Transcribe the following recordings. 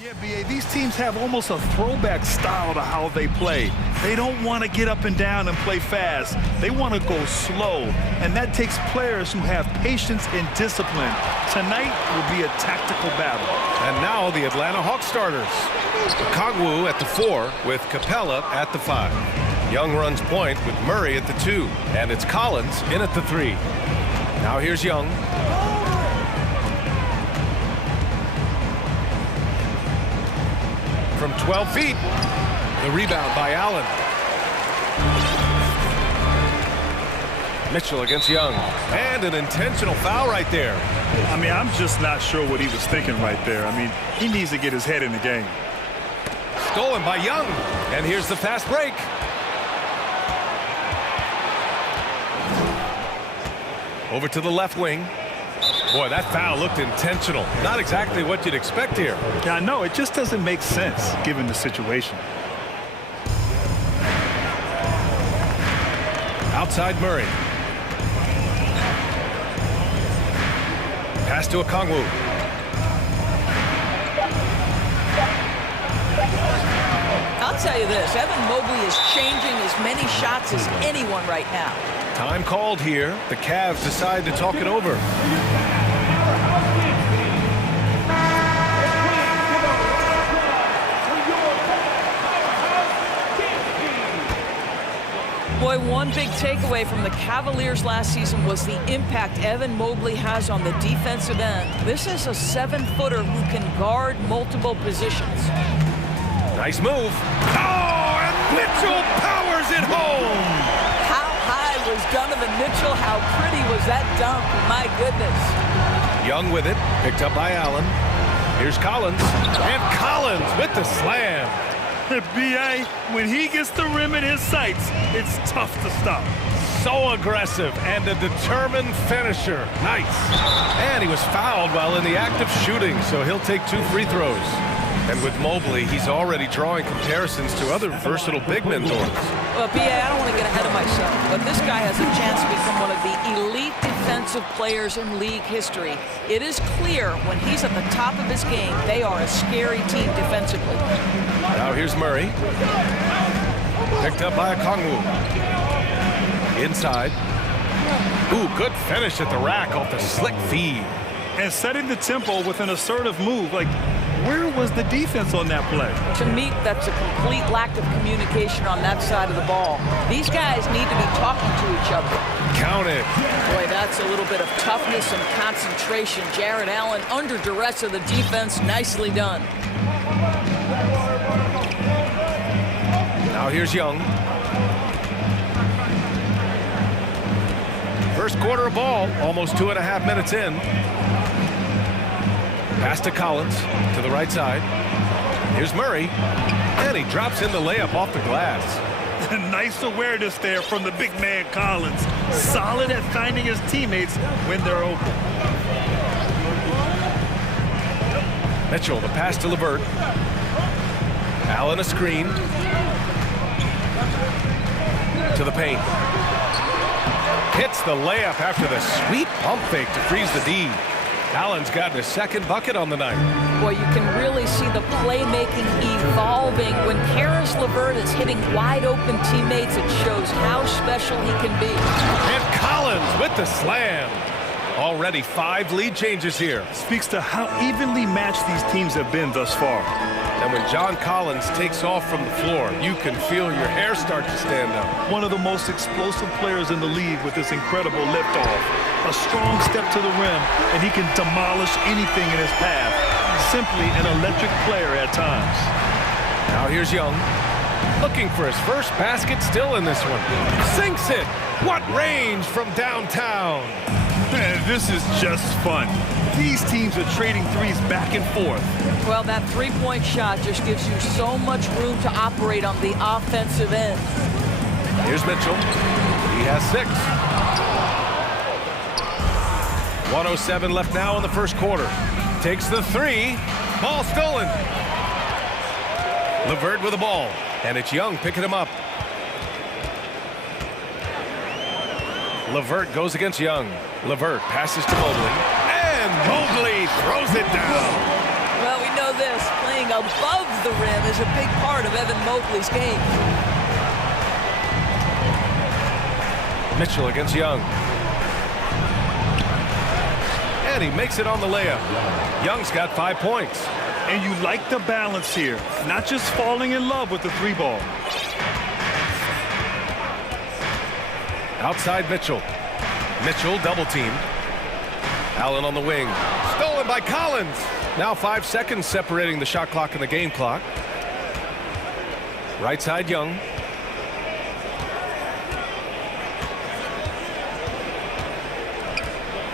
Yeah, BA, these teams have almost a throwback style to how they play. They don't want to get up and down and play fast. They want to go slow, and that takes players who have patience and discipline. Tonight will be a tactical battle. And now the Atlanta Hawks starters. Kongwu at the 4 with Capella at the 5. Young runs point with Murray at the 2, and it's Collins in at the 3. Now here's Young. From 12 feet, the rebound by Allen. Mitchell against Young, and an intentional foul right there. I mean, I'm just not sure what he was thinking right there. I mean, he needs to get his head in the game. Stolen by Young, and here's the fast break. Over to the left wing. Boy, that foul looked intentional. Not exactly what you'd expect here. Yeah, I know. It just doesn't make sense, given the situation. Outside Murray. Pass to Kongwu. I'll tell you this, Evan Mobley is changing as many shots as anyone right now. Time called here. The Cavs decide to talk it over. Boy, one big takeaway from the Cavaliers last season was the impact Evan Mobley has on the defensive end. This is a 7-footer who can guard multiple positions. Nice move. Oh, and Mitchell powers it home. How high was Donovan Mitchell? How pretty was that dunk? My goodness. Young with it, picked up by Allen. Here's Collins, and Collins with the slam. B.A., when he gets the rim in his sights, it's tough to stop. So aggressive and a determined finisher. Nice. And he was fouled while in the act of shooting, so he'll take 2 free throws. And with Mobley, he's already drawing comparisons to other versatile big men. Well, B.A., I don't want to get ahead of myself, but this guy has a chance to become one of the elite defensive players in league history. It is clear when he's at the top of his game, they are a scary team defensively. Now here's Murray. Picked up by Kongwu. Inside. Ooh, good finish at the rack off the slick feed. And setting the tempo with an assertive move. Like, where was the defense on that play? To me, that's a complete lack of communication on that side of the ball. These guys need to be talking to each other. Count it. Boy, that's a little bit of toughness and concentration. Jarrett Allen under duress of the defense. Nicely done. Now here's Young. First quarter of ball, almost 2.5 minutes in. Pass to Collins, to the right side. Here's Murray, and he drops in the layup off the glass. Nice awareness there from the big man Collins. Solid at finding his teammates when they're open. Mitchell, the pass to LeVert. Allen a screen. To the paint. Hits the layup after the sweet pump fake to freeze the D. Allen's gotten a second bucket on the night. Boy, you can really see the playmaking evolving. When Karis LeVert is hitting wide-open teammates, it shows how special he can be. And Collins with the slam. Already 5 lead changes here. Speaks to how evenly matched these teams have been thus far. And when John Collins takes off from the floor, you can feel your hair start to stand up. One of the most explosive players in the league with this incredible liftoff. A strong step to the rim, and he can demolish anything in his path. Simply an electric player at times. Now here's Young. Looking for his first basket, still in this one. Sinks it. What range from downtown. Man, this is just fun. These teams are trading threes back and forth. Well, that three-point shot just gives you so much room to operate on the offensive end. Here's Mitchell. He has 6. 1:07 left now in the first quarter. Takes the 3. Ball stolen. LeVert with the ball. And it's Young picking him up. LeVert goes against Young. LeVert passes to Mobley. And Mobley throws it down. Well, we know this. Playing above the rim is a big part of Evan Mobley's game. Mitchell against Young. And he makes it on the layup. Young's got 5 points. And you like the balance here, not just falling in love with the three ball. Outside Mitchell. Mitchell double teamed. Allen on the wing. Stolen by Collins. Now 5 seconds separating the shot clock and the game clock. Right side Young.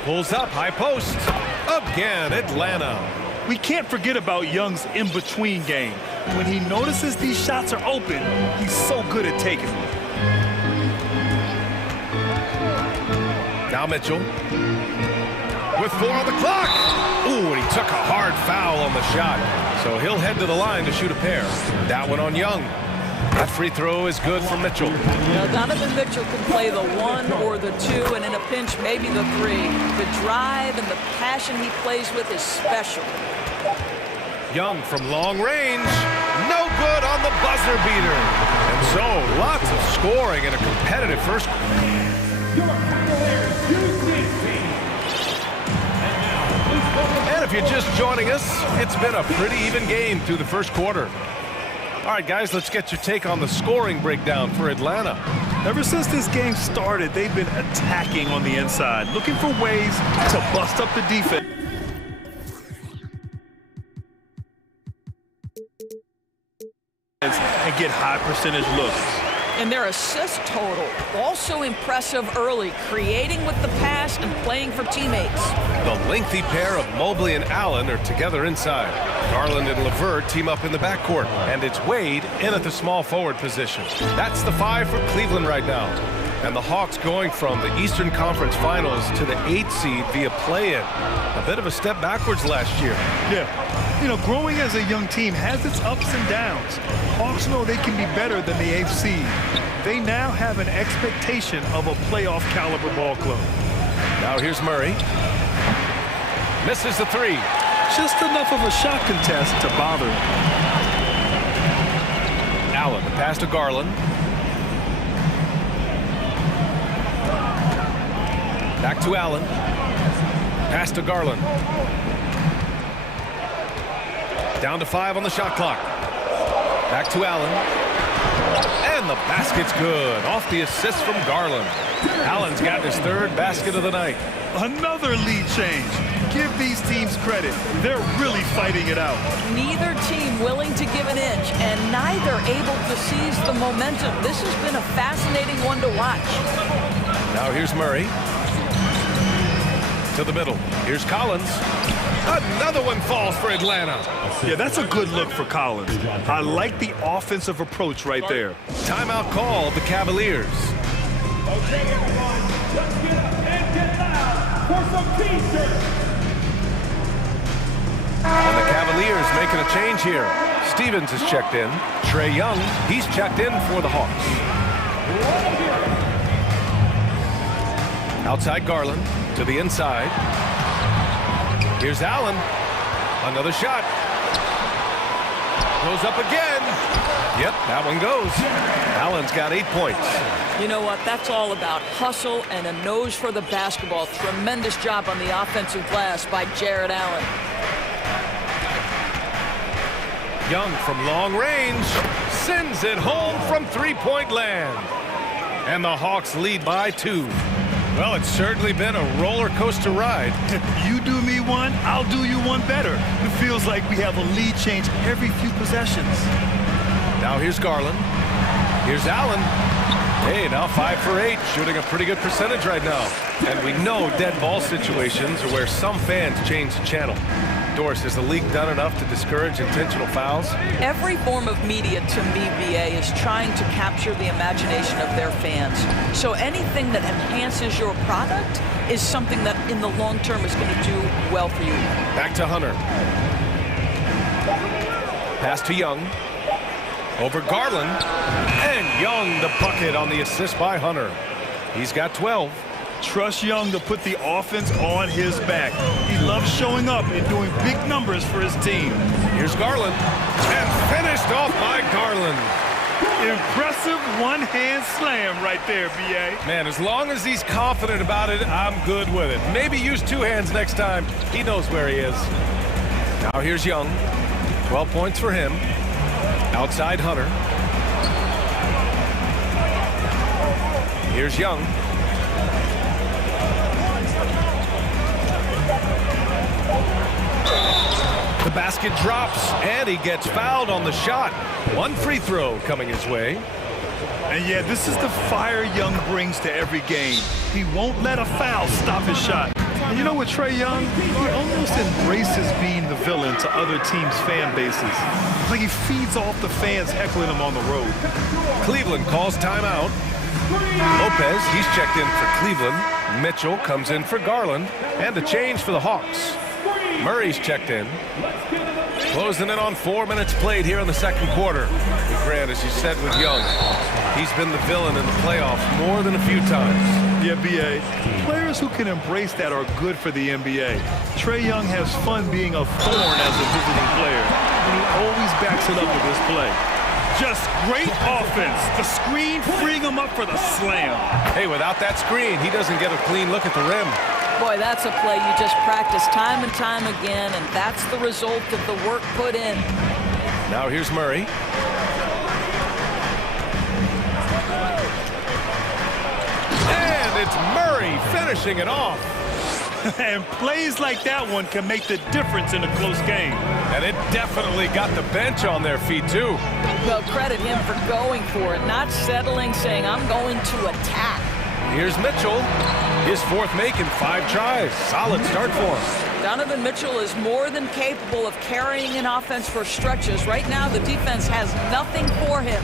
Pulls up, high post. Again, Atlanta. We can't forget about Young's in-between game. When he notices these shots are open, he's so good at taking them. Now Mitchell. With 4 on the clock. Ooh, and he took a hard foul on the shot. So he'll head to the line to shoot a pair. That one on Young. That free throw is good for Mitchell. Now, Donovan Mitchell can play the 1 or the 2, and in a pinch, maybe the 3. The drive and the passion he plays with is special. Young from long range. No good on the buzzer beater. And so, lots of scoring in a competitive first. And if you're just joining us, it's been a pretty even game through the first quarter. All right, guys, let's get your take on the scoring breakdown for Atlanta. Ever since this game started, they've been attacking on the inside, looking for ways to bust up the defense. And get high percentage looks. And their assist total, also impressive early, creating with the pass and playing for teammates. The lengthy pair of Mobley and Allen are together inside. Garland and LeVert team up in the backcourt, and it's Wade in at the small forward position. That's the 5 for Cleveland right now. And the Hawks going from the Eastern Conference Finals to the 8th seed via play-in. A bit of a step backwards last year. Yeah. You know, growing as a young team has its ups and downs. Hawks know they can be better than the 8th seed. They now have an expectation of a playoff caliber ball club. Now here's Murray. Misses the 3. Just enough of a shot contest to bother him. Allen, the pass to Garland. Back to Allen. Pass to Garland. Down to 5 on the shot clock. Back to Allen. And the basket's good. Off the assist from Garland. Allen's got his 3rd basket of the night. Another lead change. Give these teams credit. They're really fighting it out. Neither team willing to give an inch, and neither able to seize the momentum. This has been a fascinating one to watch. Now here's Murray. To the middle. Here's Collins. Another one falls for Atlanta. Yeah, that's a good look for Collins. I like the offensive approach right there. Timeout call of the Cavaliers. Okay, everyone, let's get up and get loud for some T-shirts. And the Cavaliers making a change here. Stevens is checked in. Trae Young, he's checked in for the Hawks. Outside Garland to the inside. Here's Allen. Another shot. Goes up again. Yep, that one goes. Allen's got 8 points. You know what? That's all about hustle and a nose for the basketball. Tremendous job on the offensive glass by Jared Allen. Young from long range sends it home from three-point land. And the Hawks lead by 2. Well, it's certainly been a roller coaster ride. You do me one, I'll do you one better. It feels like we have a lead change every few possessions. Now here's Garland. Here's Allen. Hey, now 5 for 8, shooting a pretty good percentage right now. And we know dead ball situations are where some fans change the channel. Doris, has the league done enough to discourage intentional fouls? Every form of media, to me, BA, is trying to capture the imagination of their fans. So anything that enhances your product is something that in the long term is going to do well for you. Back to Hunter. Pass to Young. Over Garland. And Young the bucket on the assist by Hunter. He's got 12. Trust Young to put the offense on his back. He loves showing up and doing big numbers for his team. Here's Garland. And finished off by Garland. Impressive one-hand slam right there, B.A. Man, as long as he's confident about it, I'm good with it. Maybe use two hands next time. He knows where he is. Now here's Young. 12 points for him. Outside Hunter. Here's Young. The basket drops, and he gets fouled on the shot. One free throw coming his way. And yeah, this is the fire Young brings to every game. He won't let a foul stop his shot. And you know what, Trae Young, he almost embraces being the villain to other teams' fan bases. It's like he feeds off the fans heckling him on the road. Cleveland calls timeout. Lopez, he's checked in for Cleveland. Mitchell comes in for Garland. And a change for the Hawks. Murray's checked in. Closing in on 4 minutes played here in the second quarter. Grant, as you said with Young, he's been the villain in the playoffs more than a few times. Yeah, B.A. Players who can embrace that are good for the NBA. Trae Young has fun being a thorn as a visiting player, and he always backs it up with his play. Just great offense. The screen freeing him up for the slam. Hey, without that screen, he doesn't get a clean look at the rim. Boy, that's a play you just practice time and time again, and that's the result of the work put in. Now here's Murray. And it's Murray finishing it off. And plays like that one can make the difference in a close game. And it definitely got the bench on their feet, too. Well, credit him for going for it, not settling, saying, I'm going to attack. Here's Mitchell. His fourth make in 5 tries. Solid start for him. Donovan Mitchell is more than capable of carrying an offense for stretches. Right now, the defense has nothing for him.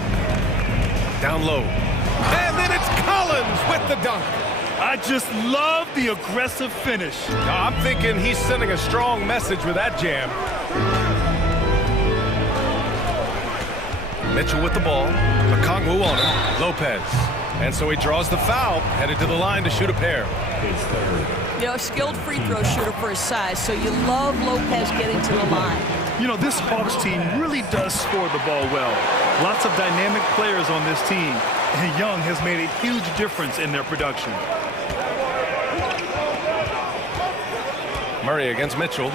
Down low. And then it's Collins with the dunk. I just love the aggressive finish. I'm thinking he's sending a strong message with that jam. Mitchell with the ball. Okongwu on him. Lopez. And so he draws the foul, headed to the line to shoot a pair. You know, a skilled free throw shooter for his size, so you love Lopez getting to the line. You know, this Hawks team really does score the ball well. Lots of dynamic players on this team, and Young has made a huge difference in their production. Murray against Mitchell.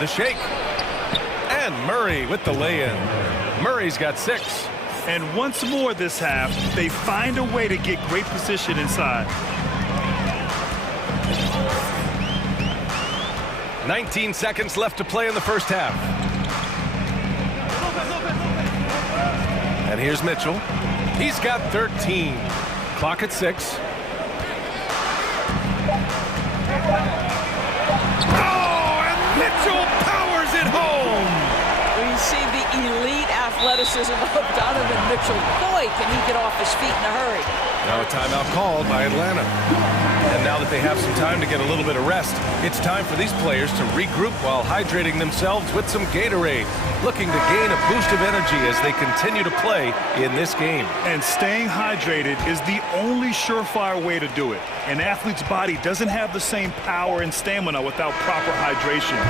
The shake. And Murray with the lay-in. Murray's got 6. And once more this half, they find a way to get great position inside. 19 seconds left to play in the first half. And here's Mitchell. He's got 13. Clock at 6. Oh, and Mitchell powers it home. You see the elite athleticism of Donovan Mitchell. Boy, can he get off his feet in a hurry. Now a timeout called by Atlanta. And now that they have some time to get a little bit of rest, it's time for these players to regroup while hydrating themselves with some Gatorade, looking to gain a boost of energy as they continue to play in this game. And staying hydrated is the only surefire way to do it. An athlete's body doesn't have the same power and stamina without proper hydration.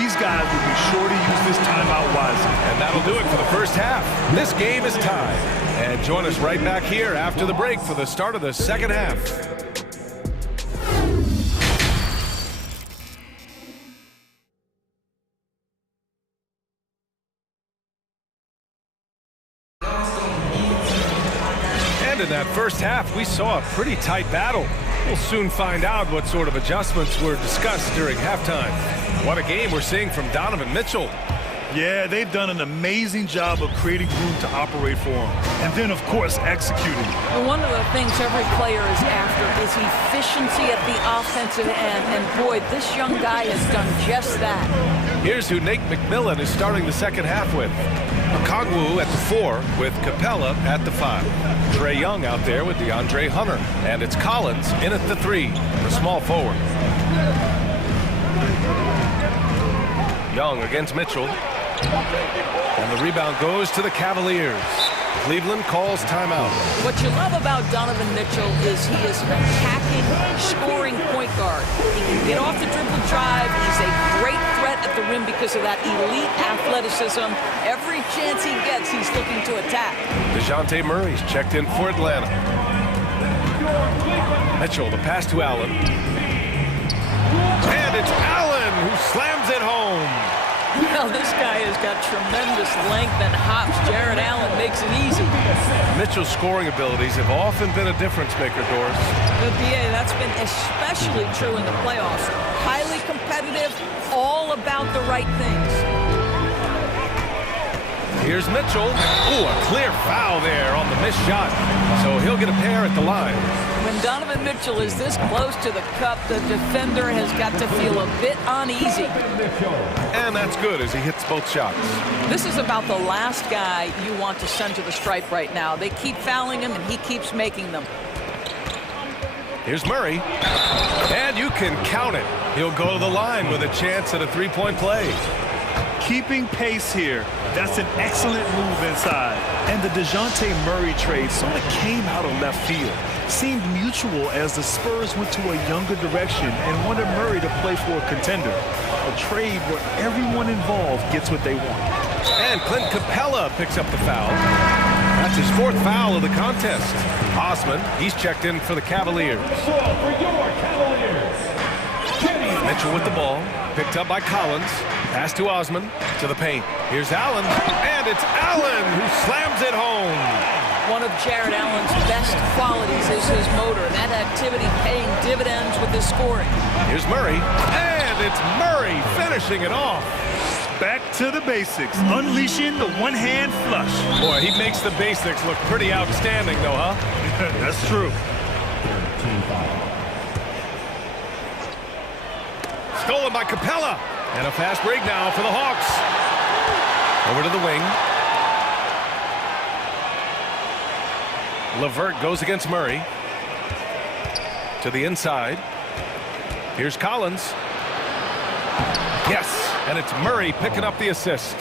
These guys will be sure to use this timeout wisely. And that'll do it for the first half. This game is tied. And join us right back here after the break for the start of the second half. And in that first half, we saw a pretty tight battle. We'll soon find out what sort of adjustments were discussed during halftime. What a game we're seeing from Donovan Mitchell. Yeah, they've done an amazing job of creating room to operate for him. And then, of course, executing. Well, one of the things every player is after is efficiency at the offensive end. And boy, this young guy has done just that. Here's who Nate McMillan is starting the second half with. Okongwu at the 4 with Capella at the 5. Trae Young out there with DeAndre Hunter. And it's Collins in at the 3, the small forward. Young against Mitchell. And the rebound goes to the Cavaliers. Cleveland calls timeout. What you love about Donovan Mitchell is he is an attacking, scoring point guard. He can get off the dribble drive. He's a great threat at the rim because of that elite athleticism. Every chance he gets, he's looking to attack. DeJounte Murray's checked in for Atlanta. Mitchell, the pass to Allen. And it's Allen who slams it home. Well, this guy has got tremendous length and hops. Jared Allen makes it easy. Mitchell's scoring abilities have often been a difference maker, Doris. But, BA, that's been especially true in the playoffs. Highly competitive, all about the right things. Here's Mitchell. Ooh, a clear foul there on the missed shot. So he'll get a pair at the line. When Donovan Mitchell is this close to the cup, the defender has got to feel a bit uneasy. And that's good as he hits both shots. This is about the last guy you want to send to the stripe right now. They keep fouling him, and he keeps making them. Here's Murray. And you can count it. He'll go to the line with a chance at a three-point play. Keeping pace here. That's an excellent move inside. And the DeJounte Murray trade sort of came out of left field. Seemed mutual as the Spurs went to a younger direction and wanted Murray to play for a contender. A trade where everyone involved gets what they want. And Clint Capella picks up the foul. That's his fourth foul of the contest. Osman, he's checked in for the Cavaliers. Mitchell with the ball, picked up by Collins. Pass to Osman, to the paint. Here's Allen, and it's Allen who slams it home. One of Jared Allen's best qualities is his motor. That activity paying dividends with his scoring. Here's Murray, and it's Murray finishing it off. Back to the basics, unleashing the one-hand flush. Boy, he makes the basics look pretty outstanding, though, huh? That's true. Stolen by Capella. And a fast break now for the Hawks. Over to the wing. LeVert goes against Murray. To the inside. Here's Collins. Yes, and it's Murray picking up the assist.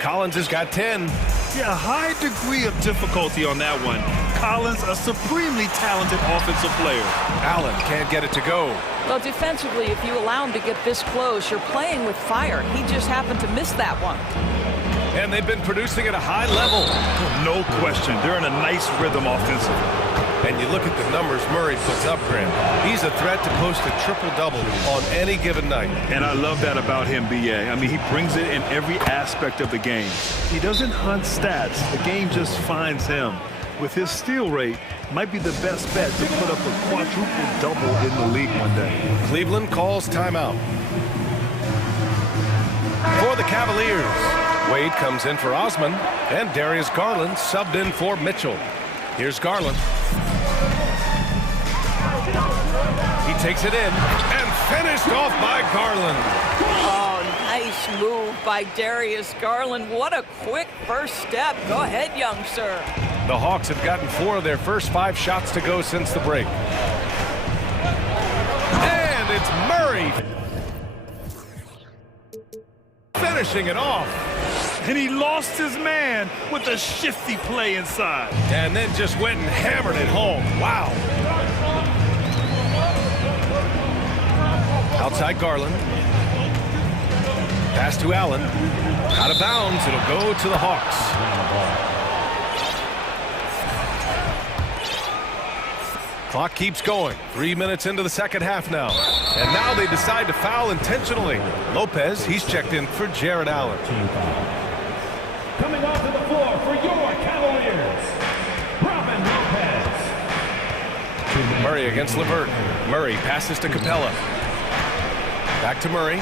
Collins has got 10. Yeah, a high degree of difficulty on that one. Collins, a supremely talented offensive player. Allen can't get it to go. Well, defensively, if you allow him to get this close, you're playing with fire. He just happened to miss that one. And they've been producing at a high level. No question. They're in a nice rhythm offensively. And you look at the numbers Murray puts up, Grant. He's a threat to post a triple-double on any given night. And I love that about him, BA. I mean, he brings it in every aspect of the game. He doesn't hunt stats. The game just finds him. With his steal rate, might be the best bet to put up a quadruple-double in the league one day. Cleveland calls timeout. For the Cavaliers, Wade comes in for Osman, and Darius Garland subbed in for Mitchell. Here's Garland. He takes it in, and finished off by Garland. Oh, nice move by Darius Garland. What a quick first step. Go ahead, young sir. The Hawks have gotten 4 of their first 5 shots to go since the break. And it's Murray finishing it off. And he lost his man with a shifty play inside. And then just went and hammered it home. Wow. Outside Garland. Pass to Allen. Out of bounds. It'll go to the Hawks. Clock keeps going. 3 minutes into the second half now. And now they decide to foul intentionally. Lopez, he's checked in for Jared Allen. Coming onto the floor for your Cavaliers, Robin Lopez. Murray against LeVert. Murray passes to Capella. Back to Murray.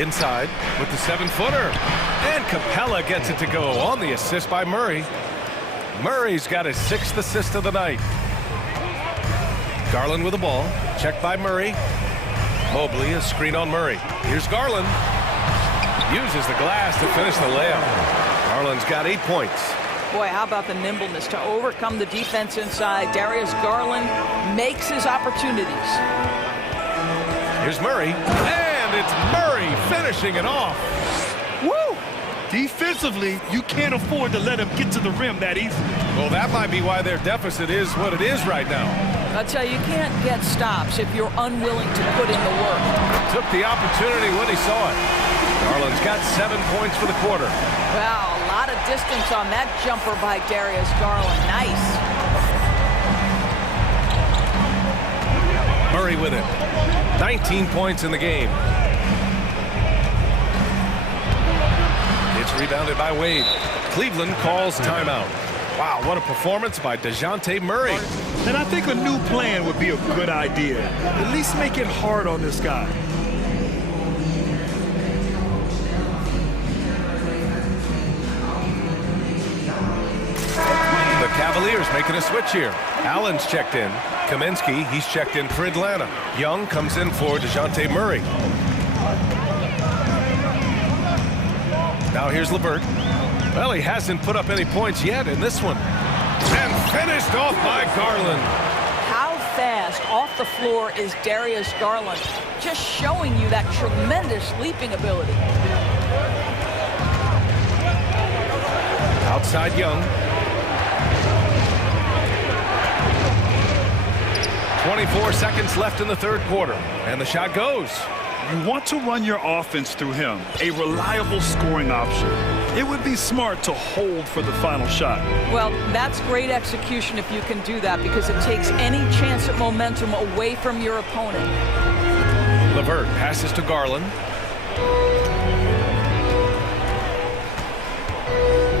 Inside with the 7-footer. And Capella gets it to go on the assist by Murray. Murray's got his 6th assist of the night. Garland with the ball. Checked by Murray. Mobley, a screen on Murray. Here's Garland. Uses the glass to finish the layup. Garland's got 8 points. Boy, how about the nimbleness to overcome the defense inside. Darius Garland makes his opportunities. Here's Murray. And it's Murray finishing it off. Defensively, you can't afford to let him get to the rim that easily. Well, that might be why their deficit is what it is right now. I tell you, you can't get stops if you're unwilling to put in the work. Took the opportunity when he saw it. Garland's got 7 points for the quarter. Wow, a lot of distance on that jumper by Darius Garland. Nice. Murray with it. 19 points in the game. It's rebounded by Wade. Cleveland calls timeout. Wow, what a performance by DeJounte Murray. And I think a new plan would be a good idea. At least make it hard on this guy. The Cavaliers making a switch here. Allen's checked in. Kaminsky, he's checked in for Atlanta. Young comes in for DeJounte Murray. Now here's LeVert. Well, he hasn't put up any points yet in this one. And finished off by Garland. How fast off the floor is Darius Garland? Just showing you that tremendous leaping ability. Outside Young. 24 seconds left in the third quarter. And the shot goes. You want to run your offense through him, a reliable scoring option. It would be smart to hold for the final shot. Well, that's great execution if you can do that, because it takes any chance at momentum away from your opponent. LeVert passes to Garland.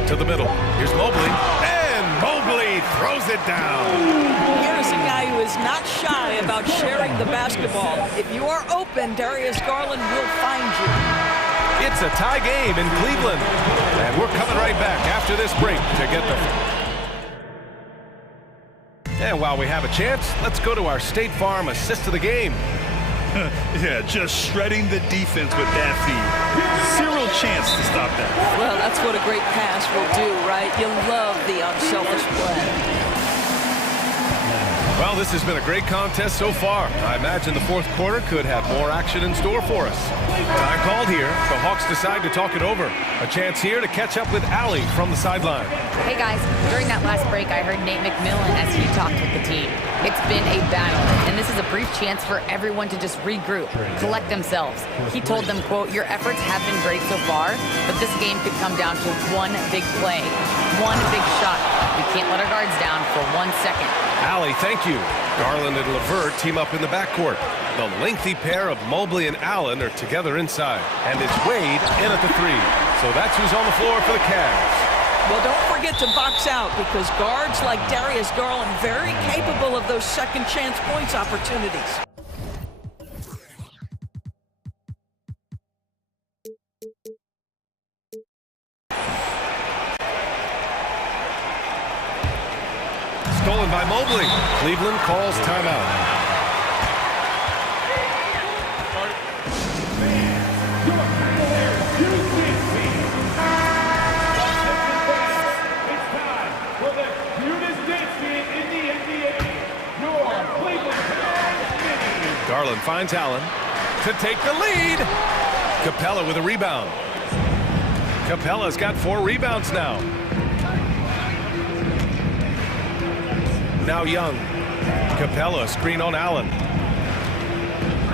To the middle. Here's Mobley. And Mobley throws it down. Here's a guy who is not shy about sharing the basketball. If you are open, Darius Garland will find you. It's a tie game in Cleveland. And we're coming right back after this break to get them. And while we have a chance, let's go to our State Farm assist of the game. Yeah, just shredding the defense with that feed. Zero chance to stop that. Well, that's what a great pass will do, right? You love the unselfish play. Well, this has been a great contest so far. I imagine the fourth quarter could have more action in store for us. Time called here. The Hawks decide to talk it over. A chance here to catch up with Allie from the sideline. Hey guys, during that last break, I heard Nate McMillan as he talked with the team. It's been a battle, and this is a brief chance for everyone to just regroup, collect themselves. He told them, quote, "Your efforts have been great so far, but this game could come down to one big play, one big shot. We can't let our guards down for 1 second." Allie, thank you. Garland and LeVert team up in the backcourt. The lengthy pair of Mobley and Allen are together inside. And it's Wade in at the three. So that's who's on the floor for the Cavs. Well, don't forget to box out, because guards like Darius Garland very capable of those second chance points opportunities. Stolen by Mobley. Cleveland calls timeout. Garland finds Allen to take the lead. Capella with a rebound. Capella's got 4 rebounds now. Now Young. Capella, screen on Allen.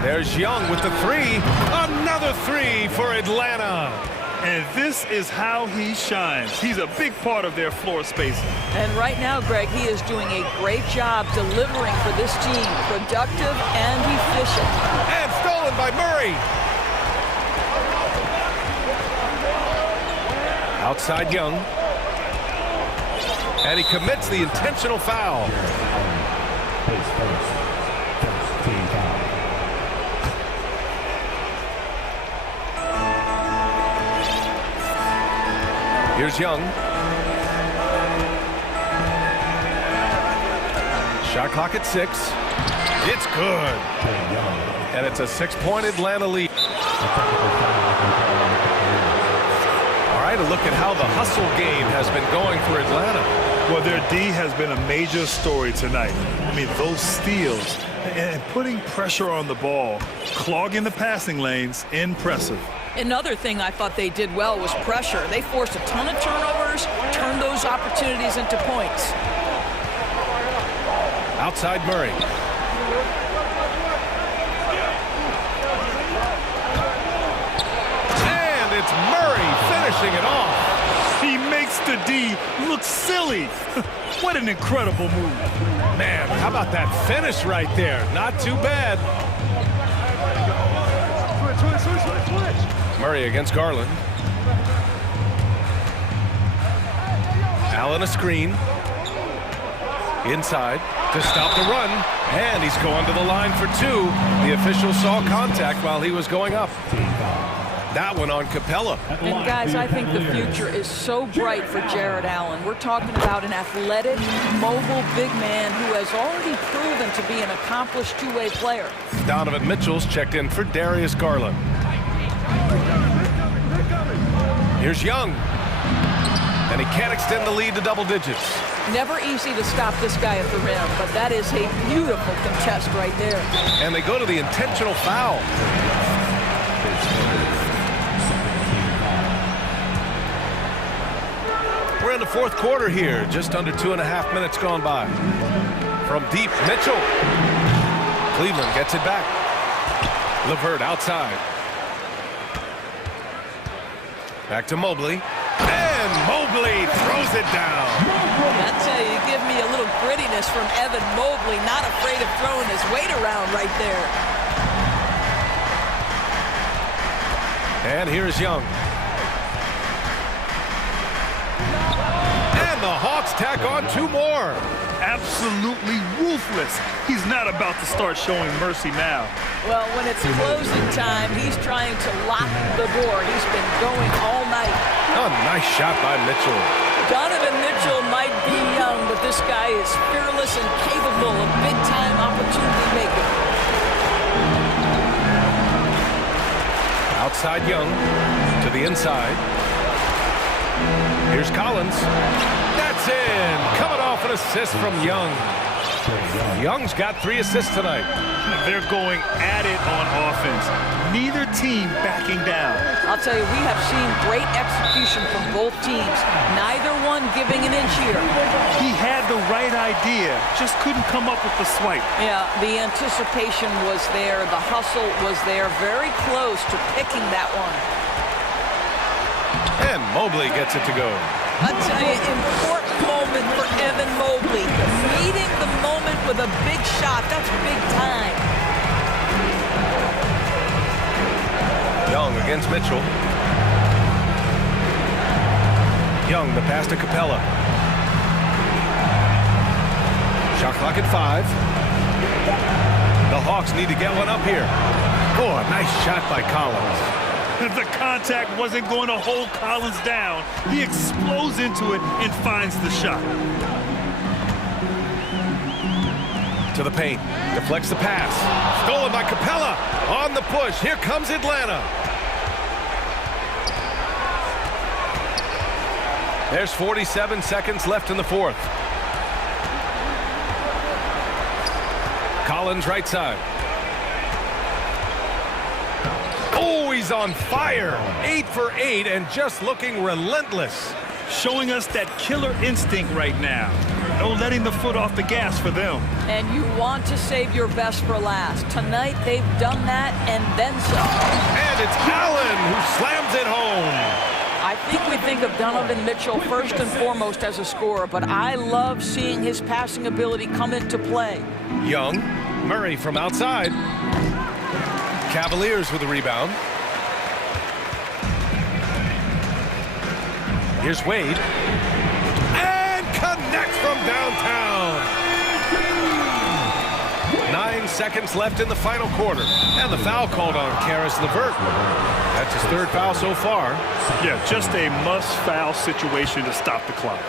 There's Young with the three. Another three for Atlanta. And this is how he shines. He's a big part of their floor spacing. And right now, Greg, he is doing a great job delivering for this team. Productive and efficient. And stolen by Murray. Outside Young. And he commits the intentional foul. Here's Young. Shot clock at 6. It's good. And it's a 6-point Atlanta lead. All right, a look at how the hustle game has been going for Atlanta. Well, their D has been a major story tonight. I mean, those steals and putting pressure on the ball, clogging the passing lanes, impressive. Another thing I thought they did well was pressure. They forced a ton of turnovers, turned those opportunities into points. Outside Murray. And it's Murray finishing it off. He makes the D look silly. What an incredible move. Man, how about that finish right there? Not too bad. Murray against Garland. Allen a screen. Inside to stop the run. And he's going to the line for two. The official saw contact while he was going up. That one on Capella. And guys, I think the future is so bright for Jared Allen. We're talking about an athletic, mobile big man who has already proven to be an accomplished two-way player. Donovan Mitchell's checked in for Darius Garland. Here's Young. And he can't extend the lead to double digits. Never easy to stop this guy at the rim, but that is a beautiful contest right there. And they go to the intentional foul. We're in the fourth quarter here, just under 2.5 minutes gone by. From deep, Mitchell. Cleveland gets it back. LeVert outside. Back to Mobley. And Mobley throws it down. I tell you, you give me a little grittiness from Evan Mobley, not afraid of throwing his weight around right there. And here's Young. And the Hawks tack on two more. Absolutely ruthless. He's not about to start showing mercy now. Well, when it's closing time, he's trying to lock the door. He's been going all night. Oh, nice shot by Mitchell. Donovan Mitchell might be young, but this guy is fearless and capable of big-time opportunity making. Outside Young to the inside. Here's Collins. That's in. Coming off an assist from Young. Young's got 3 assists tonight. They're going at it on offense. Neither team backing down. I'll tell you, we have seen great execution from both teams. Neither one giving an inch here. He had the right idea, just couldn't come up with the swipe. Yeah, the anticipation was there. The hustle was there. Very close to picking that one. And Mobley gets it to go. I'll tell you, important moment for Evan Mobley. Meeting the moment with a big shot. That's big time. Young against Mitchell. Young, the pass to Capella. Shot clock at 5. The Hawks need to get one up here. Oh, a nice shot by Collins. The contact wasn't going to hold Collins down. He explodes into it and finds the shot. To the paint. Deflects the pass. Stolen by Capella. On the push. Here comes Atlanta. There's 47 seconds left in the fourth. Collins right side. Oh, he's on fire. 8 for 8 and just looking relentless. Showing us that killer instinct right now. No letting the foot off the gas for them. And you want to save your best for last. Tonight, they've done that and then some. And it's Allen who slams it home. I think we think of Donovan Mitchell first and foremost as a scorer, but I love seeing his passing ability come into play. Young, Murray from outside. Cavaliers with a rebound. Here's Wade. And connects from downtown. 9 seconds left in the final quarter. And the foul called on Karis LeVert. That's his 3rd foul so far. Yeah, just a must-foul situation to stop the clock.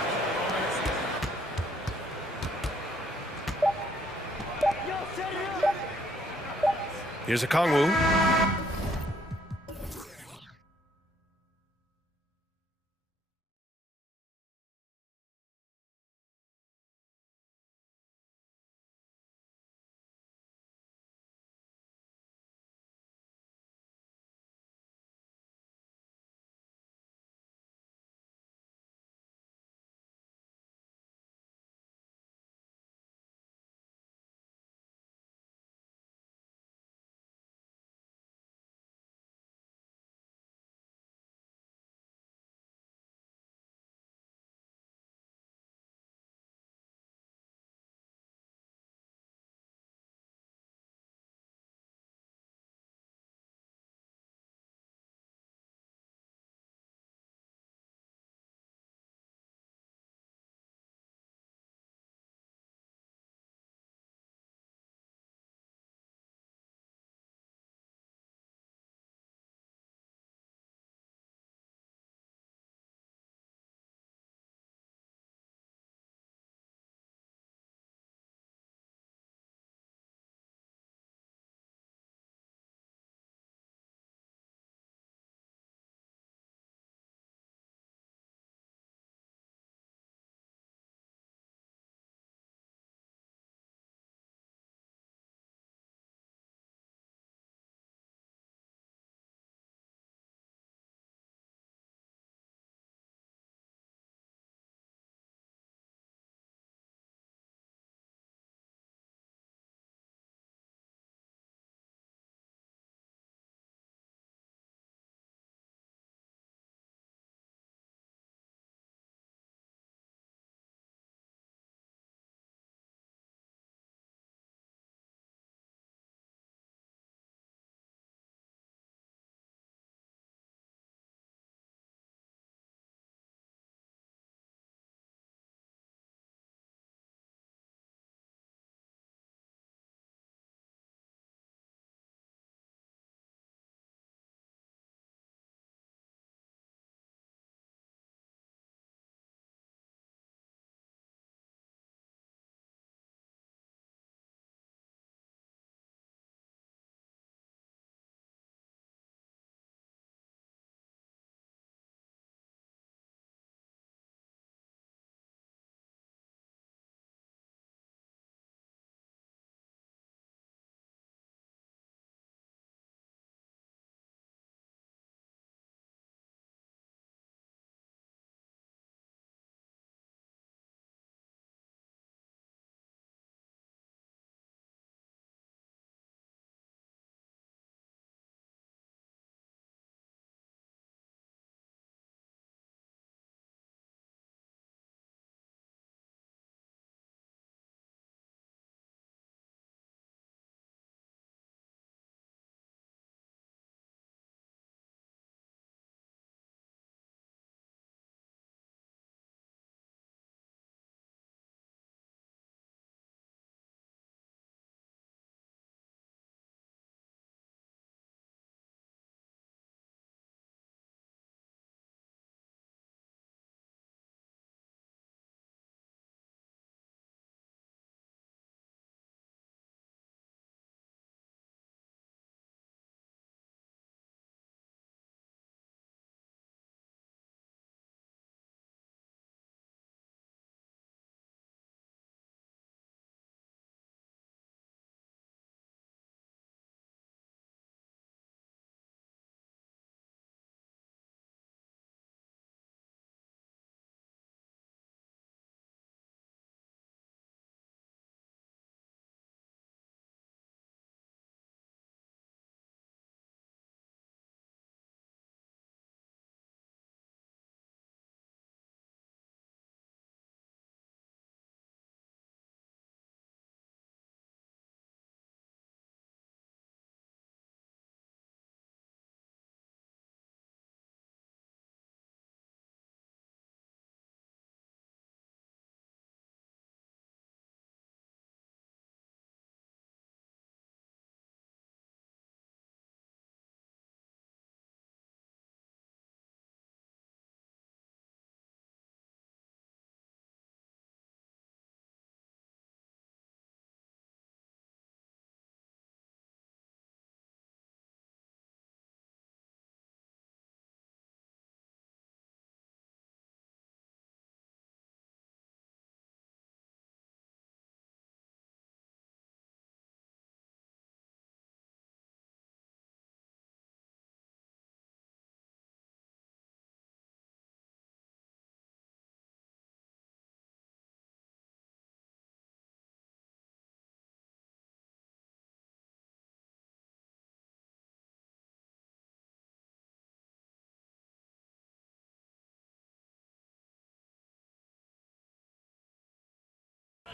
Here's a Kongwu.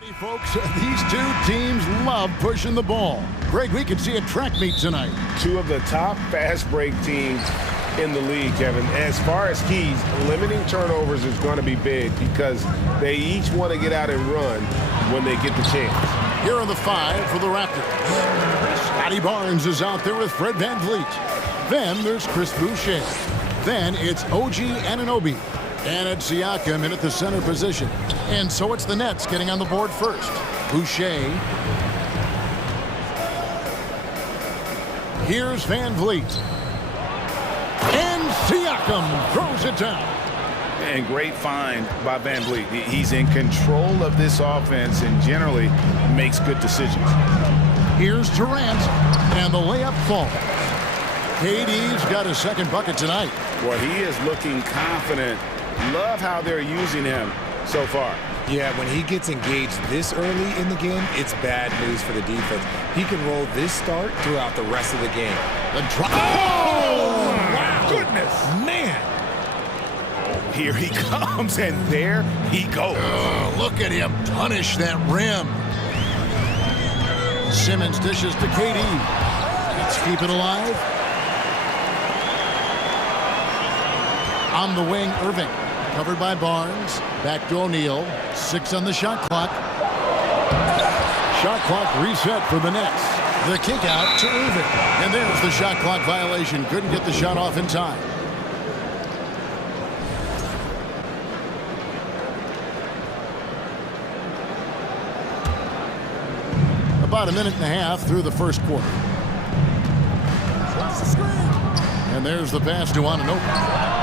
Hey folks, these two teams love pushing the ball. Greg, we could see a track meet tonight. Two of the top fast break teams in the league, Kevin. As far as keys, limiting turnovers is going to be big because they each want to get out and run when they get the chance. Here are the 5 for the Raptors. Scotty Barnes is out there with Fred VanVleet. Then there's Chris Boucher. Then it's OG Anunoby. And it's Siakam in at the center position. And so it's the Nets getting on the board first. Boucher. Here's VanVleet. And Siakam throws it down. And great find by VanVleet. He's in control of this offense and generally makes good decisions. Here's Durant. And the layup falls. KD's got a second bucket tonight. Well, he is looking confident. Love how they're using him so far. Yeah, when he gets engaged this early in the game, it's bad news for the defense. He can roll this start throughout the rest of the game. Oh, wow. Goodness. Man. Here he comes, and there he goes. Oh, look at him punish that rim. Simmons dishes to KD. Let's keep it alive. On the wing, Irving. Covered by Barnes. Back to O'Neal. 6 on the shot clock. Shot clock reset for the Nets. The kick out to Irving. And there's the shot clock violation. Couldn't get the shot off in time. About a minute and a half through the first quarter. And there's the pass to Anunoby.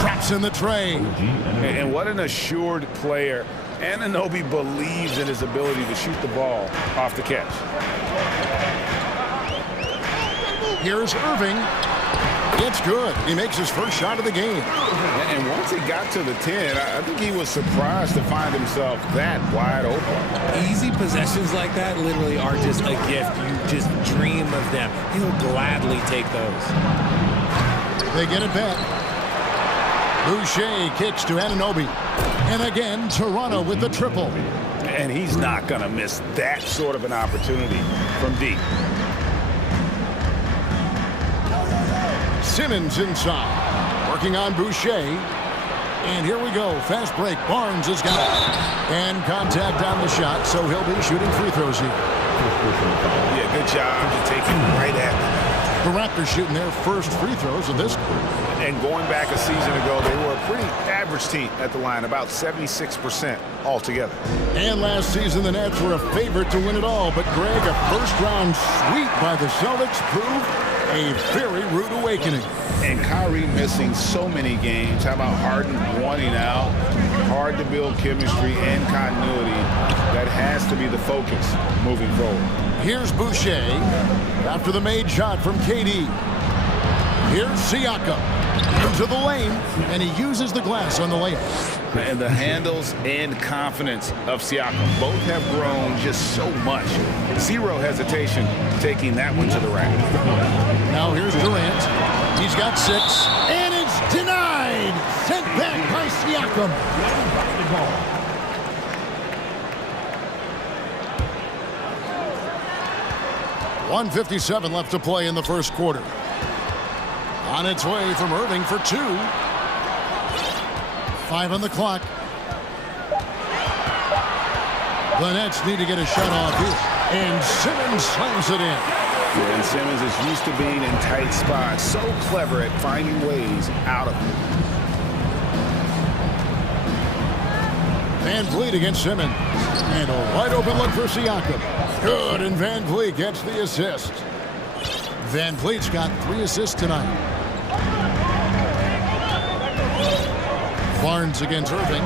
Traps in the tray. And what an assured player. Anunoby believes in his ability to shoot the ball off the catch. Here's Irving. It's good. He makes his first shot of the game. And once he got to the 10, I think he was surprised to find himself that wide open. Easy possessions like that literally are just a gift. You just dream of them. He'll gladly take those. They get it back. Boucher kicks to Anunoby. And again, Toronto with the triple. And he's not going to miss that sort of an opportunity from deep. Simmons inside. Working on Boucher. And here we go. Fast break. Barnes has got it. And contact on the shot, so he'll be shooting free throws here. Yeah, good job to take him right at them. The Raptors shooting their first free throws of this quarter. And going back a season ago, they were a pretty average team at the line, about 76% altogether. And last season, the Nets were a favorite to win it all. But, Greg, a first-round sweep by the Celtics proved a very rude awakening. And Kyrie missing so many games. How about Harden wanting out? Hard to build chemistry and continuity. That has to be the focus moving forward. Here's Boucher after the made shot from KD. Here's Siakam into the lane, and he uses the glass on the layup. And the handles and confidence of Siakam both have grown just so much. Zero hesitation taking that one to the rack. Now here's Durant. He's got 6, and it's denied. Sent back by Siakam. 1:57 left to play in the first quarter. On its way from Irving for 2. 5 on the clock. The Nets need to get a shot off here. And Simmons slams it in. Yeah, and Simmons is used to being in tight spots. So clever at finding ways out of them. VanVleet against Simmons. And a wide open look for Siakam. Good, and VanVleet gets the assist. VanVleet's got 3 assists tonight. Barnes against Irving.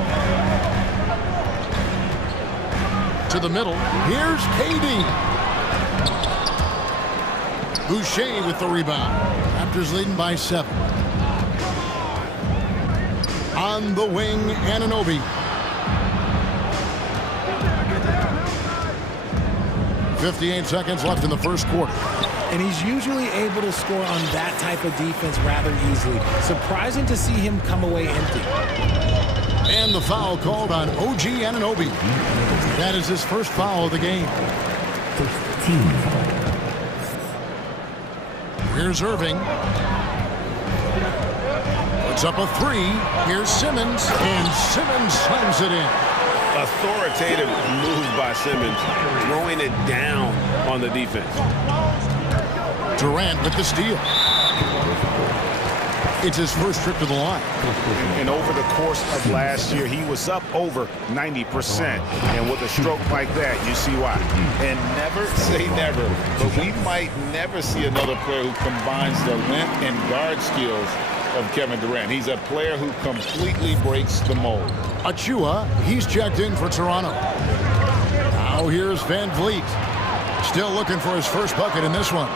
To the middle. Here's KD. Boucher with the rebound. Raptors leading by 7. On the wing, Anunoby. 58 seconds left in the first quarter. And he's usually able to score on that type of defense rather easily. Surprising to see him come away empty. And the foul called on OG Anunoby. That is his first foul of the game. Here's Irving. Puts up a three. Here's Simmons. And Simmons slams it in. Authoritative move by Simmons, throwing it down on the defense. Durant with the steal. It's his first trip to the line. And over the course of last year, he was up over 90%. And with a stroke like that, you see why. And never say never, but we might never see another player who combines the length and guard skills of Kevin Durant. He's a player who completely breaks the mold. Achua, he's checked in for Toronto. Now here's Van Vliet. Still looking for his first bucket in this one.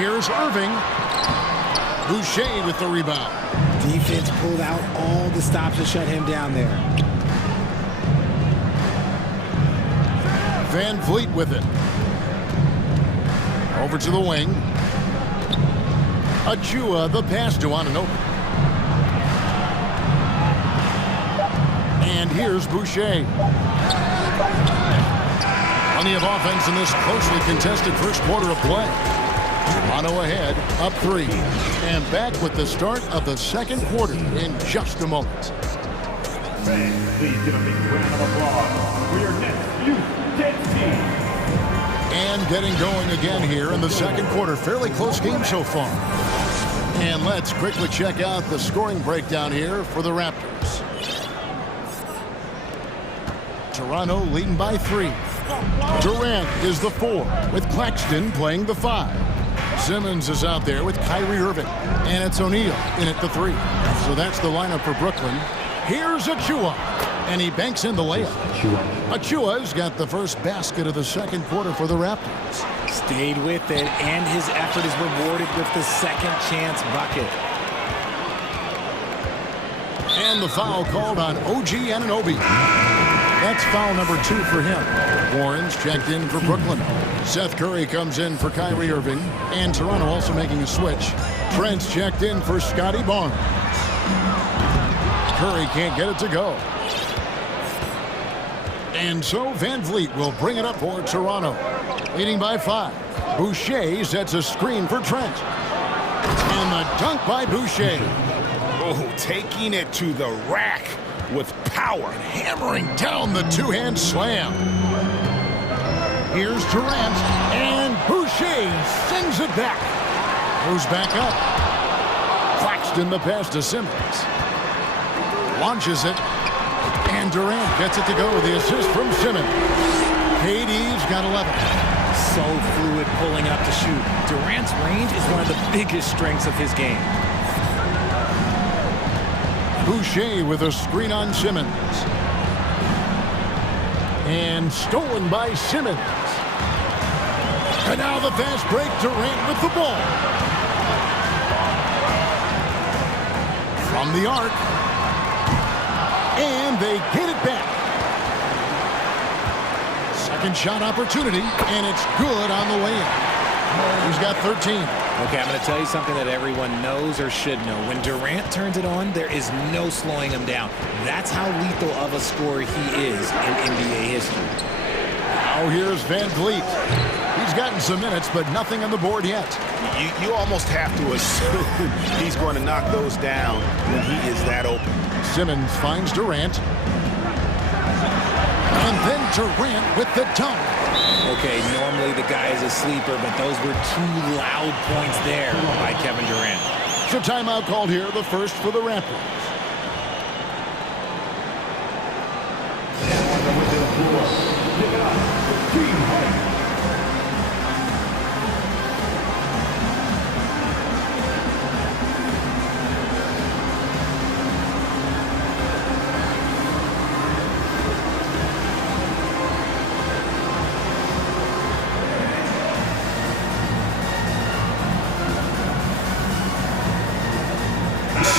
Here's Irving. Boucher with the rebound. Defense pulled out all the stops to shut him down there. Van Vliet with it. Over to the wing. Achua, the pass to Anunoby. And here's Boucher. Plenty of offense in this closely contested first quarter of play. Toronto ahead, up 3. And back with the start of the second quarter in just a moment. Fans, please give a big round of applause for your next youth 10 team. And getting going again here in the second quarter. Fairly close game so far. And let's quickly check out the scoring breakdown here for the Raptors. Toronto leading by 3. Durant is the 4, with Claxton playing the 5. Simmons is out there with Kyrie Irving. And it's O'Neal in at the 3. So that's the lineup for Brooklyn. Here's Achua. And he banks in the layup. Achua's got the first basket of the second quarter for the Raptors. Stayed with it, and his effort is rewarded with the second chance bucket. And the foul called on OG Anunoby. That's foul number 2 for him. Warren's checked in for Brooklyn. Seth Curry comes in for Kyrie Irving. And Toronto also making a switch. Trent's checked in for Scotty Barnes. Curry can't get it to go. And so Van Vliet will bring it up for Toronto. Leading by 5. Boucher sets a screen for Trent. And the dunk by Boucher. Oh, taking it to the rack with power. Hammering down the two-hand slam. Here's Durant, and Boucher sends it back. Goes back up. Claxton the pass to Simmons. Launches it, and Durant gets it to go. The assist from Simmons. KD's got 11. So fluid pulling up to shoot. Durant's range is one of the biggest strengths of his game. Boucher with a screen on Simmons. And stolen by Simmons. And now the fast break, Durant with the ball. From the arc. And they get it back. Second shot opportunity, and it's good on the way in. He's got 13. Okay, I'm going to tell you something that everyone knows or should know. When Durant turns it on, there is no slowing him down. That's how lethal of a scorer he is in NBA history. Now here's Van Vliet. He's gotten some minutes, but nothing on the board yet. You almost have to assume he's going to knock those down when he is that open. Simmons finds Durant. And then Durant with the dunk. Okay, normally the guy is a sleeper, but those were 2 loud points there by Kevin Durant. So timeout called here, the first for the Raptors.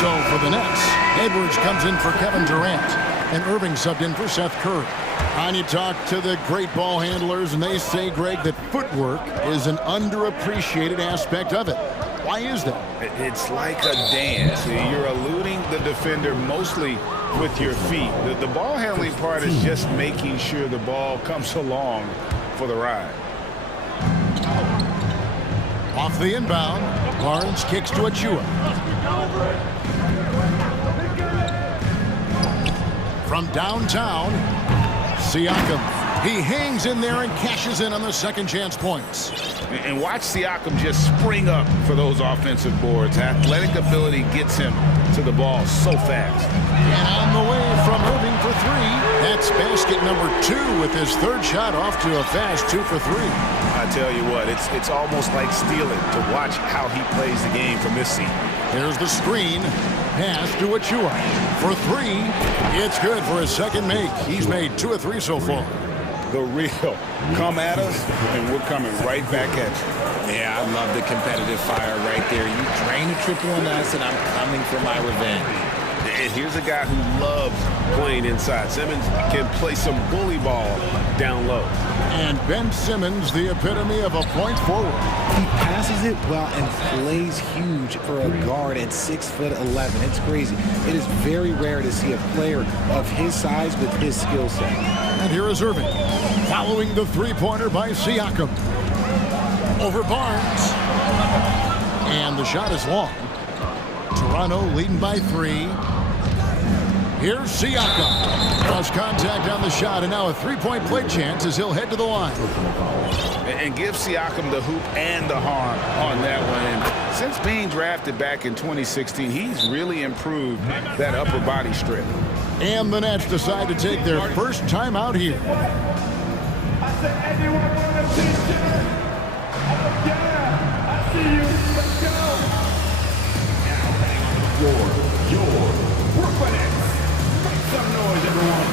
So for the Nets, Edwards comes in for Kevin Durant, and Irving subbed in for Seth Curry. And you talk to the great ball handlers, and they say, Greg, that footwork is an underappreciated aspect of it. Why is that? It's like a dance. You're eluding the defender mostly with your feet. The ball handling part is just making sure the ball comes along for the ride. Off the inbound, Barnes kicks to Achua. From downtown, Siakam. He hangs in there and cashes in on the second chance points. And watch Siakam just spring up for those offensive boards. Athletic ability gets him to the ball so fast. And on the way from Irving for three. That's basket number 2 with his third shot off to a fast 2 for 3. I tell you what, it's almost like stealing to watch how he plays the game from this seat. There's the screen. Pass to Achua. For 3. It's good for his second make. He's made 2 of 3 so far. The real come at us, and we're coming right back at you. Yeah, I love the competitive fire right there. You drain a triple on us, and I'm coming for my revenge. And here's a guy who loves playing inside. Simmons can play some bully ball down low. And Ben Simmons, the epitome of a point forward. He passes it well and plays huge for a guard at 6'11". It's crazy. It is very rare to see a player of his size with his skill set. And here is Irving, following the three-pointer by Siakam. Over Barnes. And the shot is long. Toronto leading by 3. Here's Siakam. Cross contact on the shot, and now a three-point play chance as he'll head to the line. And give Siakam the hoop and the harm on that one. And since being drafted back in 2016, he's really improved that upper body strip. And the Nets decide to take their first time out here. I said, anyone want to see you? Yeah, I see you. Let's go. Now, your Brooklyn Nets. Make some noise, everyone.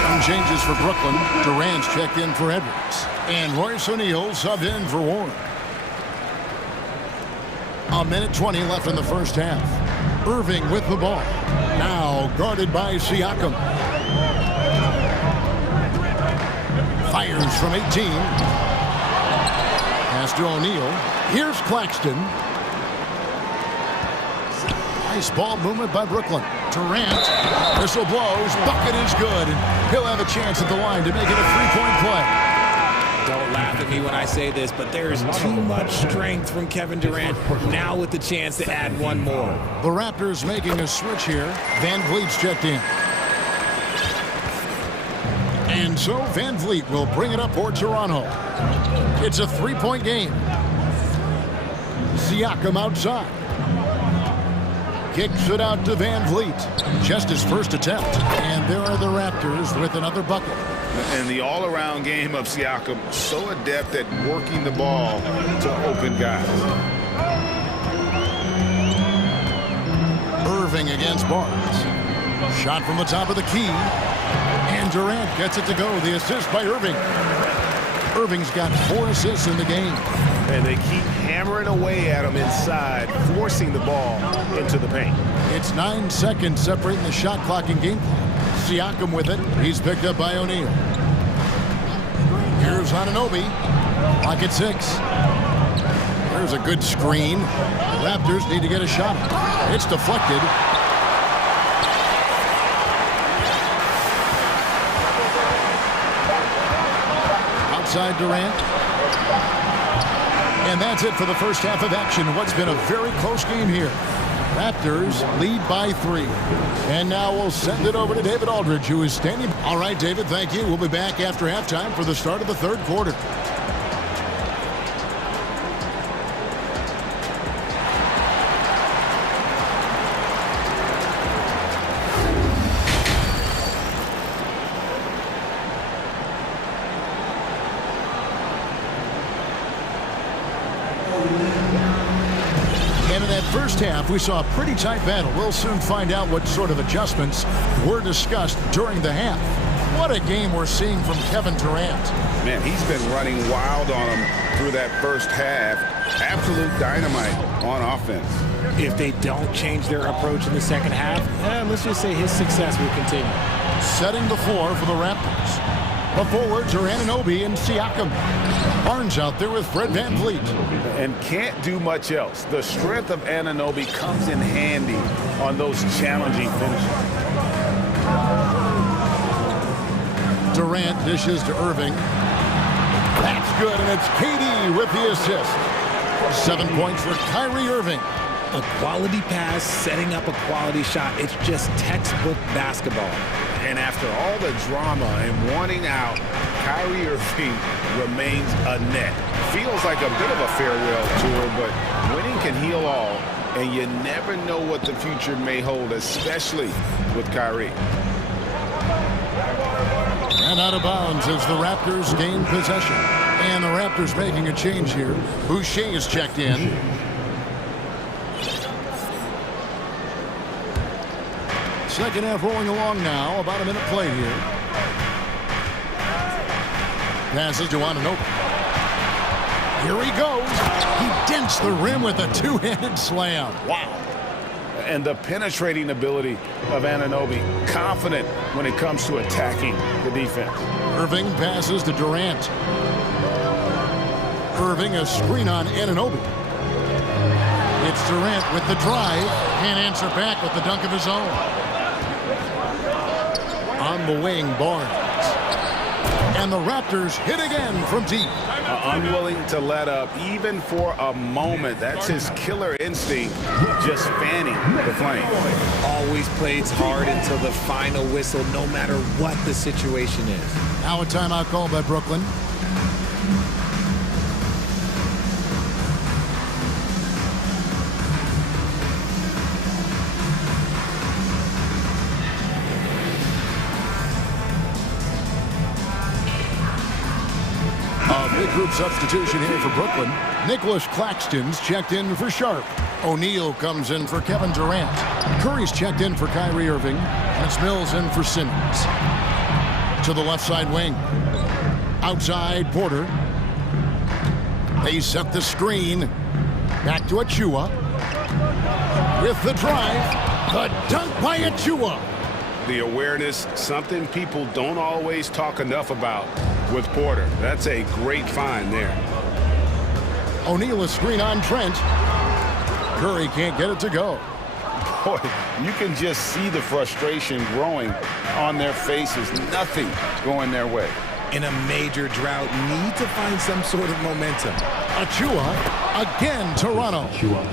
Some changes for Brooklyn. Durant's checked in for Edwards. And Royce O'Neal subbed in for Warren. 1:20 left in the first half. Irving with the ball. Now guarded by Siakam. Fires from 18. Pass to O'Neal. Here's Claxton. Nice ball movement by Brooklyn. Durant. Whistle blows. Bucket is good. And he'll have a chance at the line to make it a three-point play. Don't laugh at me when I say this, but there is too much strength from Kevin Durant, now with the chance to add one more. The Raptors making a switch here. Van Vliet's checked in. And so Van Vliet will bring it up for Toronto. It's a three-point game. Siakam outside. Kicks it out to Van Vliet. Just his first attempt. And there are the Raptors with another bucket. And the all-around game of Siakam, so adept at working the ball to open guys. Irving against Barnes. Shot from the top of the key. And Durant gets it to go. The assist by Irving. Irving's got 4 assists in the game. And they keep hammering away at him inside, forcing the ball into the paint. It's 9 seconds separating the shot clock and game clock. Siakam with it. He's picked up by O'Neal. Here's Anunoby. Clock at 6. There's a good screen. The Raptors need to get a shot. It's deflected. Outside Durant. And that's it for the first half of action. What's been a very close game here. Raptors lead by 3. And now we'll send it over to David Aldridge, who is standing. All right, David, thank you. We'll be back after halftime for the start of the third quarter. First half, we saw a pretty tight battle. We'll soon find out what sort of adjustments were discussed during the half. What a game we're seeing from Kevin Durant. Man, he's been running wild on him through that first half. Absolute dynamite on offense. If they don't change their approach in the second half, let's just say his success will continue. Setting the floor for the Raptors. The forwards are Anunoby and Siakam. Barnes out there with Fred VanVleet. And can't do much else. The strength of Anunoby comes in handy on those challenging finishes. Durant dishes to Irving. That's good, and it's KD with the assist. 7 points for Kyrie Irving. A quality pass, setting up a quality shot. It's just textbook basketball. And after all the drama and wanting out, Kyrie Irving remains a net. Feels like a bit of a farewell tour, but winning can heal all, and you never know what the future may hold, especially with Kyrie. And out of bounds as the Raptors gain possession. And the Raptors making a change here. Boucher is checked in. Second half rolling along now. About a minute play here. Passes to Anunoby. Here he goes. He dents the rim with a two-handed slam. Wow. And the penetrating ability of Anunoby, confident when it comes to attacking the defense. Irving passes to Durant. Irving a screen on Anunoby. It's Durant with the drive. Can't answer back with the dunk of his own. On the wing, Barnes. And the Raptors hit again from deep. Unwilling to let up even for a moment. That's his killer instinct, just fanning the flame. Always plays hard until the final whistle, no matter what the situation is. Now a timeout called by Brooklyn. Big group substitution here for Brooklyn. Nicholas Claxton's checked in for Sharp. O'Neal comes in for Kevin Durant. Curry's checked in for Kyrie Irving. And it's Mills in for Simmons. To the left side wing. Outside, Porter. They set the screen. Back to Achua. With the drive. The dunk by Achua. The awareness, something people don't always talk enough about with Porter. That's a great find there. O'Neal a screen on Trent. Curry can't get it to go. Boy, you can just see the frustration growing on their faces. Nothing going their way. In a major drought, need to find some sort of momentum. Achua, again, Toronto.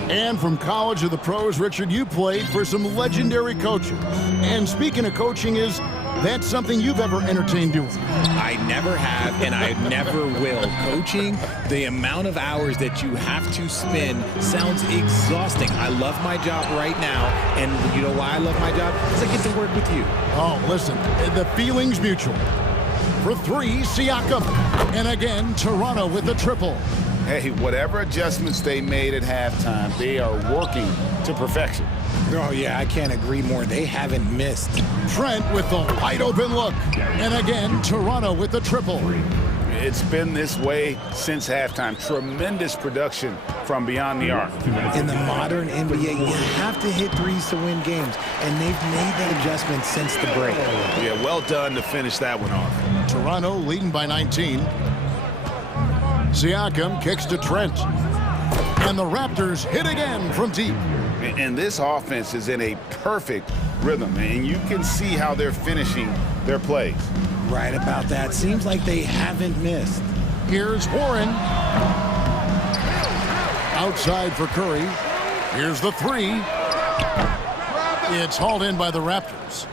And from college to the pros, Richard, you played for some legendary coaches. And speaking of coaching, is that something you've ever entertained doing? I never have, and I never will. Coaching, the amount of hours that you have to spend sounds exhausting. I love my job right now, and you know why I love my job? Because I get to work with you. Oh, listen, the feeling's mutual. For three, Siakam. And again, Toronto with the triple. Hey, whatever adjustments they made at halftime, they are working to perfection. Oh, yeah, I can't agree more. They haven't missed. Trent with the wide open look. And again, Toronto with the triple. It's been this way since halftime. Tremendous production from beyond the arc. In the modern NBA, you have to hit threes to win games, and they've made that adjustment since the break. Yeah, well done to finish that one off. Toronto leading by 19. Siakam kicks to Trent. And the Raptors hit again from deep. And this offense is in a perfect rhythm, and you can see how they're finishing their plays. Right about that. Seems like they haven't missed. Here's Warren. Outside for Curry. Here's the three. It's hauled in by the Raptors.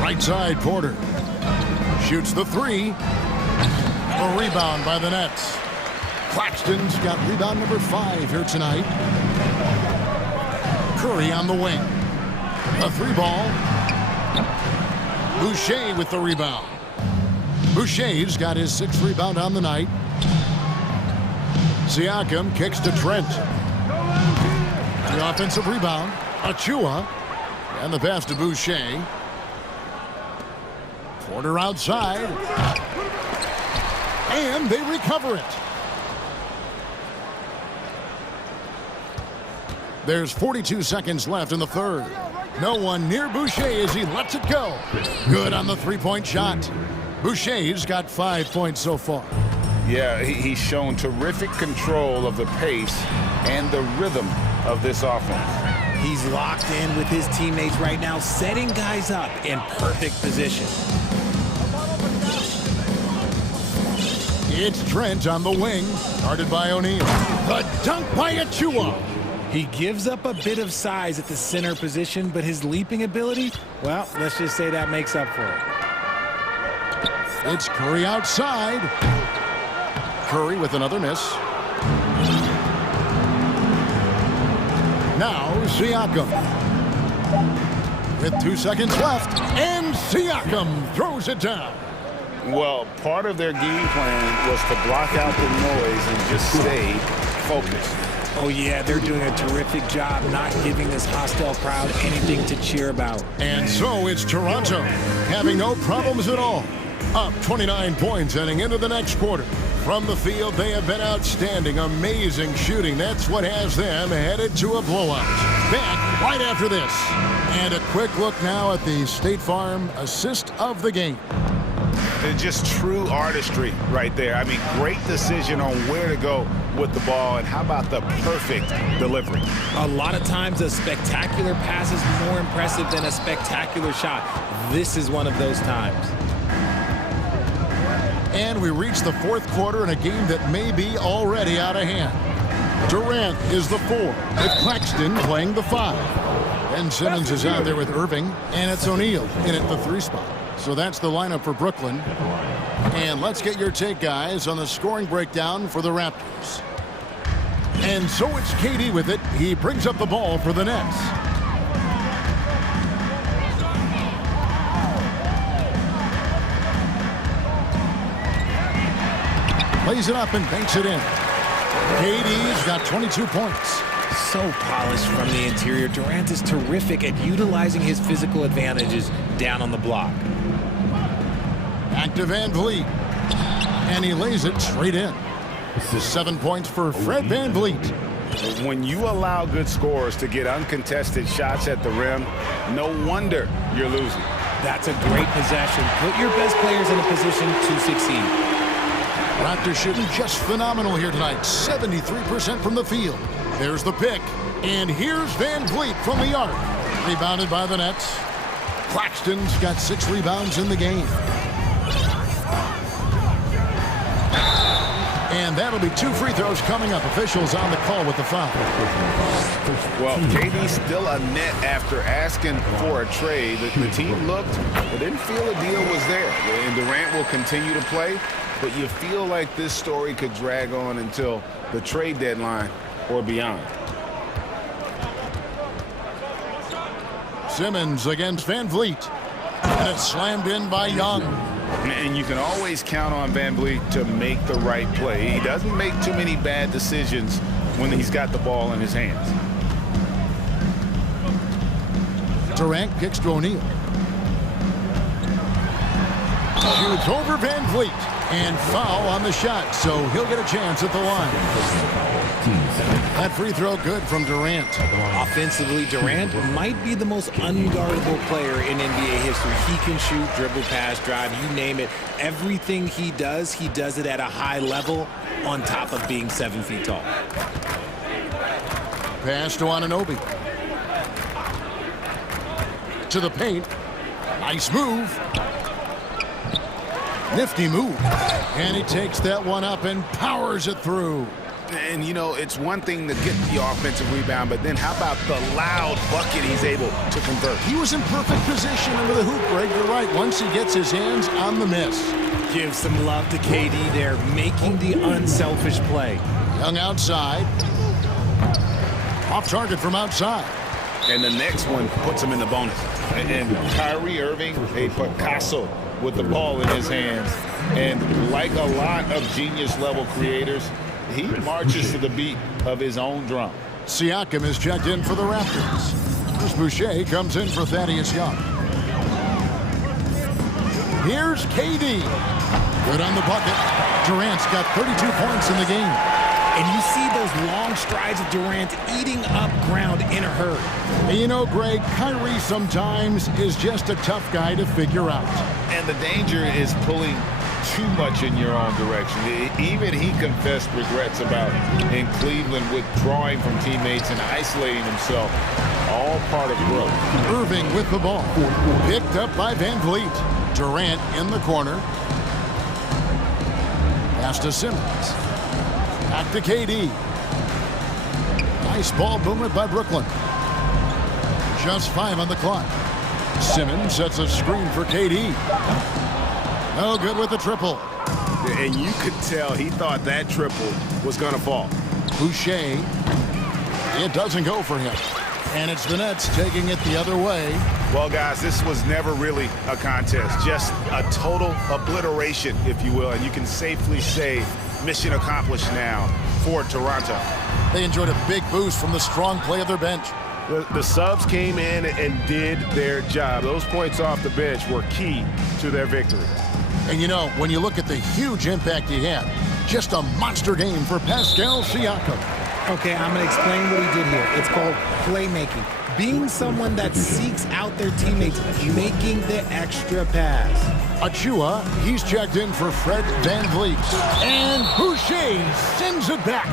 Right side, Porter. Shoots the three. A rebound by the Nets. Claxton's got rebound number 5 here tonight. Curry on the wing. A three ball. Boucher with the rebound. Boucher's got his 6th rebound on the night. Siakam kicks to Trent. The offensive rebound. Achua. And the pass to Boucher. Porter outside. And they recover it. There's 42 seconds left in the third. No one near Boucher as he lets it go. Good on the three-point shot. Boucher's got 5 points so far. Yeah, he's shown terrific control of the pace and the rhythm of this offense. He's locked in with his teammates right now, setting guys up in perfect position. It's Trent on the wing, guarded by O'Neal. The dunk by Achua. He gives up a bit of size at the center position, but his leaping ability, well, let's just say that makes up for it. It's Curry outside. Curry with another miss. Now Siakam. With 2 seconds left, and Siakam throws it down. Well, part of their game plan was to block out the noise and just stay focused. Oh, yeah, they're doing a terrific job not giving this hostile crowd anything to cheer about. And so it's Toronto, having no problems at all. Up 29 points heading into the next quarter. From the field, they have been outstanding. Amazing shooting. That's what has them headed to a blowout. Back right after this. And a quick look now at the State Farm assist of the game. Just true artistry right there. I mean, great decision on where to go with the ball, and how about the perfect delivery? A lot of times a spectacular pass is more impressive than a spectacular shot. This is one of those times. And we reach the fourth quarter in a game that may be already out of hand. Durant is the 4, with Claxton playing the 5. Ben Simmons is out there with Irving, and it's O'Neal in at the 3 spot. So that's the lineup for Brooklyn. And let's get your take, guys, on the scoring breakdown for the Raptors. And so it's KD with it. He brings up the ball for the Nets. Plays it up and banks it in. KD's got 22 points. So polished from the interior. Durant is terrific at utilizing his physical advantages down on the block. Back to Van Vliet. And he lays it straight in. 7 points for Fred Van Vliet. When you allow good scorers to get uncontested shots at the rim, no wonder you're losing. That's a great possession. Put your best players in a position to succeed. Raptors shooting just phenomenal here tonight. 73% from the field. There's the pick. And here's Van Vliet from the arc. Rebounded by the Nets. Claxton's got 6 rebounds in the game. And that'll be 2 free throws coming up. Officials on the call with the foul. Well, KD's still a net after asking for a trade. The team looked, but didn't feel a deal was there. And Durant will continue to play, but you feel like this story could drag on until the trade deadline or beyond. Simmons against Van Vliet. And it's slammed in by Young. And you can always count on Van Vliet to make the right play. He doesn't make too many bad decisions when he's got the ball in his hands. Durant kicks to O'Neal. Shoots over Van Vliet. And foul on the shot, so he'll get a chance at the line. That free throw good from Durant. Offensively, Durant might be the most unguardable player in NBA history. He can shoot, dribble, pass, drive, you name it. Everything he does it at a high level on top of being 7 feet tall. Pass to Anunoby. To the paint. Nice move. Nifty move. And he takes that one up and powers it through. And, you know, it's one thing to get the offensive rebound, but then how about the loud bucket he's able to convert? He was in perfect position under the hoop, Greg. You're right. Once he gets his hands on the miss. Give some love to KD there, making the unselfish play. Young outside. Off target from outside. And the next one puts him in the bonus. And Kyrie Irving, a Picasso with the ball in his hands. And like a lot of genius-level creators, he marches to the beat of his own drum. Siakam is checked in for the Raptors. Chris Boucher comes in for Thaddeus Young. Here's KD. Good on the bucket. Durant's got 32 points in the game. And you see those long strides of Durant eating up ground in a hurry. And you know, Greg, Kyrie sometimes is just a tough guy to figure out. And the danger is pulling too much in your own direction. Even he confessed regrets about in Cleveland withdrawing from teammates and isolating himself. All part of growth. Irving with the ball. Picked up by Van Vliet. Durant in the corner. Pass to Simmons. Back to KD. Nice ball movement by Brooklyn. Just 5 on the clock. Simmons sets a screen for KD. No good with the triple. And you could tell he thought that triple was going to fall. Boucher. It doesn't go for him. And it's the Nets taking it the other way. Well, guys, this was never really a contest. Just a total obliteration, if you will. And you can safely say mission accomplished now for Toronto. They enjoyed a big boost from the strong play of their bench. The subs came in and did their job. Those points off the bench were key to their victory. And you know, when you look at the huge impact he had, just a monster game for Pascal Siakam. Okay, I'm going to explain what he did here. It's called playmaking. Being someone that seeks out their teammates, making the extra pass. Achua, he's checked in for Fred Van Vliet. And Boucher sends it back.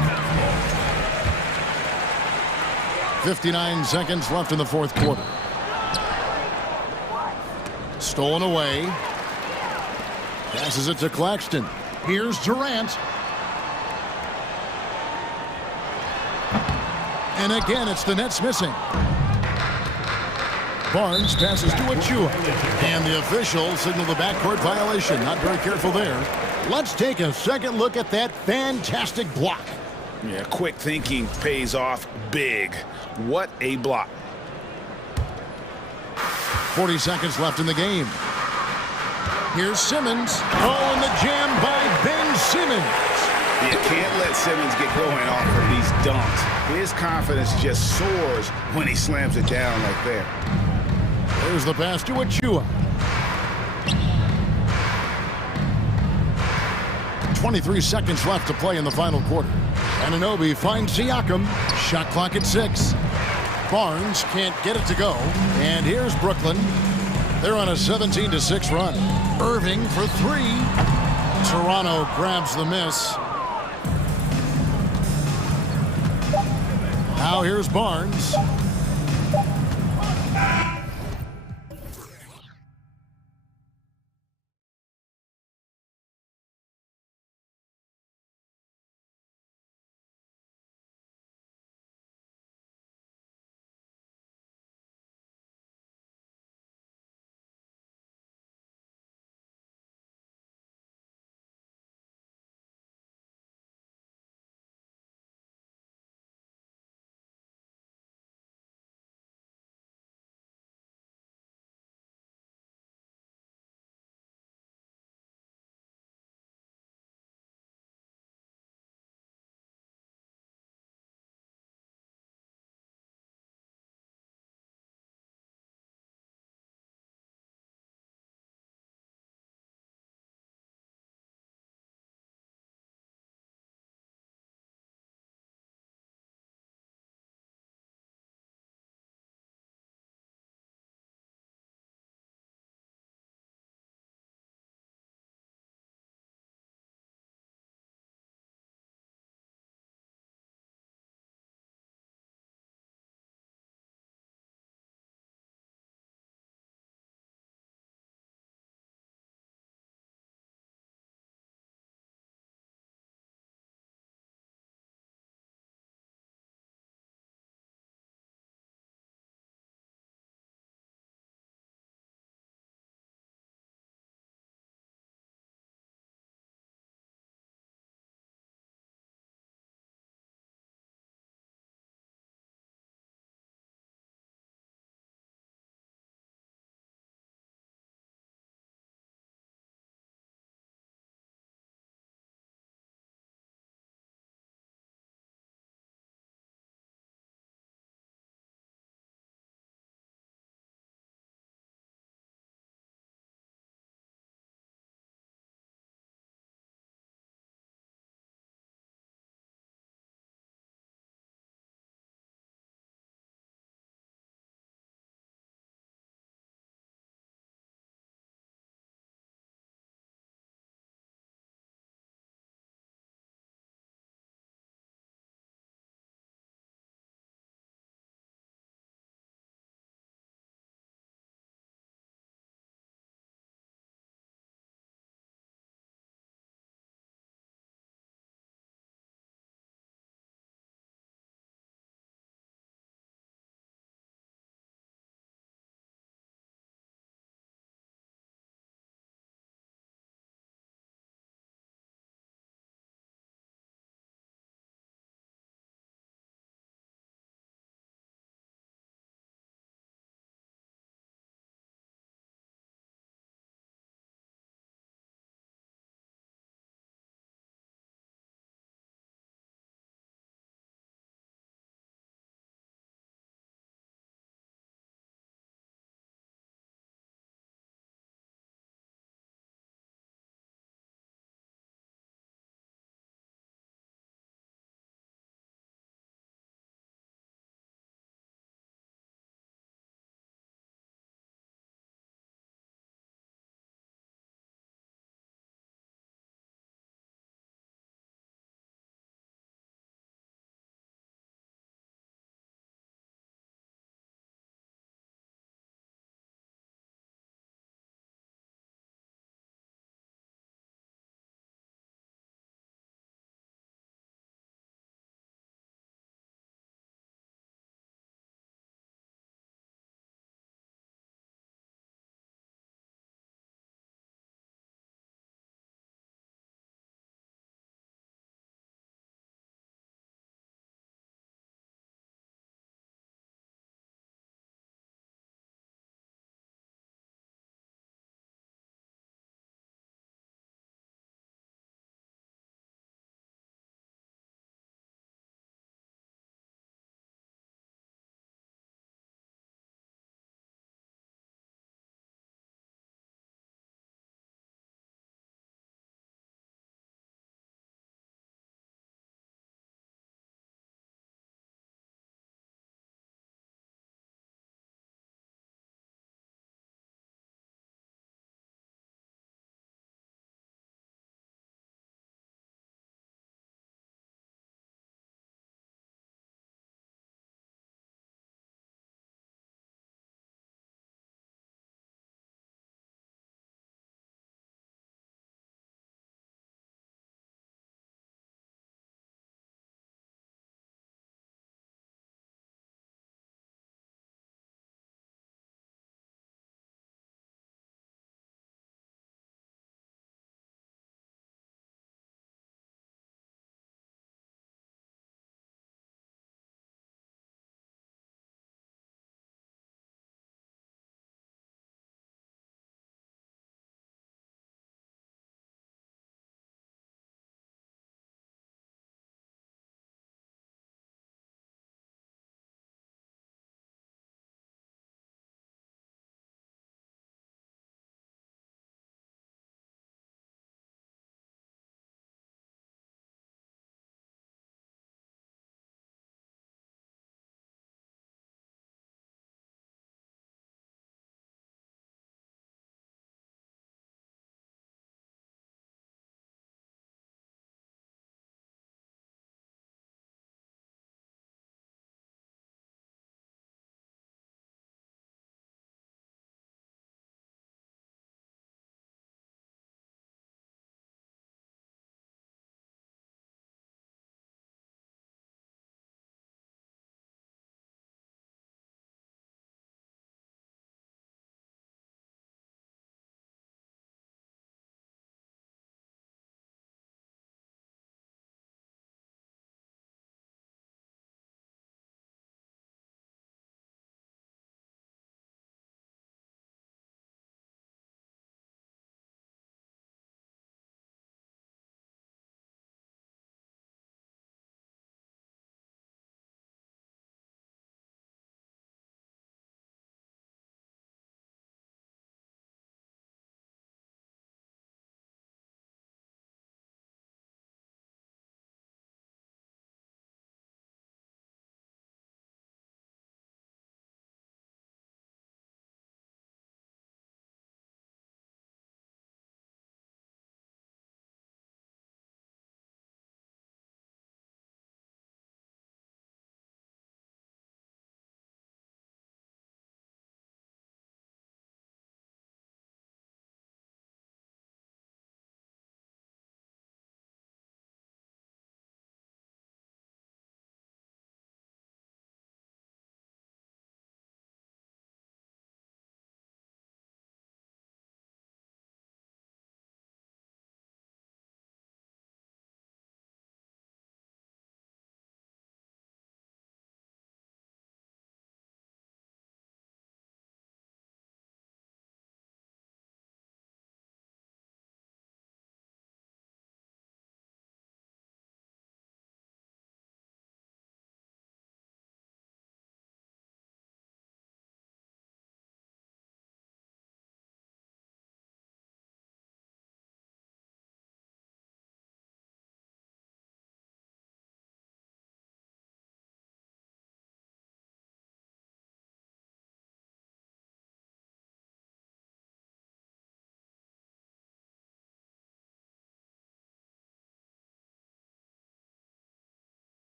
59 seconds left in the fourth quarter. Stolen away. Passes it to Claxton. Here's Durant. And again, it's the Nets missing. Barnes passes to Achua. And the official signaled the backcourt violation. Not very careful there. Let's take a second look at that fantastic block. Yeah, quick thinking pays off big. What a block. 40 seconds left in the game. Here's Simmons. Oh, and the jam by Ben Simmons. You can't let Simmons get going off of these dunks. His confidence just soars when he slams it down like that. There's the pass to Achua. 23 seconds left to play in the final quarter. Anunoby finds Siakam. Shot clock at 6. Barnes can't get it to go. And here's Brooklyn. They're on a 17-6 run. Irving for 3. Toronto grabs the miss. Now here's Barnes.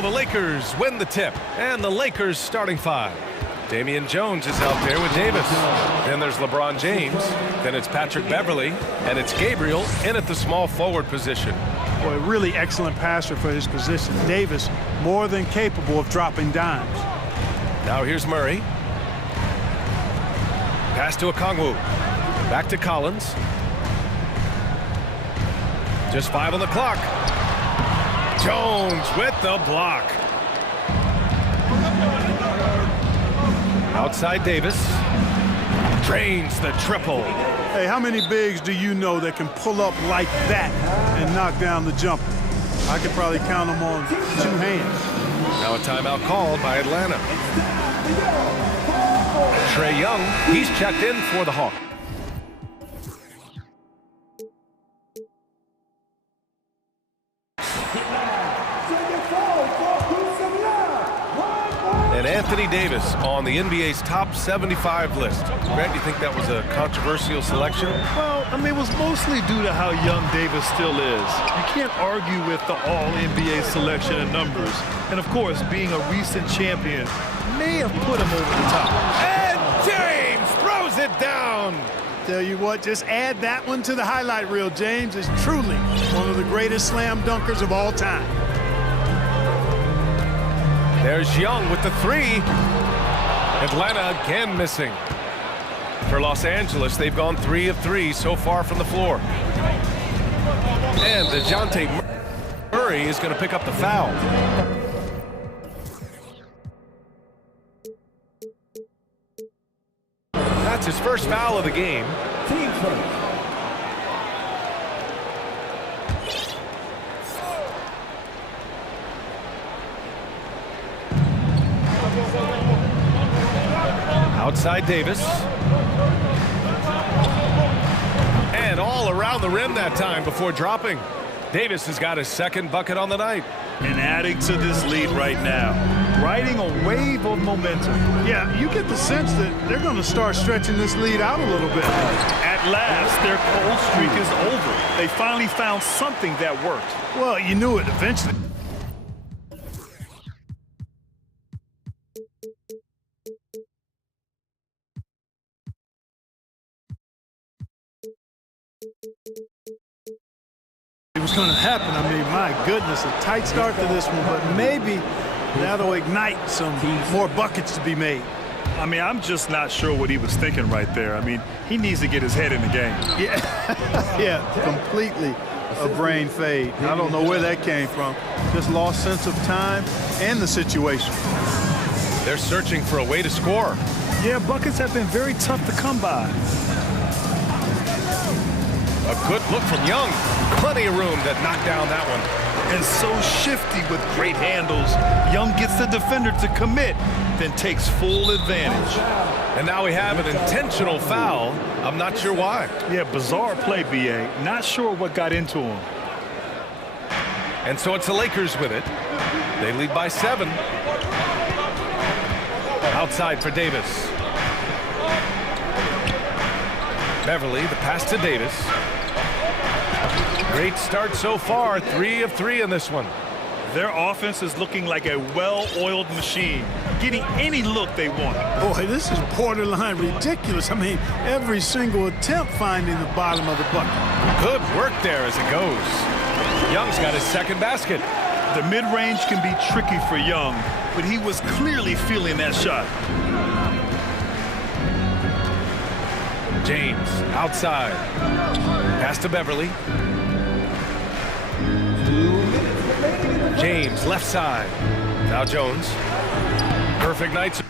So the Lakers win the tip, and the Lakers starting five. Damian Jones is out there with Davis. Then there's LeBron James. Then it's Patrick Beverly, and it's Gabriel in at the small forward position. Boy, really excellent passer for his position. Davis, more than capable of dropping dimes. Now here's Murray. Pass to Okongwu. Back to Collins. Just 5 on the clock. Jones with the block. Outside Davis. Drains the triple. Hey, how many bigs do you know that can pull up like that and knock down the jumper? I could probably count them on 2 hands. Now a timeout called by Atlanta. Trae Young, he's checked in for the Hawks. And Anthony Davis on the NBA's top 75 list. Greg, do you think that was a controversial selection? Well, I mean, it was mostly due to how young Davis still is. You can't argue with the all-NBA selection and numbers. And, of course, being a recent champion may have put him over the top. And James throws it down. Tell you what, just add that one to the highlight reel. James is truly one of the greatest slam dunkers of all time. There's Young with the 3. Atlanta again missing. For Los Angeles, they've gone 3 of 3 so far from the floor. And DeJounte Murray is going to pick up the foul. That's his first foul of the game. Team first. Outside Davis. And all around the rim that time before dropping. Davis has got his second bucket on the night. And adding to this lead right now, riding a wave of momentum. Yeah, you get the sense that they're going to start stretching this lead out a little bit. At last, their cold streak is over. They finally found something that worked. Well, you knew it eventually. It was going to happen. I mean, my goodness, a tight start to this one, but maybe that'll ignite some more buckets to be made. I mean, I'm just not sure what he was thinking right there. I mean, he needs to get his head in the game. Yeah, yeah, completely a brain fade. I don't know where that came from. Just lost sense of time and the situation. They're searching for a way to score. Yeah, buckets have been very tough to come by. A good look from Young. Plenty of room that knocked down that one. And so shifty with great handles. Young gets the defender to commit, then takes full advantage. And now we have an intentional foul. I'm not sure why. Yeah, bizarre play, B.A. Not sure what got into him. And so it's the Lakers with it. They lead by 7. Outside for Davis. Beverly, the pass to Davis. Great start so far, 3 of 3 in this one. Their offense is looking like a well-oiled machine, getting any look they want. Boy, this is borderline ridiculous. I mean, every single attempt finding the bottom of the bucket. Good work there as it goes. Young's got his second basket. The mid-range can be tricky for Young, but he was clearly feeling that shot. James outside. Pass to Beverly. James left side. Now Jones. Perfect night.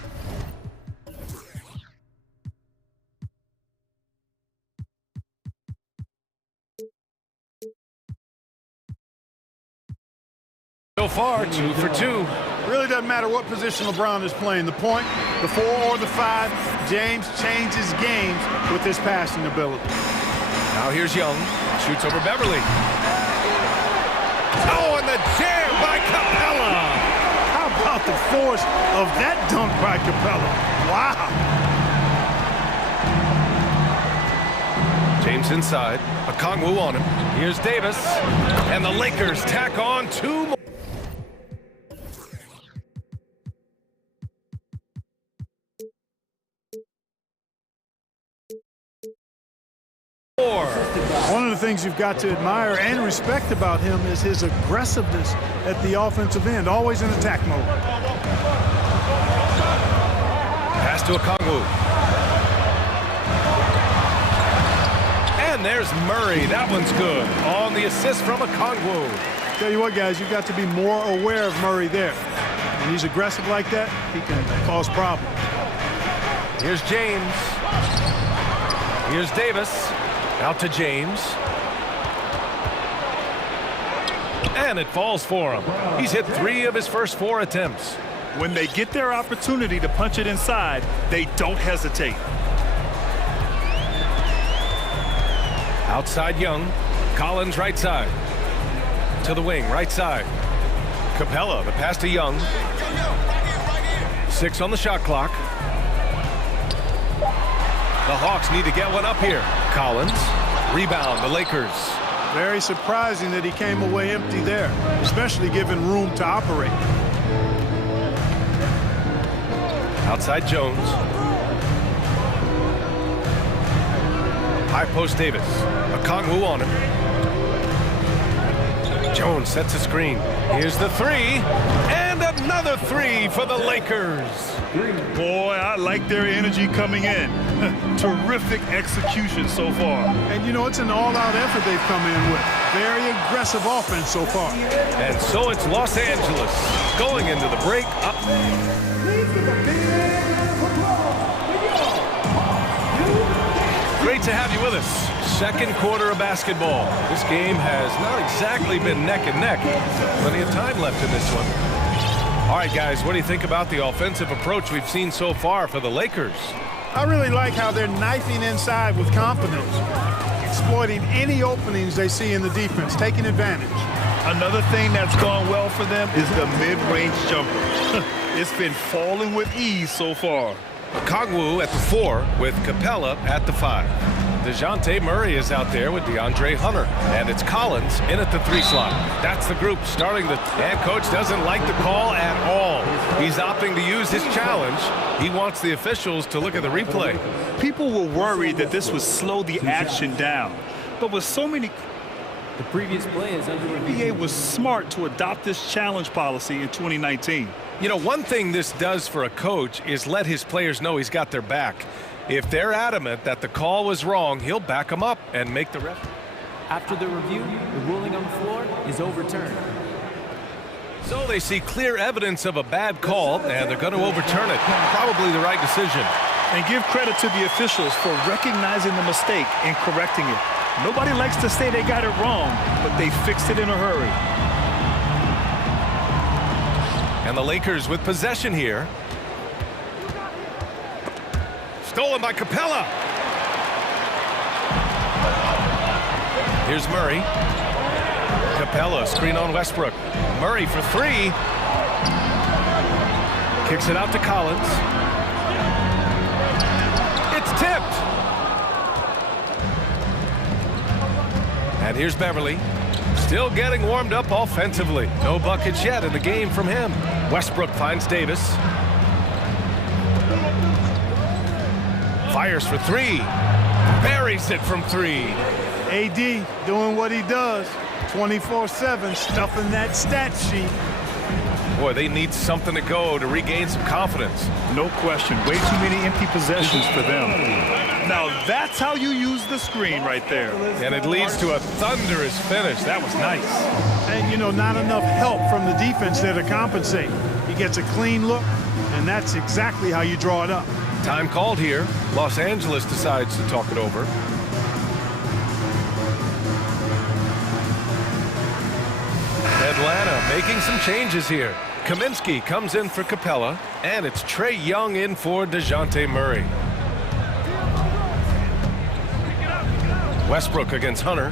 So far, 2 for 2. Really doesn't matter what position LeBron is playing. The point, the 4 or the 5, James changes games with his passing ability. Now here's Young. Shoots over Beverly. Oh, and the jam by Capella. How about the force of that dunk by Capella? Wow. James inside. Okongwu on him. Here's Davis. And the Lakers tack on 2 more. of the things you've got to admire and respect about him is his aggressiveness at the offensive end, always in attack mode. Pass to Okongwu. And there's Murray. That one's good. On the assist from Okongwu. Tell you what, guys, you've got to be more aware of Murray there. When he's aggressive like that, he can cause problems. Here's James. Here's Davis. Out to James. And it falls for him. He's hit 3 of his first 4 attempts. When they get their opportunity to punch it inside, they don't hesitate. Outside Young. Collins right side. To the wing, right side. Capella, the pass to Young. 6 on the shot clock. The Hawks need to get one up here. Collins, rebound, the Lakers. Very surprising that he came away empty there, especially given room to operate. Outside Jones. High post Davis. Okongwu on him. Jones sets a screen. Here's the 3. And another 3 for the Lakers. Boy, I like their energy coming in. Terrific execution so far. And, you know, it's an all-out effort they've come in with. Very aggressive offense so far. And so it's Los Angeles going into the break up. Great to have you with us. Second quarter of basketball. This game has not exactly been neck and neck. Plenty of time left in this one. All right, guys, what do you think about the offensive approach we've seen so far for the Lakers? I really like how they're knifing inside with confidence, exploiting any openings they see in the defense, taking advantage. Another thing that's gone well for them is the mid-range jumper. It's been falling with ease so far. Okongwu at the 4 with Capella at the 5. DeJounte Murray is out there with DeAndre Hunter. And it's Collins in at the 3 slot. That's the group starting the... And coach doesn't like the call at all. He's opting to use his challenge. He wants the officials to look at the replay. People were worried that this would slow the action down. But with so many... The previous play is under review. The NBA was smart to adopt this challenge policy in 2019. You know, one thing this does for a coach is let his players know he's got their back. If they're adamant that the call was wrong, he'll back them up and make the ref. After the review, the ruling on the floor is overturned. So they see clear evidence of a bad call, and they're going to overturn it. Probably the right decision. And give credit to the officials for recognizing the mistake and correcting it. Nobody likes to say they got it wrong, but they fixed it in a hurry. And the Lakers with possession here. Stolen by Capella. Here's Murray. Capella, screen on Westbrook. Murray for 3. Kicks it out to Collins. It's tipped. And here's Beverly. Still getting warmed up offensively. No buckets yet in the game from him. Westbrook finds Davis. Fires for 3. Buries it from 3. AD doing what he does. 24/7, stuffing that stat sheet. Boy, they need something to go to regain some confidence. No question. Way too many empty possessions for them. Now that's how you use the screen right there. And it leads to a thunderous finish. That was nice. And, you know, not enough help from the defense there to compensate. He gets a clean look, and that's exactly how you draw it up. Time called here. Los Angeles decides to talk it over. Atlanta making some changes here. Kaminsky comes in for Capella, and it's Trae Young in for DeJounte Murray. Westbrook against Hunter.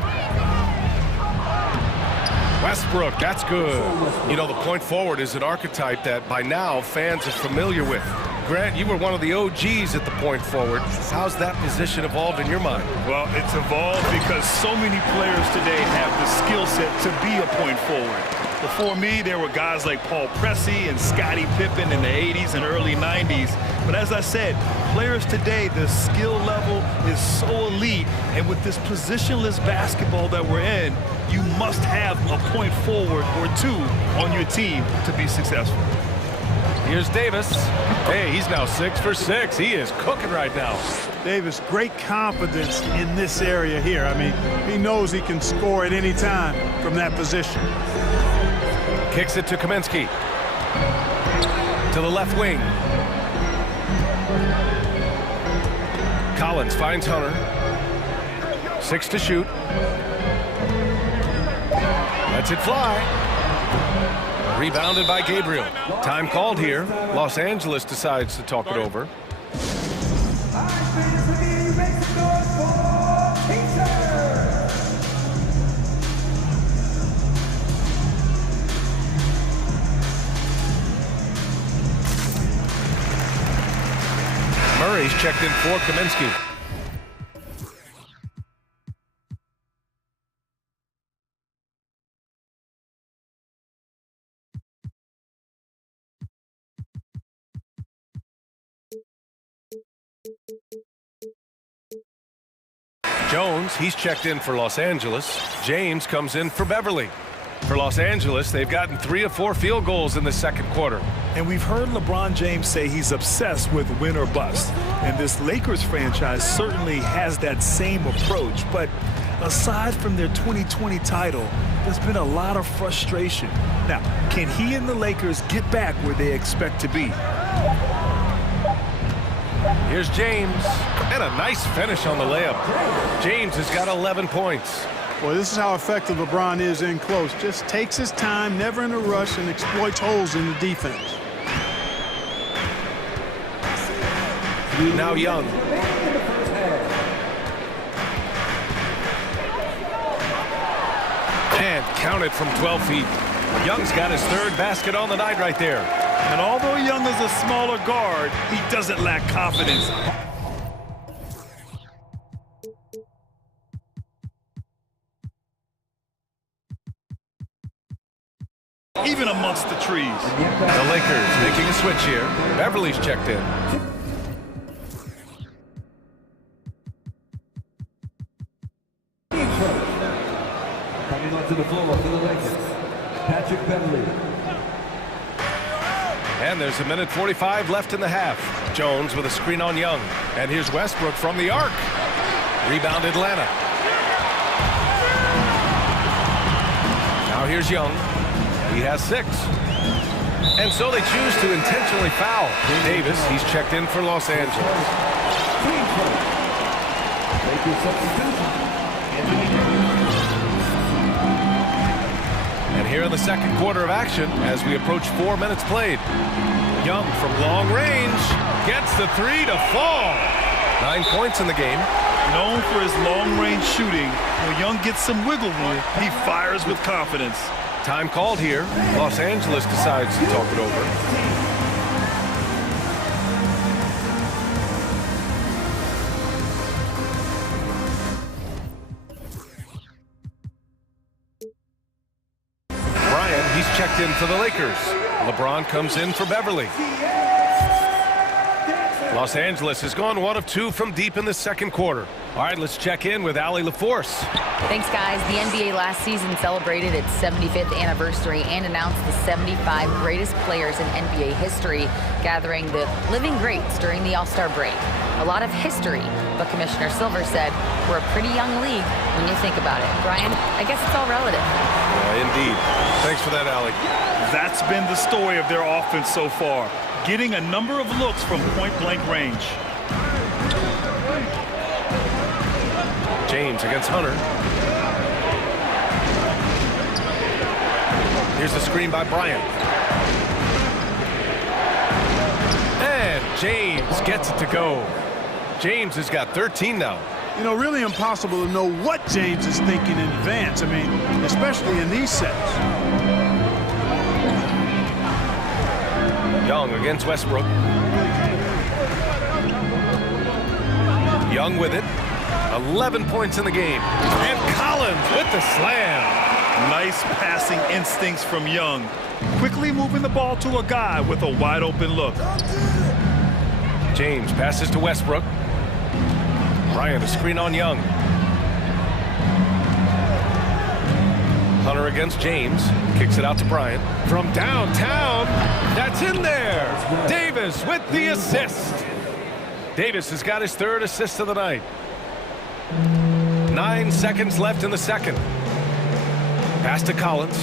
Westbrook, that's good. You know, the point forward is an archetype that by now fans are familiar with. Grant, you were one of the OGs at the point forward. How's that position evolved in your mind? Well, it's evolved because so many players today have the skill set to be a point forward. Before me, there were guys like Paul Pressey and Scottie Pippen in the 80s and early 90s. But as I said, players today, the skill level is so elite. And with this positionless basketball that we're in, you must have a point forward or two on your team to be successful. Here's Davis. Hey, he's now 6 for 6. He is cooking right now. Davis, great confidence in this area here. I mean, he knows he can score at any time from that position. Kicks it to Kaminsky. To the left wing. Collins finds Hunter. 6 to shoot. Lets it fly. Rebounded by Gabriel. Time called here. Los Angeles decides to talk it over. Murray's checked in for Kaminsky. Jones, he's checked in for Los Angeles. James comes in for Beverly. For Los Angeles, they've gotten 3 of 4 field goals in the second quarter. And we've heard LeBron James say he's obsessed with win or bust. And this Lakers franchise certainly has that same approach. But aside from their 2020 title, there's been a lot of frustration. Now, can he and the Lakers get back where they expect to be? Here's James, and a nice finish on the layup. James has got 11 points. Well, this is how effective LeBron is in close. Just takes his time, never in a rush, and exploits holes in the defense. Now Young. And counted from 12 feet. Young's got his 3rd basket on the night right there. And although Young is a smaller guard, he doesn't lack confidence. Even amongst the trees. The Lakers making a switch here. Beverly's checked in. Coming onto the floor for the Lakers, Patrick Beverly. And there's 1:45 left in the half. Jones with a screen on Young. And here's Westbrook from the arc. Rebound Atlanta. Now here's Young. He has 6. And so they choose to intentionally foul. Davis, he's checked in for Los Angeles. And here in the second quarter of action, as we approach 4 minutes played, Young from long range gets the 3 to fall. 9 points in the game. Known for his long-range shooting, when Young gets some wiggle room, he fires with confidence. Time called here. Los Angeles decides to talk it over. Bryant, he's checked in for the Lakers. LeBron comes in for Beverly. Los Angeles has gone 1 of 2 from deep in the second quarter. All right, let's check in with Allie LaForce. Thanks, guys. The NBA last season celebrated its 75th anniversary and announced the 75 greatest players in NBA history, gathering the living greats during the All-Star break. A lot of history, but Commissioner Silver said we're a pretty young league when you think about it. Brian, I guess it's all relative. Indeed. Thanks for that, Allie. That's been the story of their offense so far, getting a number of looks from point-blank range. James against Hunter. Here's the screen by Bryant. And James gets it to go. James has got 13 now. You know, really impossible to know what James is thinking in advance. I mean, especially in these sets. Young against Westbrook. Young with it. 11 points in the game. And Collins with the slam. Nice passing instincts from Young. Quickly moving the ball to a guy with a wide open look. James passes to Westbrook. Bryant, a screen on Young. Hunter against James. Kicks it out to Bryant. From downtown, that's in there. Davis with the assist. Davis has got his third assist of the night. 9 seconds left in the second. Pass to Collins.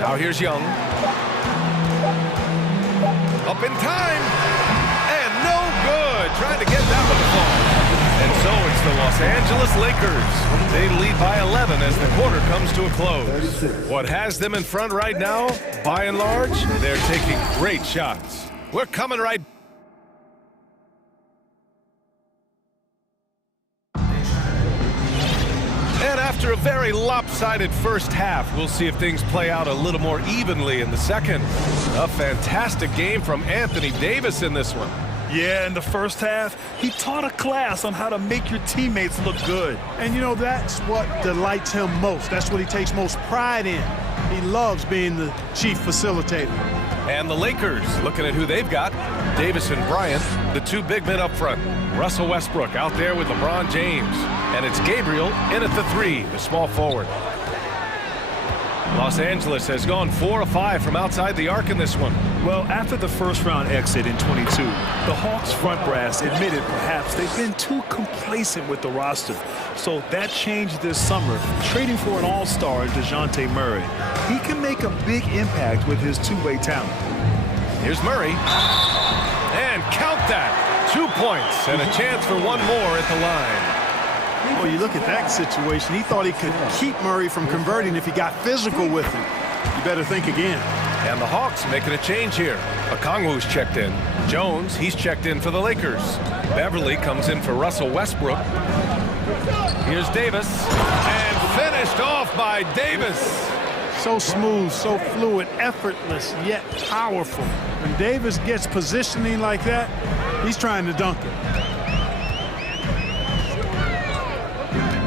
Now here's Young. Up in time. And no good. Trying to get that one to fall. And so it's the Los Angeles Lakers. They lead by 11 as the quarter comes to a close. What has them in front right now, by and large, they're taking great shots. We're coming right back. And after a very lopsided first half, we'll see if things play out a little more evenly in the second. A fantastic game from Anthony Davis in this one. Yeah, in the first half, he taught a class on how to make your teammates look good. And, you know, that's what delights him most. That's what he takes most pride in. He loves being the chief facilitator. And the Lakers, looking at who they've got, Davis and Bryant, the two big men up front. Russell Westbrook out there with LeBron James. And it's Gabriel in at the 3, the small forward. Los Angeles has gone 4 of 5 from outside the arc in this one. Well, after the first round exit in 22, the Hawks front brass admitted perhaps they've been too complacent with the roster. So that changed this summer, trading for an all-star in DeJounte Murray. He can make a big impact with his two-way talent. Here's Murray. And count that. 2 points and a chance for one more at the line. Well, you look at that situation. He thought he could keep Murray from converting if he got physical with him. You better think again. And the Hawks making a change here. Okongwu's checked in. Jones, he's checked in for the Lakers. Beverly comes in for Russell Westbrook. Here's Davis. And finished off by Davis. So smooth, so fluid, effortless, yet powerful. When Davis gets positioning like that, he's trying to dunk it.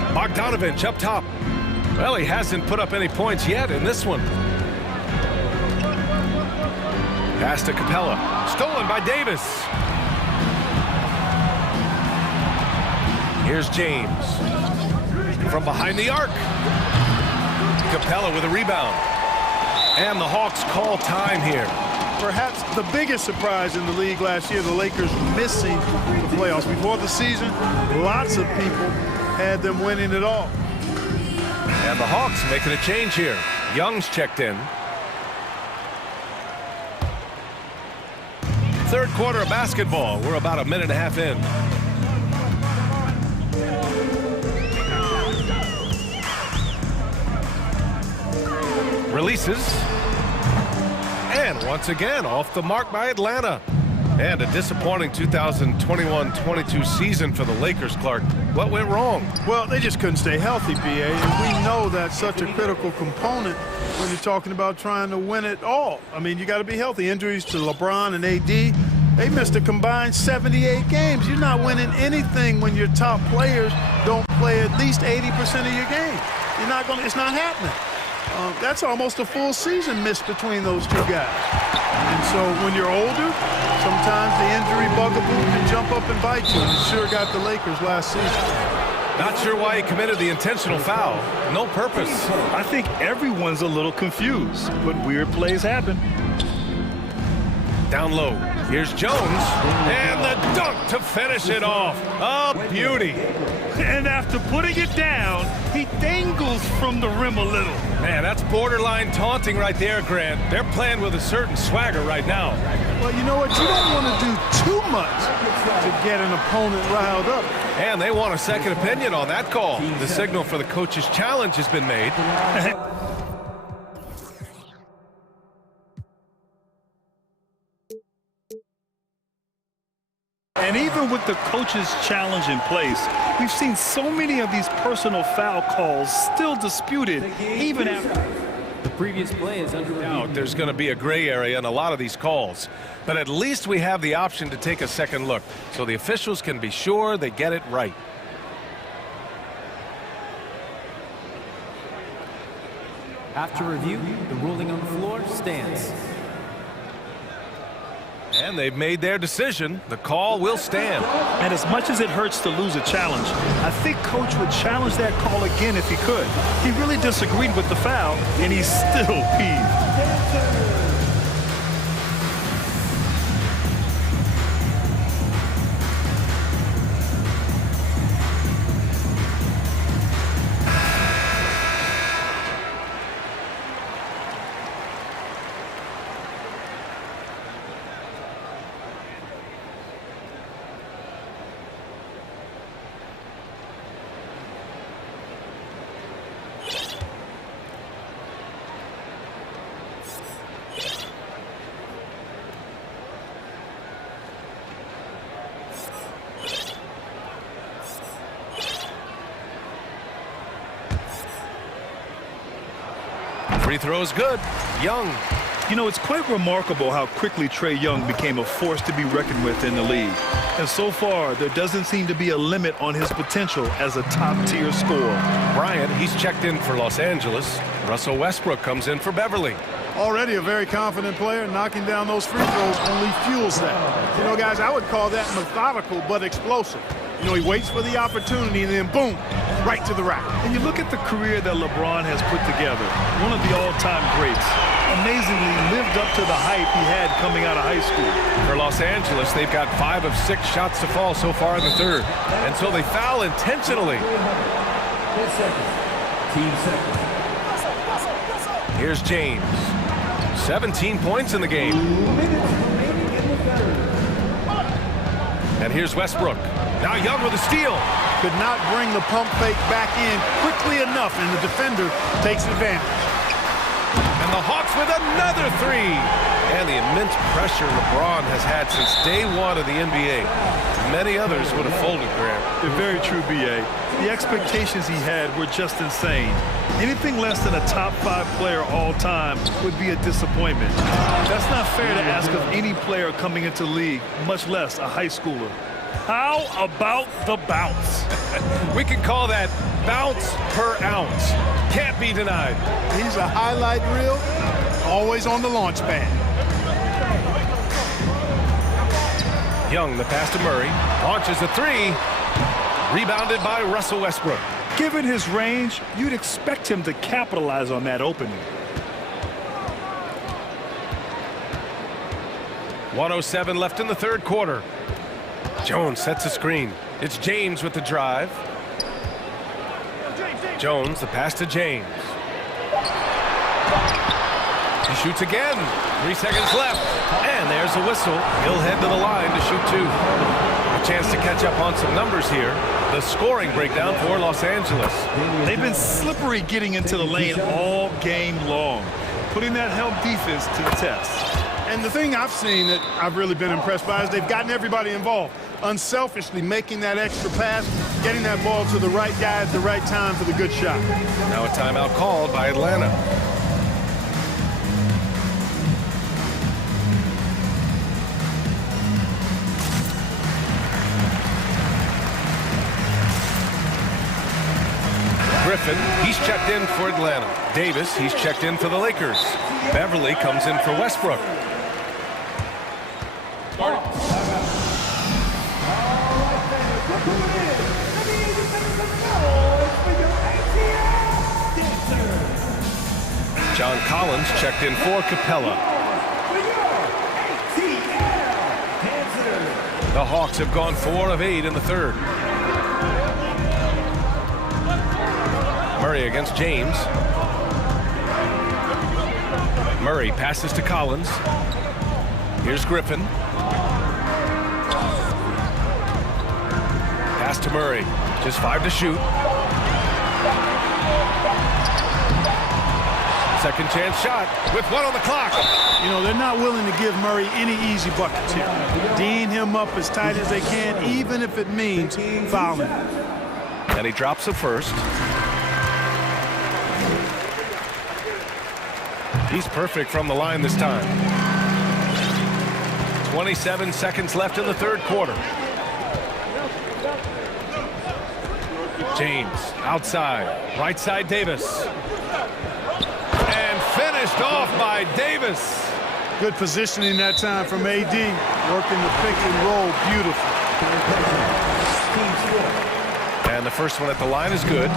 Bogdanovich up top. Well, he hasn't put up any points yet in this one. Pass to Capella. Stolen by Davis. Here's James. From behind the arc. Capella with a rebound. And the Hawks call time here. Perhaps the biggest surprise in the league last year, the Lakers missing the playoffs. Before the season, lots of people had them winning it all. And the Hawks making a change here. Young's checked in. Third quarter of basketball. We're about a minute and a half in. Releases. And once again, off the mark by Atlanta. And a disappointing 2021-22 season for the Lakers, Clark. What went wrong? Well, they just couldn't stay healthy, BA. And we know that's such a critical component when you're talking about trying to win it all. I mean, you got to be healthy. Injuries to LeBron and AD, they missed a combined 78 games. You're not winning anything when your top players don't play at least 80% of your game. You're not going to, it's not happening. That's almost a full season missed between those two guys. And so when you're older, sometimes the injury bugaboo can jump up and bite you. It sure got the Lakers last season. Not sure why he committed the intentional foul. No purpose. I think everyone's a little confused, but weird plays happen. Down low. Here's Jones. And the dunk to finish it off. A beauty. And after putting it down, he dangles from the rim a little. Man, that's borderline taunting right there, Grant. They're playing with a certain swagger right now. Well, you know what? You don't want to do too much to get an opponent riled up. And they want a second opinion on that call. The signal for the coach's challenge has been made. And even with the coach's challenge in place, we've seen so many of these personal foul calls still disputed, even after the previous play is under review. There's going to be a gray area in a lot of these calls, but at least we have the option to take a second look, so the officials can be sure they get it right. After review, the ruling on the floor stands. And they've made their decision. The call will stand. And as much as it hurts to lose a challenge, I think Coach would challenge that call again if he could. He really disagreed with the foul, and he's still peeved. Free throw's good. Young. You know, it's quite remarkable how quickly Trae Young became a force to be reckoned with in the league. And so far, there doesn't seem to be a limit on his potential as a top-tier scorer. Bryant, he's checked in for Los Angeles. Russell Westbrook comes in for Beverly. Already a very confident player, knocking down those free throws only fuels that. You know, guys, I would call that methodical but explosive. You know, he waits for the opportunity and then boom, right to the rack. And you look at the career that LeBron has put together, one of the all-time greats. Amazingly lived up to the hype he had coming out of high school. For Los Angeles, they've got 5 of 6 shots to fall so far in the third. And so they foul intentionally. 10 seconds. Team second. Here's James. 17 points in the game. 2 minutes remaining in the third. And here's Westbrook. Now Young with a steal. Could not bring the pump fake back in quickly enough, and the defender takes advantage. And the Hawks with another 3. And the immense pressure LeBron has had since day one of the NBA. Many others would have folded, Graham. They're very true, B.A. The expectations he had were just insane. Anything less than a top 5 player all time would be a disappointment. That's not fair to ask of any player coming into the league, much less a high schooler. How about the bounce? We can call that bounce per ounce. Can't be denied. He's a highlight reel, always on the launch pad. Young, the pass to Murray, launches a 3. Rebounded by Russell Westbrook. Given his range, you'd expect him to capitalize on that opening. 1:07 left in the third quarter. Jones sets a screen. It's James with the drive. Jones, the pass to James. He shoots again. 3 seconds left. And there's a whistle. He'll head to the line to shoot 2. A chance to catch up on some numbers here. The scoring breakdown for Los Angeles. They've been slippery getting into the lane all game long, putting that help defense to the test. And the thing I've seen that I've really been impressed by is they've gotten everybody involved, unselfishly making that extra pass, getting that ball to the right guy at the right time for the good shot. Now a timeout called by Atlanta. Griffin, he's checked in for Atlanta. Davis, he's checked in for the Lakers. Beverly comes in for Westbrook. John Collins checked in for Capella. The Hawks have gone 4 of 8 in the third. Murray against James. Murray passes to Collins. Here's Griffin. Pass to Murray. Just 5 to shoot. Second chance shot with 1 on the clock. You know, they're not willing to give Murray any easy buckets here. Dean him up as tight as they can, even if it means fouling. And he drops the first. He's perfect from the line this time. 27 seconds left in the third quarter. James outside, right side Davis. Finished off by Davis. Good positioning that time from AD. Working the pick and roll. Beautiful. And the first one at the line is good.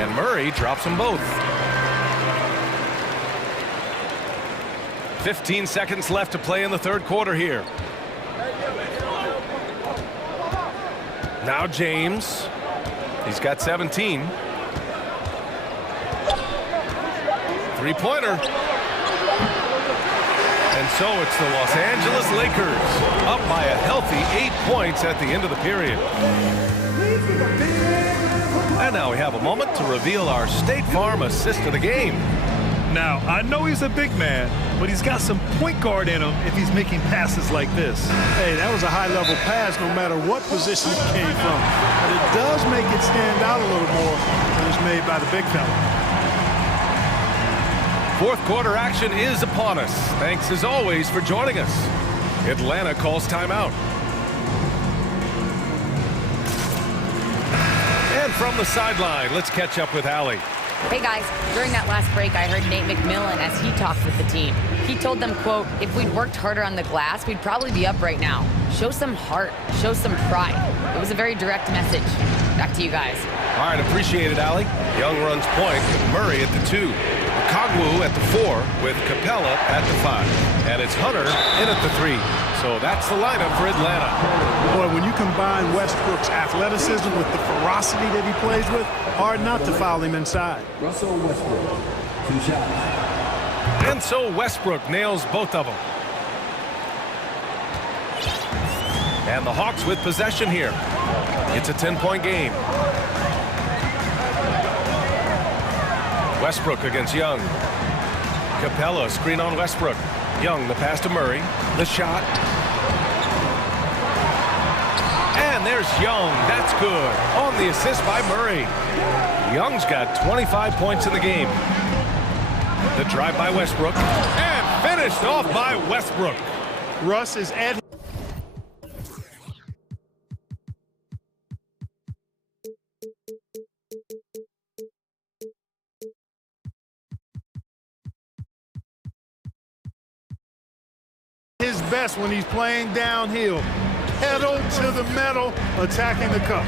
And Murray drops them both. 15 seconds left to play in the third quarter here. Now James. He's got 17. Three-pointer. And so it's the Los Angeles Lakers up by a healthy 8 points at the end of the period. And now we have a moment to reveal our State Farm assist of the game. Now, I know he's a big man, but he's got some point guard in him if he's making passes like this. Hey, that was a high-level pass no matter what position it came from. But it does make it stand out a little more when it's made by the big fella. Fourth quarter action is upon us. Thanks as always for joining us. Atlanta calls timeout. And from the sideline, let's catch up with Allie. Hey guys, during that last break, I heard Nate McMillan as he talked with the team. He told them, quote, if we'd worked harder on the glass, we'd probably be up right now. Show some heart, show some pride. It was a very direct message. Back to you guys. All right, appreciate it, Allie. Young runs point with Murray at the 2. Kagwu at the 4 with Capella at the 5. And it's Hunter in at the 3. So that's the lineup for Atlanta. Boy, when you combine Westbrook's athleticism with the ferocity that he plays with, hard not to foul him inside. Russell Westbrook, 2 shots. And so Westbrook nails both of them. And the Hawks with possession here. It's a 10-point game. Westbrook against Young. Capella, screen on Westbrook. Young, the pass to Murray. The shot. And there's Young. That's good. On the assist by Murray. Young's got 25 points in the game. The drive by Westbrook. And finished off by Westbrook. Russ is at his best when he's playing downhill. Pedal to the metal, attacking the cup.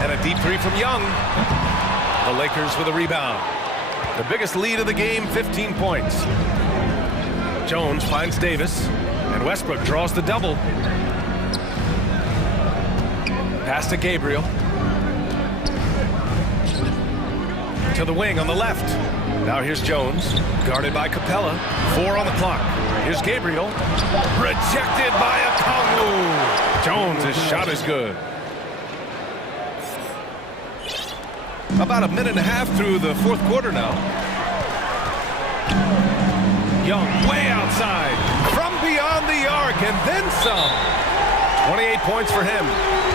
And a deep 3 from Young. The Lakers with a rebound. The biggest lead of the game, 15 points. Jones finds Davis, and Westbrook draws the double. Pass to Gabriel. To the wing on the left. Now here's Jones, guarded by Capella. 4 on the clock. Here's Gabriel. Rejected by Okongwu. Jones' shot is good. About a minute and a half through the fourth quarter now. Young way outside. From beyond the arc and then some. 28 points for him.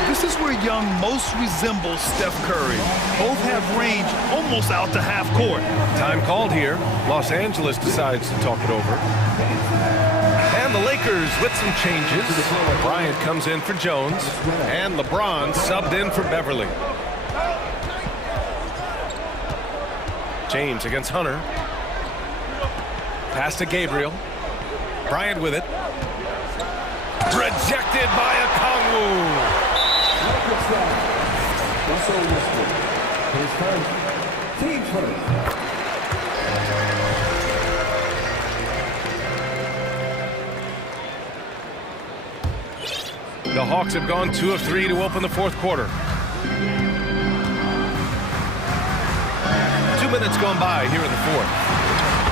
This is where Young most resembles Steph Curry. Both have range almost out to half court. Time called here. Los Angeles decides to talk it over. And the Lakers with some changes. Bryant comes in for Jones. And LeBron subbed in for Beverly. James against Hunter. Pass to Gabriel. Bryant with it. Rejected by Okongwu. Russell Westbrook, his first, team first. The Hawks have gone 2 of 3 to open the fourth quarter. 2 minutes gone by here in the fourth.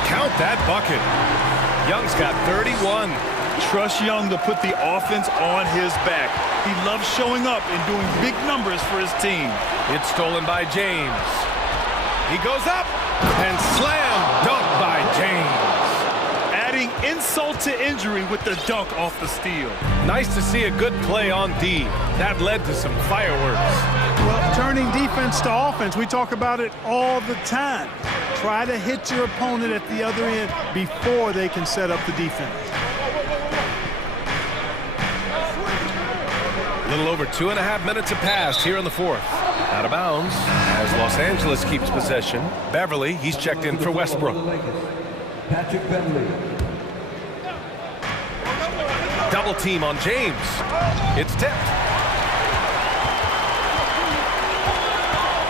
Count that bucket. Young's got 31. Trust Young to put the offense on his back. He loves showing up and doing big numbers for his team. It's stolen by James. He goes up and slam dunk by James. Adding insult to injury with the dunk off the steal. Nice to see a good play on D. That led to some fireworks. Well, turning defense to offense, we talk about it all the time. Try to hit your opponent at the other end before they can set up the defense. little over 2.5 minutes have passed here in the fourth. Out of bounds as Los Angeles keeps possession. Beverly, he's checked in for Westbrook. Patrick Beverly. Double team on James. It's tipped.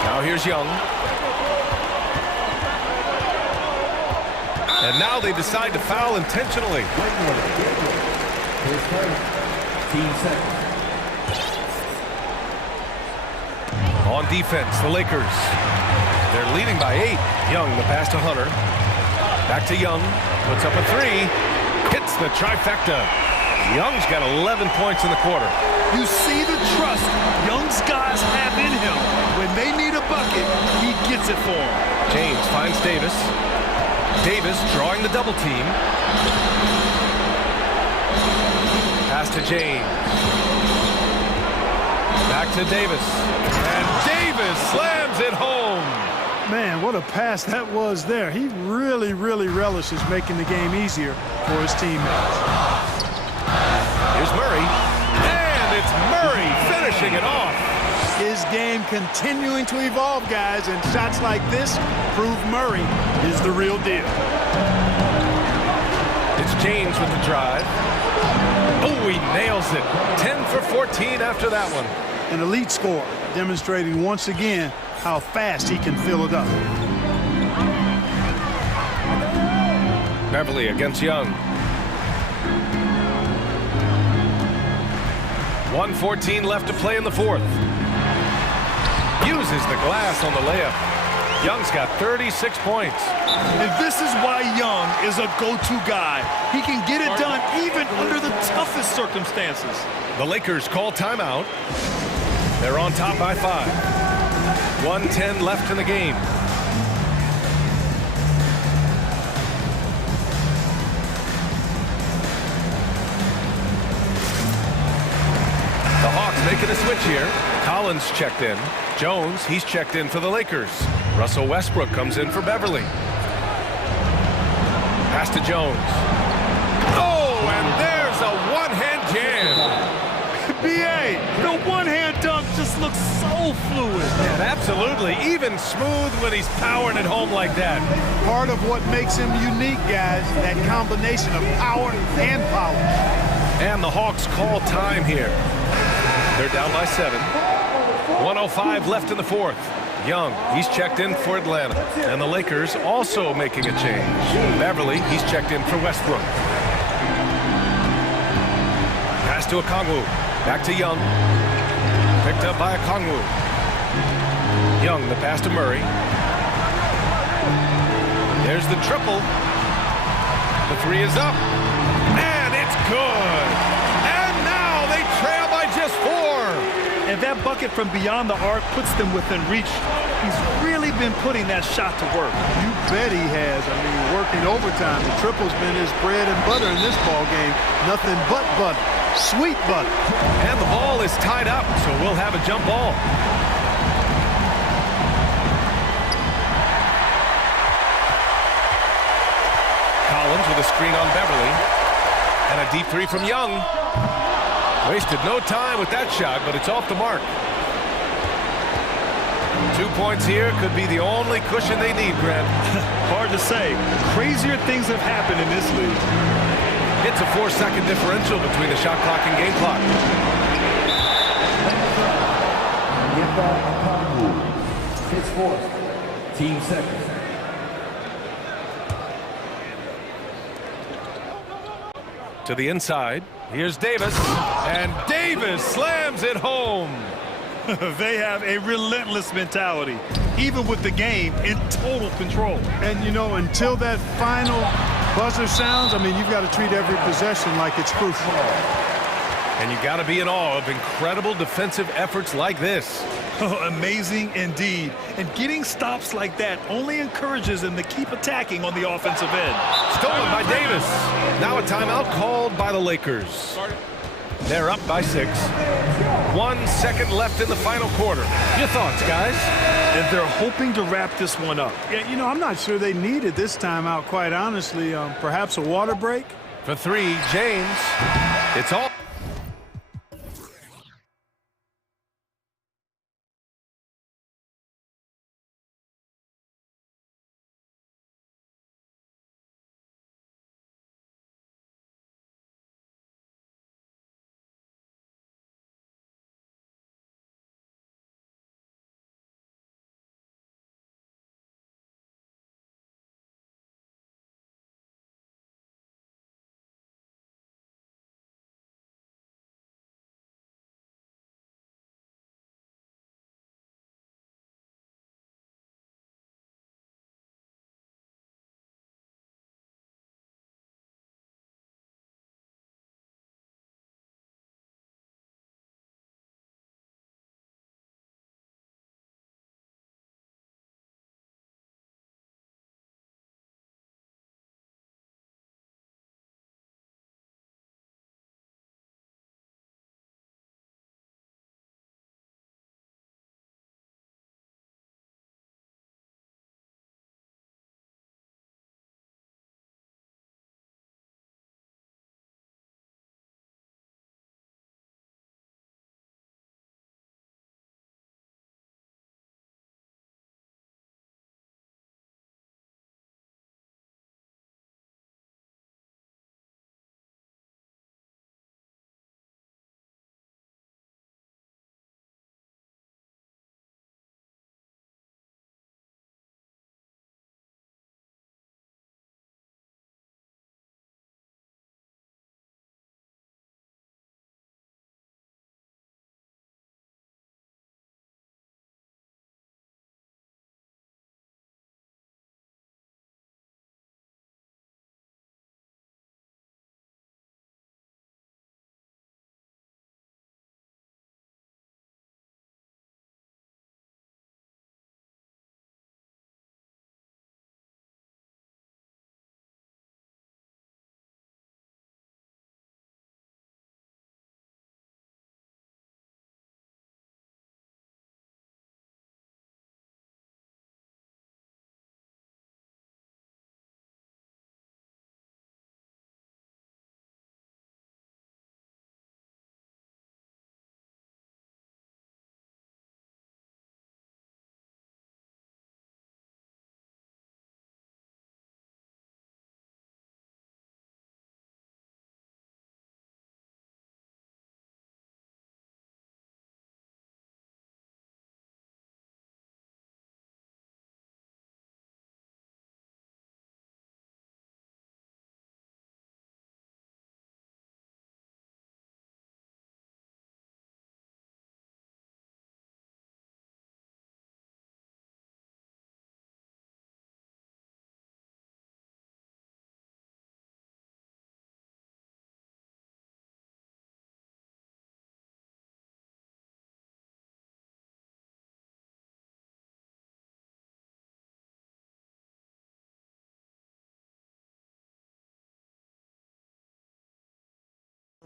Now here's Young. And now they decide to foul intentionally. Team second. On defense, the Lakers. They're leading by 8. Young, the pass to Hunter. Back to Young. Puts up a 3. Hits the trifecta. Young's got 11 points in the quarter. You see the trust Young's guys have in him. When they need a bucket, he gets it for them. James finds Davis. Davis drawing the double team. Pass to James. Back to Davis. And Davis slams it home. Man, what a pass that was there. He really, really relishes making the game easier for his teammates. Here's Murray. And it's Murray finishing it off. His game continuing to evolve, guys, and shots like this prove Murray is the real deal. It's James with the drive. Oh, he nails it. 10 for 14 after that one. An elite score, demonstrating once again how fast he can fill it up. Beverly against Young. 1:14 left to play in the fourth. Uses the glass on the layup. Young's got 36 points. And this is why Young is a go-to guy. He can get it done even under the toughest circumstances. The Lakers call timeout. They're on top by 5. 1:10 left in the game. The Hawks making a switch here. Collins checked in. Jones, he's checked in for the Lakers. Russell Westbrook comes in for Beverly. Pass to Jones. Oh, and there's a one-hand jam. B.A., the one-hand dunk just looks so fluid. And absolutely, even smooth when he's powering it home like that. Part of what makes him unique, guys, that combination of power and polish. And the Hawks call time here. They're down by 7. 1:05 left in the fourth. Young, he's checked in for Atlanta. And the Lakers also making a change. Beverly, he's checked in for Westbrook. Pass to Okongwu. Back to Young. Picked up by Okongwu. Young, the pass to Murray. There's the triple. The 3 is up. And it's good. And now they trail by just 4. And that bucket from beyond the arc puts them within reach. He's really been putting that shot to work. You bet he has. I mean, working overtime. The triple's been his bread and butter in this ball game. Nothing but butter. Sweet butter. And the ball is tied up, so we'll have a jump ball. Collins with a screen on Beverly. And a deep 3 from Young. Wasted no time with that shot, but it's off the mark. 2 points here could be the only cushion they need, Grant. Hard to say. Crazier things have happened in this league. It's a 4-second differential between the shot clock and game clock. His fourth. Team second. To the inside. Here's Davis. And Davis slams it home. They have a relentless mentality, even with the game in total control. And, you know, until that final buzzer sounds, I mean, you've got to treat every possession like it's crucial. And you got to be in awe of incredible defensive efforts like this. Oh, amazing indeed. And getting stops like that only encourages them to keep attacking on the offensive end. Stolen by Davis. Now a timeout called by the Lakers. They're up by 6. 1 second left in the final quarter. Your thoughts, guys? And they're hoping to wrap this one up. Yeah, you know, I'm not sure they needed this timeout, quite honestly. Perhaps a water break? For 3, James. It's all.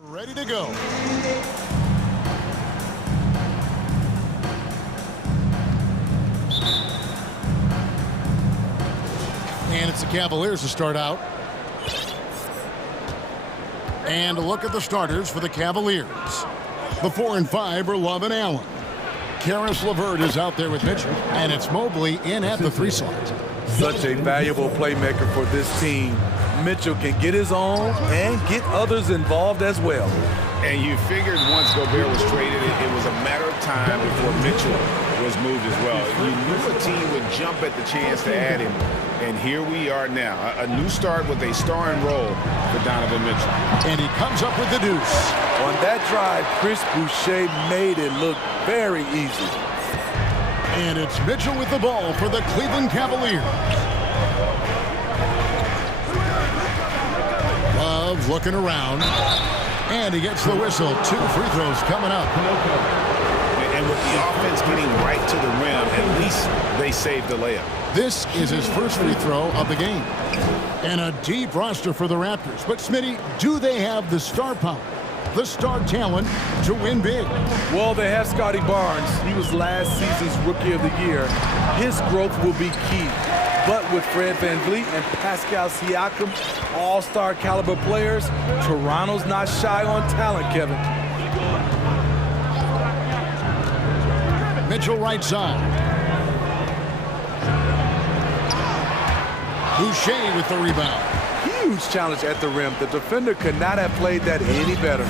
Ready to go. And it's the Cavaliers to start out. And a look at the starters for the Cavaliers. The 4 and 5 are Love and Allen. Karis LeVert is out there with Mitchell, and it's Mobley in at the 3 slot. Such a valuable playmaker for this team. Mitchell can get his own and get others involved as well. And you figured once Gobert was traded, it was a matter of time before Mitchell was moved as well. You knew a team would jump at the chance to add him, and here we are now. A new start with a starring role for Donovan Mitchell. And he comes up with the deuce. On that drive, Chris Boucher made it look very easy. And it's Mitchell with the ball for the Cleveland Cavaliers. Love looking around. And he gets the whistle. 2 free throws coming up. And with the offense getting right to the rim, at least they saved the layup. This is his first free throw of the game. And a deep roster for the Raptors. But, Smitty, do they have the star power, the star talent to win big? Well, they have Scotty Barnes. He was last season's Rookie of the Year. His growth will be key. But with Fred VanVleet and Pascal Siakam, all-star caliber players, Toronto's not shy on talent, Kevin. Mitchell right side. Boucher with the rebound. Huge challenge at the rim. The defender could not have played that any better.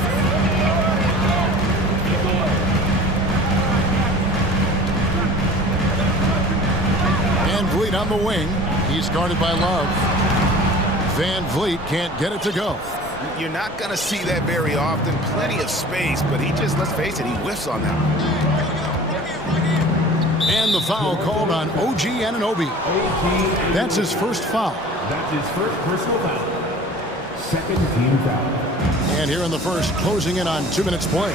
VanVleet on the wing. He's guarded by Love. VanVleet can't get it to go. You're not going to see that very often. Plenty of space, but he just, let's face it, he whiffs on that. And the foul called on OG Anunoby. That's his first foul. That's his first personal foul. Second team foul. And here in the first, closing in on 2 minutes play.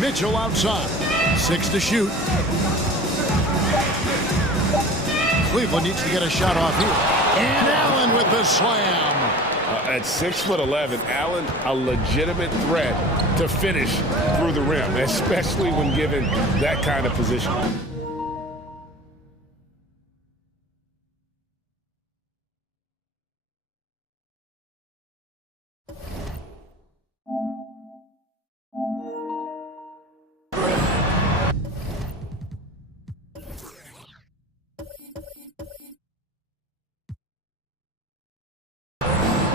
Mitchell outside. 6 to shoot. Cleveland needs to get a shot off here. And Allen with the slam. At 6'11", Allen, a legitimate threat to finish through the rim, especially when given that kind of position.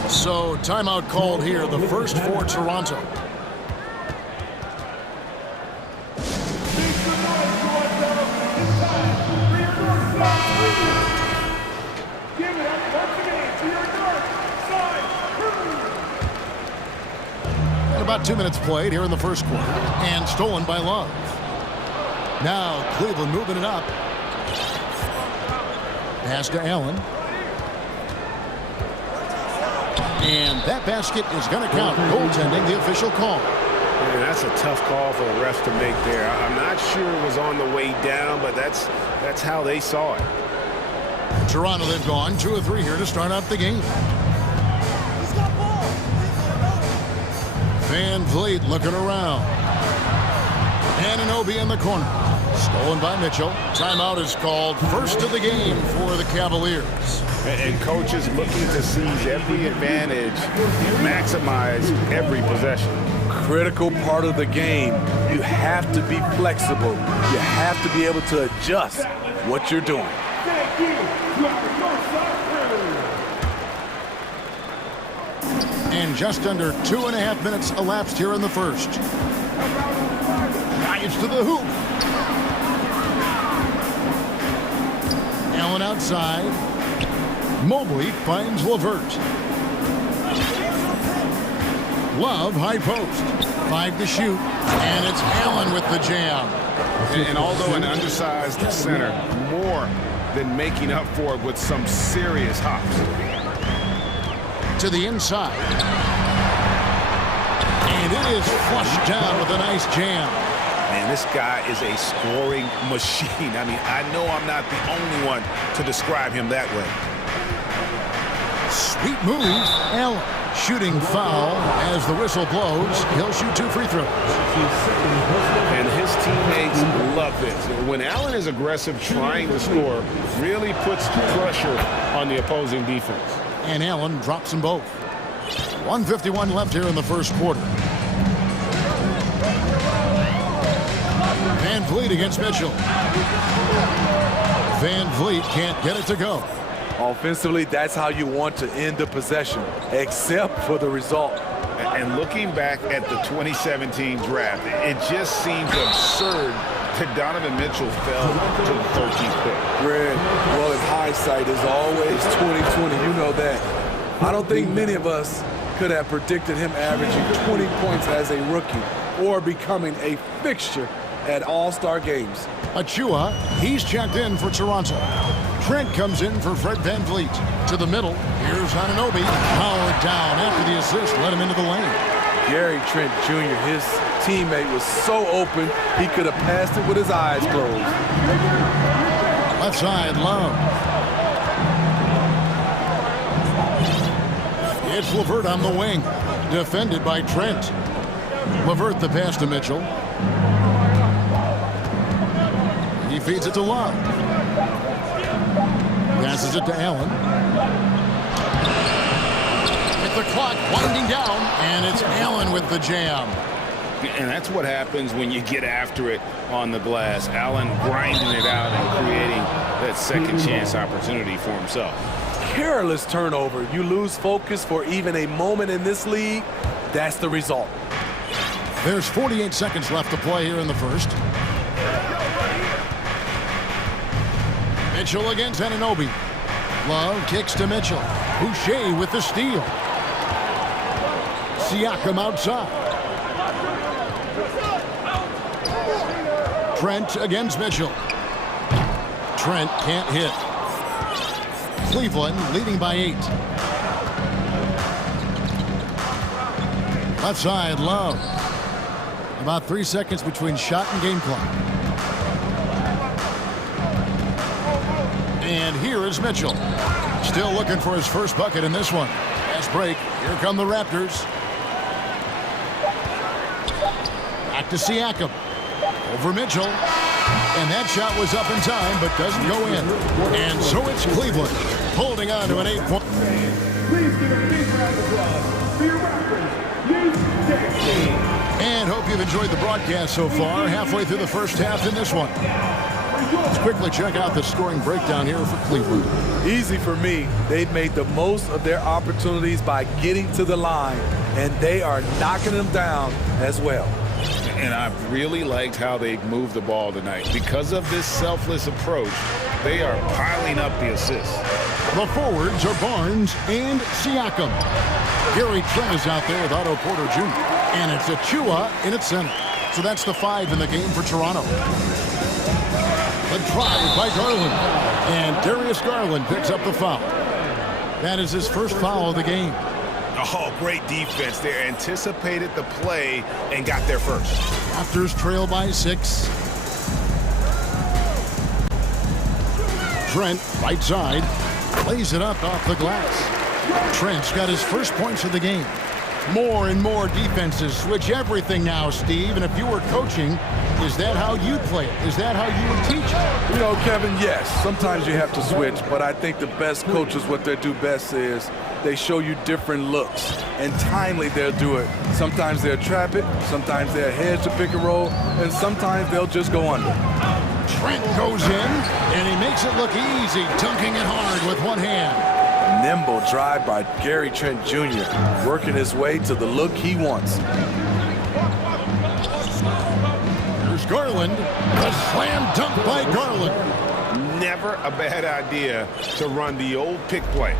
So, timeout called here, the first for Toronto. And about 2 minutes played here in the first quarter, and stolen by Love. Now, Cleveland moving it up. Pass to Allen. And that basket is going to count. Goaltending, the official call. Man, that's a tough call for the ref to make there. I'm not sure it was on the way down, but that's how they saw it. Toronto, they've gone 2 of 3 here to start out the game. VanVleet looking around. Anunoby in the corner. Stolen by Mitchell. Timeout is called. First of the game for the Cavaliers. And coaches looking to seize every advantage, maximize every possession. Critical part of the game. You have to be flexible. You have to be able to adjust what you're doing. And just under 2.5 minutes elapsed here in the first. Drives to the hoop. Allen outside. Mobley finds LeVert. Love high post. 5 to shoot. And it's Allen with the jam. And although an undersized center, more than making up for it with some serious hops. To the inside. And it is flushed down with a nice jam. Man, this guy is a scoring machine. I mean, I know I'm not the only one to describe him that way. Sweet move. Allen shooting foul as the whistle blows. He'll shoot 2 free throws. And his teammates love it. When Allen is aggressive trying to score, really puts pressure on the opposing defense. And Allen drops them both. 1:51 left here in the first quarter. Van Vliet against Mitchell. Van Vliet can't get it to go. Offensively, that's how you want to end the possession, except for the result. And looking back at the 2017 draft, it just seems absurd that Donovan Mitchell fell to the 13th pick. Greg, well, in hindsight is always 20/20. You know that. I don't think many of us could have predicted him averaging 20 points as a rookie or becoming a fixture at all-star games. Achua, he's checked in for Toronto. Trent comes in for Fred Van Vliet. To the middle, here's Anunoby. Powered down after the assist, let him into the lane. Gary Trent Jr., his teammate was so open, he could have passed it with his eyes closed. Left side, Love. It's LeVert on the wing. Defended by Trent. LeVert the pass to Mitchell. He feeds it to Love. Passes it to Allen. With the clock winding down, and it's Allen with the jam. And that's what happens when you get after it on the glass. Allen grinding it out and creating that second chance opportunity for himself. Careless turnover. You lose focus for even a moment in this league. That's the result. There's 48 seconds left to play here in the first. Mitchell against Anunoby. Love kicks to Mitchell. Boucher with the steal. Siakam outside. Trent against Mitchell. Trent can't hit. Cleveland leading by 8. Left side, Love. About 3 seconds between shot and game clock. And here is Mitchell. Still looking for his first bucket in this one. Fast break. Here come the Raptors. Back to Siakam. Over Mitchell. And that shot was up in time, but doesn't go in. And so it's Cleveland holding on to an 8-point. Please give a big round of applause for your Raptors Youth Tag Team. And hope you've enjoyed the broadcast so far. Halfway through the first half in this one. Let's quickly check out the scoring breakdown here for Cleveland. Easy for me. They've made the most of their opportunities by getting to the line, and they are knocking them down as well. And I've really liked how they've moved the ball tonight. Because of this selfless approach, they are piling up the assists. The forwards are Barnes and Siakam. Gary Trent is out there with Otto Porter Jr. And it's Achua in its center. So that's the 5 in the game for Toronto. The drive by Garland. And Darius Garland picks up the foul. That is his first foul of the game. Oh, great defense there. Anticipated the play and got there first. Raptors trail by 6. Trent, right side, lays it up off the glass. Trent's got his first points of the game. More and more defenses switch everything now, Steve. And if you were coaching, is that how you'd play it? Is that how you would teach it? You know, Kevin, yes. Sometimes you have to switch, but I think the best coaches, what they do best is they show you different looks, and timely they'll do it. Sometimes they'll trap it, sometimes they'll hedge the pick and roll, and sometimes they'll just go under. Trent goes in, and he makes it look easy, dunking it hard with one hand. Nimble drive by Gary Trent Jr., working his way to the look he wants. There's Garland, a slam dunk by Garland. Never a bad idea to run the old pick play.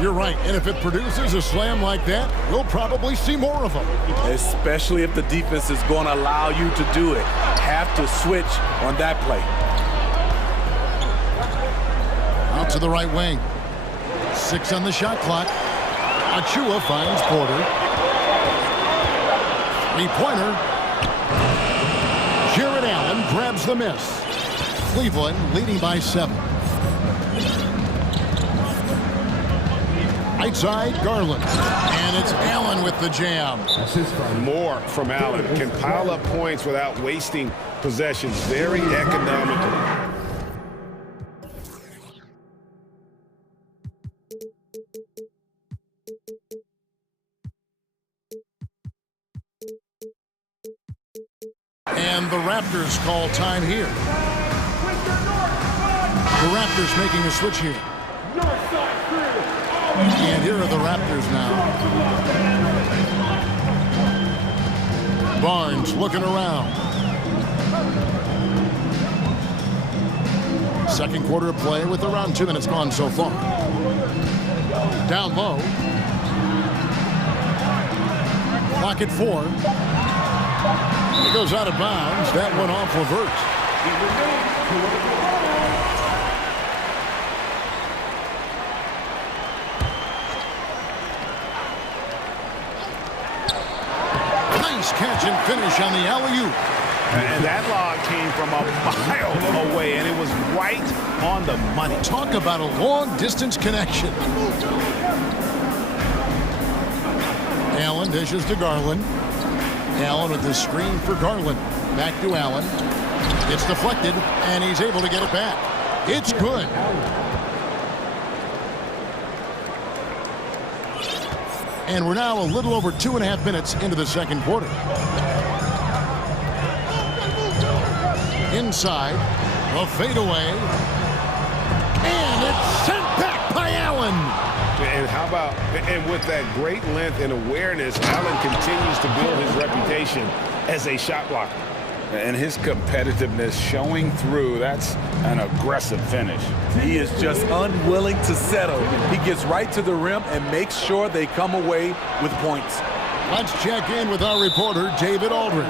You're right. And if it produces a slam like that, we'll probably see more of them. Especially if the defense is going to allow you to do it. Have to switch on that play. Out to the right wing. 6 on the shot clock. Achua finds Porter. 3-pointer. Jared Allen grabs the miss. Cleveland leading by 7. Right side, Garland. And it's Allen with the jam. More from Allen. Can pile up points without wasting possessions. Very economical. And the Raptors call time here. The Raptors making a switch here. And here are the Raptors now. Barnes looking around. Second quarter of play with around 2 minutes gone so far. Down low. Clock at 4. He goes out of bounds. That one off Levert. Nice catch and finish on the alley-oop. And that log came from a mile away, and it was right on the money. Talk about a long-distance connection. Allen dishes to Garland. Allen with the screen for Garland. Back to Allen. It's deflected, and he's able to get it back. It's good. And we're now a little over 2.5 minutes into the second quarter. Inside, a fadeaway. And it's sent back by Allen. And how about, and with that great length and awareness, Allen continues to build his reputation as a shot blocker. And his competitiveness showing through. That's an aggressive finish. He is just unwilling to settle. He gets right to the rim and makes sure they come away with points. Let's check in with our reporter, David Aldridge.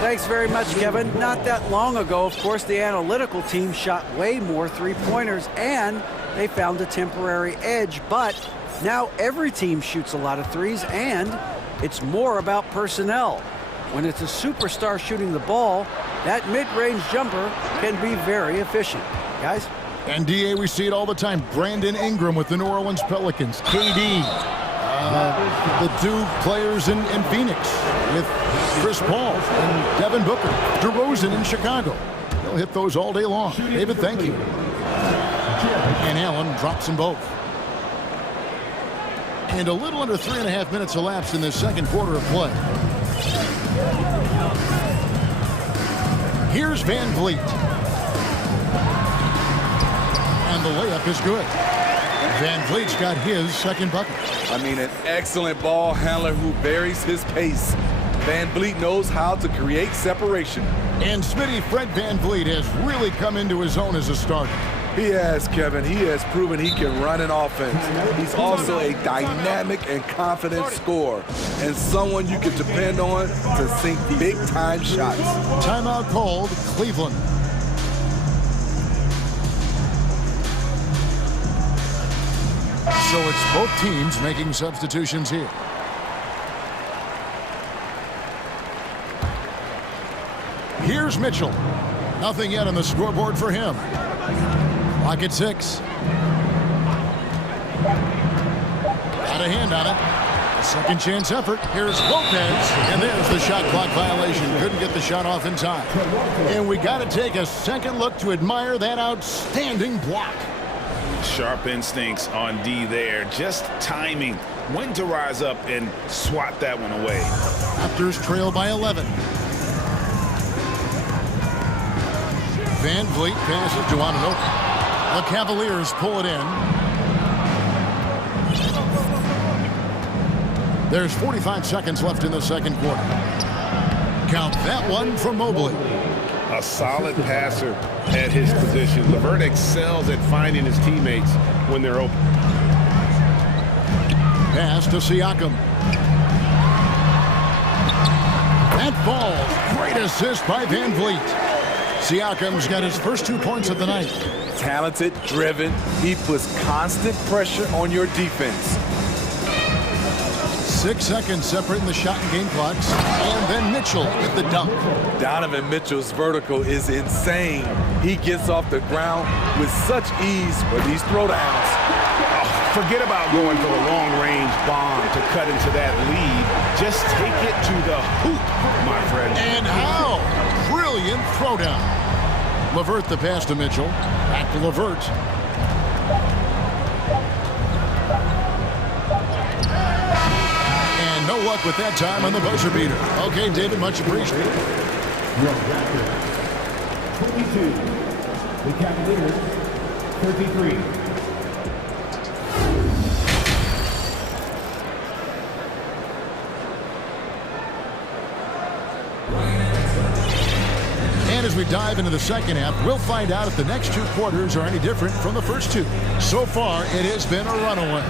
Thanks very much, Kevin. Not that long ago, of course, the analytical team shot way more three-pointers, and they found a temporary edge. But now every team shoots a lot of threes, and it's more about personnel. When it's a superstar shooting the ball, that mid-range jumper can be very efficient. Guys? And, D.A., we see it all the time. Brandon Ingram with the New Orleans Pelicans. KD. The two players in Phoenix with Chris Paul and Devin Booker. DeRozan in Chicago. They'll hit those all day long. David, thank you. And Allen drops them both. And a little under 3.5 minutes elapsed in this second quarter of play. Here's Van Vliet. And the layup is good. Van Vliet's got his second bucket. I mean, an excellent ball handler who varies his pace. Van Vliet knows how to create separation. And Smitty, Fred Van Vliet has really come into his own as a starter. He has, Kevin. He has proven he can run an offense. He's also a dynamic and confident scorer and someone you can depend on to sink big-time shots. Timeout called, Cleveland. So it's both teams making substitutions here. Here's Mitchell. Nothing yet on the scoreboard for him. Clock at 6. Got a hand on it. A second chance effort. Here's Lopez. And there's the shot clock violation. Couldn't get the shot off in time. And we got to take a second look to admire that outstanding block. Sharp instincts on D there. Just timing when to rise up and swat that one away. Raptors trail by 11. Van Vliet passes to Anunoby. The Cavaliers pull it in. There's 45 seconds left in the second quarter. Count that one from Mobley. A solid passer at his position. Levert excels at finding his teammates when they're open. Pass to Siakam. That falls. Great assist by Van Vliet. Siakam's got his first 2 points of the night. Talented, driven. He puts constant pressure on your defense. 6 seconds separating the shot and game clocks. And then Mitchell with the dunk. Donovan Mitchell's vertical is insane. He gets off the ground with such ease for these throwdowns. Forget about going for the long-range bomb to cut into that lead. Just take it to the hoop, my friend. And how? Brilliant throwdown. LeVert the pass to Mitchell. Back to LeVert. And no luck with that time on the buzzer beater. Okay, David, much appreciated. Your record, 22. The Cavaliers, 33. And as we dive into the second half, we'll find out if the next two quarters are any different from the first two. So far, it has been a runaway.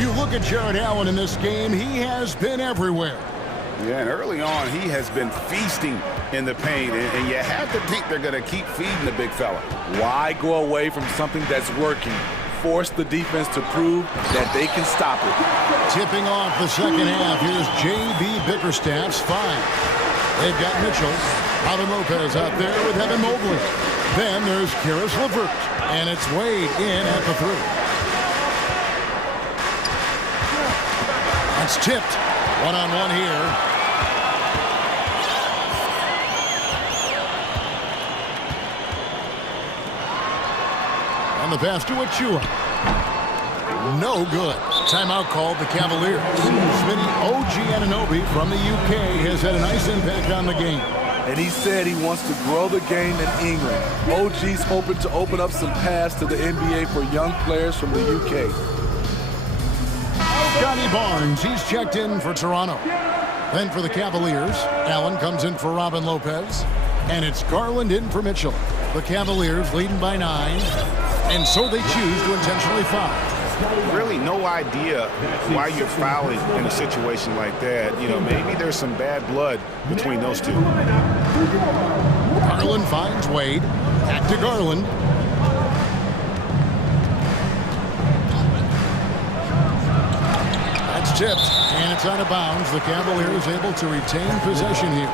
You look at Jared Allen in this game, he has been everywhere. Yeah, and early on, he has been feasting in the paint, and you have to think they're going to keep feeding the big fella. Why go away from something that's working? Force the defense to prove that they can stop it. Tipping off the second half, here's J.B. Bickerstaff's 5. They've got Mitchell, Robin Lopez out there with Evan Mobley. Then there's Karis LeVert, and it's Wade in at the 3. That's tipped. One-on-one here. And the pass to Achua. No good. Timeout called the Cavaliers. Smitty OG Anunoby from the UK has had a nice impact on the game. And he said he wants to grow the game in England. OG's hoping to open up some paths to the NBA for young players from the UK. Scotty Barnes, he's checked in for Toronto. Then for the Cavaliers, Allen comes in for Robin Lopez. And it's Garland in for Mitchell. The Cavaliers leading by 9. And so they choose to intentionally foul. Really no idea why you're fouling in a situation like that. You know, maybe there's some bad blood between those two. Garland finds Wade. Back to Garland. That's tipped, and it's out of bounds. The Cavaliers able to retain possession here.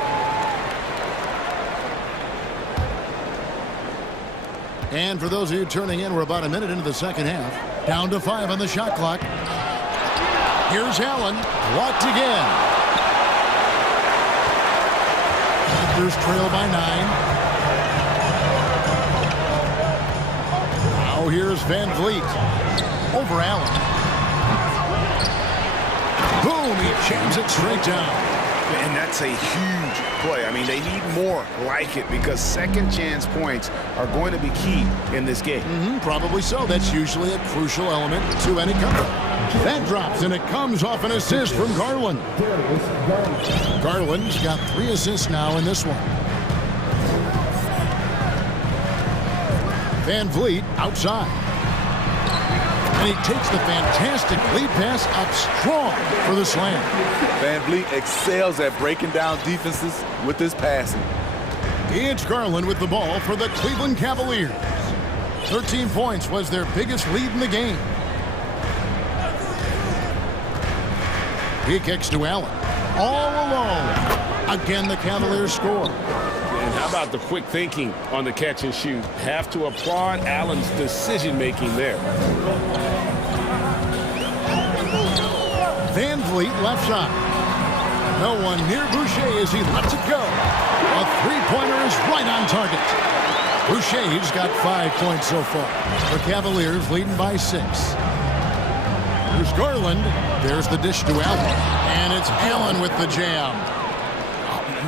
And for those of you turning in, we're about a minute into the second half. Down to 5 on the shot clock. Here's Allen. Blocked again. Raptors trail by 9. Now here's Van Vliet. Over Allen. Boom, he jams it straight down. And that's a huge play. I mean, they need more like it because second chance points are going to be key in this game. Probably so. That's usually a crucial element to any comeback. That drops, and it comes off an assist from Garland. Garland's got 3 assists now in this one. Van Vliet outside. And he takes the fantastic lead pass up strong for the slam. Van Vliet excels at breaking down defenses with his passing. It's Garland with the ball for the Cleveland Cavaliers. 13 points was their biggest lead in the game. He kicks to Allen. All alone. Again, the Cavaliers score. And how about the quick thinking on the catch and shoot? Have to applaud Allen's decision-making there. Van Vliet left side. No one near Boucher as he lets it go. A three-pointer is right on target. Boucher's got 5 points so far. The Cavaliers leading by 6. There's Garland. There's the dish to Allen. And it's Allen with the jam.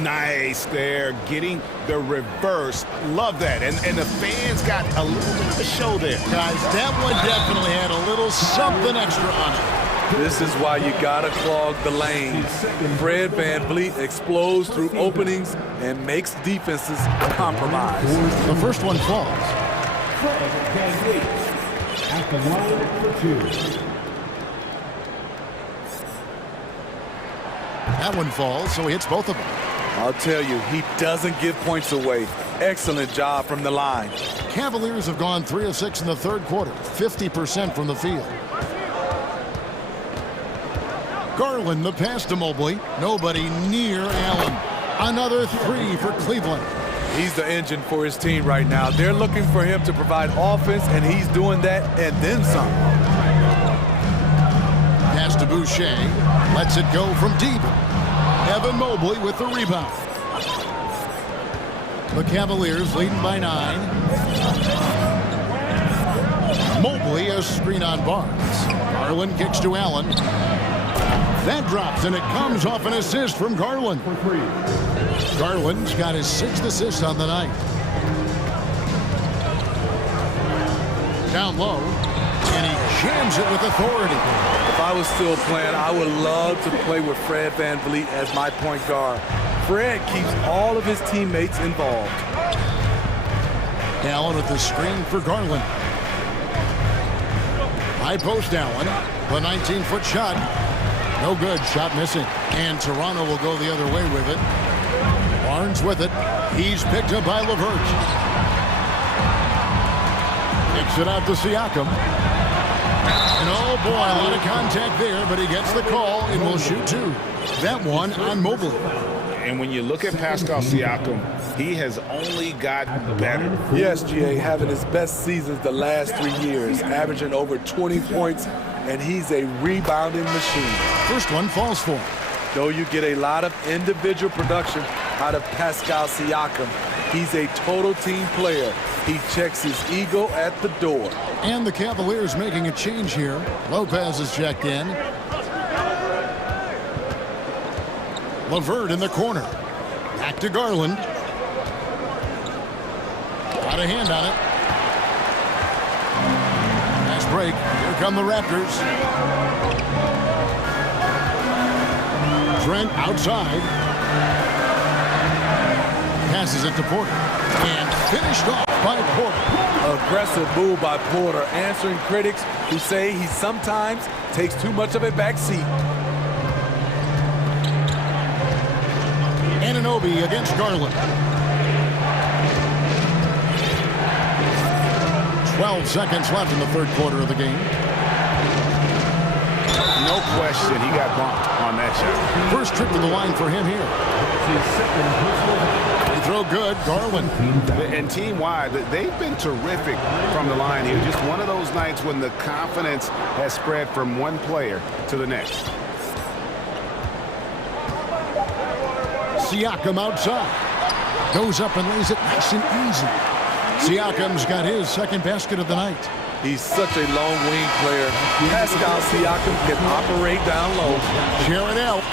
Nice there, getting the reverse. Love that. And the fans got a little bit of a show there. Guys, that one definitely had a little something extra on it. This is why you gotta clog the lanes. Fred Van Vliet explodes through openings and makes defenses compromise. The first one falls. Fred Van Vliet at the line for 2. That one falls, so he hits both of them. I'll tell you, he doesn't give points away. Excellent job from the line. Cavaliers have gone 3 of 6 in the third quarter, 50% from the field. Garland, the pass to Mobley. Nobody near Allen. Another 3 for Cleveland. He's the engine for his team right now. They're looking for him to provide offense, and he's doing that and then some. Pass to Boucher. Lets it go from deep. Evan Mobley with the rebound. The Cavaliers leading by 9. Mobley a screen on Barnes. Garland kicks to Allen. That drops, and it comes off an assist from Garland. Garland's got his 6th assist on the night. Down low, and he jams it with authority. If I was still playing, I would love to play with Fred VanVleet as my point guard. Fred keeps all of his teammates involved. Allen with the screen for Garland. High post Allen. The 19-foot shot. No good. Shot missing. And Toronto will go the other way with it. Barnes with it. He's picked up by LeVert. Kicks it out to Siakam. And oh boy, a lot of contact there, but he gets the call and will shoot 2. That one on Mobley. And when you look at Pascal Siakam, he has only gotten better. Yes, GA, having his best seasons the last 3 years, averaging over 20 points, and he's a rebounding machine. First one falls for him. Though you get a lot of individual production out of Pascal Siakam, he's a total team player. He checks his ego at the door. And the Cavaliers making a change here. Lopez is checked in. LeVert in the corner. Back to Garland. Got a hand on it. Nice break. Here come the Raptors. Trent outside. Passes it to Porter. And finished off by Porter. Aggressive move by Porter, answering critics who say he sometimes takes too much of a back seat. Anunoby against Garland. 12 seconds left in the third quarter of the game. No question he got bumped on that shot. First trip to the line for him here. They throw good, Garland. And team-wide, they've been terrific from the line here. Just one of those nights when the confidence has spread from one player to the next. Siakam outside. Goes up and lays it nice and easy. Siakam's got his second basket of the night. He's such a long wing player. Pascal Siakam can operate down low. Share it out.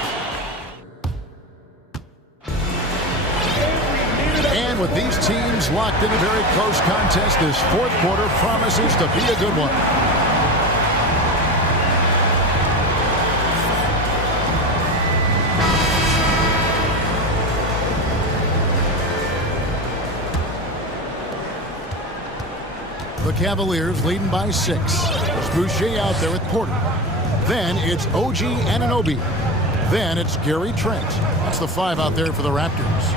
And with these teams locked in a very close contest, this fourth quarter promises to be a good one. The Cavaliers leading by 6. It's Boucher out there with Porter. Then it's OG Anunoby. Then it's Gary Trent. That's the 5 out there for the Raptors.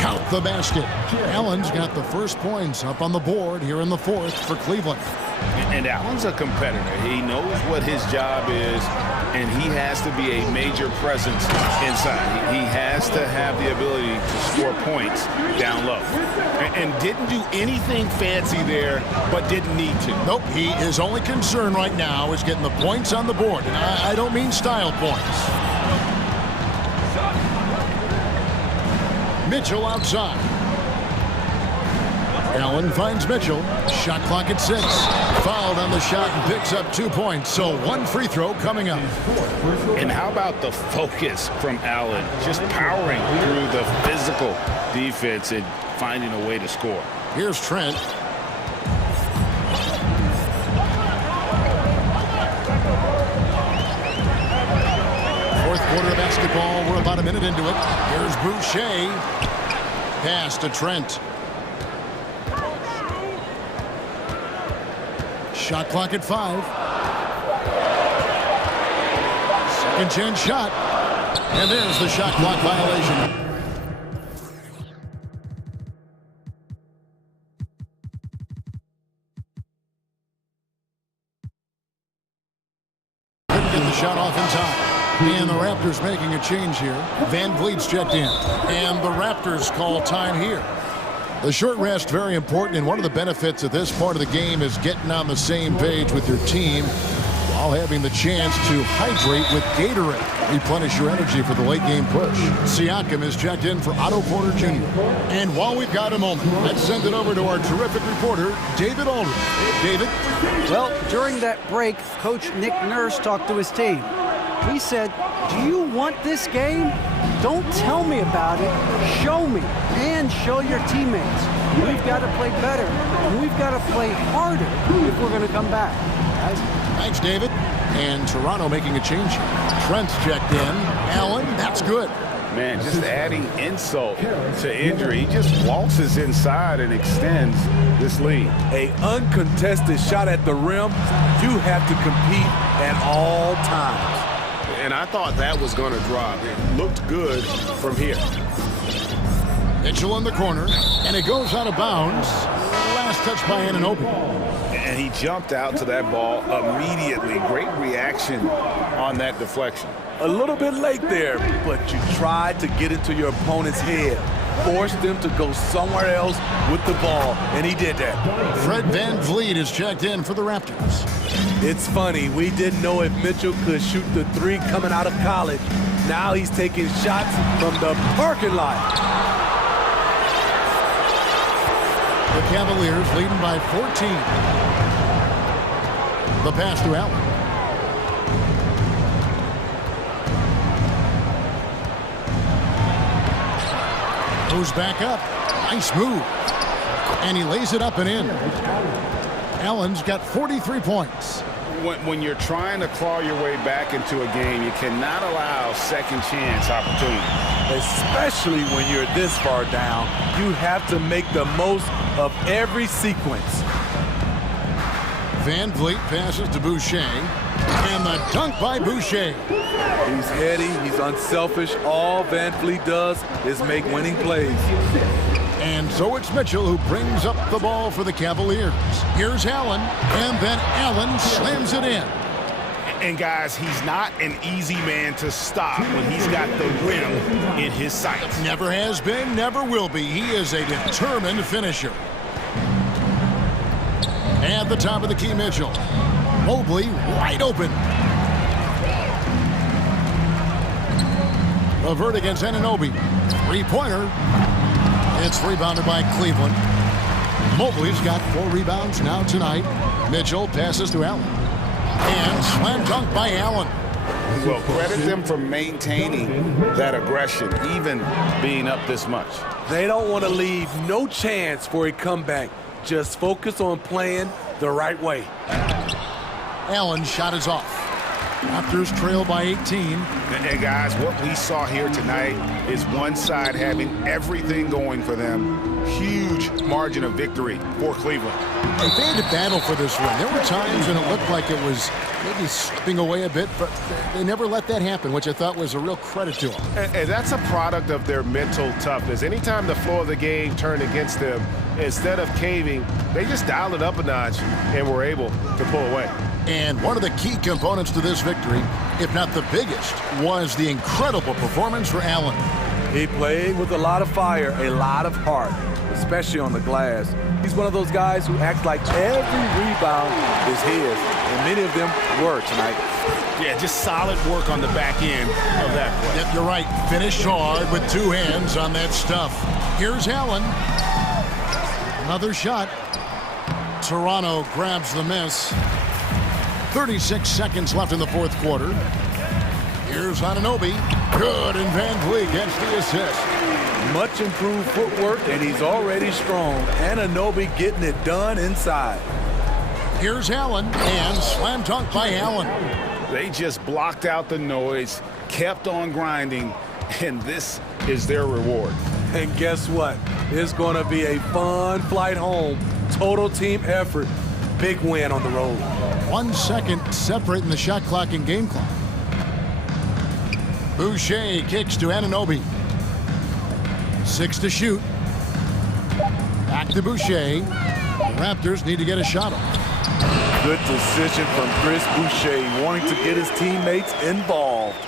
Count the basket. Allen's got the first points up on the board here in the fourth for Cleveland. And Allen's a competitor. He knows what his job is, and he has to be a major presence inside. He has to have the ability to score points down low. And didn't do anything fancy there, but didn't need to. Nope, his only concern right now is getting the points on the board. And I don't mean style points. Mitchell outside. Allen finds Mitchell. Shot clock at 6. Fouled on the shot and picks up 2 points. So one free throw coming up. And how about the focus from Allen? Just powering through the physical defense and finding a way to score. Here's Trent. Fourth quarter of basketball. We're about a minute into it. Here's Boucher. Pass to Trent. Shot clock at 5. Second chance shot. And there's the shot clock violation. Couldn't get the shot off in time. And the Raptors making a change here. VanVleet's checked in. And the Raptors call time here. The short rest, very important, and one of the benefits of this part of the game is getting on the same page with your team. while having the chance to hydrate with Gatorade. Replenish your energy for the late game push. Siakam is checked in for Otto Porter Jr. And while we've got a moment, let's send it over to our terrific reporter, David Aldridge. David? Well, during that break, Coach Nick Nurse talked to his team. He said, do you want this game? Don't tell me about it. Show me and show your teammates. We've got to play better, and we've got to play harder if we're going to come back. Guys. Thanks, David. And Toronto making a change here. Trent's checked in. Allen, that's good. Man, just adding insult to injury. He just waltzes inside and extends this lead. A uncontested shot at the rim, you have to compete at all times. And I thought that was going to drop. It looked good from here. Mitchell in the corner, and it goes out of bounds. Last touch by Anunoby. And he jumped out to that ball immediately. Great reaction on that deflection. A little bit late there, but you tried to get into your opponent's head. Forced them to go somewhere else with the ball, and he did that. Fred VanVleet is checked in for the Raptors. It's funny, we didn't know if Mitchell could shoot the three coming out of college. Now he's taking shots from the parking lot. The Cavaliers leading by 14. The pass to Allen. Goes back up. Nice move. And he lays it up and in. Allen's got 43 points. When you're trying to claw your way back into a game, you cannot allow second chance opportunity. Especially when you're this far down, you have to make the most of every sequence. VanVleet passes to Boucher. And the dunk by Boucher. He's heady, he's unselfish. All VanVleet does is make winning plays. And so it's Mitchell who brings up the ball for the Cavaliers. Here's Allen, and then Allen slams it in. And guys, he's not an easy man to stop when he's got the rim in his sights. Never has been, never will be. He is a determined finisher. At the top of the key, Mitchell. Mobley wide open. Levert against Anunoby. Three-pointer. It's rebounded by Cleveland. Mobley's got 4 rebounds now tonight. Mitchell passes to Allen. And slam dunk by Allen. Well, credit them for maintaining that aggression, even being up this much. They don't want to leave no chance for a comeback. Just focus on playing the right way. Allen's shot is off. Raptors trail by 18. And guys, what we saw here tonight is one side having everything going for them. Huge margin of victory for Cleveland. They had to battle for this win. There were times when it looked like it was maybe slipping away a bit, but they never let that happen, which I thought was a real credit to them. And that's a product of their mental toughness. Anytime the flow of the game turned against them, instead of caving, they just dialed it up a notch and were able to pull away. And one of the key components to this victory, if not the biggest, was the incredible performance for Allen. He played with a lot of fire, a lot of heart, especially on the glass. He's one of those guys who acts like every rebound is his, and many of them were tonight. Yeah, just solid work on the back end of that play. Yep, you're right. Finished hard with 2 hands on that stuff. Here's Allen. Another shot. Toronto grabs the miss. 36 seconds left in the fourth quarter. Here's Anunoby. Good, and VanVleet gets the assist. Much improved footwork, and he's already strong. Anunoby getting it done inside. Here's Allen, and slam dunk by Allen. They just blocked out the noise, kept on grinding, and this is their reward. And guess what? It's going to be a fun flight home. Total team effort. Big win on the road. 1 second separating the shot clock and game clock. Boucher kicks to Anunoby. 6 to shoot. Back to Boucher. The Raptors need to get a shot off. Good decision from Chris Boucher, wanting to get his teammates involved.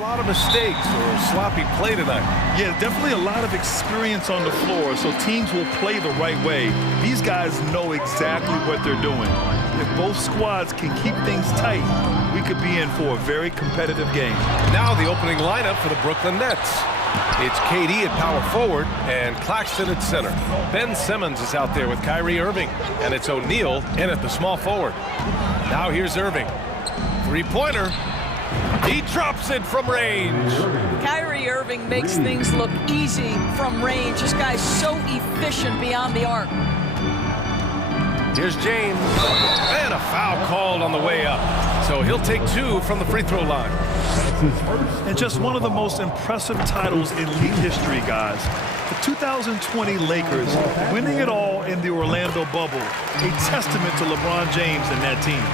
A lot of mistakes or sloppy play tonight. Yeah, definitely a lot of experience on the floor, so teams will play the right way. These guys know exactly what they're doing. If both squads can keep things tight, we could be in for a very competitive game. Now the opening lineup for the Brooklyn Nets. It's KD at power forward and Claxton at center. Ben Simmons is out there with Kyrie Irving, and it's O'Neal in at the small forward. Now here's Irving. Three-pointer. He drops it from range. Kyrie Irving makes things look easy from range. This guy's so efficient beyond the arc. Here's James. And a foul called on the way up. So he'll take 2 from the free throw line. And just one of the most impressive titles in league history, guys. The 2020 Lakers winning it all in the Orlando bubble. A testament to LeBron James and that team.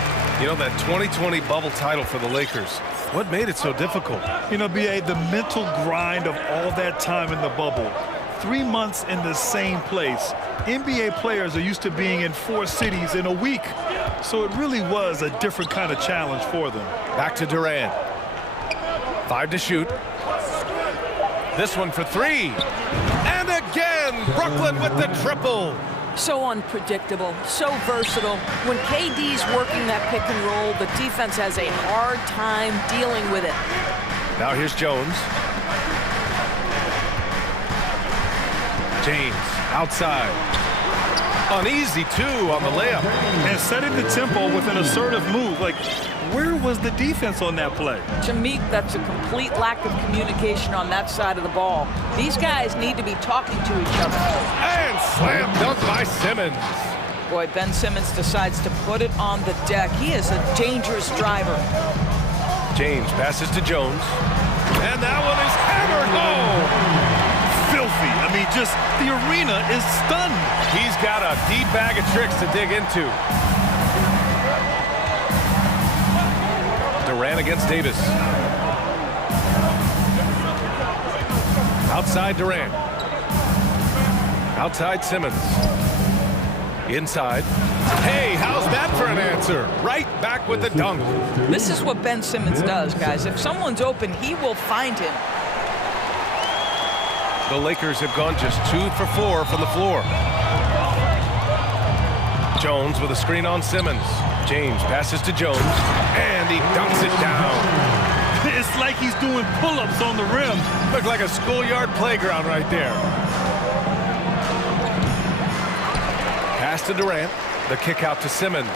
You know, that 2020 bubble title for the Lakers, what made it so difficult? You know, B.A., the mental grind of all that time in the bubble. 3 months in the same place. NBA players are used to being in 4 cities in a week. So it really was a different kind of challenge for them. Back to Durant. 5 to shoot. This one for 3. And again, Brooklyn with the triple. So unpredictable, so versatile. When KD's working that pick and roll, the defense has a hard time dealing with it. Now here's Jones. James outside. Uneasy, 2 on the layup. And setting the tempo with an assertive move. Like, where was the defense on that play? To me, that's a complete lack of communication on that side of the ball. These guys need to be talking to each other. And slam dunk by Simmons. Boy, Ben Simmons decides to put it on the deck. He is a dangerous driver. James passes to Jones. And that one is hammered home. Filthy. I mean, just the arena is stunned. He's got a deep bag of tricks to dig into. Durant against Davis. Outside Durant. Outside Simmons. Inside. Hey, how's that for an answer? Right back with the dunk. This is what Ben Simmons does, guys. If someone's open, he will find him. The Lakers have gone just 2 for 4 from the floor. Jones with a screen on Simmons. James passes to Jones, and he dunks it down. It's like he's doing pull-ups on the rim. Looked like a schoolyard playground right there. Pass to Durant. The kick out to Simmons.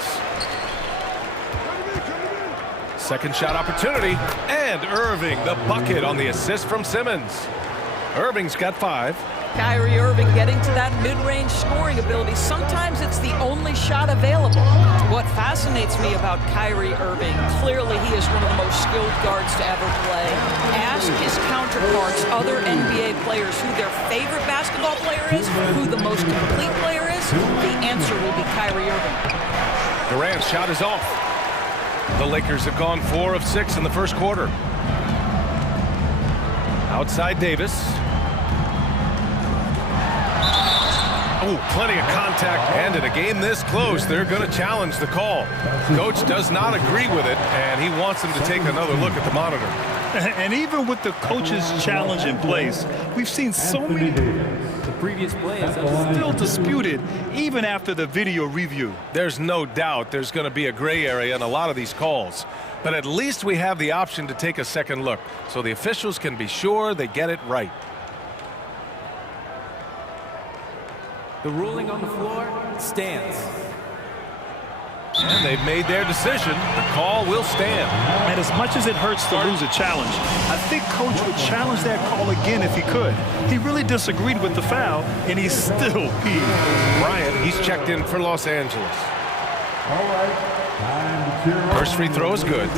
Second shot opportunity, and Irving, the bucket on the assist from Simmons. Irving's got 5. Kyrie Irving getting to that mid-range scoring ability. Sometimes it's the only shot available. What fascinates me about Kyrie Irving, clearly he is one of the most skilled guards to ever play. Ask his counterparts, other NBA players, who their favorite basketball player is, who the most complete player is. The answer will be Kyrie Irving. Durant's shot is off. The Lakers have gone 4 of 6 in the first quarter. Outside Davis. Oh, plenty of contact, and in a game this close, they're going to challenge the call. Coach does not agree with it, and he wants them to take another look at the monitor. And even with the coach's challenge in place, we've seen so many The previous play is still disputed even after the video review. There's no doubt there's going to be a gray area in a lot of these calls. But at least we have the option to take a second look, so the officials can be sure they get it right. The ruling on the floor stands. And they've made their decision. The call will stand. And as much as it hurts to lose a challenge, I think Coach would challenge that call again if he could. He really disagreed with the foul, and he's still peeved. Bryant, he's checked in for Los Angeles. First free throw is good.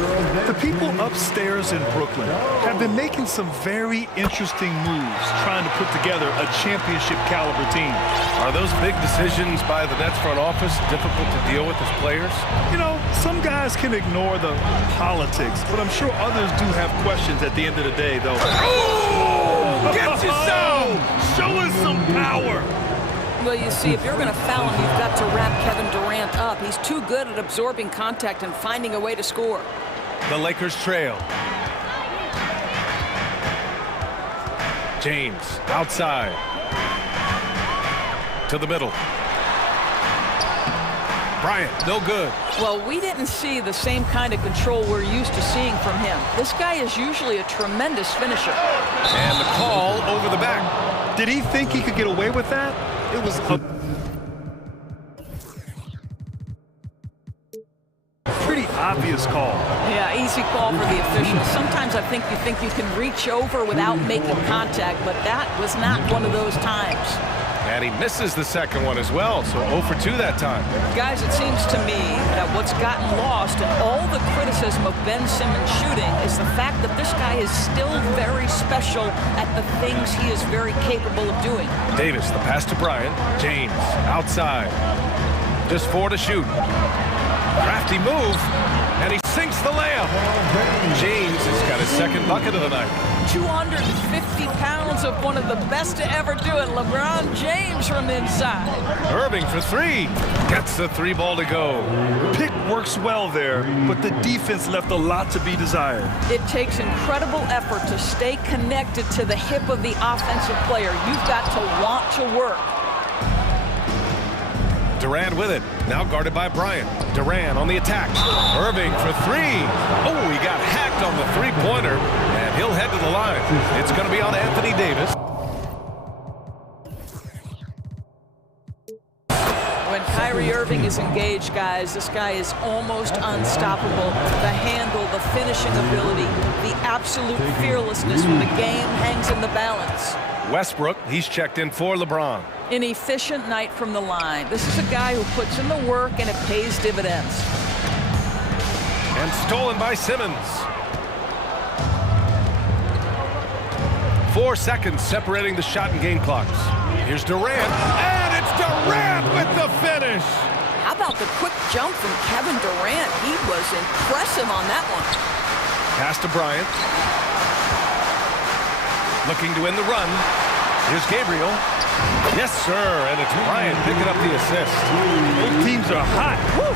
The people upstairs in Brooklyn have been making some very interesting moves trying to put together a championship caliber team. Are those big decisions by the Nets front office difficult to deal with as players? You know, some guys can ignore the politics, but I'm sure others do have questions at the end of the day, though. Oh! Gets you some! Show us some power! Well, you see, if you're going to foul him, you've got to wrap Kevin Durant up. He's too good at absorbing contact and finding a way to score. The Lakers trail. James, outside. To the middle. Bryant, no good. Well, we didn't see the same kind of control we're used to seeing from him. This guy is usually a tremendous finisher. And the call over the back. Did he think he could get away with that? It was a pretty obvious call. Yeah, easy call for the officials. Sometimes I think you can reach over without making contact, but that was not one of those times. And he misses the second one as well, so 0 for 2 that time. Guys, it seems to me that what's gotten lost in all the criticism of Ben Simmons shooting is the fact that this guy is still very special at the things he is very capable of doing. Davis, the pass to Bryant. James, outside. Just 4 to shoot. Crafty move, and he sinks the layup. James has got his second bucket of the night. 250 pounds of one of the best to ever do it, LeBron James from inside. Irving for 3. Gets the 3 ball to go. Pick works well there, but the defense left a lot to be desired. It takes incredible effort to stay connected to the hip of the offensive player. You've got to want to work. Durant with it. Now guarded by Bryant. Durant on the attack. Irving for 3. Oh, he got hacked on the three-pointer, and he'll head to the line. It's going to be on Anthony Davis. When Kyrie Irving is engaged, guys, this guy is almost unstoppable. The handle, the finishing ability, the absolute fearlessness when the game hangs in the balance. Westbrook, he's checked in for LeBron. An efficient night from the line. This is a guy who puts in the work and it pays dividends. And stolen by Simmons. 4 seconds separating the shot and game clocks. Here's Durant, and it's Durant with the finish. How about the quick jump from Kevin Durant? He was impressive on that one. Pass to Bryant. Looking to end the run. Here's Gabriel. Yes, sir, and it's Bryant picking up the assist. Both teams are hot. Woo!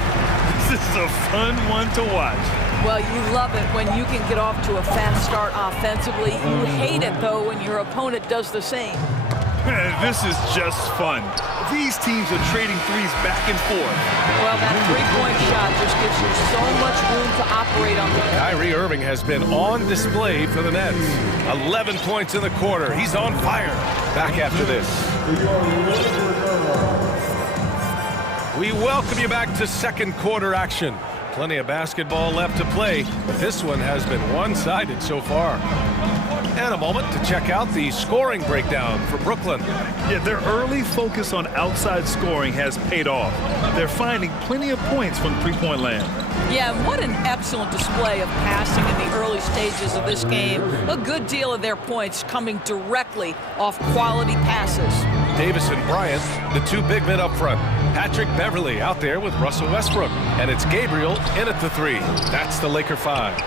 This is a fun one to watch. Well, you love it when you can get off to a fast start offensively. You hate it, though, when your opponent does the same. This is just fun. These teams are trading threes back and forth. Well, that three-point shot just gives you so much room to operate on the game. Kyrie Irving has been on display for the Nets. 11 points in the quarter. He's on fire. Back after this. We welcome you back to second quarter action. Plenty of basketball left to play, but this one has been one-sided so far. And a moment to check out the scoring breakdown for Brooklyn. Yeah, their early focus on outside scoring has paid off. They're finding plenty of points from three-point land. Yeah, what an excellent display of passing in the early stages of this game. A good deal of their points coming directly off quality passes. Davis and Bryant, the 2 big men up front. Patrick Beverly out there with Russell Westbrook. And it's Gabriel in at the 3. That's the Laker 5.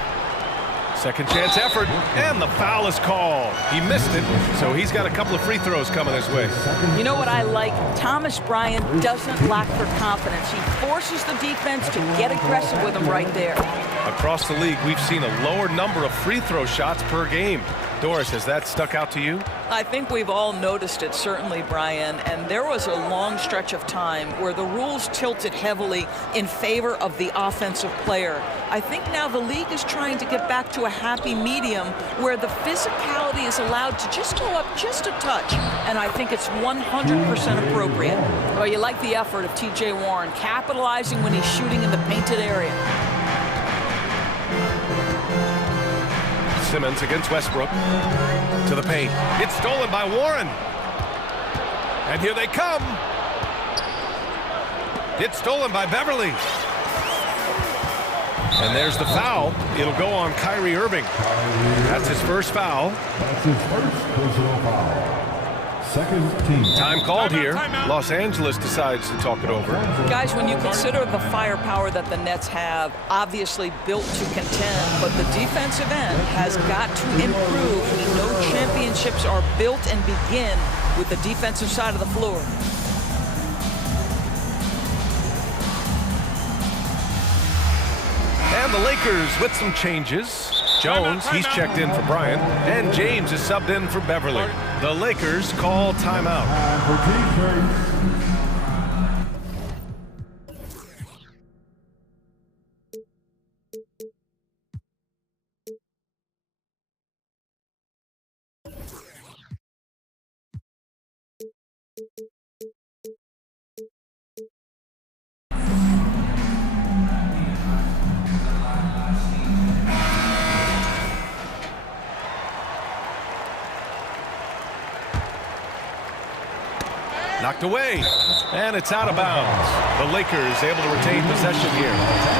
Second chance effort, and the foul is called. He missed it, so he's got a couple of free throws coming his way. You know what I like? Thomas Bryant doesn't lack for confidence. He forces the defense to get aggressive with him right there. Across the league, we've seen a lower number of free throw shots per game. Doris, has that stuck out to you? I think we've all noticed it, certainly, Brian. And there was a long stretch of time where the rules tilted heavily in favor of the offensive player. I think now the league is trying to get back to a happy medium where the physicality is allowed to just go up just a touch. And I think it's 100% appropriate. Well, you like the effort of T.J. Warren, capitalizing when he's shooting in the painted area. Simmons against Westbrook. To the paint. It's stolen by Warren. And here they come. It's stolen by Beverly. And there's the foul. It'll go on Kyrie Irving. That's his first foul. That's his first personal foul. Second team. Time called here. Los Angeles decides to talk it over. Guys, when you consider the firepower that the Nets have, obviously built to contend, but the defensive end has got to improve. We know championships are built and begin with the defensive side of the floor. And the Lakers with some changes. Jones, he's checked in for Bryant, and James is subbed in for Beverly. The Lakers call timeout. Knocked away, and it's out of bounds. The Lakers able to retain possession here.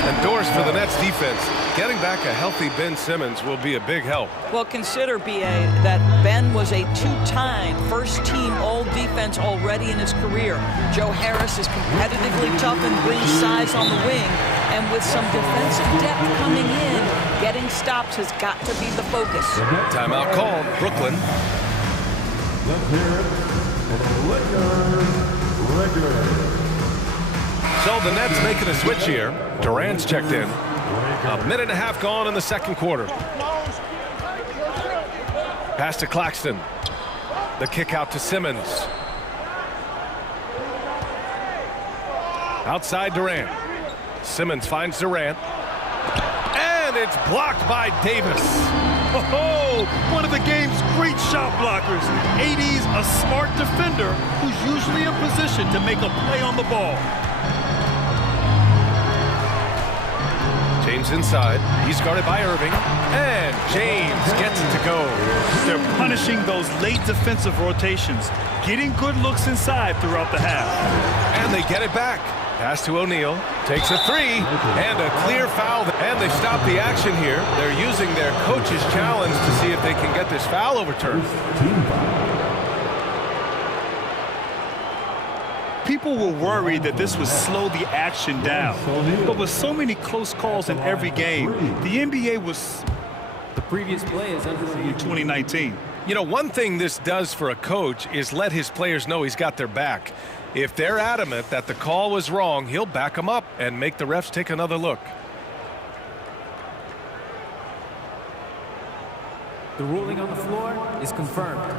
And doors for the Nets defense. Getting back a healthy Ben Simmons will be a big help. Well, consider, B.A., that Ben was a two-time first-team all-defense already in his career. Joe Harris is competitively tough and brings size on the wing. And with some defensive depth coming in, getting stops has got to be the focus. Timeout called, Brooklyn. So the Nets making a switch here. Durant's checked in. A minute and a half gone in the second quarter. Pass to Claxton. The kick out to Simmons. Outside Durant. Simmons finds Durant. And it's blocked by Davis. Oh, one of the game's great shot blockers. AD's a smart defender who's usually in position to make a play on the ball. James inside. He's guarded by Irving. And James gets it to go. They're punishing those late defensive rotations, getting good looks inside throughout the half. And they get it back. Pass to O'Neal, takes a three, and a clear foul. And they stop the action here. They're using their coach's challenge to see if they can get this foul overturned. People were worried that this would slow the action down. But with so many close calls in every game, the NBA was The previous play is underway in 2019. You know, one thing this does for a coach is let his players know he's got their back. If they're adamant that the call was wrong, he'll back them up and make the refs take another look. The ruling on the floor is confirmed.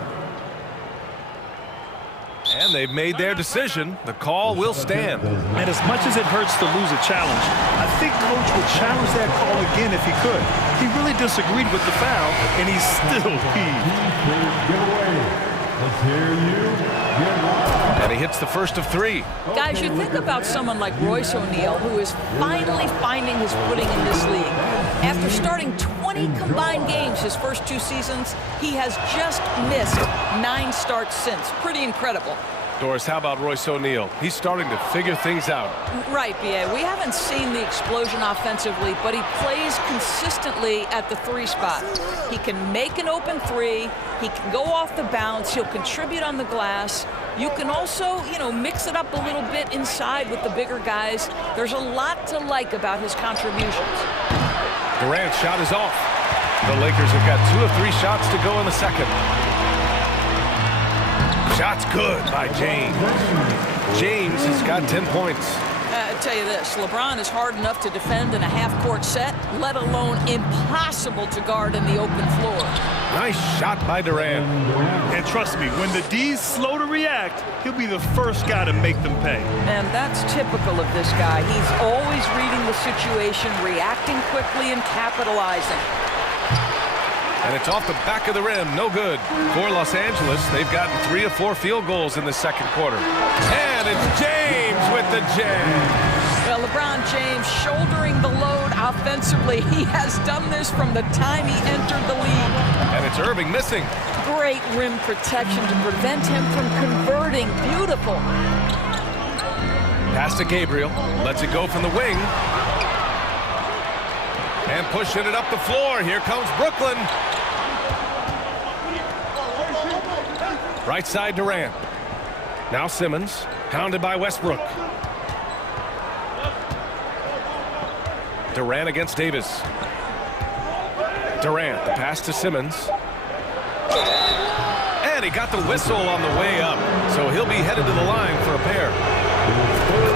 And they've made their decision. The call will stand. And as much as it hurts to lose a challenge, I think Coach would challenge that call again if he could. He really disagreed with the foul, and he's still peeved. Let's hear you. And he hits the first of three. Guys, you think about someone like Royce O'Neal, who is finally finding his footing in this league. After starting 20 combined games his first two seasons, he has just missed 9 starts since. Pretty incredible. Doris, how about Royce O'Neal? He's starting to figure things out. Right, B.A. We haven't seen the explosion offensively, but he plays consistently at the 3 spot. He can make an open 3. He can go off the bounce. He'll contribute on the glass. You can also, mix it up a little bit inside with the bigger guys. There's a lot to like about his contributions. Durant's shot is off. The Lakers have got 2 of 3 shots to go in the second. Shot's good by James. James has got 10 points. I tell you this, LeBron is hard enough to defend in a half-court set, let alone impossible to guard in the open floor. Nice shot by Durant. And trust me, when the D's slow to react, he'll be the first guy to make them pay. And that's typical of this guy. He's always reading the situation, reacting quickly, and capitalizing. And it's off the back of the rim. No good. For Los Angeles, they've gotten 3 of 4 field goals in the second quarter. And it's James with the jam. Well, LeBron James shouldering the load offensively. He has done this from the time he entered the league. And it's Irving missing. Great rim protection to prevent him from converting. Beautiful. Pass to Gabriel. Lets it go from the wing. And pushing it up the floor. Here comes Brooklyn. Right side Durant. Now Simmons, pounded by Westbrook. Durant against Davis. Durant, the pass to Simmons. And he got the whistle on the way up. So he'll be headed to the line for a pair.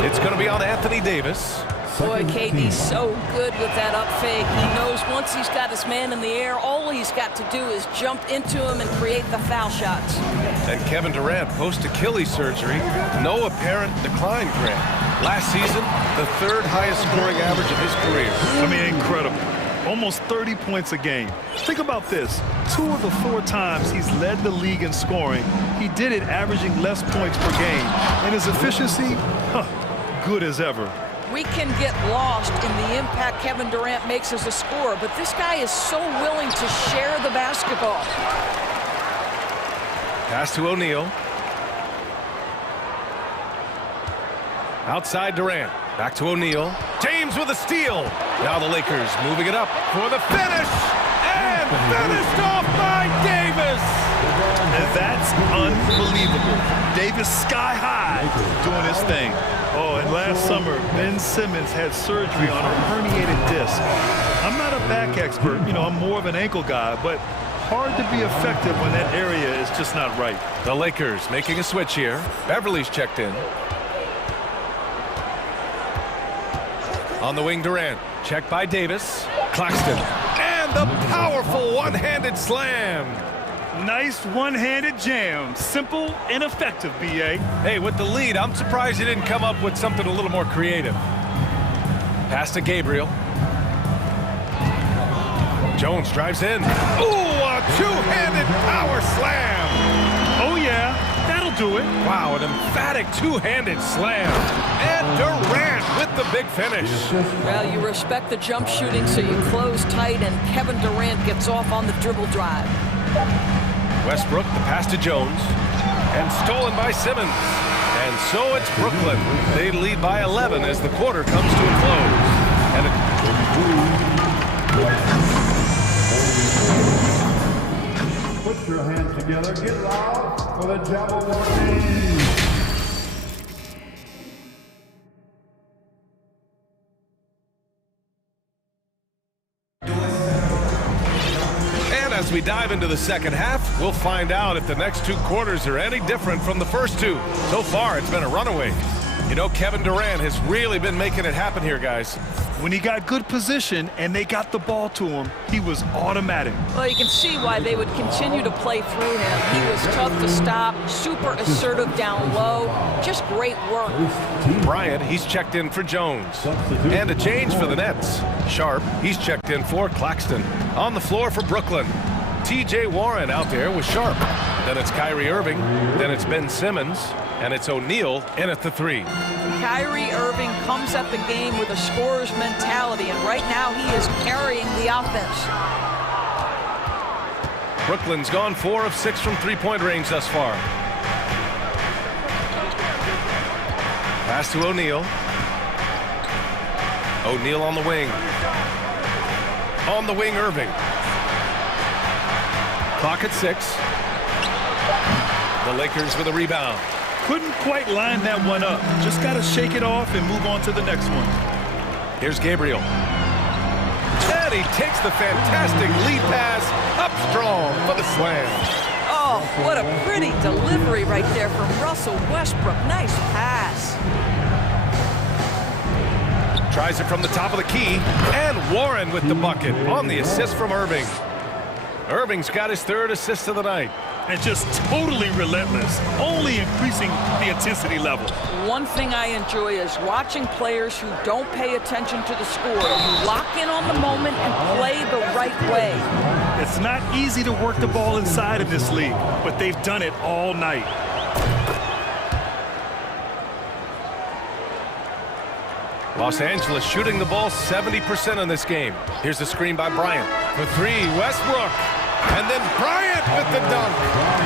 It's going to be on Anthony Davis. Boy, KD's so good with that up fake. He knows once he's got his man in the air, all he's got to do is jump into him and create the foul shots. And Kevin Durant, post-Achilles surgery, no apparent decline, Grant. Last season, the third highest scoring average of his career. I mean, incredible. Almost 30 points a game. Think about this. 2 of the 4 times he's led the league in scoring, he did it averaging less points per game. And his efficiency, good as ever. We can get lost in the impact Kevin Durant makes as a scorer, but this guy is so willing to share the basketball. Pass to O'Neal. Outside Durant. Back to O'Neal. James with a steal. Now the Lakers moving it up for the finish. And finished off by Davis. And that's unbelievable. Davis sky high doing his thing. Oh, and last summer, Ben Simmons had surgery on a herniated disc. I'm not a back expert. You know, I'm more of an ankle guy, but hard to be effective when that area is just not right. The Lakers making a switch here. Beverly's checked in. On the wing, Durant. Checked by Davis. Claxton. And the powerful one-handed slam. Nice one-handed jam. Simple and effective, B.A. Hey, with the lead, I'm surprised he didn't come up with something a little more creative. Pass to Gabriel. Jones drives in. Ooh, a two-handed power slam. Oh, yeah. That'll do it. Wow, an emphatic two-handed slam. And Durant with the big finish. Well, you respect the jump shooting, so you close tight, and Kevin Durant gets off on the dribble drive. Westbrook, the pass to Jones. And stolen by Simmons. And so it's Brooklyn. They lead by 11 as the quarter comes to a close. And Put your hands together. Get loud for the Jabba Warriors. as we dive into the second half, we'll find out if the next 2 quarters are any different from the first 2. So far, it's been a runaway. You know, Kevin Durant has really been making it happen here, guys. When he got good position and they got the ball to him, he was automatic. Well, you can see why they would continue to play through him. He was tough to stop, super assertive down low, just great work. Bryant, he's checked in for Jones. And a change for the Nets. Sharp, he's checked in for Claxton. On the floor for Brooklyn. T.J. Warren out there with Sharp. Then it's Kyrie Irving. Then it's Ben Simmons. And it's O'Neal in at the 3. Kyrie Irving comes at the game with a scorer's mentality, and right now he is carrying the offense. Brooklyn's gone 4 of 6 from three-point range thus far. Pass to O'Neal. O'Neal on the wing. On the wing, Irving. Clock at 6. The Lakers with a rebound. Couldn't quite line that one up. Just got to shake it off and move on to the next one. Here's Gabriel. And he takes the fantastic lead pass up strong for the slam. Oh, what a pretty delivery right there from Russell Westbrook. Nice pass. Tries it from the top of the key. And Warren with the bucket on the assist from Irving. Irving's got his 3rd assist of the night. And just totally relentless, only increasing the intensity level. One thing I enjoy is watching players who don't pay attention to the score. You lock in on the moment and play the right way. It's not easy to work the ball inside of this league, but they've done it all night. Los Angeles shooting the ball 70% in this game. Here's the screen by Bryant. For 3, Westbrook. And then Bryant with the dunk.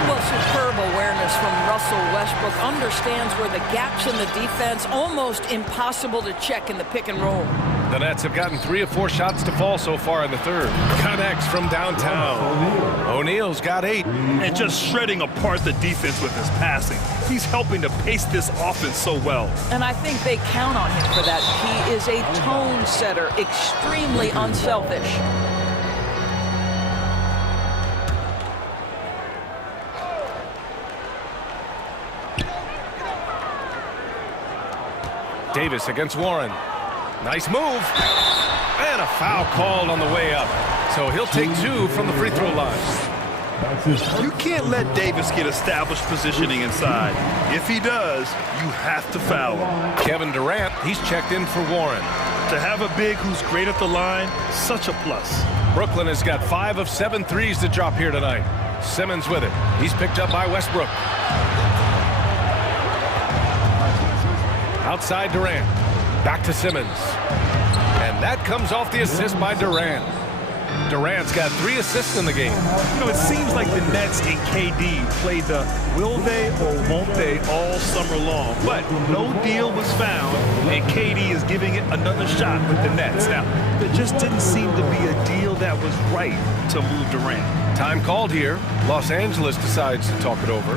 Well, superb awareness from Russell Westbrook. Understands where the gaps in the defense, almost impossible to check in the pick and roll. The Nets have gotten 3 of 4 shots to fall so far in the 3rd. Connects from downtown. O'Neal's got 8. And just shredding apart the defense with his passing. He's helping to pace this offense so well. And I think they count on him for that. He is a tone setter, extremely unselfish. Davis against Warren. Nice move. And a foul called on the way up. So he'll take 2 from the free throw line. You can't let Davis get established positioning inside. If he does, you have to foul him. Kevin Durant, he's checked in for Warren. To have a big who's great at the line, such a plus. Brooklyn has got 5 of 7 threes to drop here tonight. Simmons with it. He's picked up by Westbrook. Outside Durant. Back to Simmons. And that comes off the assist by Durant. Durant's got 3 assists in the game. You know, it seems like the Nets and KD played the will they or won't they all summer long, but no deal was found, and KD is giving it another shot with the Nets. Now, there just didn't seem to be a deal that was right to move Durant. Time called here. Los Angeles decides to talk it over.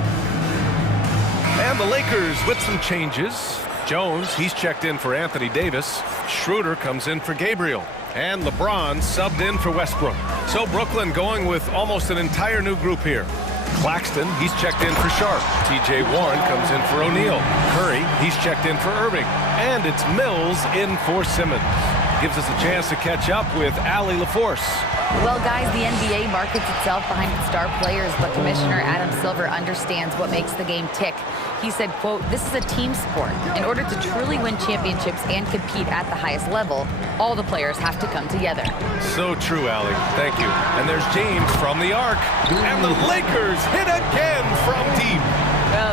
And the Lakers with some changes. Jones, he's checked in for Anthony Davis. Schroeder comes in for Gabriel. And LeBron subbed in for Westbrook. So Brooklyn going with almost an entire new group here. Claxton, he's checked in for Sharp. TJ Warren comes in for O'Neal. Curry, he's checked in for Irving. And it's Mills in for Simmons. Gives us a chance to catch up with Allie LaForce. Well, guys, the NBA markets itself behind its star players, but Commissioner Adam Silver understands what makes the game tick. He said, quote, "This is a team sport. In order to truly win championships and compete at the highest level, all the players have to come together." So true, Allie. Thank you. And there's James from the arc. And the Lakers hit again from deep.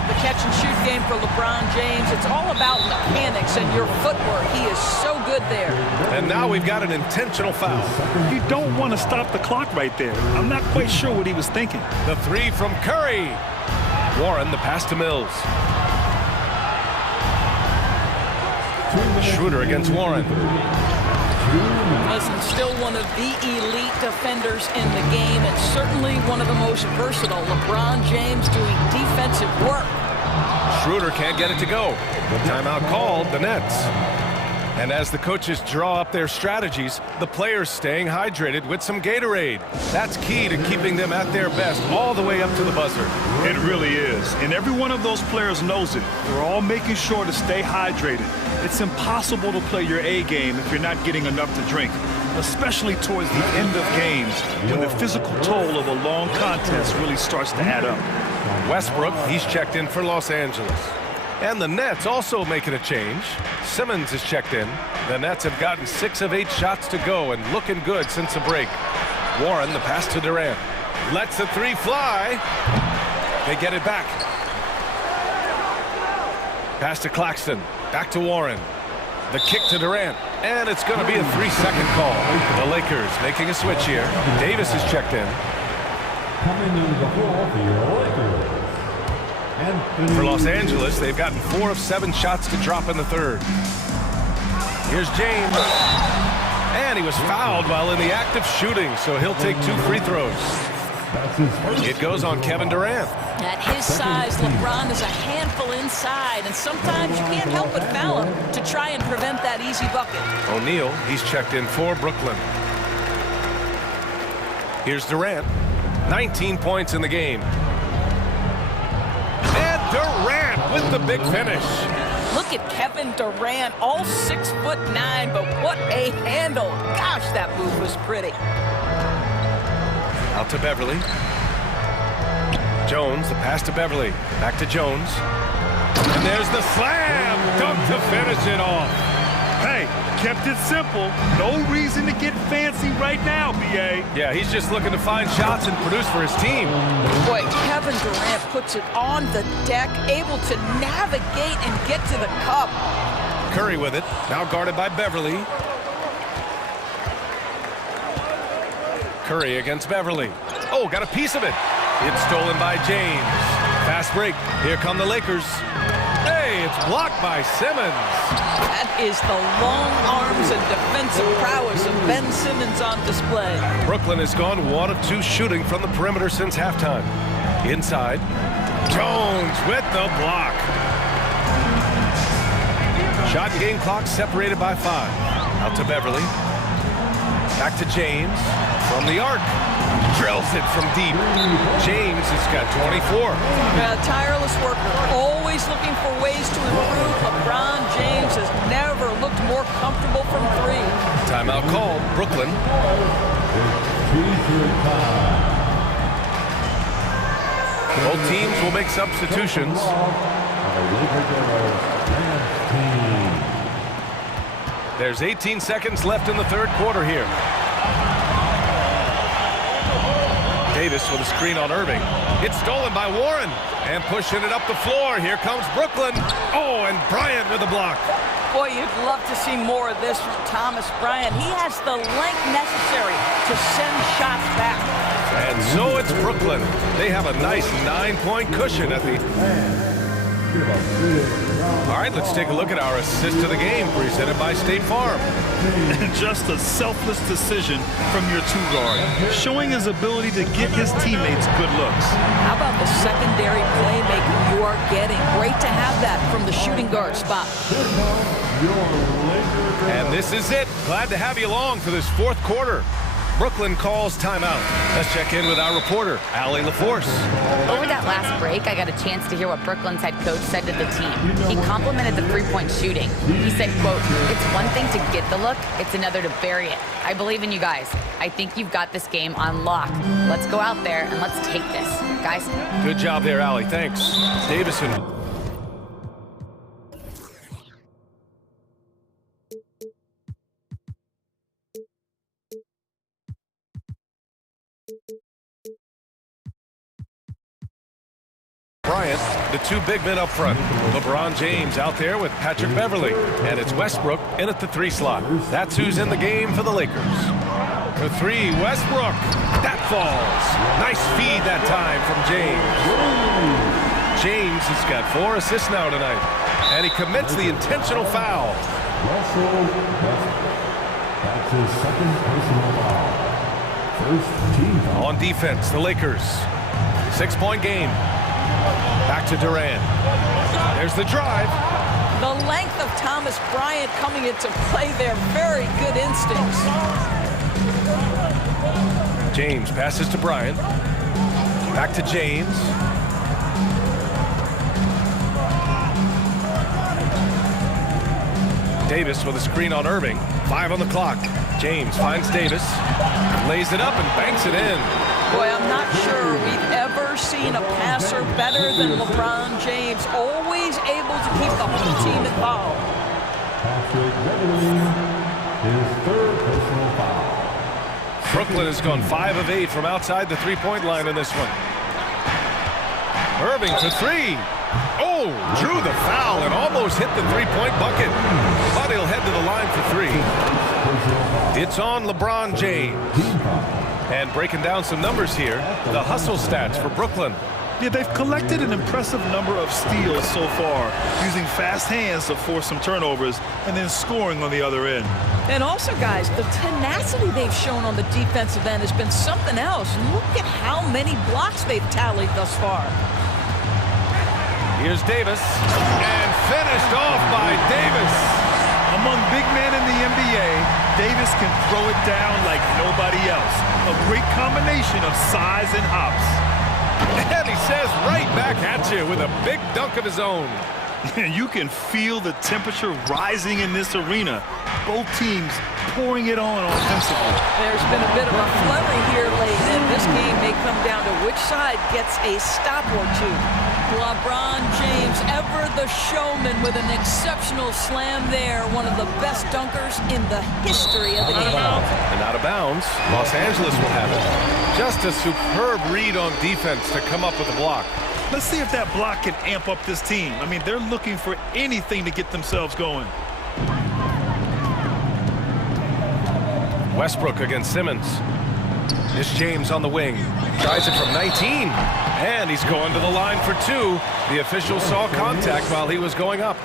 The catch-and-shoot game for LeBron James, it's all about mechanics and your footwork. He is so good there. And now we've got an intentional foul. You don't want to stop the clock right there. I'm not quite sure what he was thinking. The 3 from Curry. Warren, the pass to Mills. Schroeder against Warren. Listen, still one of the elite defenders in the game, and certainly one of the most versatile. LeBron James doing defensive work. Schroeder can't get it to go. Timeout called, the Nets. And as the coaches draw up their strategies, the players staying hydrated with some Gatorade. That's key to keeping them at their best all the way up to the buzzer. It really is. And every one of those players knows it. They're all making sure to stay hydrated. It's impossible to play your A game if you're not getting enough to drink, especially towards the end of games when the physical toll of a long contest really starts to add up. Westbrook, he's checked in for Los Angeles. And the Nets also making a change. Simmons is checked in. The Nets have gotten 6 of 8 shots to go and looking good since the break. Warren, the pass to Durant. Lets the 3 fly. They get it back. Pass to Claxton. Back to Warren. The kick to Durant. And it's going to be a 3-second call. The Lakers making a switch here. Davis is checked in. Coming to the floor for your Lakers. For Los Angeles, they've gotten 4 of 7 shots to drop in the third. Here's James. And he was fouled while in the act of shooting, so he'll take 2 free throws. It goes on Kevin Durant. At his size, LeBron is a handful inside, and sometimes you can't help but foul him to try and prevent that easy bucket. O'Neal, he's checked in for Brooklyn. Here's Durant. 19 points in the game. And Durant with the big finish. Look at Kevin Durant, all 6'9", but what a handle. Gosh, that move was pretty. Out to Beverly. Jones, the pass to Beverly. Back to Jones. And there's the slam dunk to finish it off. Hey, kept it simple. No reason to get fancy right now, B.A. Yeah, he's just looking to find shots and produce for his team. Boy, Kevin Durant puts it on the deck, able to navigate and get to the cup. Curry with it, now guarded by Beverly. Curry against Beverly. Oh, got a piece of it. It's stolen by James. Fast break. Here come the Lakers. Hey, it's blocked by Simmons. That is the long arms and defensive prowess of Ben Simmons on display. Brooklyn has gone 1 of 2 shooting from the perimeter since halftime. Inside. Jones with the block. Shot and game clock separated by 5. Out to Beverly. Back to James from the arc. Drills it from deep. James has got 24. A tireless worker, always looking for ways to improve. LeBron James has never looked more comfortable from three. Timeout called. Brooklyn. Both teams will make substitutions. There's 18 seconds left in the third quarter here. Davis with a screen on Irving. It's stolen by Warren. And pushing it up the floor. Here comes Brooklyn. Oh, and Bryant with a block. Boy, you'd love to see more of this from Thomas Bryant. He has the length necessary to send shots back. And so it's Brooklyn. They have a nice 9-point cushion at the... All right, let's take a look at our assist to the game presented by State Farm. Just a selfless decision from your two-guard, showing his ability to get his teammates good looks. How about the secondary playmaking you are getting? Great to have that from the shooting guard spot. And this is it. Glad to have you along for this fourth quarter. Brooklyn calls timeout. Let's check in with our reporter, Allie LaForce. Over that last break, I got a chance to hear what Brooklyn's head coach said to the team. He complimented the three-point shooting. He said, quote, "It's one thing to get the look, it's another to bury it. I believe in you guys. I think you've got this game on lock. Let's go out there and let's take this." Guys? Good job there, Allie. Thanks. Davison. Bryant, the two big men up front. LeBron James out there with Patrick Beverly. And it's Westbrook in at the 3 slot. That's who's in the game for the Lakers. For 3, Westbrook. That falls. Nice feed that time from James. James has got 4 assists now tonight. And he commits the intentional foul. That's his second personal foul. First team foul. On defense, the Lakers. 6-point game. Back to Durant. There's the drive. The length of Thomas Bryant coming into play there. Very good instincts. James passes to Bryant. Back to James. Davis with a screen on Irving. 5 on the clock. James finds Davis. Lays it up and banks it in. Boy, I'm not sure we've ever seen a passer better than LeBron James. Always able to keep the whole team involved. Patrick Beverly, his third personal foul. Brooklyn has gone 5 of 8 from outside the three-point line in this one. Irving for 3. Oh, drew the foul and almost hit the three-point bucket. But he'll head to the line for 3. It's on LeBron James. And breaking down some numbers here, the hustle stats for Brooklyn. Yeah, they've collected an impressive number of steals so far, using fast hands to force some turnovers and then scoring on the other end. And also, guys, the tenacity they've shown on the defensive end has been something else. Look at how many blocks they've tallied thus far. Here's Davis, and finished off by Davis. Among big men in the NBA, Davis can throw it down like nobody else. A great combination of size and hops. And he says right back at you with a big dunk of his own. You can feel the temperature rising in this arena. Both teams pouring it on offensively. There's been a bit of a flurry here late, and this game may come down to which side gets a stop or two. LeBron James, ever the showman, with an exceptional slam there. One of the best dunkers in the history of the game. And out of bounds, Los Angeles will have it. Just a superb read on defense to come up with a block. Let's see if that block can amp up this team. I mean, they're looking for anything to get themselves going. Westbrook against Simmons. It's James on the wing. Tries it from 19. And he's going to the line for 2. The official saw contact while he was going up.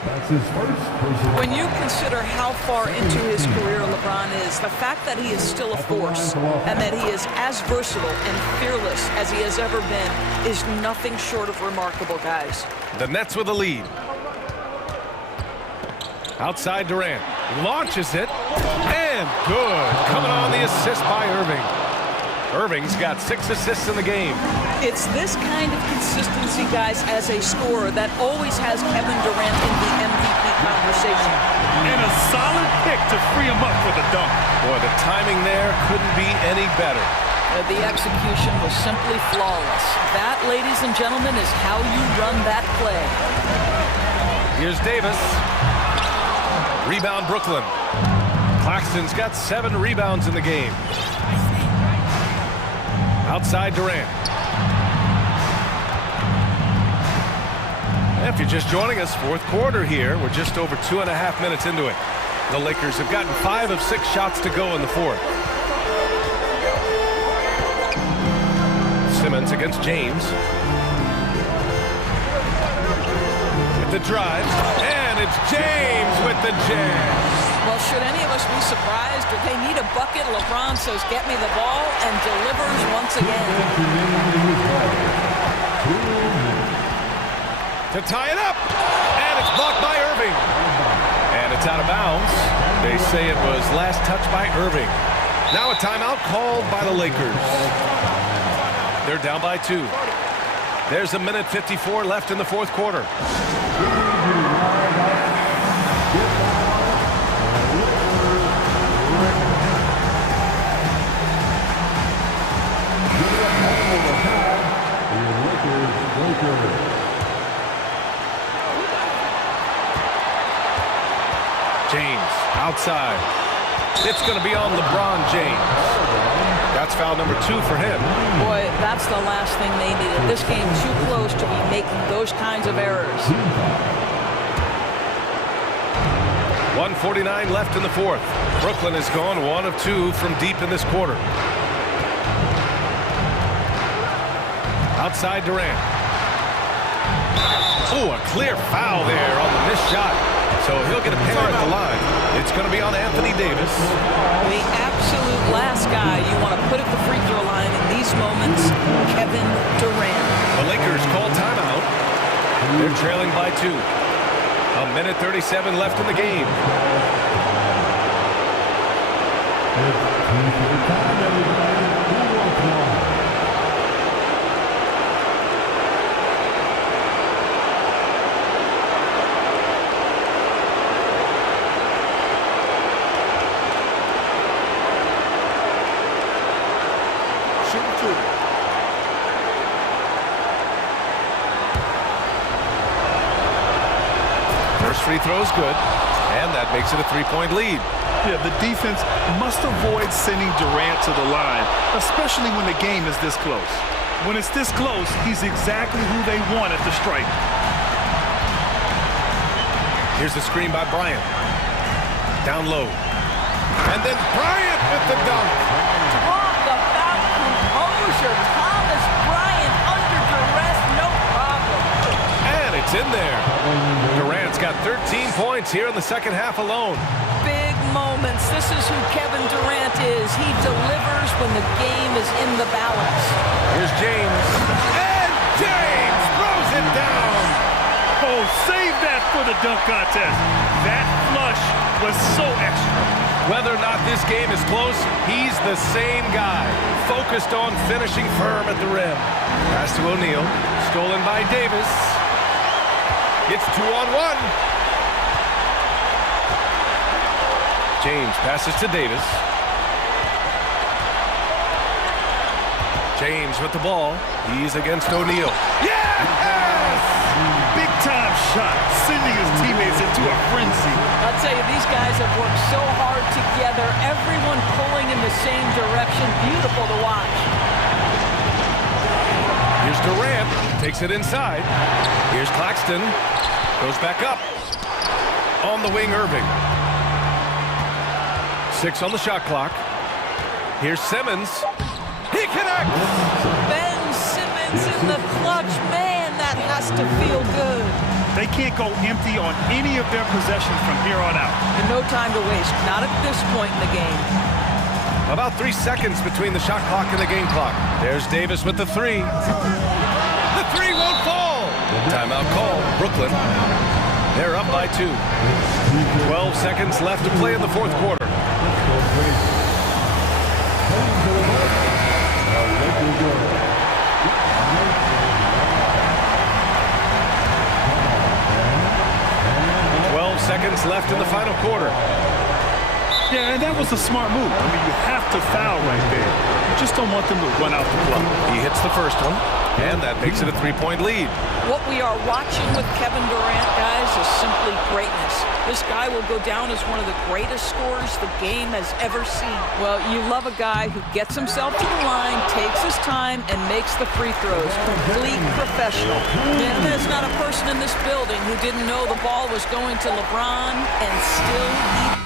When you consider how far into his career LeBron is, the fact that he is still a force and that he is as versatile and fearless as he has ever been is nothing short of remarkable, guys. The Nets with a lead. Outside Durant. Launches it, and good. Coming on the assist by Irving. Irving's got 6 assists in the game. It's this kind of consistency, guys, as a scorer that always has Kevin Durant in the MVP conversation. And a solid pick to free him up for the dunk. Boy, the timing there couldn't be any better. The execution was simply flawless. That, ladies and gentlemen, is how you run that play. Here's Davis. Rebound, Brooklyn. Claxton's got 7 rebounds in the game. Outside Durant. If you're just joining us, fourth quarter here. We're just over 2.5 minutes into it. The Lakers have gotten 5 of 6 shots to go in the fourth. Simmons against James. With the drive, and it's James with the jam. Well, should any of us be surprised? If they need a bucket, LeBron says, get me the ball, and delivers once again. To tie it up, and it's blocked by Irving. And it's out of bounds. They say it was last touched by Irving. Now a timeout called by the Lakers. They're down by 2. There's 1:54 left in the fourth quarter. James outside. It's going to be on LeBron James. That's foul number 2 for him. Boy, that's the last thing they needed. This game too close to be making those kinds of errors. 1:49 left in the fourth. Brooklyn has gone 1 of 2 from deep in this quarter. Outside Durant. Oh, a clear foul there on the missed shot. So he'll get a pair at the line. It's going to be on Anthony Davis. The absolute last guy you want to put at the free throw line in these moments, Kevin Durant. The Lakers call timeout. They're trailing by 2. 1:37 left in the game. Free throw's good, and that makes it a 3-point lead. Yeah, the defense must avoid sending Durant to the line, especially when the game is this close. When it's this close, he's exactly who they want at the stripe. Here's the screen by Bryant. Down low. And then Bryant with the dunk. Talk about composure. Thomas Bryant under duress, no problem. And it's in there. Durant's got 13 points here in the second half alone. Big moments. This is who Kevin Durant is. He delivers when the game is in the balance. Here's James. And James throws it down. Oh, save that for the dunk contest. That flush was so extra. Whether or not this game is close, he's the same guy. Focused on finishing firm at the rim. Pass to O'Neal. Stolen by Davis. It's 2-on-1. James passes to Davis. James with the ball. He's against O'Neal. Yes! Big time shot, sending his teammates into a frenzy. I'll tell you, these guys have worked so hard together. Everyone pulling in the same direction. Beautiful to watch. Here's Durant. Takes it inside. Here's Claxton. Goes back up. On the wing, Irving. 6 on the shot clock. Here's Simmons. He connects! Ben Simmons in the clutch. Man, that has to feel good. They can't go empty on any of their possessions from here on out. And no time to waste. Not at this point in the game. About 3 seconds between the shot clock and the game clock. There's Davis with the 3. The 3 won't fall. Timeout call, Brooklyn. They're up by 2. 12 seconds left to play in the fourth quarter. Seconds left in the final quarter. Yeah, and that was a smart move. I mean, you have to foul right there. You just don't want them to run out the clock. He hits the first one, and that makes it a 3-point lead. What we are watching with Kevin Durant, guys, is simply greatness. This guy will go down as one of the greatest scorers the game has ever seen. Well, you love a guy who gets himself to the line, takes his time, and makes the free throws. Complete professional. And there's not a person in this building who didn't know the ball was going to LeBron, and still he...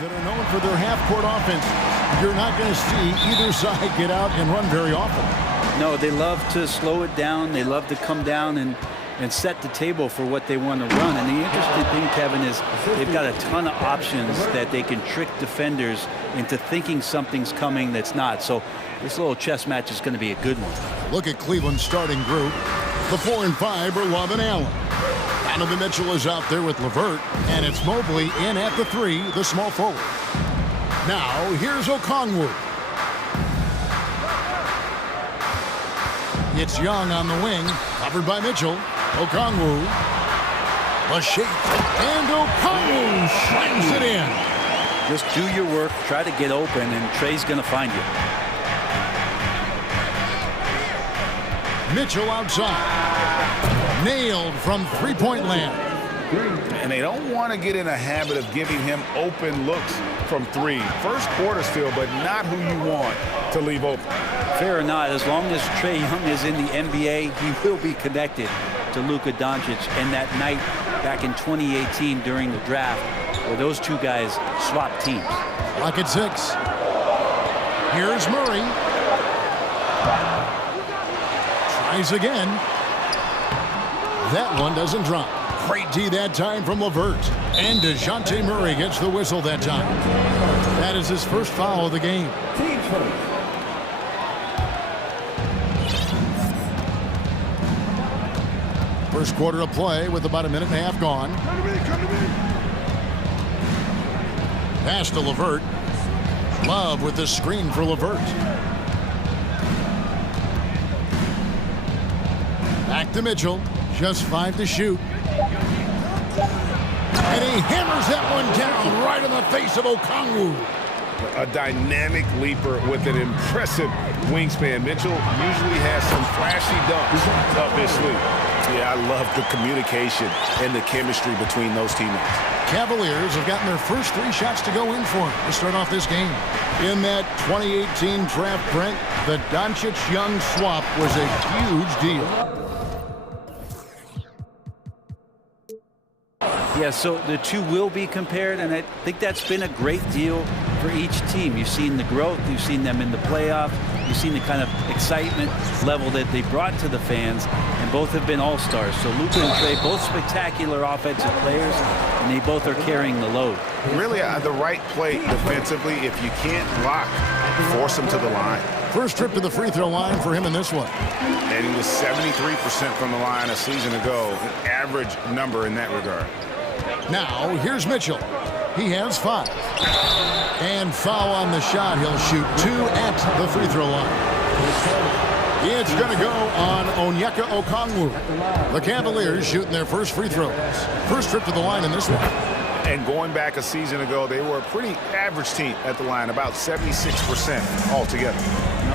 That are known for their half-court offense. You're not going to see either side get out and run very often. No, they love to slow it down. They love to come down and set the table for what they want to run. And the interesting thing, Kevin, is they've got a ton of options that they can trick defenders into thinking something's coming that's not. So this little chess match is going to be a good one. Look at Cleveland's starting group. The 4 and 5 are Love and Allen. Donovan Mitchell is out there with LeVert, and it's Mobley in at the 3, the small forward. Now, here's Okongwu. It's Young on the wing, covered by Mitchell. Okongwu. Lachey. And Okongwu slams it in. Just do your work, try to get open, and Trey's going to find you. Mitchell outside. Nailed from three-point land. And they don't want to get in a habit of giving him open looks from 3. First quarter still, but not who you want to leave open. Fair or not, as long as Trae Young is in the NBA, he will be connected to Luka Doncic. And that night back in 2018 during the draft, where those two guys swapped teams. Clock at 6. Here's Murray. Tries again. That one doesn't drop. Great D that time from LeVert. And DeJounte Murray gets the whistle that time. That is his first foul of the game. First quarter of play with about a minute and a half gone. Pass to LeVert. Love with the screen for LeVert. Back to Mitchell. Just 5 to shoot. And he hammers that one down right in the face of Okongwu. A dynamic leaper with an impressive wingspan. Mitchell usually has some flashy dunks up his sleeve. Yeah, I love the communication and the chemistry between those teammates. Cavaliers have gotten their first 3 shots to go in for him to start off this game. In that 2018 draft, Brent, the Doncic-Young swap was a huge deal. Yeah, so the two will be compared, and I think that's been a great deal for each team. You've seen the growth, you've seen them in the playoff, you've seen the kind of excitement level that they brought to the fans, and both have been all-stars. So Luka and Trey, both spectacular offensive players, and they both are carrying the load. Really, the right play defensively. If you can't block, force them to the line. First trip to the free throw line for him in this one. And he was 73% from the line a season ago, an average number in that regard. Now, here's Mitchell. He has 5. And foul on the shot. He'll shoot 2 at the free throw line. It's going to go on Onyeka Okongwu. The Cavaliers shooting their first free throws. First trip to the line in this one. And going back a season ago, they were a pretty average team at the line, about 76% altogether.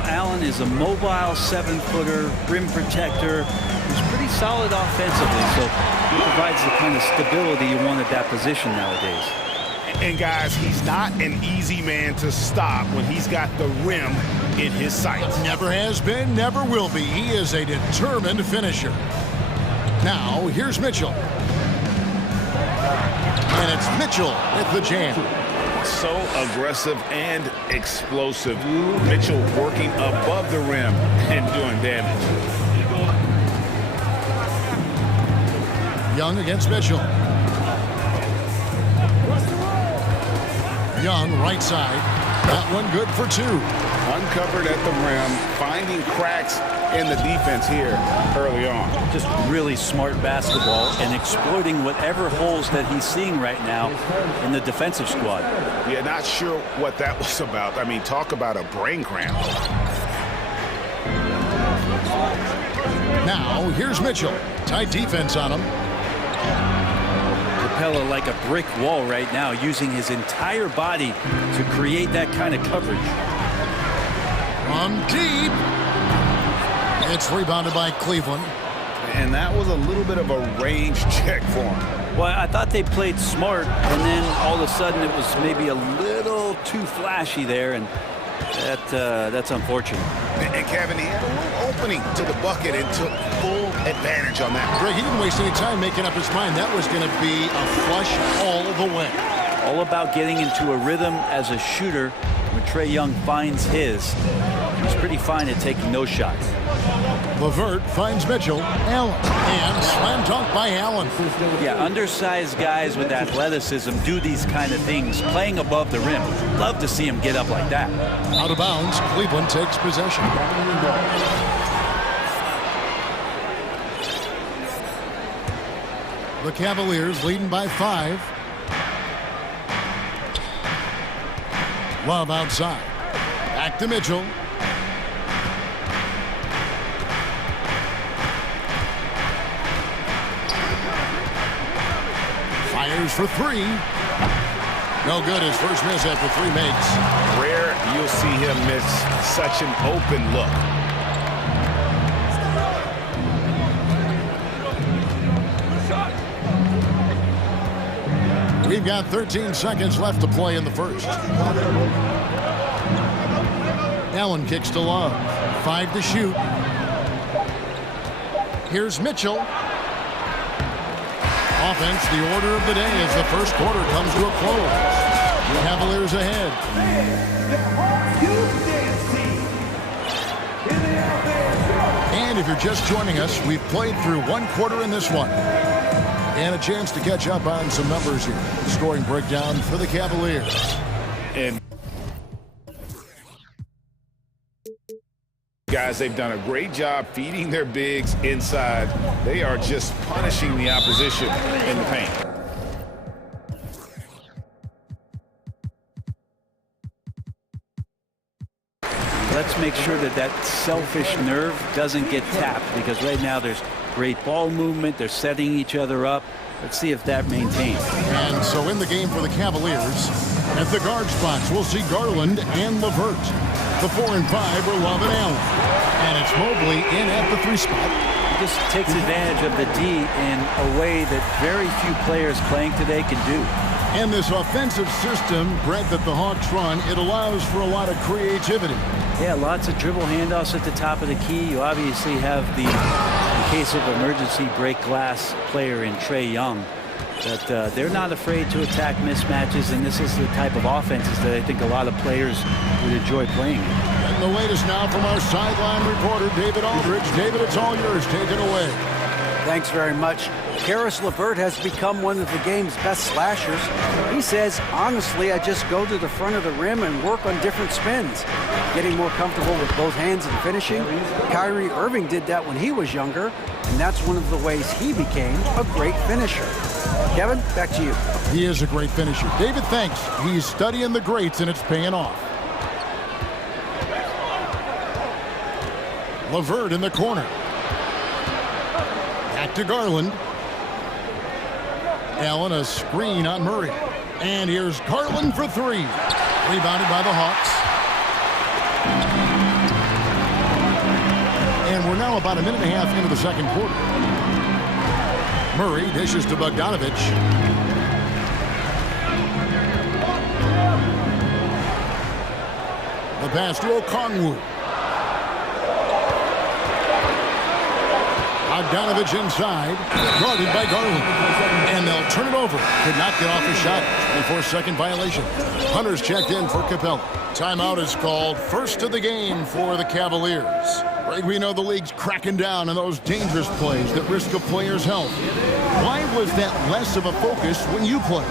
Allen is a mobile 7-footer, rim protector. He's pretty solid offensively, so he provides the kind of stability you want at that position nowadays. And guys, he's not an easy man to stop when he's got the rim in his sights. Never has been, never will be. He is a determined finisher. Now, here's Mitchell. And it's Mitchell with the jam. So aggressive and explosive. Mitchell working above the rim and doing damage. Young against Mitchell. Young, right side. That one good for 2. Uncovered at the rim, finding cracks in the defense here early on. Just really smart basketball and exploiting whatever holes that he's seeing right now in the defensive squad. Yeah, not sure what that was about. I mean, talk about a brain cramp. Now, here's Mitchell. Tight defense on him. Capella like a brick wall right now, using his entire body to create that kind of coverage. From deep. It's rebounded by Cleveland. And that was a little bit of a range check for him. Well, I thought they played smart, and then all of a sudden it was maybe a little too flashy there, and that's unfortunate. And Kevin, he had a little opening to the bucket and took full advantage on that. Greg, he didn't waste any time making up his mind. That was going to be a flush all the way. All about getting into a rhythm as a shooter. When Trae Young finds his, he's pretty fine at taking those shots. LeVert finds Mitchell. Allen. And slam dunk by Allen. Yeah, undersized guys with athleticism do these kind of things, playing above the rim. Love to see him get up like that. Out of bounds, Cleveland takes possession. The Cavaliers leading by 5. Love outside. Back to Mitchell. Fires for 3. No good. His first miss after 3 makes. Rare you'll see him miss such an open look. We've got 13 seconds left to play in the first. Allen kicks to Love. 5 to shoot. Here's Mitchell. Offense, the order of the day as the first quarter comes to a close. Cavaliers ahead. And if you're just joining us, we've played through one quarter in this one. And a chance to catch up on some numbers here. Scoring breakdown for the Cavaliers. And guys, they've done a great job feeding their bigs inside. They are just punishing the opposition in the paint. Let's make sure that that selfish nerve doesn't get tapped, because right now there's great ball movement. They're setting each other up. Let's see if that maintains. And so in the game for the Cavaliers, at the guard spots, we'll see Garland and LeVert. The 4 and 5 are Love and Allen. And it's Mobley in at the 3 spot. He just takes advantage of the D in a way that very few players playing today can do. And this offensive system, Brett, that the Hawks run, it allows for a lot of creativity. Yeah, lots of dribble handoffs at the top of the key. You obviously have the, in case of emergency, break glass player in Trae Young. But they're not afraid to attack mismatches, and this is the type of offenses that I think a lot of players would enjoy playing. And the latest now from our sideline reporter, David Aldridge. David, it's all yours. Take it away. Thanks very much. Karis LeVert has become one of the game's best slashers. He says, honestly, I just go to the front of the rim and work on different spins, getting more comfortable with both hands and finishing. Kyrie Irving did that when he was younger, and that's one of the ways he became a great finisher. Kevin, back to you. He is a great finisher. David, thanks. He's studying the greats, and it's paying off. LeVert in the corner. Back to Garland. Allen, a screen on Murray. And here's Garland for 3. Rebounded by the Hawks. And we're now about a minute and a half into the second quarter. Murray dishes to Bogdanovich. The pass to Okongwu. Bogdanovich inside, guarded by Garland. And they'll turn it over. Could not get off his shot. 24-second violation. Hunter's checked in for Capella. Timeout is called. First of the game for the Cavaliers. Right, we know the league's cracking down on those dangerous plays that risk a player's health. Why was that less of a focus when you played?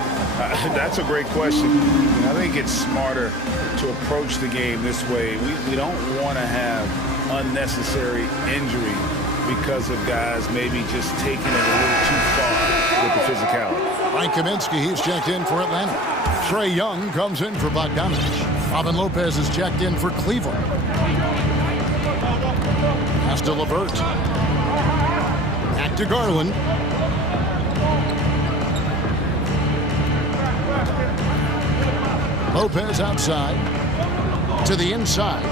That's a great question. I think it's smarter to approach the game this way. We don't want to have unnecessary injury because of guys maybe just taking it a little too far with the physicality. Mike Kaminsky, he's checked in for Atlanta. Trae Young comes in for Bogdanovich. Robin Lopez is checked in for Cleveland. Pass to LeVert. Back to Garland. Lopez outside. To the inside.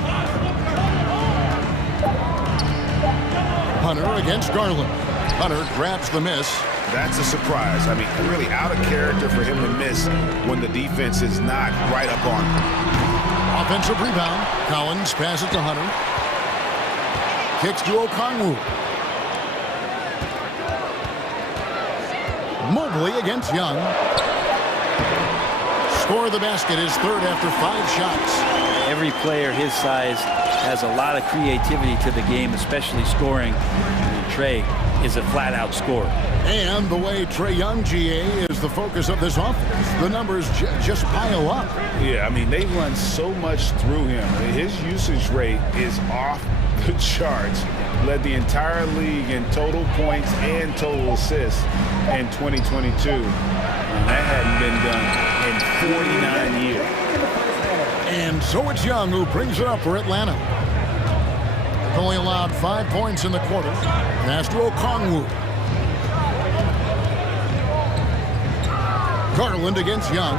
Hunter against Garland. Hunter grabs the miss. That's a surprise. I mean, really out of character for him to miss when the defense is not right up on him. Offensive rebound. Collins passes to Hunter. Kicks to Okongwu. Mobley against Young. Score the basket, his third after 5 shots. Every player his size has a lot of creativity to the game, especially scoring. And Trae is a flat-out scorer. And the way Trae Young, GA, is the focus of this offense. The numbers just pile up. Yeah, I mean, they run so much through him. His usage rate is off the charts. Led the entire league in total points and total assists in 2022. That hadn't been done in 49 years. And so it's Young who brings it up for Atlanta. Only allowed 5 points in the quarter. Pass to Okongwu. Garland against Young.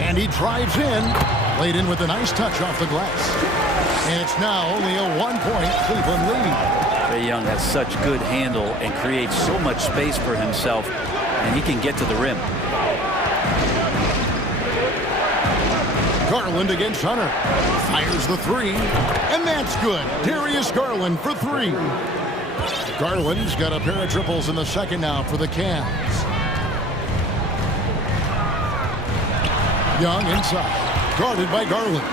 And he drives in. Laid in with a nice touch off the glass. And it's now only a 1-point Cleveland lead. Trae Young has such good handle and creates so much space for himself, and he can get to the rim. Garland against Hunter. Fires the 3. And that's good. Darius Garland for 3. Garland's got a pair of triples in the second now for the Cavs. Young inside, guarded by Garland.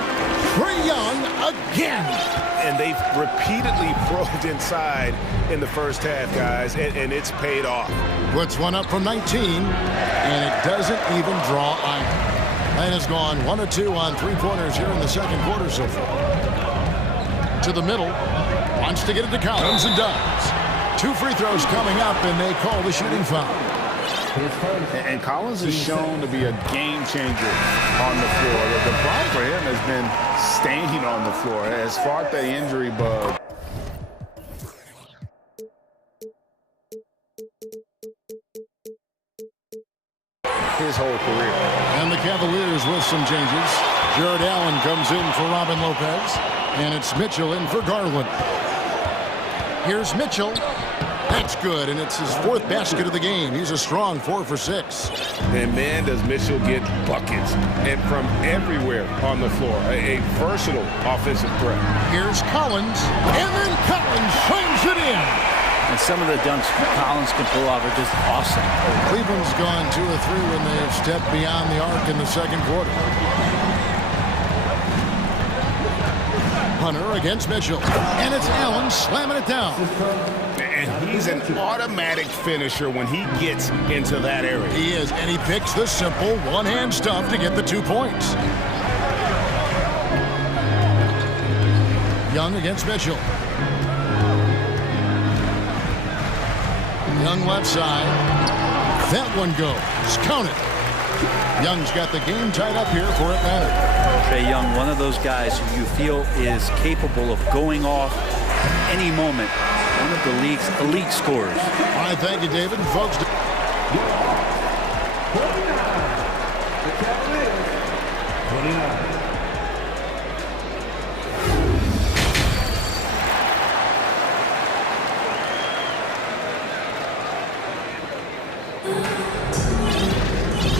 Trae Young again. And they've repeatedly probed inside in the first half, guys, and it's paid off. Puts one up from 19, and it doesn't even draw iron. And has gone 1 of 2 on three-pointers here in the second quarter so far. To the middle, wants to get it to Collins and does. 2 free throws coming up, and they call the shooting foul. And Collins is shown to be a game changer on the floor. The problem for him has been staying on the floor. Has fought the injury bug. His whole career. And the Cavaliers with some changes. Jared Allen comes in for Robin Lopez. And it's Mitchell in for Garland. Here's Mitchell. That's good, and it's his 4th basket of the game. He's a strong 4 for 6. And man, does Mitchell get buckets, and from everywhere on the floor. A versatile offensive threat. Here's Collins, and then Collins slams it in. And some of the dunks Collins can pull off are just awesome. Cleveland's gone 2 of 3 when they have stepped beyond the arc in the second quarter. Hunter against Mitchell, and it's Allen slamming it down. And he's an automatic finisher when he gets into that area. He is, and he picks the simple one-hand stuff to get the 2 points. Young against Mitchell. Young left side. That one goes. Count it. Young's got the game tied up here for Atlanta. Trae Young, one of those guys who you feel is capable of going off any moment. One of the league's elite scorers. All right, thank you, David. And folks, The Cavaliers, 29.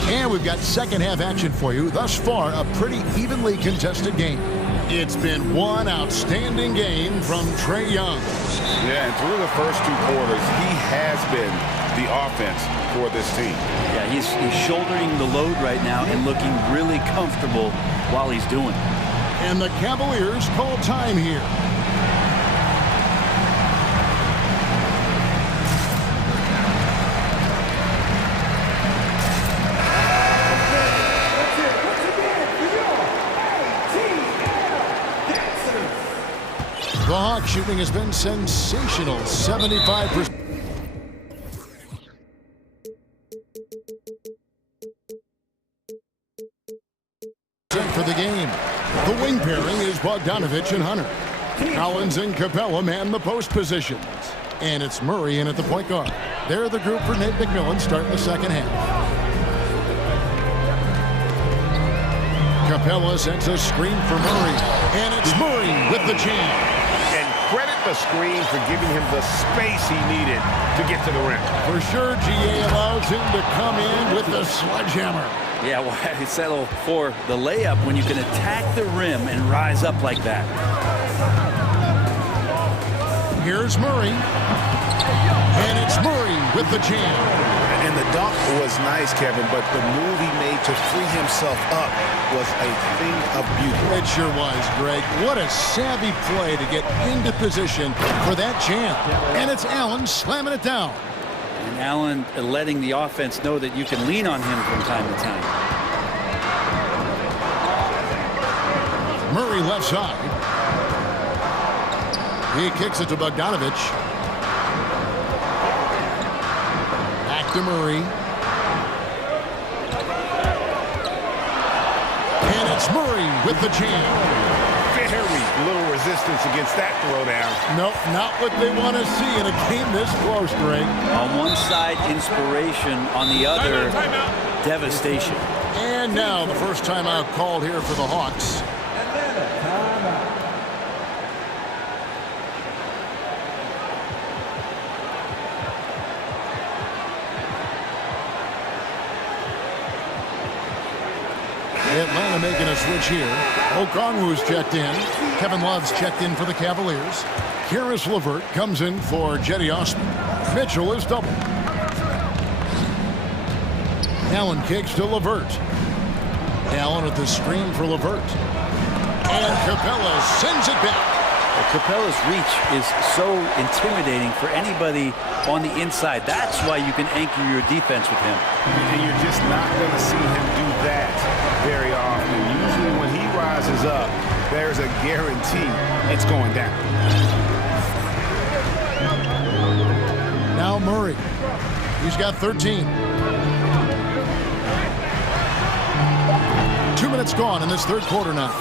And we've got second half action for you. Thus far, a pretty evenly contested game. It's been one outstanding game from Trae Young. Yeah, and through the first 2 quarters, he has been the offense for this team. Yeah, he's shouldering the load right now and looking really comfortable while he's doing it. And the Cavaliers call time here. The Hawks shooting has been sensational, 75%. For the game. The wing pairing is Bogdanovich and Hunter. Collins and Capella man the post positions. And it's Murray in at the point guard. They're the group for Nate McMillan starting the second half. Capella sends a screen for Murray. And it's Murray with the jam. Credit the screen for giving him the space he needed to get to the rim. For sure, GA allows him to come in with the sledgehammer. Yeah, why settle for the layup when you can attack the rim and rise up like that? Here's Murray. And it's Murray with the jam. And the dunk was nice, Kevin, but the move he made to free himself up was a thing of beauty. It sure was, Greg. What a savvy play to get into position for that jam. And it's Allen slamming it down. And Allen letting the offense know that you can lean on him from time to time. Murray left side. He kicks it to Bogdanovich. Back to Murray. And it's Murray with the jam. Very little resistance against that throwdown. Nope, not what they want to see in a game this close, Greg. On one side, inspiration. On the other, devastation. And now the first timeout called here for the Hawks. Atlanta making a switch here. Okongwu's checked in. Kevin Love's checked in for the Cavaliers. Karis LeVert comes in for Jetty Osman. Mitchell is double. Allen kicks to LeVert. Allen with the screen for Levert. And Capella sends it back. Capella's reach is so intimidating for anybody on the inside. That's why you can anchor your defense with him. And you're just not going to see him do that very often. Usually when he rises up, there's a guarantee it's going down. Now Murray. He's got 13. 2 minutes gone in this third quarter now.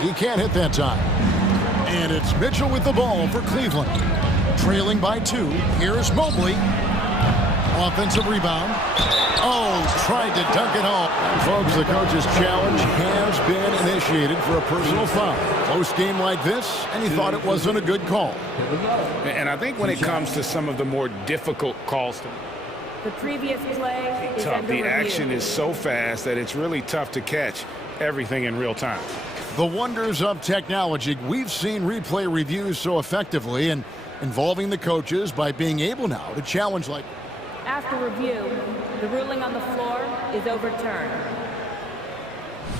He can't hit that time. And it's Mitchell with the ball for Cleveland. Trailing by 2. Here's Mobley. Offensive rebound. Oh, tried to dunk it home. Folks, the coach's challenge has been initiated for a personal foul. Close game like this, and he thought it wasn't a good call. And I think when it comes to some of the more difficult calls, the previous play is tough. under The review. action is so fast that it's really tough to catch everything in real time. The wonders of technology. We've seen replay reviews so effectively and involving the coaches by being able now to challenge like. After review, the ruling on the floor is overturned.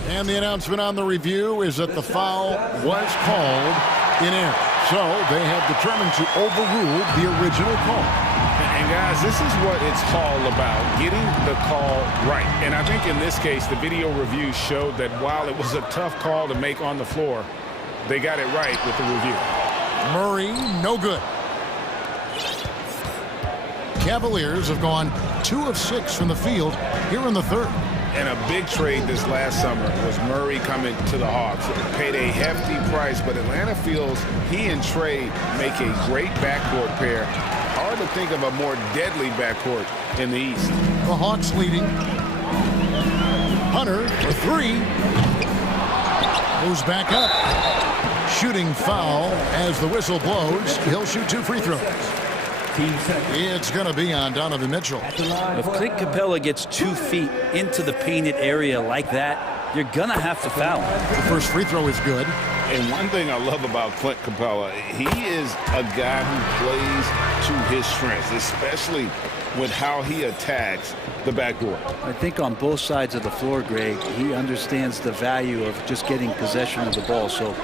And the announcement on the review is that the foul was called in error. So they have determined to overrule the original call. And guys, this is what it's all about, getting the call right. And I think in this case, the video review showed that while it was a tough call to make on the floor, they got it right with the review. Murray, no good. Cavaliers have gone 2 of 6 from the field here in the third. And a big trade this last summer was Murray coming to the Hawks. It paid a hefty price, but Atlanta feels he and Trey make a great backcourt pair. Hard to think of a more deadly backcourt in the East. The Hawks leading. Hunter for 3. Moves back up. Shooting foul as the whistle blows. He'll shoot 2 free throws. It's going to be on Donovan Mitchell. If Clint Capella gets 2 feet into the painted area like that, you're going to have to foul him. The first free throw is good. And one thing I love about Clint Capella, he is a guy who plays to his strengths, especially with how he attacks the backboard. I think on both sides of the floor, Greg, he understands the value of just getting possession of the ball. So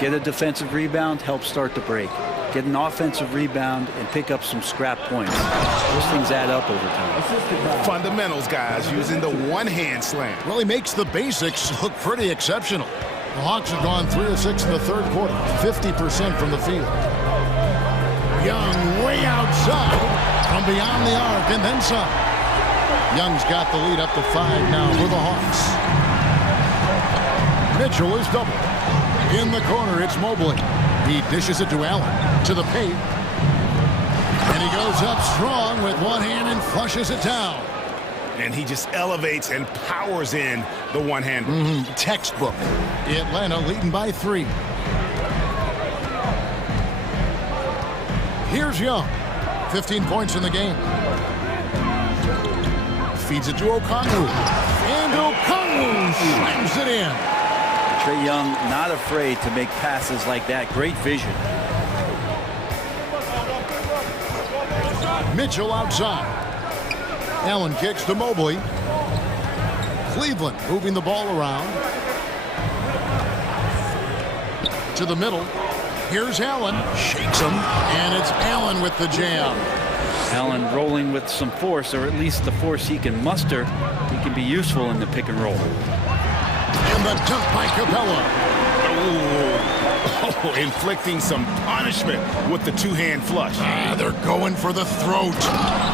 get a defensive rebound, help start the break. Get an offensive rebound and pick up some scrap points. Those things add up over time. Fundamentals, guys, using the one-hand slam. Really makes the basics look pretty exceptional. The Hawks have gone 3 of 6 in the third quarter, 50% from the field. Young way outside from beyond the arc and then some. Young's got the lead up to 5 now for the Hawks. Mitchell is double. In the corner, it's Mobley. He dishes it to Allen, to the paint. And he goes up strong with one hand and flushes it down. And he just elevates and powers in the one-hander. Textbook. Atlanta leading by 3. Here's Young. 15 points in the game. Feeds it to Okongwu. And Okongwu slams it in. Trae Young not afraid to make passes like that. Great vision. Mitchell outside. Allen kicks to Mobley. Cleveland moving the ball around. To the middle. Here's Allen. Shakes him. And it's Allen with the jam. Allen rolling with some force, or at least the force he can muster. He can be useful in the pick and roll. And the dunk by Capella. Oh, inflicting some punishment with the two-hand flush. They're going for the throat.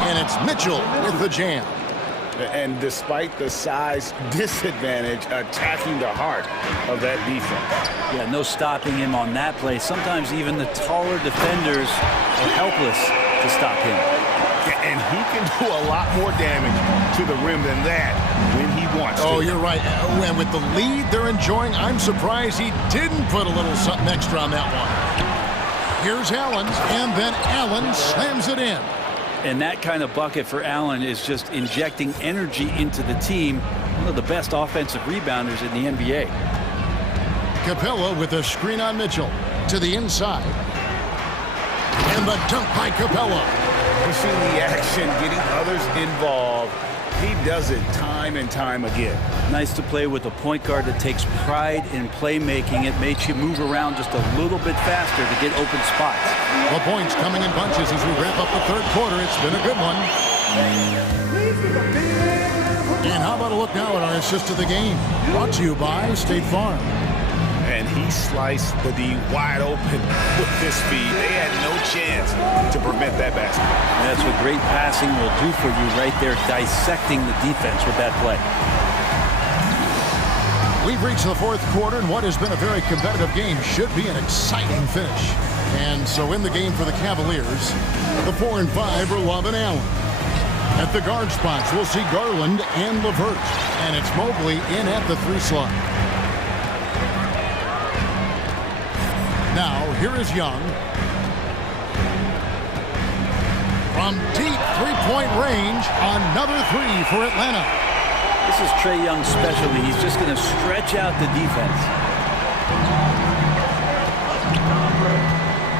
And it's Mitchell with the jam. And despite the size disadvantage, attacking the heart of that defense. Yeah, no stopping him on that play. Sometimes even the taller defenders are helpless to stop him. And he can do a lot more damage to the rim than that when he wants to. Oh, you're right. And with the lead they're enjoying, I'm surprised he didn't put a little something extra on that one. Here's Allen, and then Allen slams it in. And that kind of bucket for Allen is just injecting energy into the team. One of the best offensive rebounders in the NBA. Capella with a screen on Mitchell to the inside. And the dunk by Capella. Pushing the action, getting others involved. He does it time and time again. Nice to play with a point guard that takes pride in playmaking. It makes you move around just a little bit faster to get open spots. The points coming in bunches as we wrap up the third quarter. It's been a good one. And how about a look now at our assist of the game? Brought to you by State Farm. And he sliced the D wide open with his speed. They had no chance to prevent that basket. And that's what great passing will do for you right there, dissecting the defense with that play. We've reached the fourth quarter, and what has been a very competitive game should be an exciting finish. And so in the game for the Cavaliers, the 4 and 5 are Love and Allen. At the guard spots, we'll see Garland and LeVert. And it's Mobley in at the 3 slot. Now, here is Young. From deep three-point range, another 3 for Atlanta. This is Trae Young's specialty. He's just going to stretch out the defense.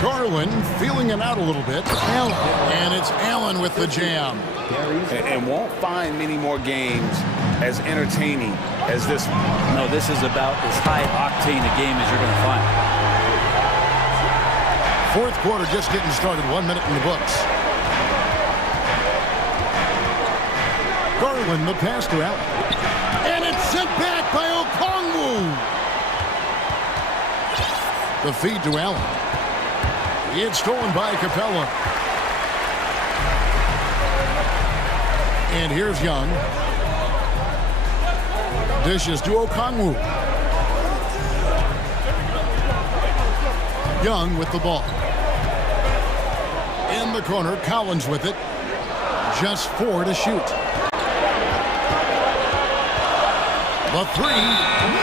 Garland feeling him out a little bit. Allen, and it's Allen with the jam. And won't find many more games as entertaining as this one. No, this is about as high-octane a game as you're going to find. Fourth quarter just getting started. 1 minute in the books. Garland, the pass to Allen. And it's sent back by Okongwu. The feed to Allen. It's stolen by Capella. And here's Young. Dishes to Okongwu. Young with the ball. In the corner, Collins with it. Just 4 to shoot. The 3.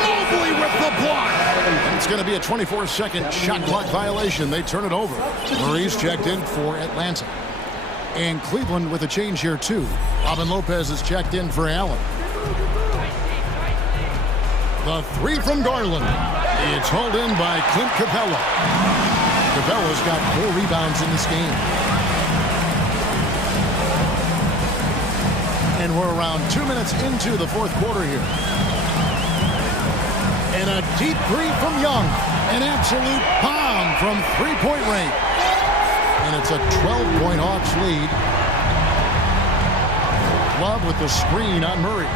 Mobley with the block. It's going to be a 24-second shot clock violation. They turn it over. Murray's checked in for Atlanta. And Cleveland with a change here, too. Robin Lopez is checked in for Allen. The 3 from Garland. It's hauled in by Clint Capella. Capella's got 4 rebounds in this game. And we're around 2 minutes into the fourth quarter here. And a deep 3 from Young. An absolute bomb from three-point range. And it's a 12-point Hawks lead. Love with the screen on Murray.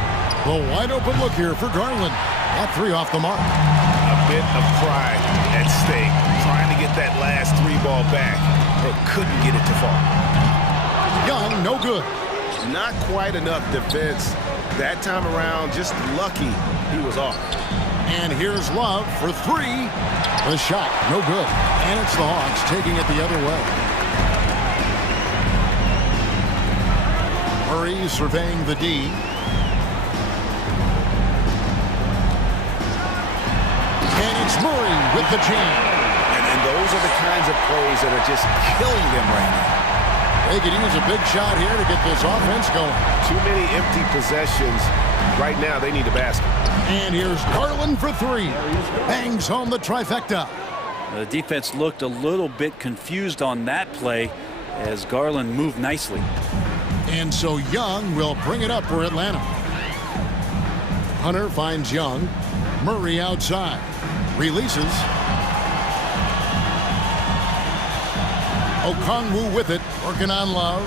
The wide-open look here for Garland. That 3 off the mark. A bit of pride at stake. Trying to get that last 3 ball back. But couldn't get it to fall. Young, no good. Not quite enough defense. That time around, just lucky he was off. And here's Love for 3. The shot, no good. And it's the Hawks taking it the other way. Murray surveying the D. And it's Murray with the jam. And those are the kinds of plays that are just killing them right now. They could use a big shot here to get this offense going. Too many empty possessions. Right now, they need a basket. And here's Garland for 3. Bangs home the trifecta. The defense looked a little bit confused on that play as Garland moved nicely. And so Young will bring it up for Atlanta. Hunter finds Young. Murray outside. Releases. Okongwu with it. Working on Love.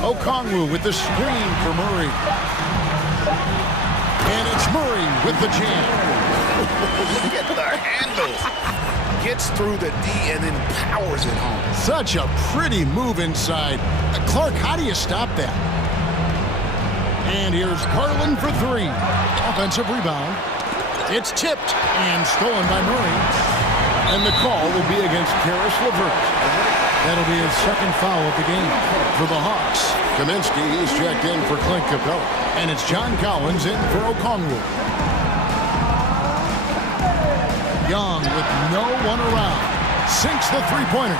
Okongwu with the screen for Murray. And it's Murray with the jam. Look at the handles. Gets through the D and then powers it home. Such a pretty move inside. Clark, how do you stop that? And here's Garland for 3. Offensive rebound. It's tipped and stolen by Murray. And the call will be against Karis LeVert. That'll be his second foul of the game for the Hawks. Kaminsky, he's checked in for Clint Capella. And it's John Collins in for Okongwu. Young with no one around. Sinks the three-pointer.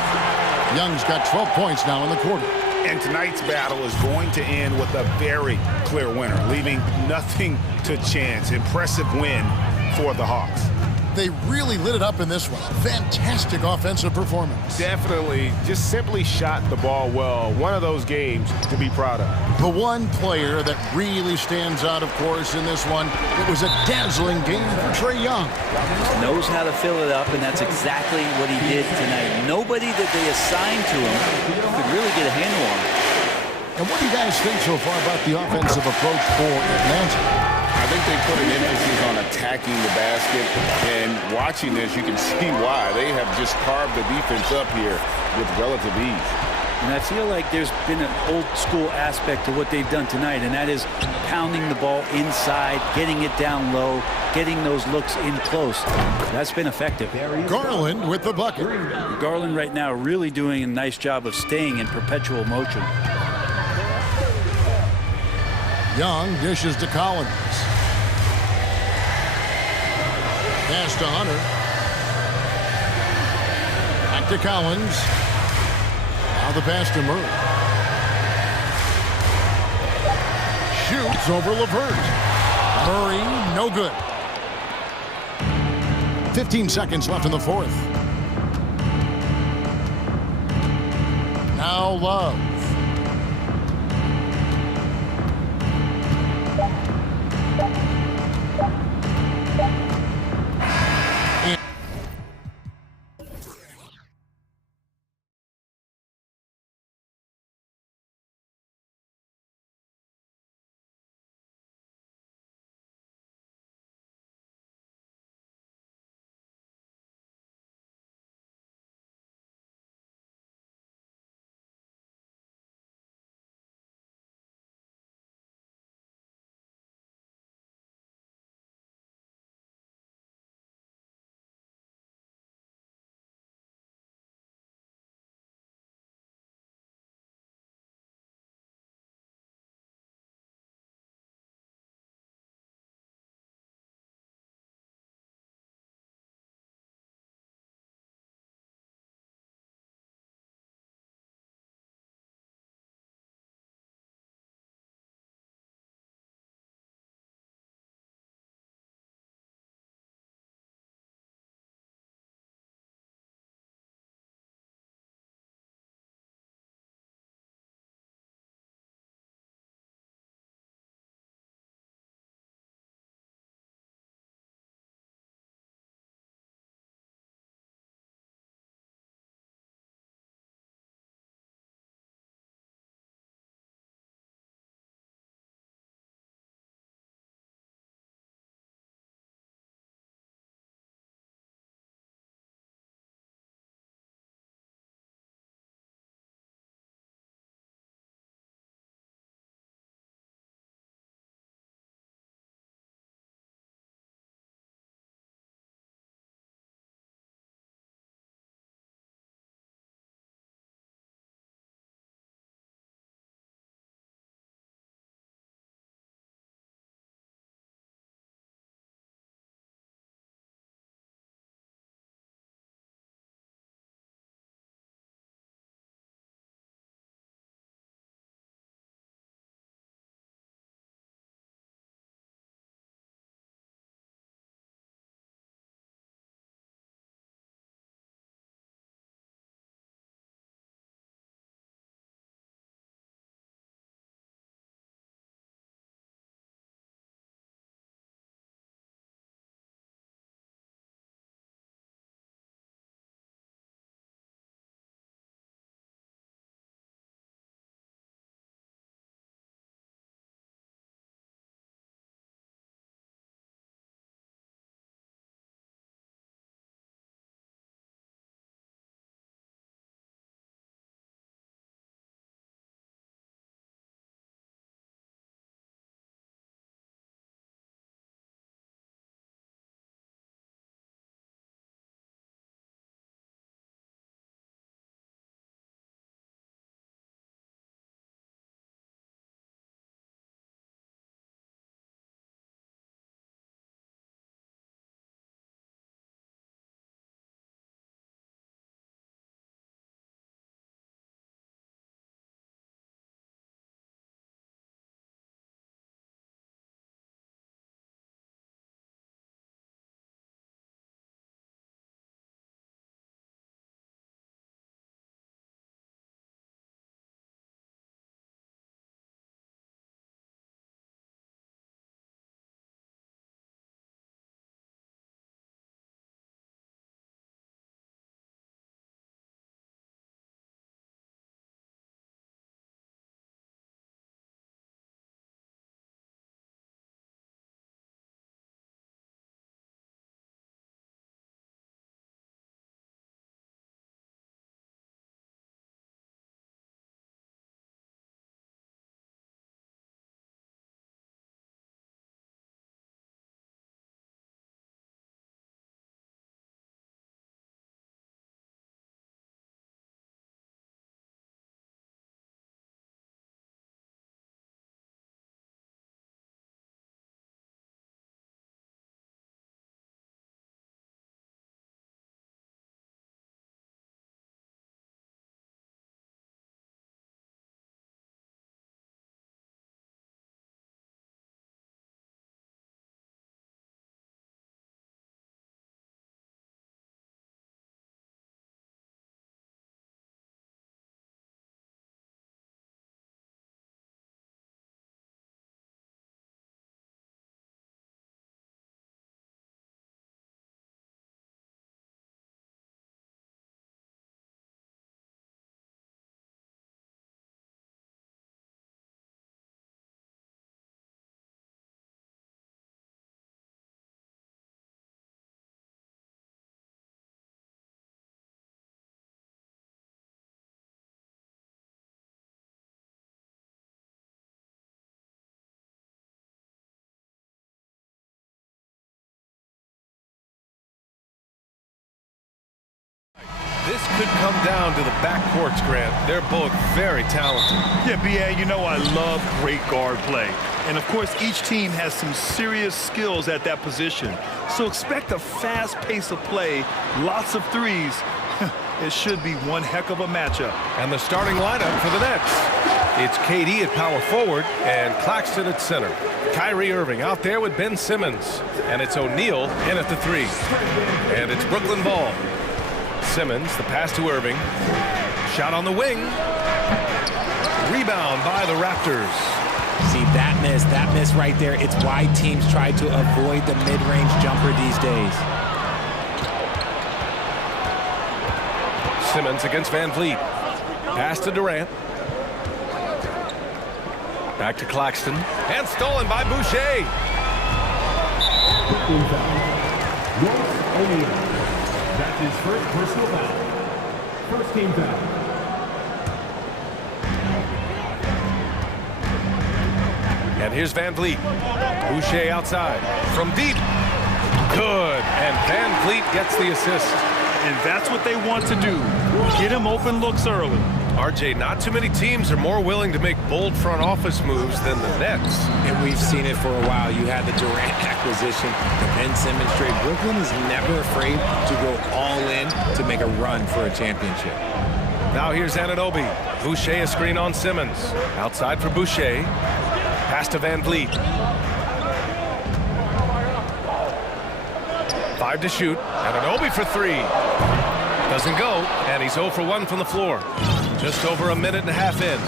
Young's got 12 points now in the quarter. And tonight's battle is going to end with a very clear winner, leaving nothing to chance. Impressive win for the Hawks. they really lit it up in this one. Fantastic offensive performance. Definitely. Just simply shot the ball well. One of those games to be proud of. The one player that really stands out, of course, in this one, it was a dazzling game for Trae Young. Knows how to fill it up, and that's exactly what he did tonight. Nobody that they assigned to him could really get a handle on it. And what do you guys think so far about the offensive approach for Atlanta? I think they put an emphasis on attacking the basket, and watching this, you can see why. They have just carved the defense up here with relative ease. And I feel like there's been an old-school aspect to what they've done tonight, and that is pounding the ball inside, getting it down low, getting those looks in close. That's been effective. Garland with the bucket. Garland right now really doing a nice job of staying in perpetual motion. Young dishes to Collins. Pass to Hunter. Back to Collins. Now the pass to Murray. Shoots over LeVert. Murray, no good. 15 seconds left in the fourth. Now Love. This could come down to the backcourts, Grant. They're both very talented. Yeah, B.A., you know I love great guard play. And, of course, each team has some serious skills at that position. So expect a fast pace of play, lots of threes. It should be one heck of a matchup. And the starting lineup for the Nets. It's KD at power forward and Claxton at center. Kyrie Irving out there with Ben Simmons. And it's O'Neal in at the 3. And it's Brooklyn ball. Simmons, the pass to Irving. Shot on the wing. Rebound by the Raptors. See, that miss right there. It's why teams try to avoid the mid-range jumper these days. Simmons against Van Vliet. Pass to Durant. Back to Claxton. And stolen by Boucher. That's his first personal foul. First team foul. And here's Van Vliet. Boucher outside. From deep. Good. And Van Vliet gets the assist. And that's what they want to do. Get him open looks early. RJ, not too many teams are more willing to make bold front office moves than the Nets. And we've seen it for a while. You had the Durant acquisition, the Ben Simmons trade. Brooklyn is never afraid to go all in to make a run for a championship. Now here's Anunoby. Boucher a screen on Simmons. Outside for Boucher. Pass to Van Vliet. 5 to shoot. Anunoby for 3. Doesn't go, and he's 0 for 1 from the floor. Just over a minute and a half in.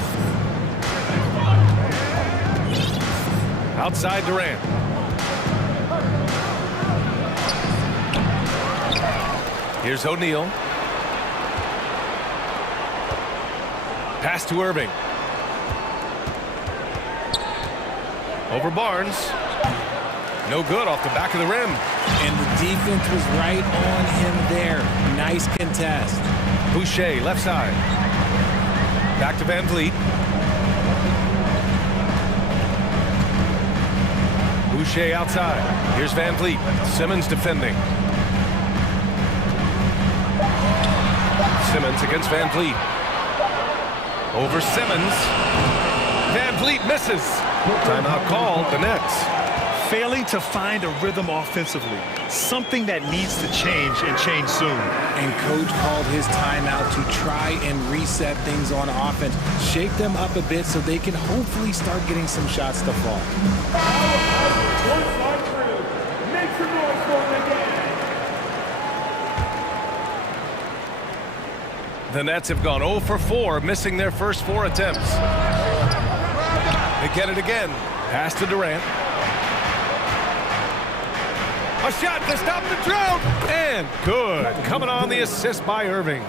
Outside Durant. Here's O'Neal. Pass to Irving. Over Barnes. No good off the back of the rim. And the defense was right on him there. Nice contest. Boucher, left side. Back to Van Vliet. Boucher outside. Here's Van Vliet. Simmons defending. Simmons against Van Vliet. Over Simmons. Van Vliet misses. Timeout called, the Nets. Failing to find a rhythm offensively, something that needs to change and change soon. And coach called his timeout to try and reset things on offense, shake them up a bit so they can hopefully start getting some shots to fall. Make some noise for them again. The Nets have gone 0 for 4, missing their first 4 attempts. They get it again. Pass to Durant. A shot to stop the drought, and good. Coming on the assist by Irving.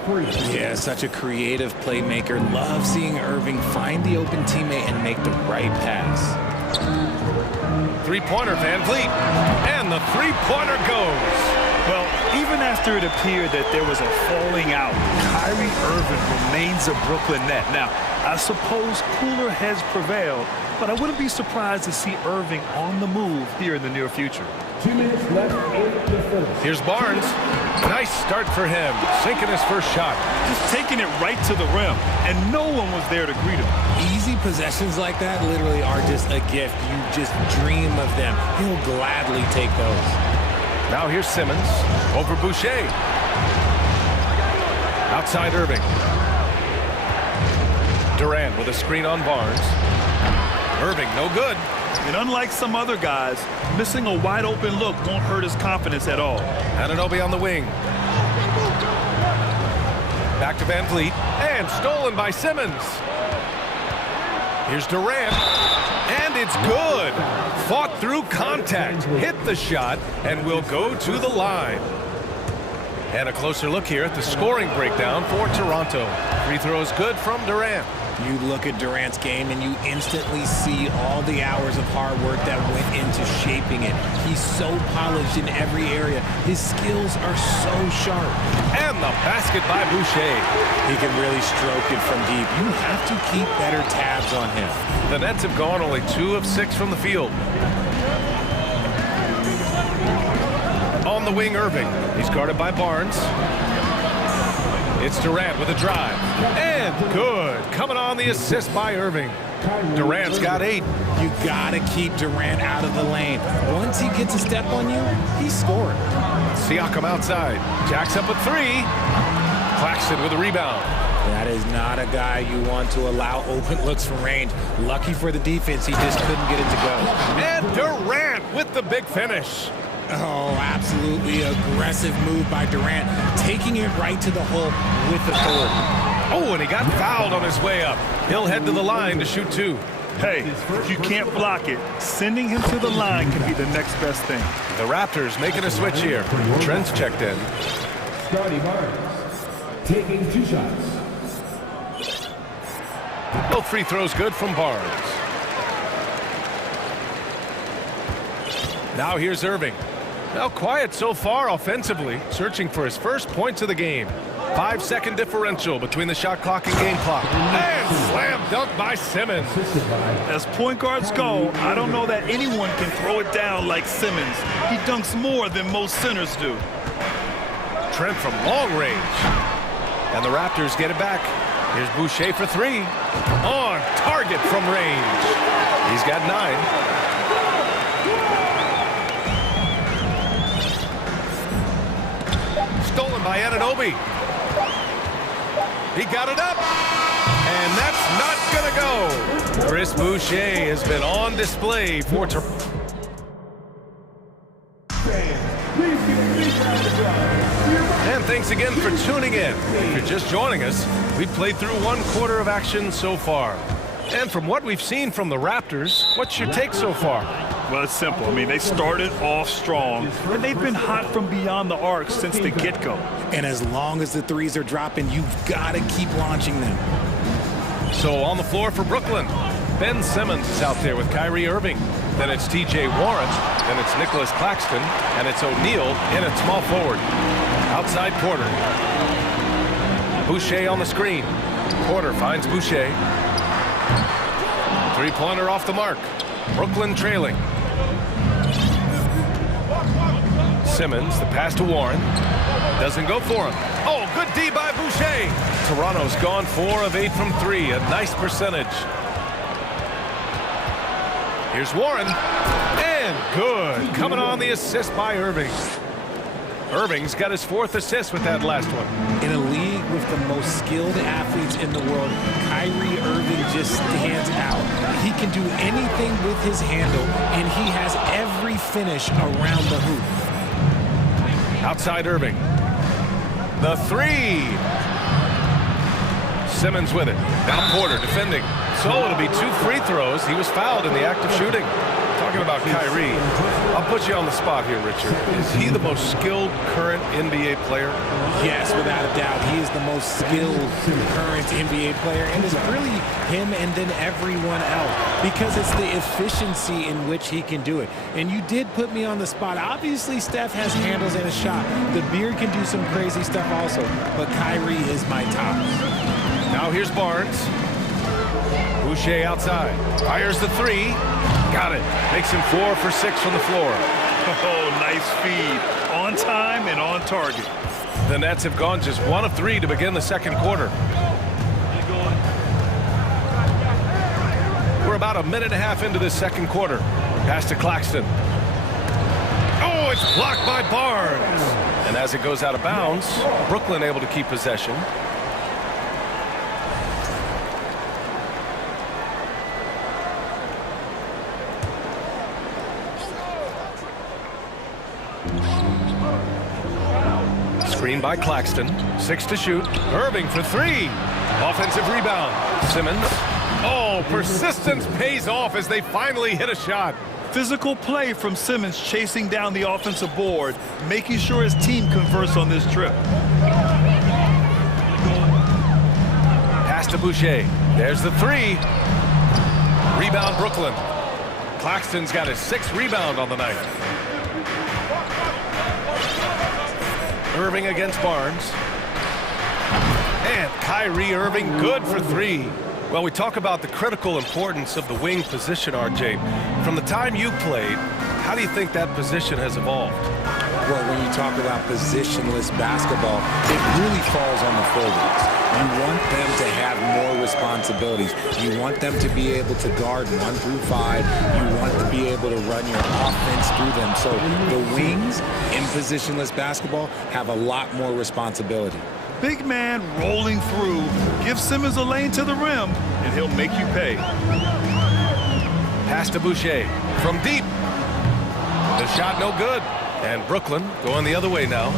Yeah, such a creative playmaker. Love seeing Irving find the open teammate and make the right pass. Three-pointer, Van Vliet, and the three-pointer goes. Well, even after it appeared that there was a falling out, Kyrie Irving remains a Brooklyn Net. Now, I suppose cooler heads prevailed, but I wouldn't be surprised to see Irving on the move here in the near future. 2 minutes left in the first. Here's Barnes. Nice start for him, sinking his first shot. Just taking it right to the rim, and no one was there to greet him. Easy possessions like that literally are just a gift. You just dream of them. He'll gladly take those. Now here's Simmons over Boucher. Outside Irving. Durant with a screen on Barnes. Irving, no good. And unlike some other guys, missing a wide open look won't hurt his confidence at all. Anunoby on the wing. Back to Van Vliet, and stolen by Simmons. Here's Durant, and it's good. Fought through contact, hit the shot, and will go to the line. And a closer look here at the scoring breakdown for Toronto. Free throws good from Durant. You look at Durant's game and you instantly see all the hours of hard work that went into shaping it. He's so polished in every area. His skills are so sharp. And the basket by Boucher. He can really stroke it from deep. You have to keep better tabs on him. The Nets have gone only 2 of 6 from the field. On the wing, Irving. He's guarded by Barnes. It's Durant with a drive. And good. Coming on the assist by Irving. Durant's got 8. You gotta keep Durant out of the lane. Once he gets a step on you, he's scoring. Siakam outside. Jacks up a 3. Claxton with a rebound. That is not a guy you want to allow open looks from range. Lucky for the defense, he just couldn't get it to go. And Durant with the big finish. Oh, absolutely aggressive move by Durant, taking it right to the hole with authority. Oh, and he got fouled on his way up. He'll head to the line to shoot 2. Hey, if you can't block it, sending him to the line can be the next best thing. The Raptors making a switch here. Trent's checked in. Scotty Barnes taking 2 shots. Both free throws good from Barnes. Now here's Irving. Now quiet so far offensively, searching for his first points of the game. 5-second differential between the shot clock and game clock. And slam dunk by Simmons. As point guards go, I don't know that anyone can throw it down like Simmons. He dunks more than most centers do. Trent from long range. And the Raptors get it back. Here's Boucher for 3. On target from range. He's got 9. Stolen by Anunoby. He got it up. And that's not going to go. Chris Boucher has been on display for And thanks again for tuning in. If you're just joining us, we've played through 1 quarter of action so far. And from what we've seen from the Raptors, what's your take so far? Well, it's simple. I mean, they started off strong, and they've been hot from beyond the arc since the get-go. And as long as the threes are dropping, you've got to keep launching them. So on the floor for Brooklyn, Ben Simmons is out there with Kyrie Irving. Then it's T.J. Warren, then it's Nicholas Claxton, and it's O'Neal in at small forward. Outside Porter. Boucher on the screen. Porter finds Boucher. Three-pointer off the mark. Brooklyn trailing. Simmons, the pass to Warren. Doesn't go for him. Oh, good D by Boucher. Toronto's gone 4 of 8 from 3. A nice percentage. Here's Warren. And good. Coming on the assist by Irving. Irving's got his 4th assist with that last one. In a league with the most skilled athletes in the world, Kyrie Irving just stands out. He can do anything with his handle, and he has every finish around the hoop. Outside Irving. The 3. Simmons with it. Now Porter defending. So it'll be 2 free throws. He was fouled in the act of shooting. Talking about Kyrie, I'll put you on the spot here, Richard. Is he the most skilled current NBA player? Yes, without a doubt. He is the most skilled current NBA player, and it's really him and then everyone else because it's the efficiency in which he can do it. And you did put me on the spot. Obviously, Steph has handles and a shot. The beard can do some crazy stuff also, but Kyrie is my top. Now here's Barnes. Boucher outside. Fires the 3. Got it. Makes him 4 for 6 from the floor. Oh, nice feed. On time and on target. The Nets have gone just 1 of 3 to begin the second quarter. We're about a minute and a half into this second quarter. Pass to Claxton. Oh, it's blocked by Barnes. And as it goes out of bounds, Brooklyn able to keep possession. Screen by Claxton. 6 to shoot. Irving for 3. Offensive rebound. Simmons. Oh, persistence pays off as they finally hit a shot. Physical play from Simmons chasing down the offensive board, making sure his team converts on this trip. Pass to Boucher. There's the 3. Rebound Brooklyn. Claxton's got his 6th rebound on the night. Irving against Barnes. And Kyrie Irving good for 3. Well, we talk about the critical importance of the wing position, RJ. From the time you played, how do you think that position has evolved? Well, when you talk about positionless basketball, it really falls on the forwards. You want them to have more responsibilities. You want them to be able to guard 1 through 5. You want to be able to run your offense through them. So the wings in positionless basketball have a lot more responsibility. Big man rolling through. Give Simmons a lane to the rim, and he'll make you pay. Pass to Boucher from deep. The shot no good. And Brooklyn going the other way now.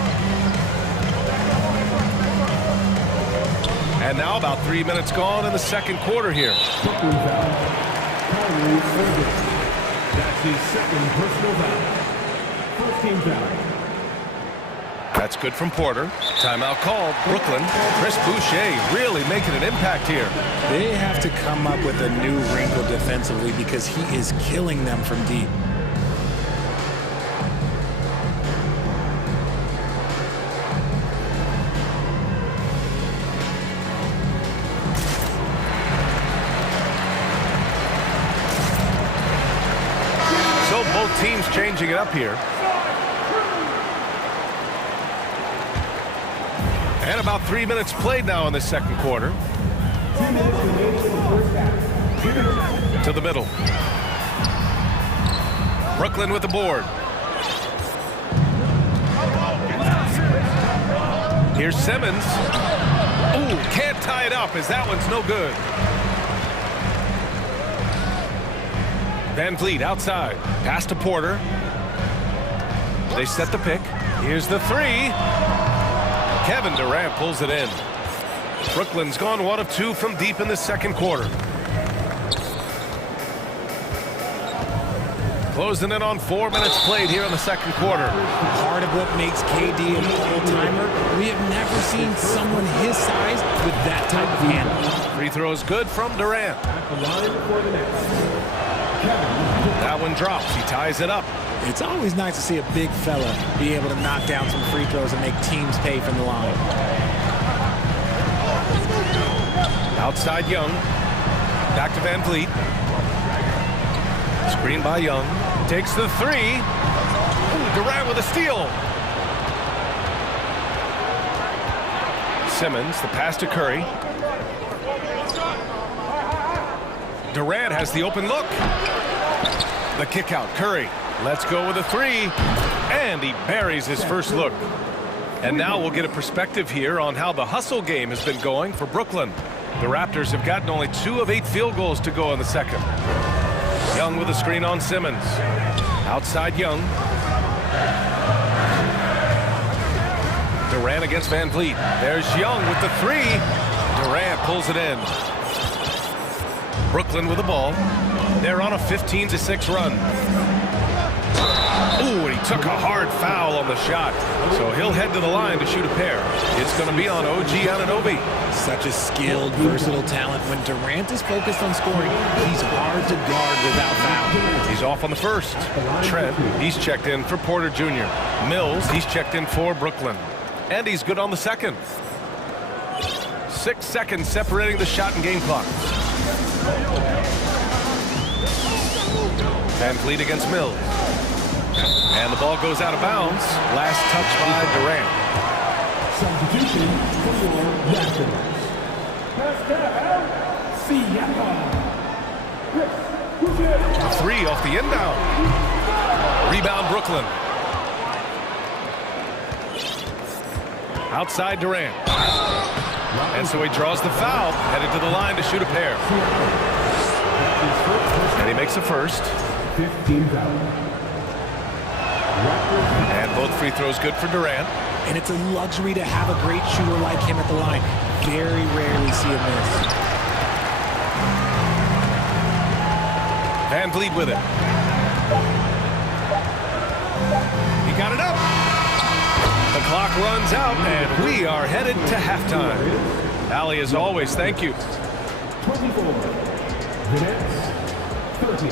And now about 3 minutes gone in the second quarter here. That's his second personal foul. First team foul. That's good from Porter. Timeout called. Brooklyn. Chris Boucher really making an impact here. They have to come up with a new wrinkle defensively because he is killing them from deep. Both teams changing it up here. And about 3 minutes played now in the second quarter. To the middle. Brooklyn with the board. Here's Simmons. Ooh, can't tie it up as that one's no good. Van Vliet outside. Pass to Porter. They set the pick. Here's the three. Kevin Durant pulls it in. Brooklyn's gone 1 of 2 from deep in the second quarter. Closing in on 4 minutes played here in the second quarter. Part of what makes KD an all-timer, we have never seen someone his size with that type of handle. Free throw is good from Durant. That one drops. He ties it up. It's always nice to see a big fella be able to knock down some free throws and make teams pay from the line. Outside Young. Back to Van Vliet. Screen by Young. Takes the three. Ooh, Durant with a steal. Simmons, the pass to Curry. Durant has the open look. The kick out. Curry lets go with a three. And he buries his first look. And now we'll get a perspective here on how the hustle game has been going for Brooklyn. The Raptors have gotten only 2 of 8 field goals to go in the second. Young with a screen on Simmons. Outside Young. Durant against Van Vliet. There's Young with the three. Durant pulls it in. Brooklyn with the ball. They're on a 15-6 run. Ooh, and he took a hard foul on the shot. So he'll head to the line to shoot a pair. It's going to be on OG Anunoby. Such a skilled, versatile talent. When Durant is focused on scoring, he's hard to guard without foul. He's off on the first. Trent, he's checked in for Porter Jr. Mills, he's checked in for Brooklyn. And he's good on the second. 6 seconds separating the shot and game clock. Van Vliet against Mills. And the ball goes out of bounds. Last touch by Durant. Substitution for Raptors. A three off the inbound. Rebound Brooklyn. Outside Durant. And so he draws the foul, headed to the line to shoot a pair. And he makes a first. 15 foul. And both free throws good for Durant. And it's a luxury to have a great shooter like him at the line. Very rarely see a miss. Van Vliet with it. He got it up. The clock runs out, and we are headed to halftime. Allie, as always, thank you. 24. The Nets, 30.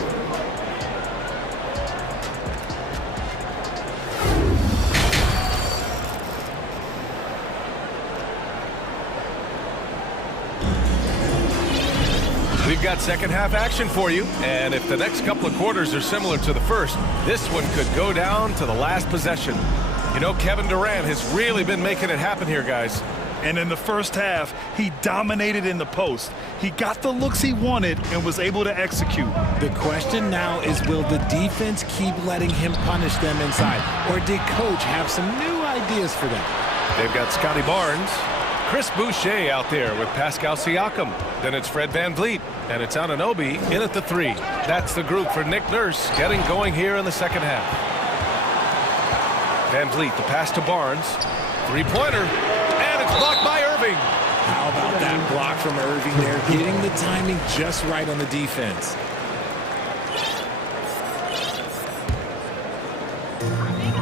We've got second half action for you, and if the next couple of quarters are similar to the first, this one could go down to the last possession. You know, Kevin Durant has really been making it happen here, guys. And in the first half, he dominated in the post. He got the looks he wanted and was able to execute. The question now is, will the defense keep letting him punish them inside? Or did coach have some new ideas for them? They've got Scotty Barnes, Chris Boucher out there with Pascal Siakam. Then it's Fred VanVleet, and it's Anunoby in at the 3. That's the group for Nick Nurse getting going here in the second half. VanVleet, the pass to Barnes. Three-pointer. Blocked by Irving. How about that block from Irving there, getting the timing just right on the defense.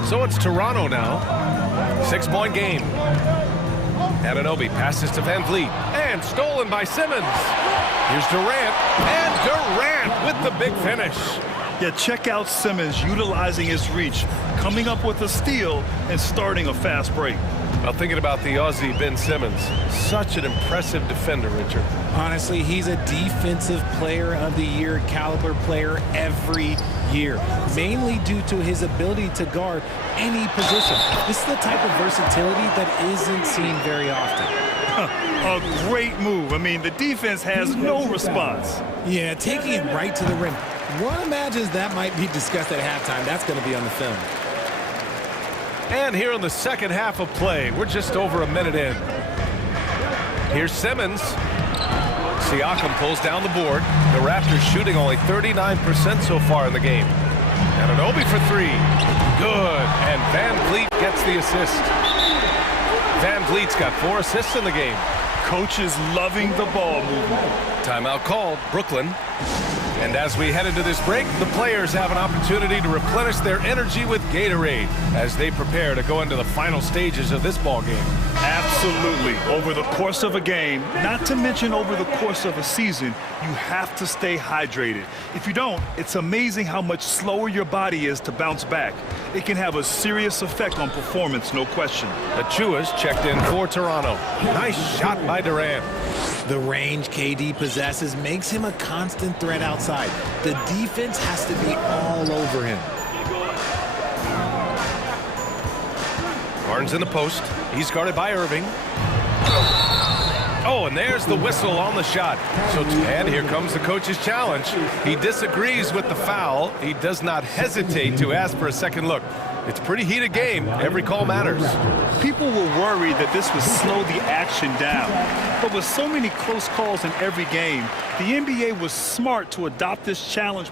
So it's Toronto now. 6-point game. Anunoby passes to VanVleet and stolen by Simmons. Here's Durant, and Durant with the big finish. Yeah, check out Simmons utilizing his reach, coming up with a steal and starting a fast break. Well, thinking about the Aussie Ben Simmons, such an impressive defender, Richard. Honestly, he's a defensive player of the year caliber player every year, mainly due to his ability to guard any position. This is the type of versatility that isn't seen very often. A great move. I mean, the defense has no response. Yeah, taking it right to the rim. One imagines that might be discussed at halftime. That's going to be on the film. And here in the second half of play, we're just over a minute in. Here's Simmons. Siakam pulls down the board. The Raptors shooting only 39% so far in the game. Anunoby for 3. Good. And VanVleet gets the assist. VanVleet's got 4 assists in the game. Coach is loving the ball movement. Timeout called, Brooklyn. And as we head into this break, the players have an opportunity to replenish their energy with Gatorade as they prepare to go into the final stages of this ball game. Absolutely. Over the course of a game, not to mention over the course of a season, you have to stay hydrated. If you don't, it's amazing how much slower your body is to bounce back. It can have a serious effect on performance, no question. Achua's checked in for Toronto. Nice shot by Durant. The range KD possesses makes him a constant threat outside. The defense has to be all over him. Barnes in the post. He's guarded by Irving. Oh, and there's the whistle on the shot. And here comes the coach's challenge. He disagrees with the foul. He does not hesitate to ask for a second look. It's a pretty heated game. Every call matters. People were worried that this would slow the action down. But with so many close calls in every game, the NBA was smart to adopt this challenge.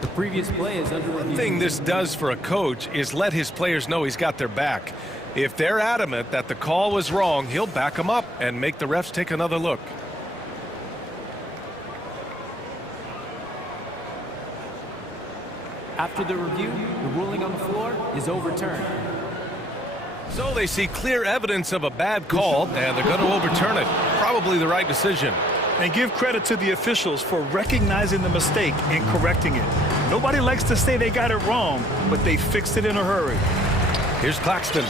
The previous play is under review. One thing this does for a coach is let his players know he's got their back. If they're adamant that the call was wrong, he'll back them up and make the refs take another look. After the review, the ruling on the floor is overturned. So they see clear evidence of a bad call, and they're going to overturn it. Probably the right decision. And give credit to the officials for recognizing the mistake and correcting it. Nobody likes to say they got it wrong, but they fixed it in a hurry. Here's Claxton.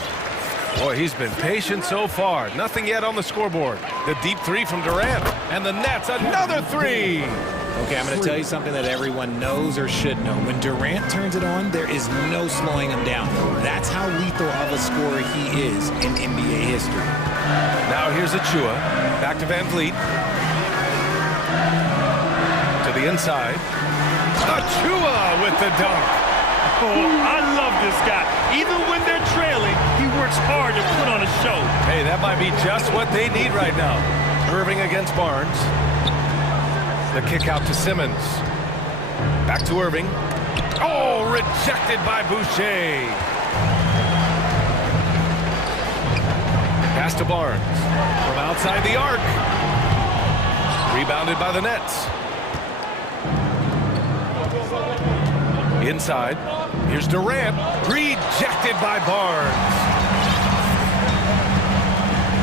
Boy, he's been patient so far. Nothing yet on the scoreboard. The deep 3 from Durant, and the Nets, another 3. Okay, I'm going to tell you something that everyone knows or should know. When Durant turns it on, there is no slowing him down. That's how lethal of a scorer he is in NBA history. Now here's Achua. Back to VanVleet. To the inside. Achua with the dunk. Oh, I love this guy. Even when they're trailing, he works hard to put on a show. Hey, that might be just what they need right now. Irving against Barnes. The kick out to Simmons. Back to Irving. Oh, rejected by Boucher. Pass to Barnes. From outside the arc. Rebounded by the Nets. Inside. Here's Durant. Rejected by Barnes.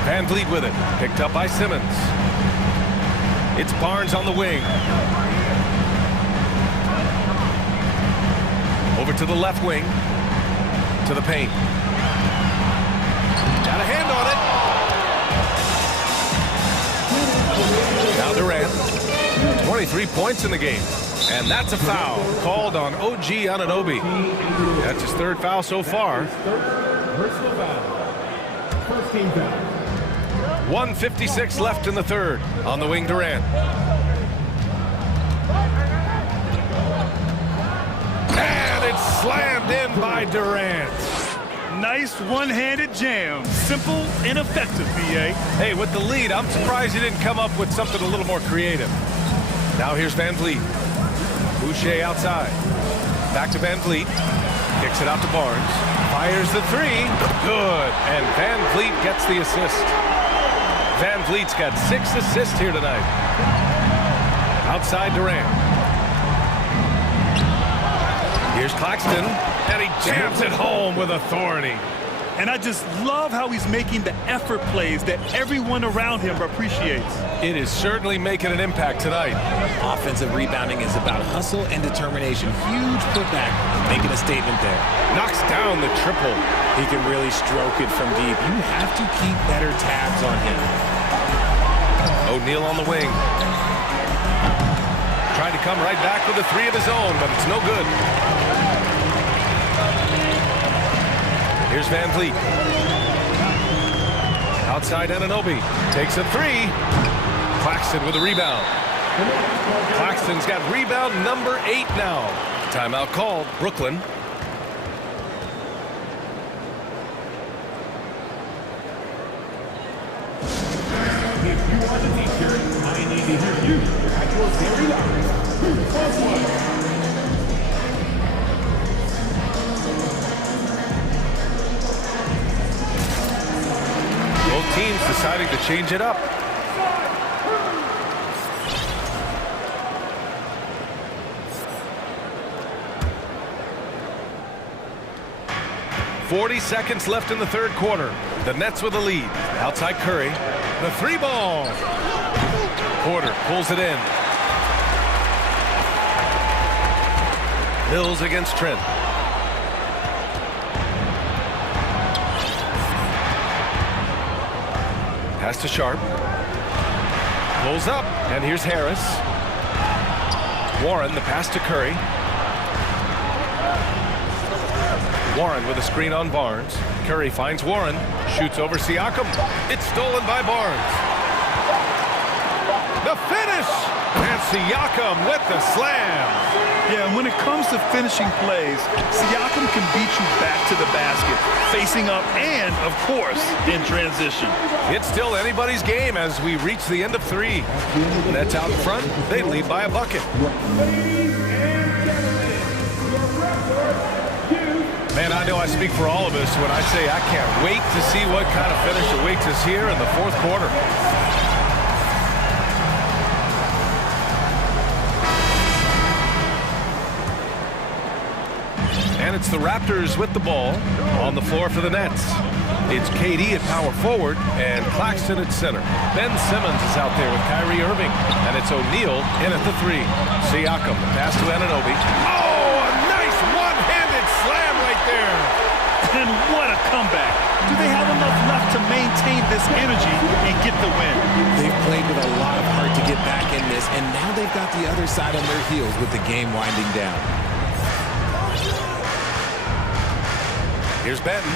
VanVleet with it. Picked up by Simmons. It's Barnes on the wing. Over to the left wing. To the paint. Got a hand on it. Now Durant. 23 points in the game. And that's a foul called on OG Anunoby. That's his 3rd foul so far. Personal foul. First team foul. 1:56 left in the third. On the wing, Durant. And it's slammed in by Durant. Nice one-handed jam. Simple and effective, B.A. Hey, with the lead, I'm surprised he didn't come up with something a little more creative. Now here's Van Vliet. Boucher outside. Back to Van Vliet. Kicks it out to Barnes. Fires the three. Good. And Van Vliet gets the assist. Van Vliet's got 6 assists here tonight. Outside Durant. Here's Claxton, and he jams it home with authority. And I just love how he's making the effort plays that everyone around him appreciates. It is certainly making an impact tonight. Offensive rebounding is about hustle and determination. Huge putback, making a statement there. Knocks down the triple. He can really stroke it from deep. You have to keep better tabs on him. O'Neal on the wing. Tried to come right back with a three of his own, but it's no good. Here's Van Vliet. Outside Anunoby. Takes a three. Claxton with a rebound. Claxton's got rebound number 8 now. Timeout called. Brooklyn. If you are the teacher, I need to hear you at your very loudest. Both teams deciding to change it up. .40 seconds left in the third quarter. The Nets with a lead. Outside Curry. The three ball. Porter pulls it in. Mills against Trent. Pass to Sharp. Pulls up, and here's Harris. Warren, the pass to Curry. Warren with a screen on Barnes. Curry finds Warren. Shoots over Siakam. It's stolen by Barnes. The finish! And Siakam with the slam. Yeah, and when it comes to finishing plays, Siakam can beat you back to the basket, facing up and, of course, in transition. It's still anybody's game as we reach the end of 3. Nets out in front. They lead by a bucket. Man, I know I speak for all of us when I say I can't wait to see what kind of finish awaits us here in the fourth quarter. And it's the Raptors with the ball on the floor for the Nets. It's KD at power forward and Claxton at center. Ben Simmons is out there with Kyrie Irving. And it's O'Neal in at the 3. Siakam, the pass to Anunoby. Oh, a nice one-handed slam right there. And what a comeback. Do they have enough left to maintain this energy and get the win? They've played with a lot of heart to get back in this, and now they've got the other side on their heels with the game winding down. Here's Benton.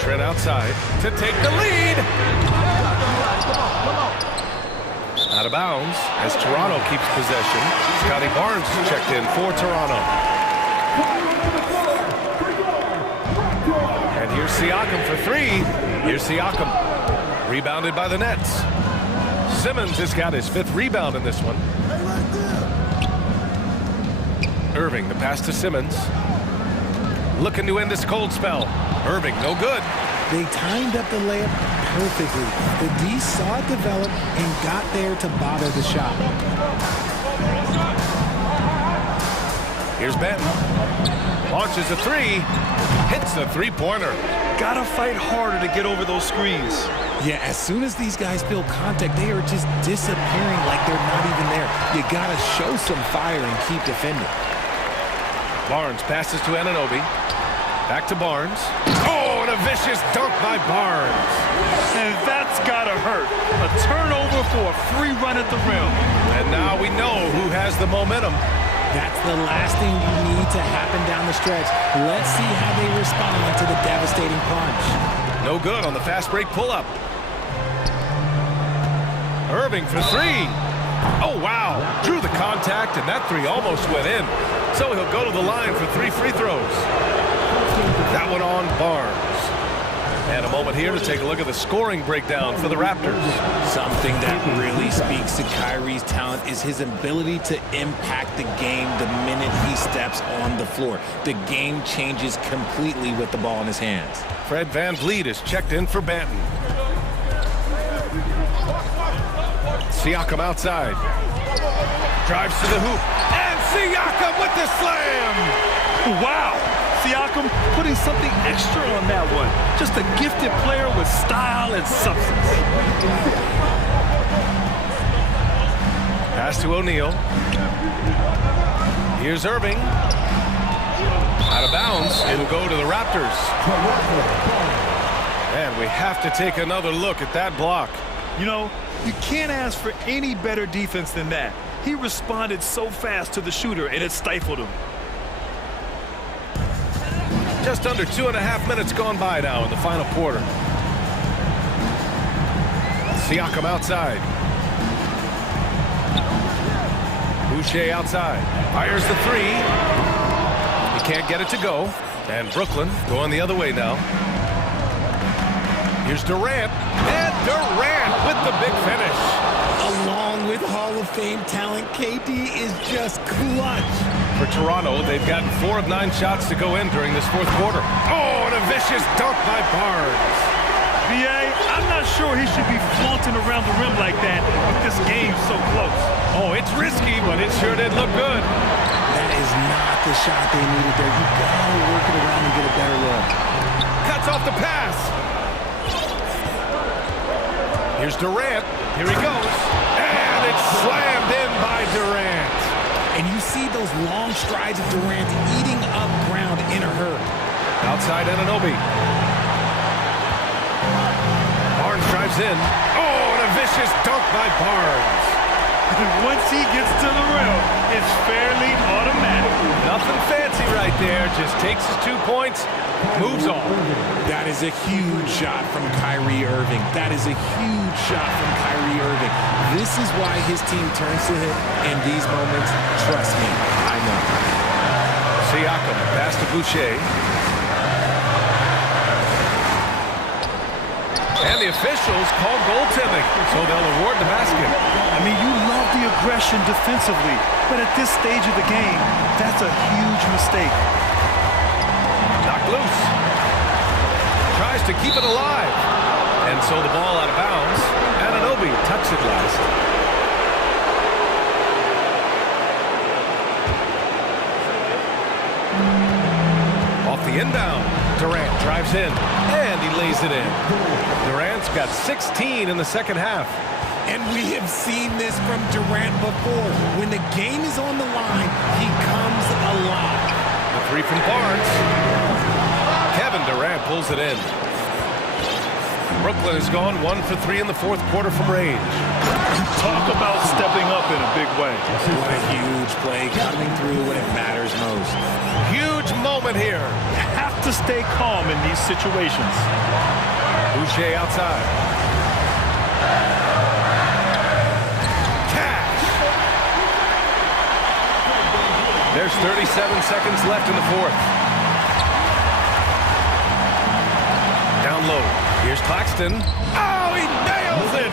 Trent outside to take the lead. Out of bounds as Toronto keeps possession. Scotty Barnes checked in for Toronto. And here's Siakam for 3. Here's Siakam. Rebounded by the Nets. Simmons has got his 5th rebound in this one. Irving, the pass to Simmons. Looking to end this cold spell. Irving, no good. They timed up the layup perfectly. The D saw it develop and got there to bother the shot. Here's Benton. Launches a 3. Hits the three-pointer. Gotta fight harder to get over those screens. Yeah, as soon as these guys feel contact, they are just disappearing like they're not even there. You gotta show some fire and keep defending. Barnes passes to Anunoby. Back to Barnes. Oh, Oh, and a vicious dunk by Barnes. And that's gotta hurt. A turnover for a free run at the rim. And now we know who has the momentum. That's the last thing you need to happen down the stretch. Let's see how they respond to the devastating punch. No good on the fast break pull-up. Irving for three. Oh, wow. Drew the contact, and that three almost went in. So he'll go to the line for 3 free throws. That one on Barnes. And a moment here to take a look at the scoring breakdown for the Raptors. Something that really speaks to Kyrie's talent is his ability to impact the game the minute he steps on the floor. The game changes completely with the ball in his hands. Fred VanVleet is checked in for Banton. Siakam outside. Drives to the hoop. And Siakam with the slam! Wow! Siakam putting something extra on that one. Just a gifted player with style and substance. Pass to O'Neal. Here's Irving. Out of bounds. It'll go to the Raptors. And we have to take another look at that block. You know, you can't ask for any better defense than that. He responded so fast to the shooter, and it stifled him. Just under 2.5 minutes gone by now in the final quarter. Siakam outside. Boucher outside. Fires the three. He can't get it to go. And Brooklyn going the other way now. Here's Durant. And Durant with the big finish. Along with Hall of Fame talent, KD is just clutch. For Toronto, they've gotten 4 of 9 shots to go in during this fourth quarter. Oh, and a vicious dunk by Barnes. B.A., I'm not sure he should be flaunting around the rim like that with this game so close. Oh, it's risky, but it sure did look good. That is not the shot they needed there. You gotta work it around and get a better look. Cuts off the pass. Here's Durant. Here he goes. And it's slammed in by Durant. And you see those long strides of Durant eating up ground in a hurry. Outside Anunoby. Barnes drives in. Oh, and a vicious dunk by Barnes. And once he gets to the rim, it's fairly automatic. Nothing fancy right there. Just takes his 2 points, moves on. That is a huge shot from Kyrie Irving. That is a huge shot from Kyrie Irving. This is why his team turns to him in these moments. Trust me, I know. Siakam, pass to Boucher. And the officials call goaltending, so they'll award the basket. I mean, you love the aggression defensively, but at this stage of the game, that's a huge mistake. Knocked loose. Tries to keep it alive. And so the ball out of bounds. Anunoby touched it last. Off the inbound. Durant drives in. And he lays it in. Durant's got 16 in the second half. And we have seen this from Durant before. When the game is on the line, he comes alive. The three from Barnes. Kevin Durant pulls it in. Brooklyn has gone 1 for 3 in the fourth quarter from range. Talk about stepping up in a big way. What a huge play coming through when it matters most. Huge moment here. You have to stay calm in these situations. Boucher outside. Cash. There's 37 seconds left in the fourth. Down low. Here's Claxton. Oh, he nails it!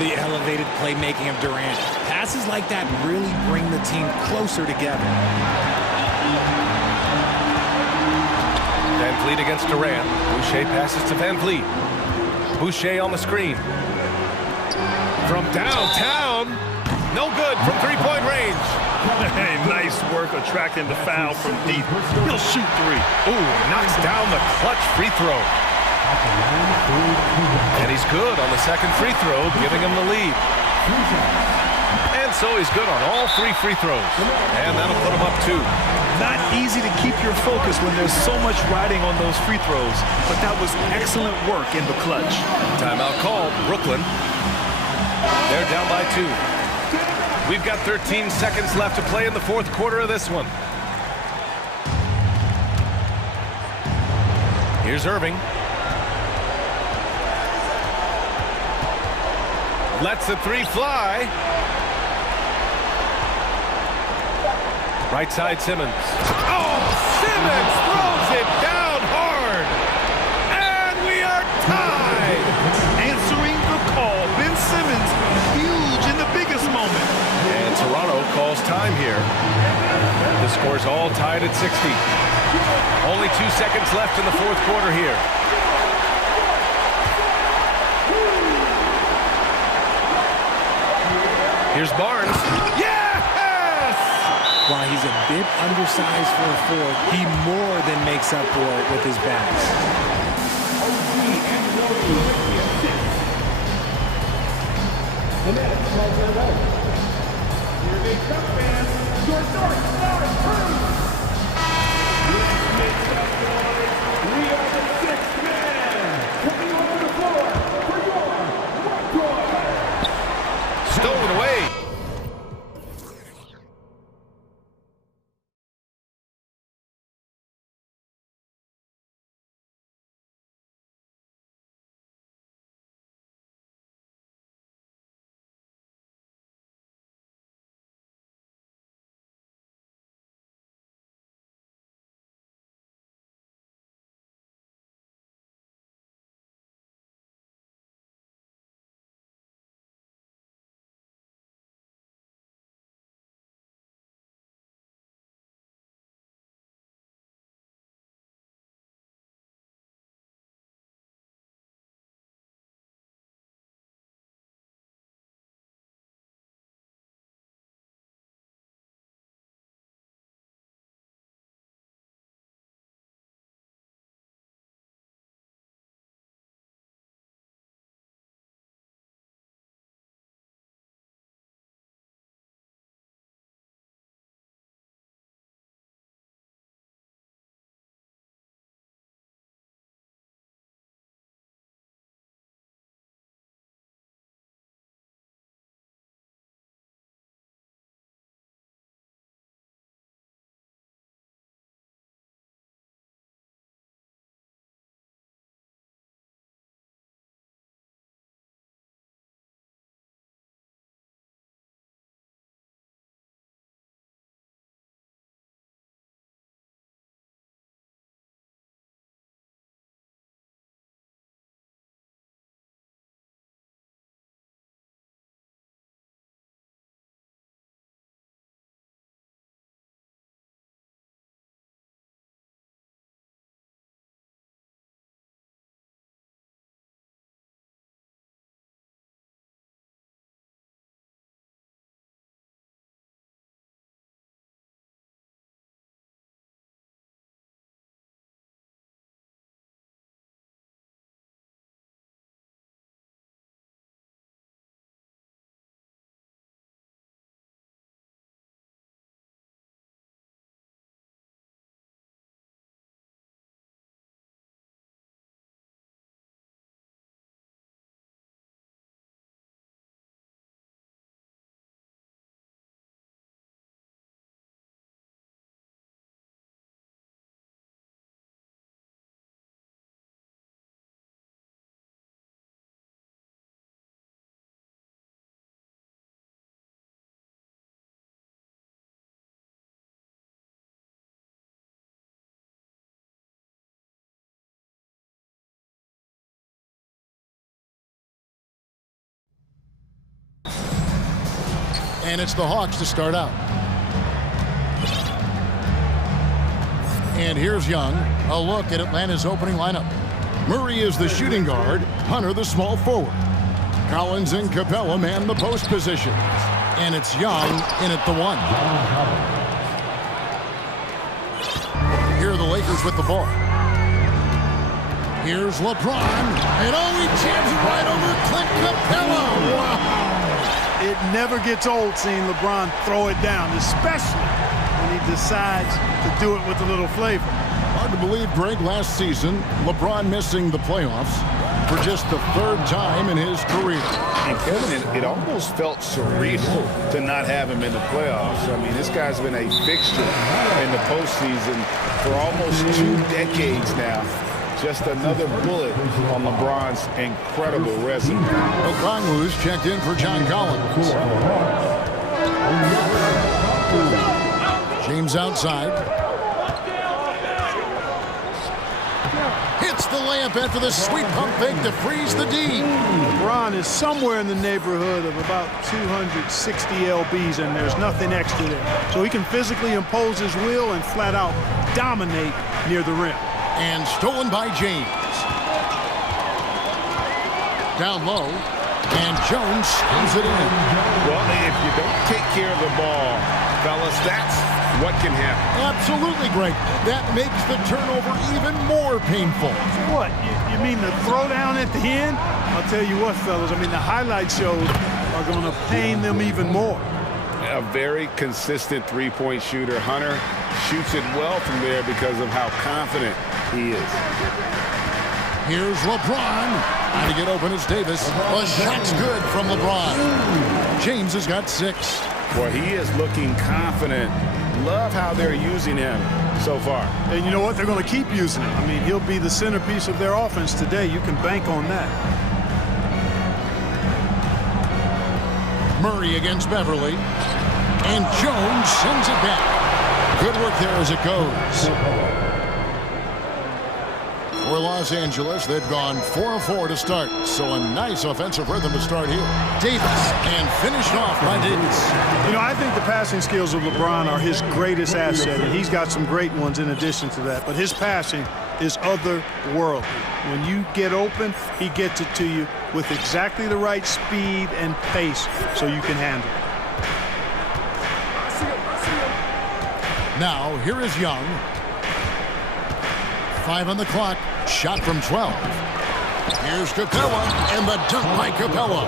The elevated playmaking of Durant. Passes like that really bring the team closer together. VanVleet against Durant. Boucher passes to VanVleet. Boucher on the screen. From downtown. No good from three-point range. Hey, nice work attracting the foul from deep. He'll shoot 3. Ooh, knocks down the clutch free throw. And he's good on the second free throw, giving him the lead. And And so he's good on all 3 free throws. And that'll put him up 2. Not easy to keep your focus when there's so much riding on those free throws, but that was excellent work in the clutch. Timeout called. Brooklyn. They're down by 2. We've got 13 seconds left to play in the 4th quarter of this one. Here's Irving. Lets the 3 fly. Right side, Simmons. Oh, Simmons throws it down hard. And we are tied. Answering the call, Ben Simmons, huge in the biggest moment. And Toronto calls time here. The score's all tied at 60. Only 2 seconds left in the 4th quarter here. Here's Barnes. Yes! While he's a bit undersized for a 4, he more than makes up for it with his balance. The Nets called their way. Here they come, fans. Short, we are the 6th man coming over the floor for your Marta. Stolen away. And it's the Hawks to start out. And here's Young. A look at Atlanta's opening lineup. Murray is the shooting guard. Hunter the small forward. Collins and Capella man the post position. And it's Young in at the 1. Here are the Lakers with the ball. Here's LeBron. And oh, he jams it right over Clint Capella. Wow. It never gets old seeing LeBron throw it down, especially when he decides to do it with a little flavor. Hard to believe, Greg, last season, LeBron missing the playoffs for just the 3rd time in his career. And Kevin, it almost felt surreal to not have him in the playoffs. I mean, this guy's been a fixture in the postseason for almost 2 decades now. Just another bullet on LeBron's incredible resume. Okongwu's checked in for John Collins. James outside. Hits the layup after the sweet pump fake to freeze the D. LeBron is somewhere in the neighborhood of about 260 lbs, and there's nothing extra there. So he can physically impose his will and flat out dominate near the rim. And stolen by James. Down low, and Jones spins it in. Well, if you don't take care of the ball, fellas, that's what can happen. Absolutely, Greg. That makes the turnover even more painful. What? You mean the throwdown at the end? I'll tell you what, fellas. I mean, the highlight shows are going to pain them even more. A very consistent three-point shooter. Hunter shoots it well from there because of how confident he is. Here's LeBron. Trying to get open as Davis. A shot's good from LeBron. James has got 6. Boy, he is looking confident. Love how they're using him so far. And you know what? They're going to keep using him. I mean, he'll be the centerpiece of their offense today. You can bank on that. Murray against Beverly. And Jones sends it back. Good work there as it goes. For Los Angeles, they've gone 4 of 4 to start. So a nice offensive rhythm to start here. Davis, and finished off by Davis. You know, I think the passing skills of LeBron are his greatest asset, and he's got some great ones in addition to that. But his passing is otherworldly. When you get open, he gets it to you with exactly the right speed and pace so you can handle it. Now, here is Young. 5 on the clock. Shot from 12. Here's Capella, and the dunk by Capella.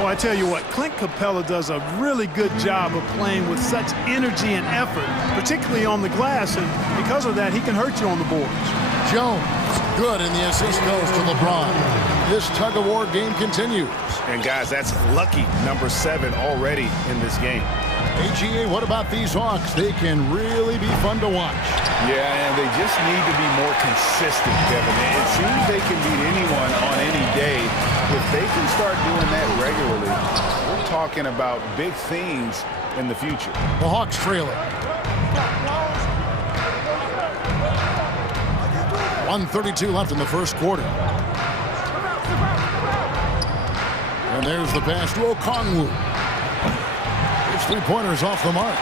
Oh, I tell you what, Clint Capella does a really good job of playing with such energy and effort, particularly on the glass, and because of that, he can hurt you on the boards. Jones, good, and the assist goes to LeBron. This tug-of-war game continues. And guys, that's lucky number 7 already in this game. AGA, what about these Hawks? They can really be fun to watch. Yeah, and they just need to be more consistent, Kevin. It seems they can beat anyone on any day. If they can start doing that regularly, we're talking about big things in the future. The Hawks trailing. 1:32 left in the first quarter. And there's the pass to Okongwu. His three-pointers off the mark.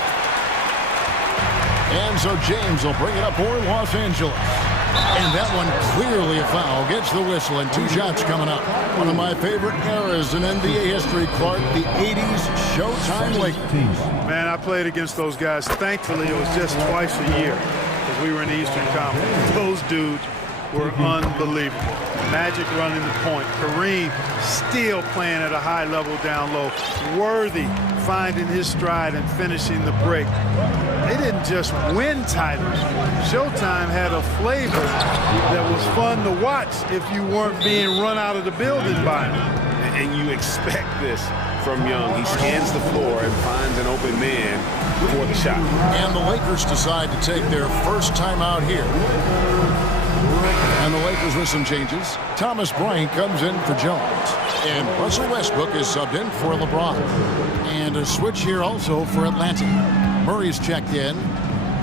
And so James will bring it up for Los Angeles. And that one clearly a foul. Gets the whistle, and 2 shots coming up. One of my favorite eras in NBA history, Clark, the 80s Showtime Lakers. Man, I played against those guys. Thankfully, it was just twice a year because we were in the Eastern Conference. Those dudes were unbelievable. Magic running the point. Kareem still playing at a high level down low. Worthy finding his stride and finishing the break. They didn't just win titles. Showtime had a flavor that was fun to watch if you weren't being run out of the building by him. And you expect this from Young. He scans the floor and finds an open man for the shot. And the Lakers decide to take their first time out here. And the Lakers with some changes. Thomas Bryant comes in for Jones. And Russell Westbrook is subbed in for LeBron. And a switch here also for Atlanta. Murray's checked in.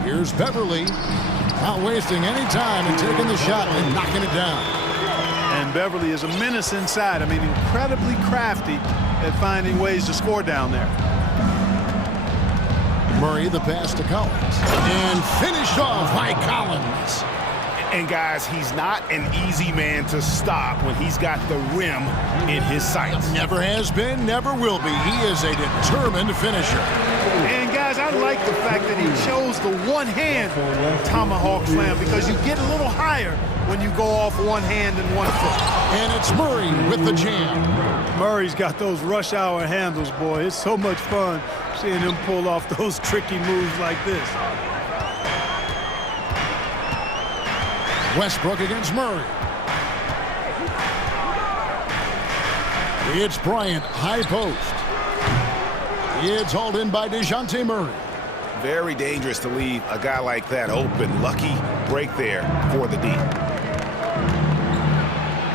Here's Beverly. Not wasting any time and taking the shot and knocking it down. And Beverly is a menace inside. I mean, incredibly crafty at finding ways to score down there. Murray, the pass to Collins. And finished off by Collins. And guys, he's not an easy man to stop when he's got the rim in his sights. Never has been, never will be. He is a determined finisher. And guys, guys, I like the fact that he chose the one-hand tomahawk slam because you get a little higher when you go off one hand and one foot. And it's Murray with the jam. Murray's got those rush hour handles, boy. It's so much fun seeing him pull off those tricky moves like this. Westbrook against Murray. It's Bryant, high post. It's hauled in by DeJounte Murray. Very dangerous to leave a guy like that open. Lucky break there for the D.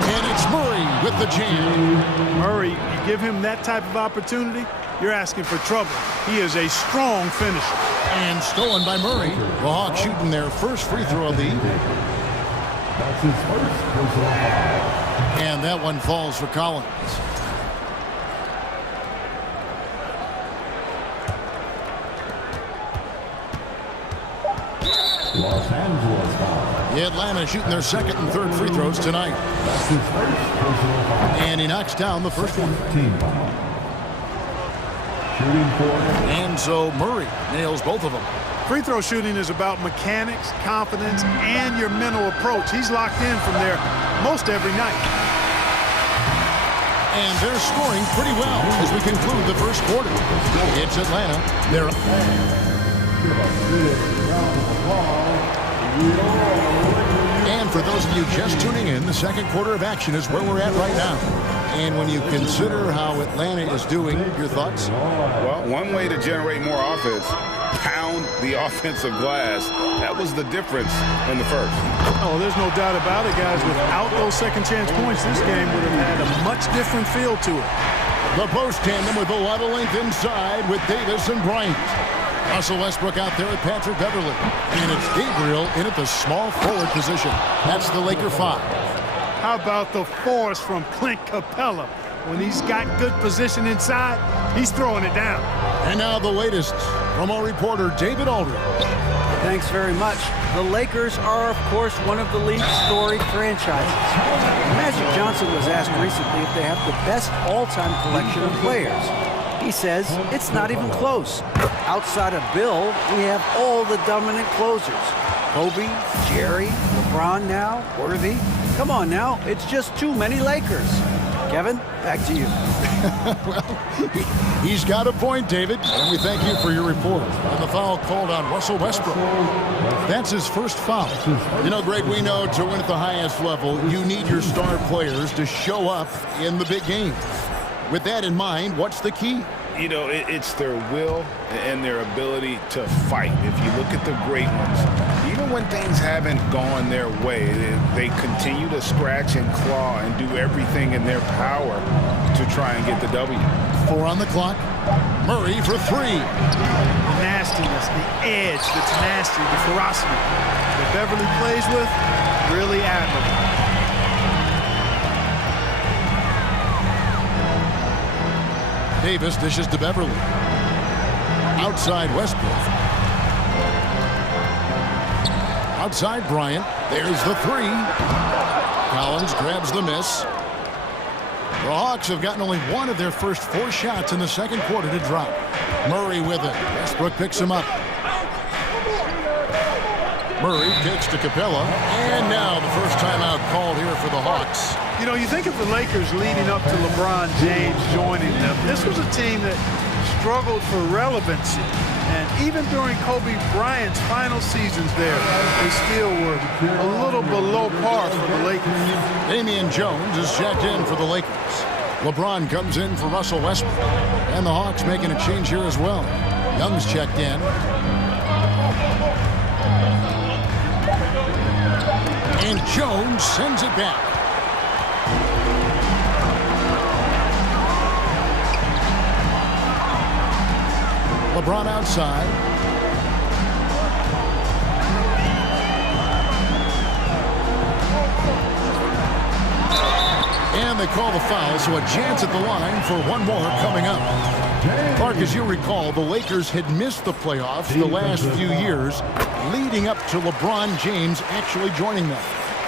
And it's Murray with the jam. Murray, you give him that type of opportunity, you're asking for trouble. He is a strong finisher. And stolen by Murray. The Hawks shooting their first free throw of the evening. That's his first personal foul. And that one falls for Collins. Los Angeles foul. Atlanta shooting their second and third free throws tonight. That's his first personal foul. And he knocks down the first one. Team foul. Shooting for. And so Murray nails both of them. Free throw shooting is about mechanics, confidence, and your mental approach. He's locked in from there most every night. And they're scoring pretty well as we conclude the first quarter. It's Atlanta. They're And for those of you just tuning in, the second quarter of action is where we're at right now. And when you consider how Atlanta is doing, your thoughts? Well, one way to generate more offense, pound the offensive glass. That was the difference in the first. Oh, there's no doubt about it, guys. Without those second chance points, this game would have had a much different feel to it. The post tandem with a lot of length inside with Davis and Bryant. Russell Westbrook out there at Patrick Beverly. And it's Gabriel in at the small forward position. That's the Laker 5. How about the force from Clint Capella? When he's got good position inside, he's throwing it down. And now the latest from our reporter, David Aldridge. Thanks very much. The Lakers are, of course, one of the league's storied franchises. Magic Johnson was asked recently if they have the best all-time collection of players. He says it's not even close. Outside of Bill, we have all the dominant closers. Kobe, Jerry, LeBron now, Worthy. Come on now, it's just too many Lakers. Kevin, back to you. Well, he's got a point, David, and we thank you for your report. And the foul called on Russell Westbrook. That's his first foul. You know, Greg, we know to win at the highest level, you need your star players to show up in the big game. With that in mind, what's the key? You know, it's their will and their ability to fight. If you look at the great ones, even when things haven't gone their way, they continue to scratch and claw and do everything in their power to try and get the W. 4 on the clock. Murray for 3. The nastiness, the edge that's nasty, the ferocity that Beverly plays with, really admirable. Davis dishes to Beverly. Outside Westbrook. Outside Bryant. There's the 3. Collins grabs the miss. The Hawks have gotten only one of their first 4 shots in the second quarter to drop. Murray with it. Westbrook picks him up. Murray kicks to Capella. And now the first timeout called here for the Hawks. You know, you think of the Lakers leading up to LeBron James joining them. This was a team that struggled for relevancy. And even during Kobe Bryant's final seasons there, they still were a little below par for the Lakers. Damian Jones is checked in for the Lakers. LeBron comes in for Russell Westbrook. And the Hawks making a change here as well. Young's checked in. And Jones sends it back. LeBron outside. And they call the foul, so a chance at the line for one more coming up. Clark, as you recall, the Lakers had missed the playoffs the last few years, leading up to LeBron James actually joining them.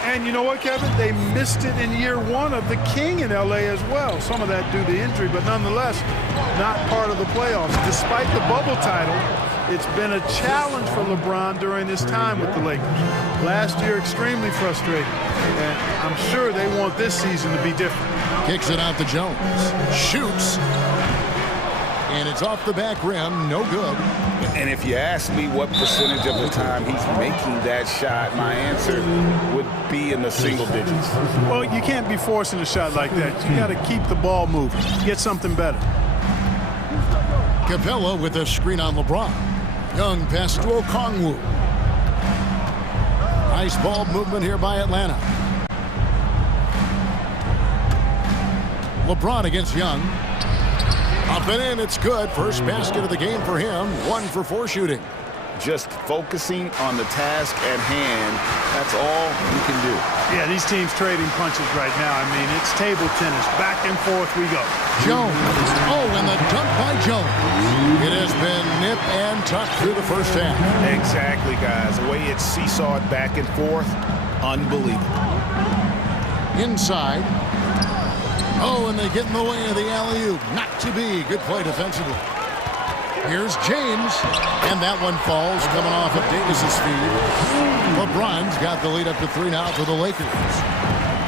And you know what, Kevin? They missed it in year 1 of the King in L.A. as well. Some of that due to injury, but nonetheless, not part of the playoffs. Despite the bubble title, It's been a challenge for LeBron during his time with the Lakers. Last year, extremely frustrating. And I'm sure they want this season to be different. Kicks it out to Jones. Shoots. And it's off the back rim. No good. And if you ask me what percentage of the time he's making that shot, my answer would be in the single digits. Well, you can't be forcing a shot like that. You got to keep the ball moving. Get something better. Capella with a screen on LeBron. Young pass to Okongwu. Nice ball movement here by Atlanta. LeBron against Young. Up and in, it's good. First basket of the game for him. 1 for 4 shooting. Just focusing on the task at hand, that's all you can do. Yeah, these teams trading punches right now. I mean, it's table tennis. Back and forth we go. Jones. Oh, and the dunk by Jones. It has been nip and tuck through the first half. Exactly, guys. The way it's seesawed back and forth, unbelievable. Inside. Oh, and they get in the way of the alley-oop. Not to be. Good play defensively. Here's James. And that one falls coming off of Davis's feed. LeBron's got the lead up to 3 now for the Lakers.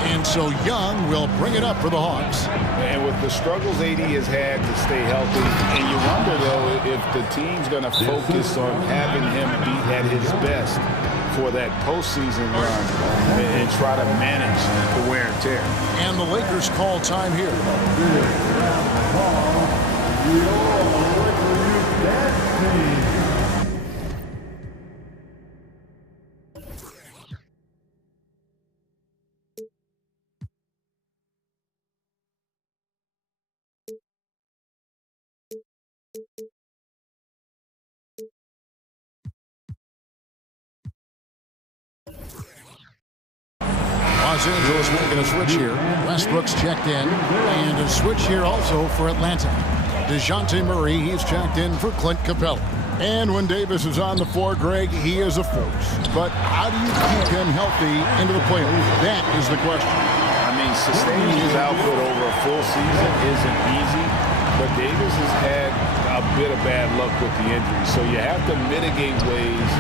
And so Young will bring it up for the Hawks. And with the struggles AD has had to stay healthy, and you wonder, though, if the team's going to focus on having him be at his best for that postseason run and try to manage the wear and tear. And the Lakers call time here. Los Angeles making a switch here. Westbrook's checked in. And a switch here also for Atlanta. DeJounte Murray, he's checked in for Clint Capella. And when Davis is on the floor, Greg, he is a force. But how do you keep him healthy into the playoffs? That is the question. I mean, sustaining his output over a full season isn't easy, but Davis has had a bit of bad luck with the injury. So you have to mitigate ways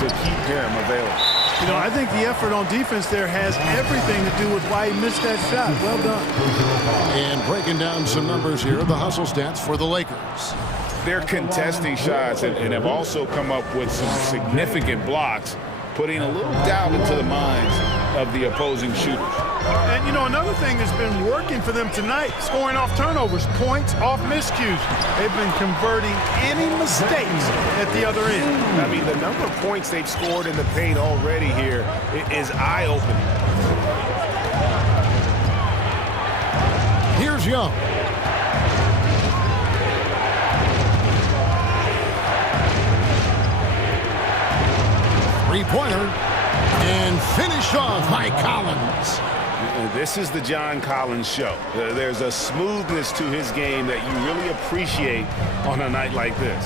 to keep him available. You know, I think the effort on defense there has everything to do with why he missed that shot. Well done. And breaking down some numbers here, the hustle stats for the Lakers. They're contesting shots and have also come up with some significant blocks, putting a little doubt into the minds of the opposing shooters. And, you know, another thing that's been working for them tonight, scoring off turnovers, points off miscues. They've been converting any mistakes at the other end. I mean, the number of points they've scored in the paint already here is eye-opening. Here's Young. Three-pointer. And finished off by Collins. This is the John Collins show. There's a smoothness to his game that you really appreciate on a night like this.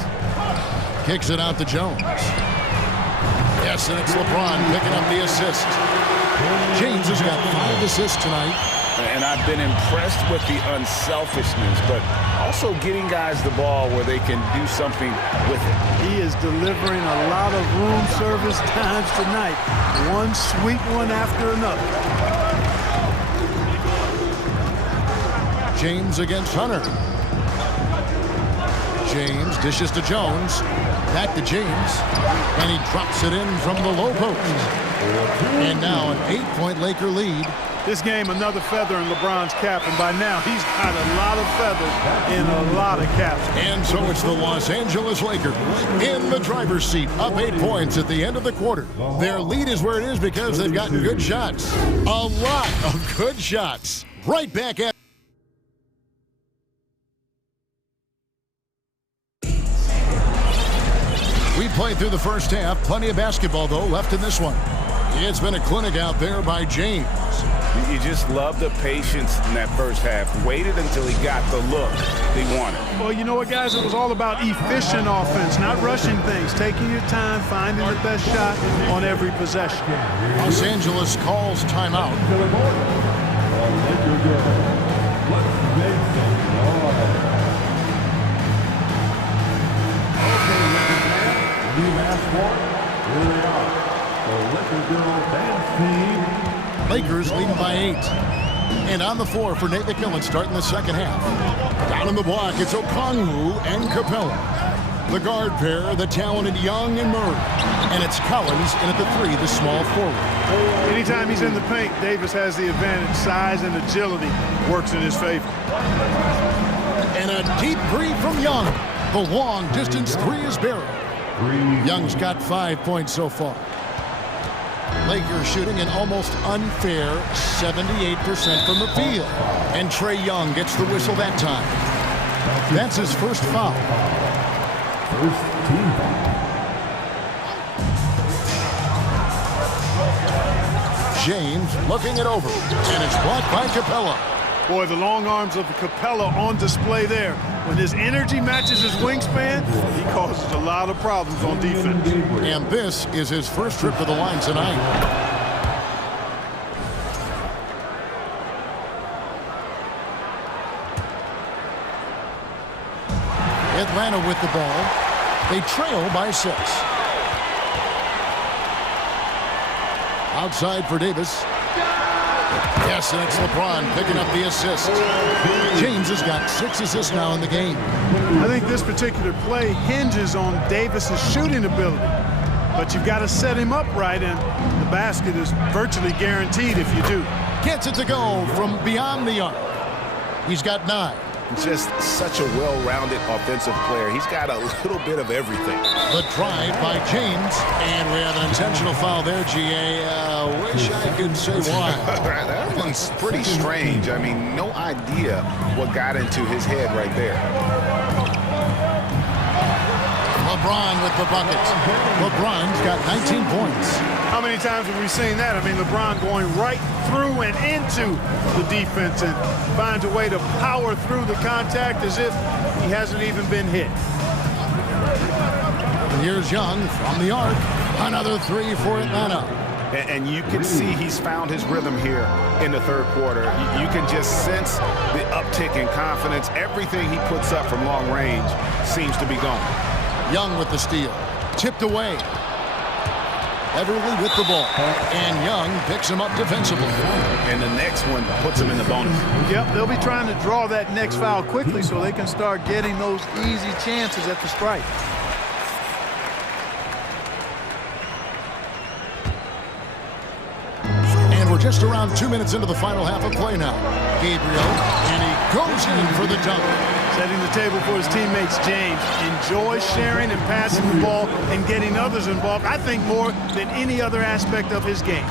Kicks it out to Jones. Yes, and it's LeBron picking up the assist. James has got 5 assists tonight. And I've been impressed with the unselfishness, but also getting guys the ball where they can do something with it. He is delivering a lot of room service times tonight. One sweet one after another. James against Hunter. James dishes to Jones. Back to James. And he drops it in from the low post. And now an 8-point Laker lead. This game, another feather in LeBron's cap, and by now he's got a lot of feathers in a lot of caps. And so it's the Los Angeles Lakers in the driver's seat, up 8 points at the end of the quarter. Their lead is where it is because they've gotten good shots. A lot of good shots. Right back at we played through the first half. Plenty of basketball, though, left in this one. It's been a clinic out there by James. You just love the patience in that first half. Waited until he got the look they wanted. Well, you know what, guys? It was all about efficient offense, not rushing things, taking your time, finding the best shot on every possession. Los Angeles calls timeout. Lakers leading by 8. And on the floor for Nate McMillan starting the second half. Down in the block, it's Okongwu and Capella. The guard pair, the talented Young and Murray. And it's Collins in at the 3, the small forward. Anytime he's in the paint, Davis has the advantage. Size and agility works in his favor. And a deep 3 from Young. The long distance 3 is buried. Young's got 5 points so far. Lakers shooting an almost unfair 78% from the field. And Trae Young gets the whistle that time. That's his first foul. First team foul. James looking it over. And it's blocked by Capella. Boy, the long arms of Capella on display there. When his energy matches his wingspan, he causes a lot of problems on defense. And this is his first trip to the line tonight. Atlanta with the ball. They trail by 6. Outside for Davis. Yes, and it's LeBron picking up the assist. James has got 6 assists now in the game. I think this particular play hinges on Davis's shooting ability. But you've got to set him up right, and the basket is virtually guaranteed if you do. Gets it to go from beyond the arc. He's got 9. Just such a well-rounded offensive player. He's got a little bit of everything. The drive by James, and we have an intentional foul there, GA. Wish I could say why. That one's pretty strange. I mean, no idea what got into his head right there. LeBron with the bucket. LeBron's got 19 points. How many times have we seen that? I mean, LeBron going right through and into the defense and finds a way to power through the contact as if he hasn't even been hit. And here's Young from the arc. Another 3 for Atlanta. And you can see he's found his rhythm here in the third quarter. You can just sense the uptick in confidence. Everything he puts up from long range seems to be gone. Young with the steal. Tipped away. Everly with the ball. And Young picks him up defensively. And the next one puts him in the bonus. Yep, they'll be trying to draw that next foul quickly so they can start getting those easy chances at the strike. And we're just around 2 minutes into the final half of play now. Gabriel, and he goes in for the dunk. Setting the table for his teammates, James. Enjoys sharing and passing the ball and getting others involved, I think, more than any other aspect of his game.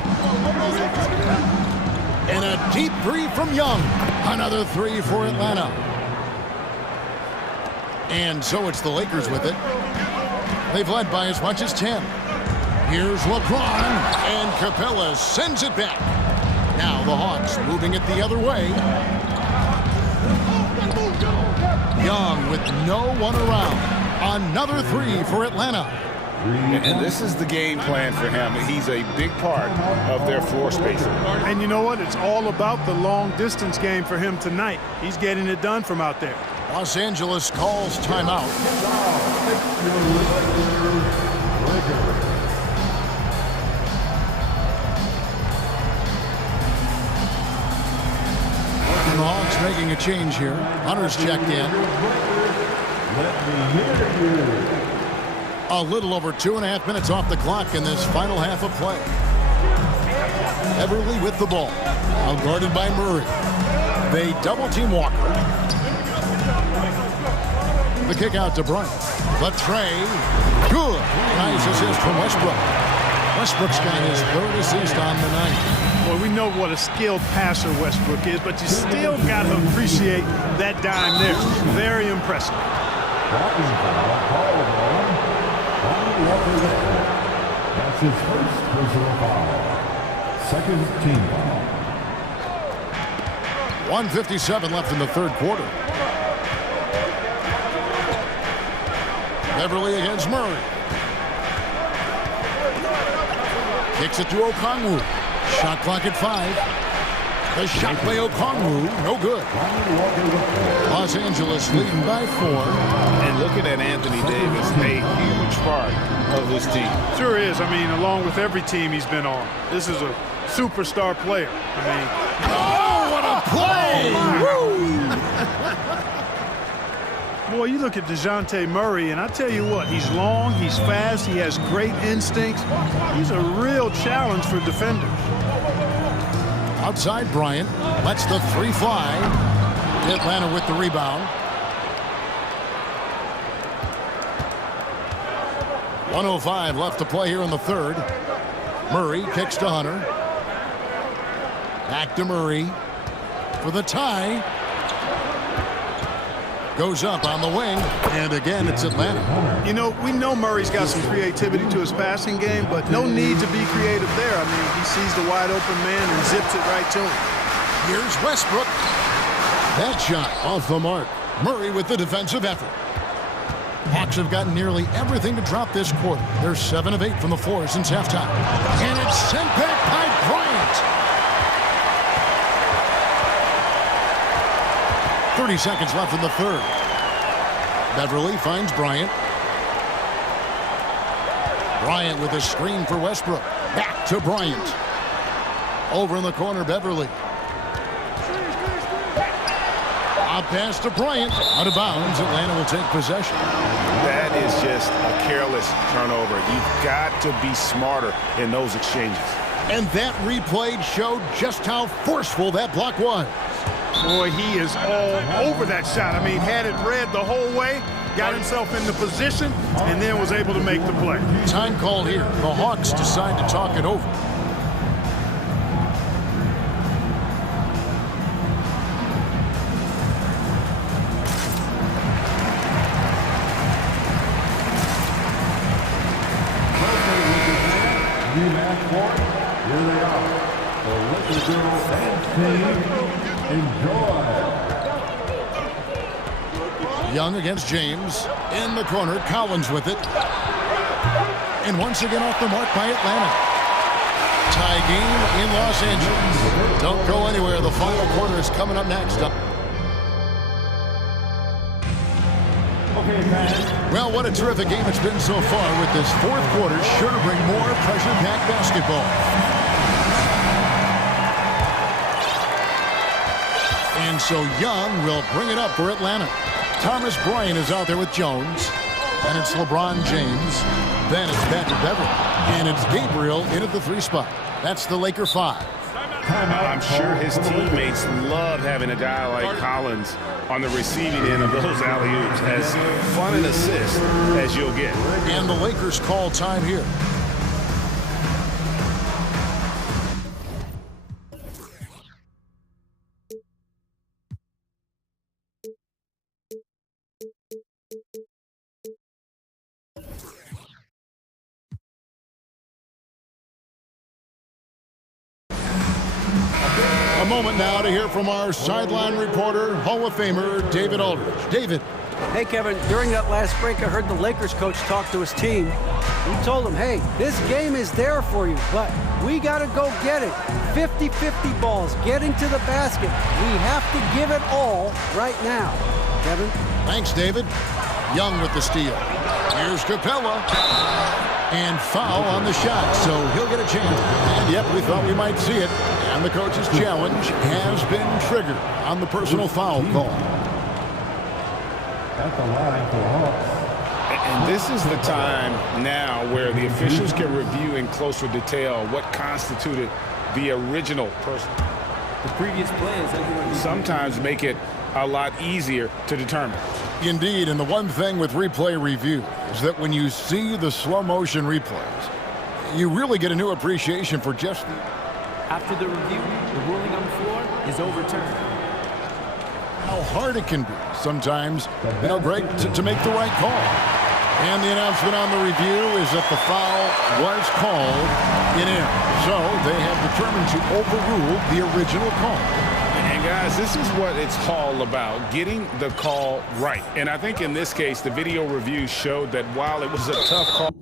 And a deep 3 from Young. Another 3 for Atlanta. And so it's the Lakers with it. They've led by as much as 10. Here's LeBron, and Capella sends it back. Now the Hawks moving it the other way. Young with no one around. Another 3 for Atlanta. And this is the game plan for him. He's a big part of their floor spacing. And you know what? It's all about the long distance game for him tonight. He's getting it done from out there. Los Angeles calls timeout. And the Hawks making a change here. Hunter's checked in. A little over 2.5 minutes off the clock in this final half of play. Everly with the ball. Now guarded by Murray. They double-team Walker. The kick out to Bryant. But Trae, good. Nice assist from Westbrook. Westbrook's got his 3rd assist on the night. Well, we know what a skilled passer Westbrook is, but you still got to appreciate that dime there. Very impressive. That's his first personal foul. Second team foul. 1:57 left in the third quarter. Beverly against Murray. Kicks it to Okongwu. Shot clock at 5. The shot by Okongwu, no good. Los Angeles leading by 4. And looking at Anthony Davis, a huge part of this team. Sure is. I mean, along with every team he's been on. This is a superstar player. I mean, oh, what a play! Boy, you look at DeJounte Murray, and I tell you what, he's long, he's fast, he has great instincts. He's a real challenge for defenders. Outside Bryant, lets the 3 fly. Atlanta with the rebound. 1:05 left to play here in the third. Murray kicks to Hunter. Back to Murray for the tie. Goes up on the wing, and again, it's Atlanta. You know, we know Murray's got some creativity to his passing game, but no need to be creative there. I mean, he sees the wide open man and zips it right to him. Here's Westbrook. That shot off the mark. Murray with the defensive effort. Hawks have gotten nearly everything to drop this quarter. They're 7 of 8 from the floor since halftime. And it's sent back by Bryant. 30 seconds left in the third. Beverly finds Bryant. Bryant with a screen for Westbrook. Back to Bryant. Over in the corner, Beverly. Out pass to Bryant. Out of bounds. Atlanta will take possession. That is just a careless turnover. You've got to be smarter in those exchanges. And that replay showed just how forceful that block was. Boy, he is all over that shot. I mean, had it read the whole way, got himself in the position, and then was able to make the play. Time call here. The Hawks decide to talk it over. Here they are. The Lakers girls and team. Enjoy. Young against James. In the corner, Collins with it. And once again off the mark by Atlanta. Tie game in Los Angeles. Don't go anywhere. The final quarter is coming up next. Well, what a terrific game it's been so far, with this fourth quarter sure to bring more pressure-packed basketball. And so Young will bring it up for Atlanta. Thomas Bryant is out there with Jones. Then it's LeBron James. Then it's back to Beverly. And it's Gabriel in at the 3 spot. That's the Laker 5. I'm sure his teammates love having a guy like Collins on the receiving end of those alley-oops. As fun an assist as you'll get. And the Lakers call time here. A moment now to hear from our sideline reporter, Hall of Famer David Aldridge. David. Hey, Kevin, during that last break, I heard the Lakers coach talk to his team. He told them, hey, this game is there for you, but we got to go get it. 50-50 balls, getting to the basket. We have to give it all right now. Kevin? Thanks, David. Young with the steal. Here's Capella. And foul on the shot, so he'll get a chance. And yep, we thought we might see it. And the coach's challenge has been triggered on the personal foul call. At the line for Hawks. And this is the time now where the officials can review in closer detail what constituted the original person. The previous plays sometimes make it a lot easier to determine. Indeed, and the one thing with replay review is that when you see the slow motion replays, you really get a new appreciation for just the... After the review, the ruling on the floor is overturned. How hard it can be sometimes, Greg, to make the right call. And the announcement on the review is that the foul was called in error. So they have determined to overrule the original call. And guys, this is what it's all about, getting the call right. And I think in this case, the video review showed that while it was a tough call,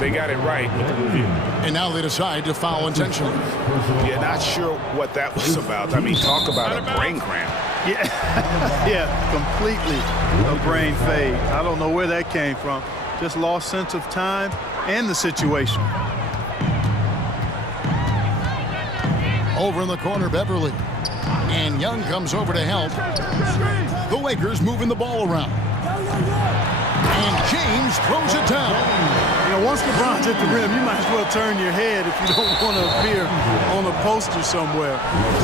They got it right with the review. And now they decide to foul intentionally. Yeah, not sure what that was about. I mean, talk about a brain cramp. Yeah, yeah, completely a brain fade. I don't know where that came from. Just lost sense of time and the situation. Over in the corner, Beverly. And Young comes over to help. The Lakers moving the ball around. And James throws it down. You know, once LeBron's at the rim, you might as well turn your head if you don't want to appear on a poster somewhere.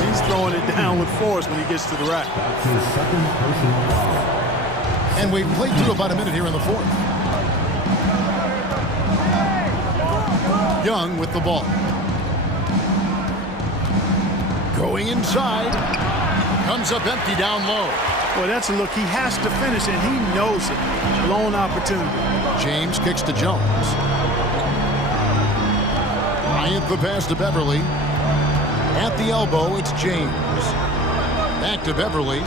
He's throwing it down with force when he gets to the rack. And we've played through about a minute here in the fourth. Young with the ball. Going inside. Comes up empty down low. Boy, that's a look he has to finish, and he knows it. Blown opportunity. James kicks to Jones. Bryant the pass to Beverly. At the elbow, it's James. Back to Beverly.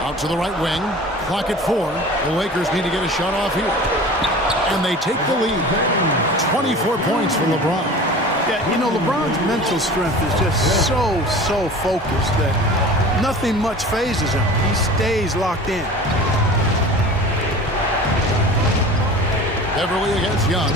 Out to the right wing. Clock at 4. The Lakers need to get a shot off here. And they take the lead. 24 points for LeBron. Yeah, you know, LeBron's mental strength is just so focused that nothing much phases him. He stays locked in. Beverly against Young.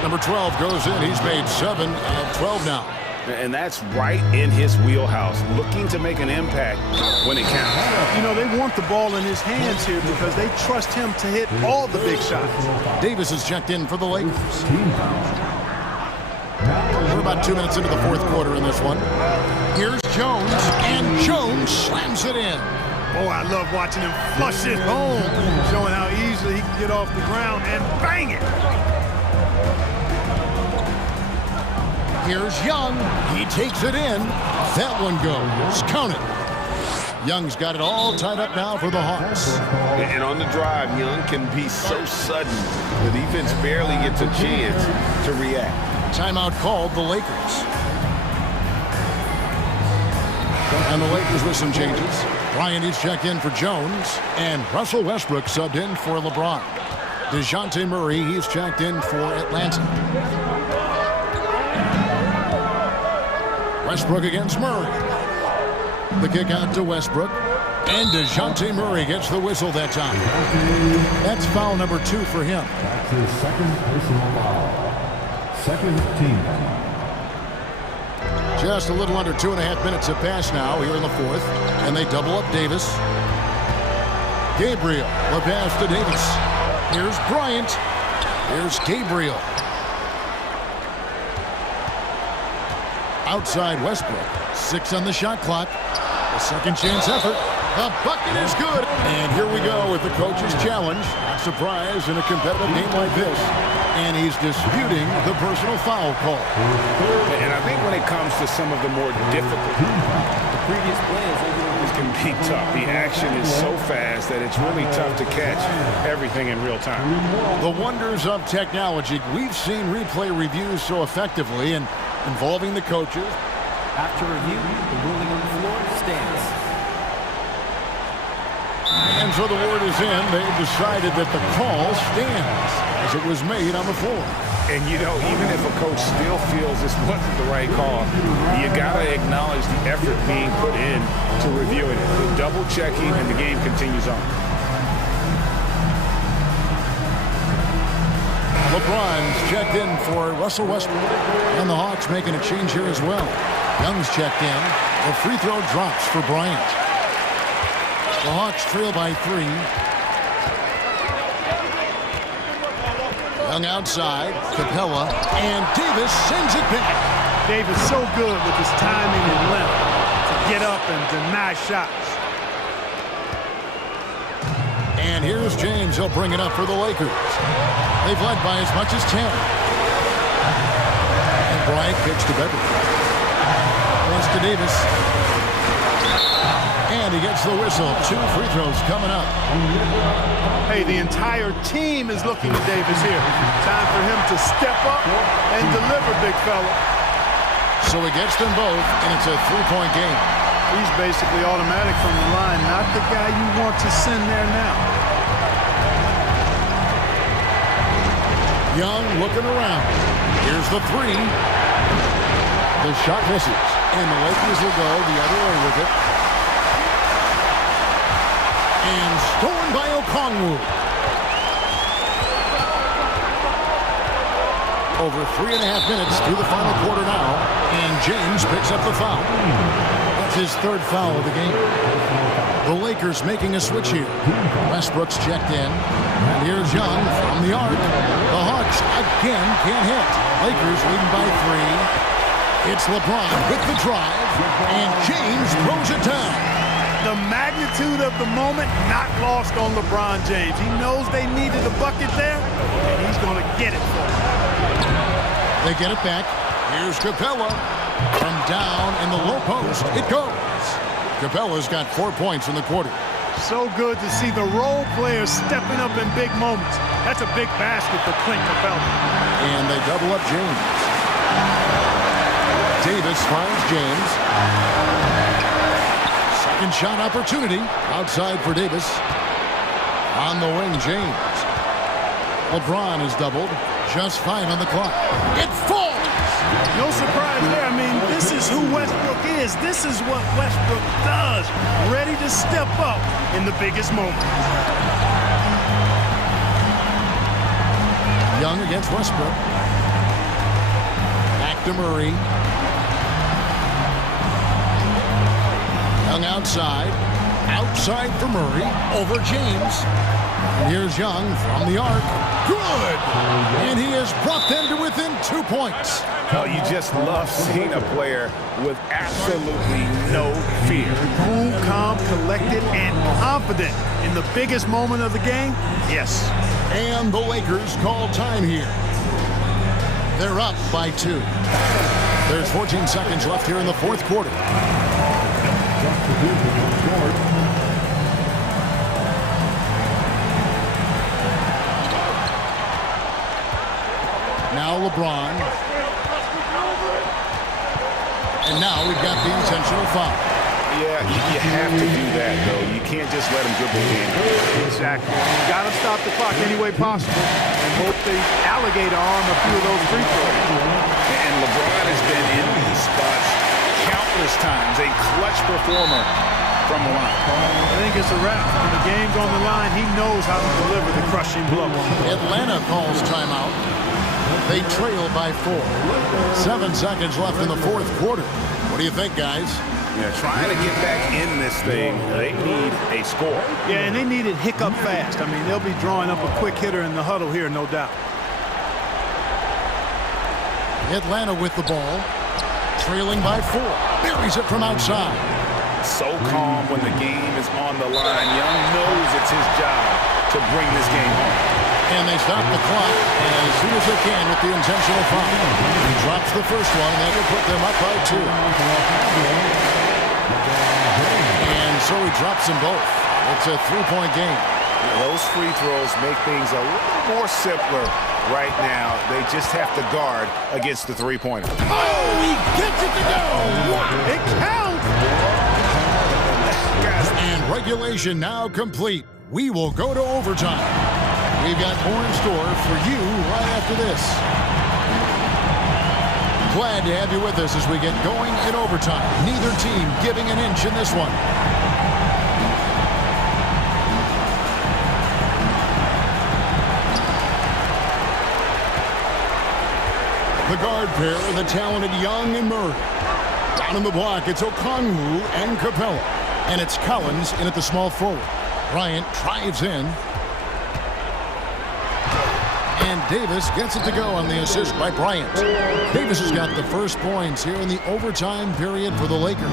Number 12 goes in. He's made 7 of 12 now. And that's right in his wheelhouse, looking to make an impact when it counts. You know, they want the ball in his hands here because they trust him to hit all the big shots. Davis is checked in for the Lakers. We're about 2 minutes into the fourth quarter in this one. Here's Jones, and Jones slams it in. Oh, I love watching him flush it home, showing how easily he can get off the ground and bang it. Here's Young. He takes it in. That one goes. Count it. Young's got it all tied up now for the Hawks. And on the drive, Young can be so sudden. The defense barely gets a chance to react. Timeout called the Lakers. And the Lakers with some changes. Bryant is checked in for Jones. And Russell Westbrook subbed in for LeBron. DeJounte Murray, he's checked in for Atlanta. Westbrook against Murray. The kick out to Westbrook. And DeJounte Murray gets the whistle that time. That's foul number 2 for him. That's his second personal foul. Second team foul. Just a little under 2.5 minutes have passed now here in the fourth. And they double up Davis. Gabriel, the pass to Davis. Here's Bryant. Here's Gabriel. Outside Westbrook. 6 on the shot clock. A second chance effort. The bucket is good. And here we go with the coach's challenge. Not surprised in a competitive game like this. And he's disputing the personal foul call. And I think when it comes to some of the more difficult, the previous plays can be tough. The action is so fast that it's really tough to catch everything in real time. The wonders of technology. We've seen replay reviews so effectively and involving the coaches. After review, the ruling on the floor stands. And so the word is in. They've decided that the call stands as it was made on the floor. And, you know, even if a coach still feels this wasn't the right call, you got to acknowledge the effort being put in to reviewing it. The double checking, and the game continues on. LeBron's checked in for Russell Westbrook. And the Hawks making a change here as well. Young's checked in. The free throw drops for Bryant. The Hawks trail by 3. Young outside. Capella. And Davis sends it back. Davis so good with his timing and length to get up and deny shots. And here's James. He'll bring it up for the Lakers. They've led by as much as 10. And Bryant kicks to Beverly. Pass to Davis. And he gets the whistle. 2 free throws coming up. Hey, the entire team is looking to Davis here. Time for him to step up and deliver, big fella. So he gets them both, and it's a 3-point game. He's basically automatic from the line, not the guy you want to send there now. Young looking around. Here's the three. The shot misses. And the Lakers will go the other way with it. And stolen by Okongwu. Over 3.5 minutes through the final quarter now. And James picks up the foul. That's his third foul of the game. The Lakers making a switch here. Westbrook's checked in. And here's Young from the arc. The Hawks again can't hit. Lakers leading by 3. It's LeBron with the drive. And James throws it down. The magnitude of the moment not lost on LeBron James. He knows they needed a bucket there, and he's going to get it for them. They get it back. Here's Capella. From down in the low post, it goes. Capella's got 4 points in the quarter. So good to see the role players stepping up in big moments. That's a big basket for Clint Capella. And they double up James. Davis finds James. Second shot opportunity outside for Davis. On the wing, James. LeBron is doubled. Just 5 on the clock. It falls! No surprise there. I mean, this is who Westbrook is. This is what Westbrook does. Ready to step up in the biggest moment. Young against Westbrook. Back to Murray. Young outside. Outside for Murray. Over James. And here's Young from the arc. Good! And he has brought them to within 2 points. Oh, you just love seeing a player with absolutely no fear. Cool, calm, collected, and confident in the biggest moment of the game. Yes. And the Lakers call time here. They're up by 2. There's 14 seconds left here in the fourth quarter. Now LeBron. And now we've got the intentional foul. Yeah, you have to do that, though. You can't just let him dribble in. Exactly. You got to stop the clock any way possible and hope they alligator arm a few of those free throws. And LeBron has been in these spots countless times. A clutch performer from the line. I think it's a wrap. When the game's on the line, he knows how to deliver the crushing blow. Atlanta calls timeout. They trail by 4. 7 seconds left in the fourth quarter. What do you think, guys? Yeah, trying to get back in this thing, they need a score. Yeah, and they need it hiccup fast. I mean, they'll be drawing up a quick hitter in the huddle here, no doubt. Atlanta with the ball. Trailing by 4. Buries it from outside. So calm when the game is on the line. Young knows it's his job to bring this game home. And they stop the clock as soon as they can with the intentional foul. He drops the first one, and that will put them up by 2. And so he drops them both. It's a 3-point game. Those free throws make things a little more simpler right now. They just have to guard against the three-pointer. Oh, he gets it to go! It counts! And regulation now complete. We will go to overtime. We've got more in store for you right after this. Glad to have you with us as we get going in overtime. Neither team giving an inch in this one. The guard pair are the talented Young and Murray. Down in the block, it's Okongwu and Capella. And it's Collins in at the small forward. Bryant drives in. And Davis gets it to go on the assist by Bryant. Davis has got the first points here in the overtime period for the Lakers.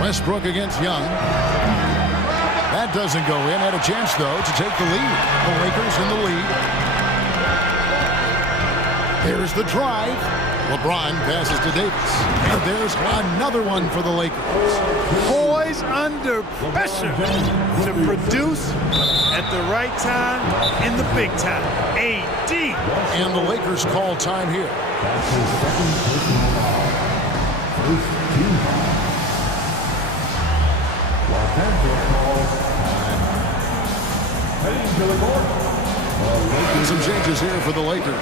Westbrook against Young. That doesn't go in. Had a chance, though, to take the lead. The Lakers in the lead. There's the drive. LeBron passes to Davis. And there's another one for the Lakers. Boys under pressure to produce at the right time in the big time. AD. And the Lakers call time here. Los Angeles calls time. Some changes here for the Lakers.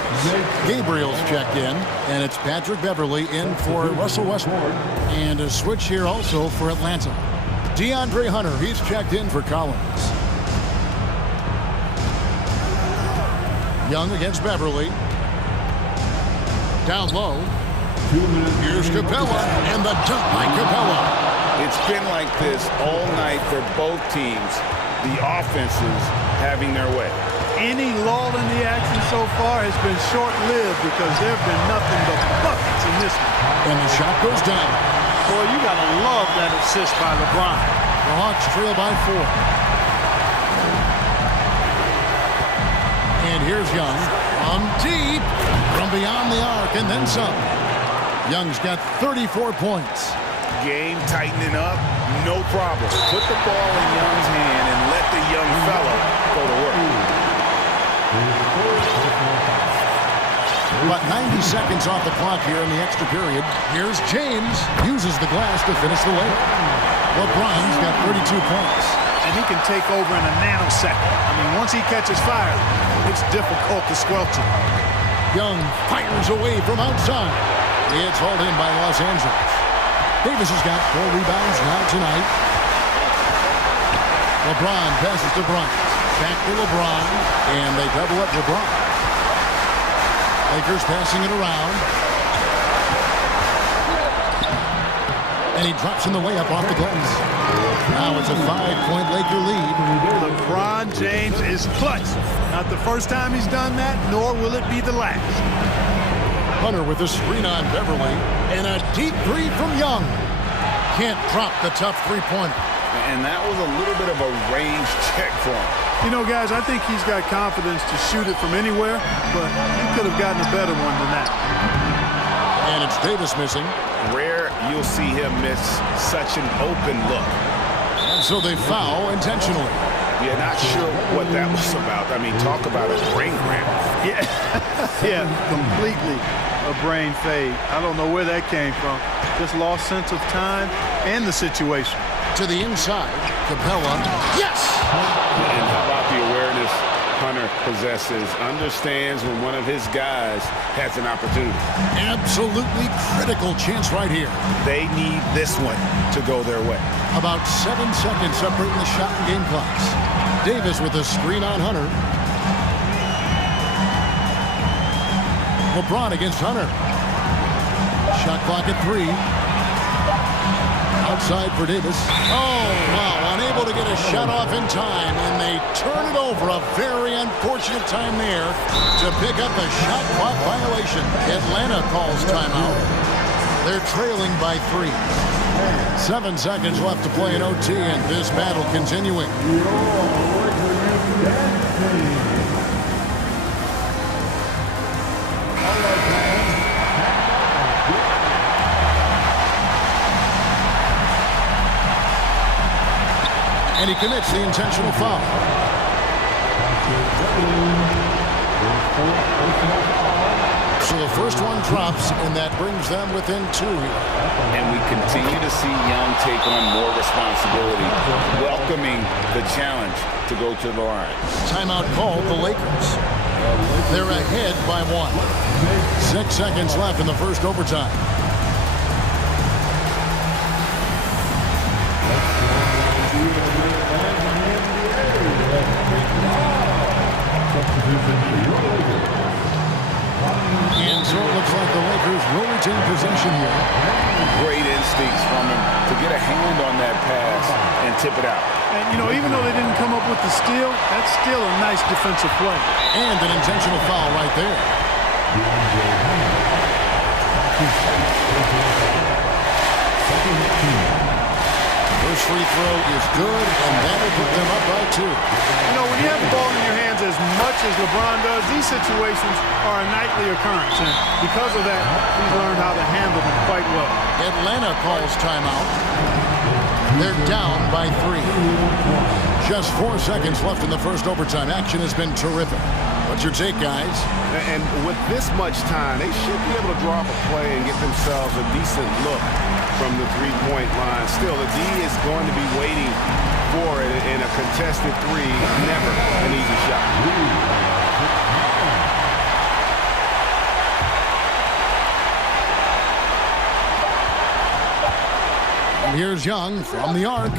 Gabriel's checked in, and it's Patrick Beverly in for Russell Westbrook. And a switch here also for Atlanta. DeAndre Hunter, he's checked in for Collins. Young against Beverly. Down low. Here's Capella, and the dunk by Capella. It's been like this all night for both teams. The offenses having their way. Any lull in the action so far has been short-lived because there have been nothing but buckets in this one. And the shot goes down. Boy, you got to love that assist by LeBron. The Hawks trail by 4. And here's Young on deep from beyond the arc and then some. Young's got 34 points. Game tightening up, no problem. Put the ball in Young's hand and let the young fella go to work. About 90 seconds off the clock here in the extra period. Here's James. Uses the glass to finish the layup. LeBron's got 32 points. And he can take over in a nanosecond. I mean, once he catches fire, it's difficult to squelch him. Young fires away from outside. It's hauled in by Los Angeles. Davis has got 4 rebounds now tonight. LeBron passes to Bryant. Back to LeBron, and they double up LeBron. Lakers passing it around. And he drops in the layup off the glass. Now it's a 5-point Laker lead. LeBron James is clutch. Not the first time he's done that, nor will it be the last. Hunter with a screen on Beverly. And a deep three from Young. Can't drop the tough three-pointer. And that was a little bit of a range check for him. You know, guys, I think he's got confidence to shoot it from anywhere, but he could have gotten a better one than that. And it's Davis missing. Rare you'll see him miss such an open look. And so they foul intentionally. Yeah, not sure what that was about. I mean, talk about a brain cramp. Yeah, yeah, completely a brain fade. I don't know where that came from. Just lost sense of time and the situation. To the inside, Capella. Yes! And how about the awareness Hunter possesses? Understands when one of his guys has an opportunity. Absolutely critical chance right here. They need this one to go their way. About 7 seconds separating the shot and game clocks. Davis with a screen on Hunter. LeBron against Hunter. Shot clock at 3. Outside for Davis. Oh, wow, unable to get a shot off in time, and they turn it over. A very unfortunate time there to pick up a shot clock violation. Atlanta calls timeout. They're trailing by 3. 7 seconds left to play in OT, and this battle continuing. And he commits the intentional foul. So the first one drops, and that brings them within 2 here. And we continue to see Young take on more responsibility, welcoming the challenge to go to the line. Timeout called the Lakers. They're ahead by 1. 6 seconds left in the first overtime. And so it looks like the Lakers will retain possession here. Great instincts from him to get a hand on that pass and tip it out. And, you know, even though they didn't come up with the steal, that's still a nice defensive play. And an intentional foul right there. First free throw is good, and that'll put them up by 2. You know, when you have the ball in your hands as much as LeBron does, these situations are a nightly occurrence. And because of that, he's learned how to handle them quite well. Atlanta calls timeout. They're down by 3. Just 4 seconds left in the first overtime. Action has been terrific. What's your take, guys? And with this much time, they should be able to draw up a play and get themselves a decent look from the three-point line. Still, the D is going to be waiting for it in a contested three. Never an easy shot. And here's Young from the arc.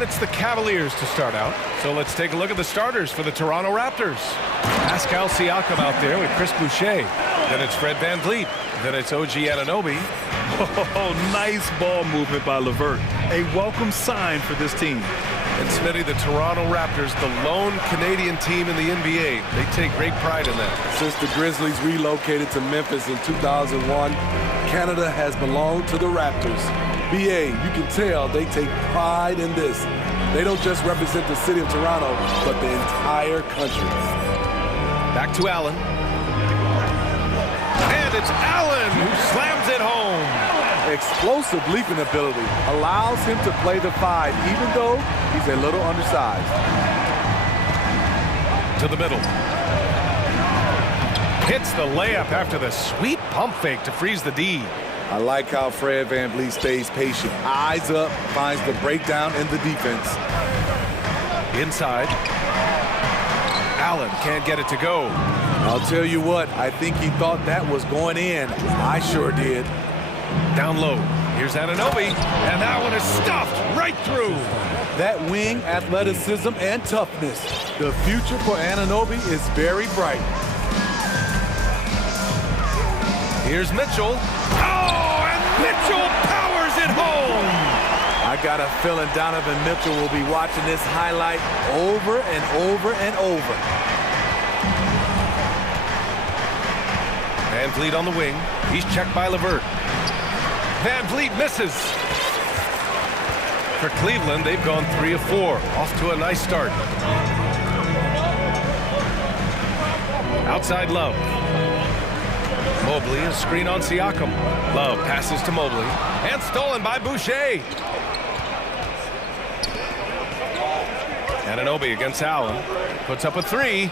And it's the Cavaliers to start out. So let's take a look at the starters for the Toronto Raptors. Pascal Siakam out there with Chris Boucher. Then it's Fred VanVleet. Then it's OG Anunoby. Oh, nice ball movement by LeVert. A welcome sign for this team. And Smitty, the Toronto Raptors, the lone Canadian team in the NBA. They take great pride in that. Since the Grizzlies relocated to Memphis in 2001, Canada has belonged to the Raptors. BA, you can tell they take pride in this. They don't just represent the city of Toronto, but the entire country. Back to Allen. And it's Allen who slams it home. Explosive leaping ability allows him to play the 5, even though he's a little undersized. To the middle. Hits the layup after the sweet pump fake to freeze the D. I like how Fred VanVleet stays patient. Eyes up, finds the breakdown in the defense. Inside. Allen can't get it to go. I'll tell you what, I think he thought that was going in. I sure did. Down low. Here's Anunoby, and that one is stuffed right through. That wing athleticism and toughness. The future for Anunoby is very bright. Here's Mitchell. Oh, and Mitchell powers it home. I got a feeling Donovan Mitchell will be watching this highlight over and over and over. VanVleet on the wing. He's checked by LeVert. VanVleet misses. For Cleveland, they've gone 3 of 4. Off to a nice start. Outside Love. Mobley, a screen on Siakam. Love passes to Mobley. And stolen by Boucher. Anunoby against Allen. Puts up a 3.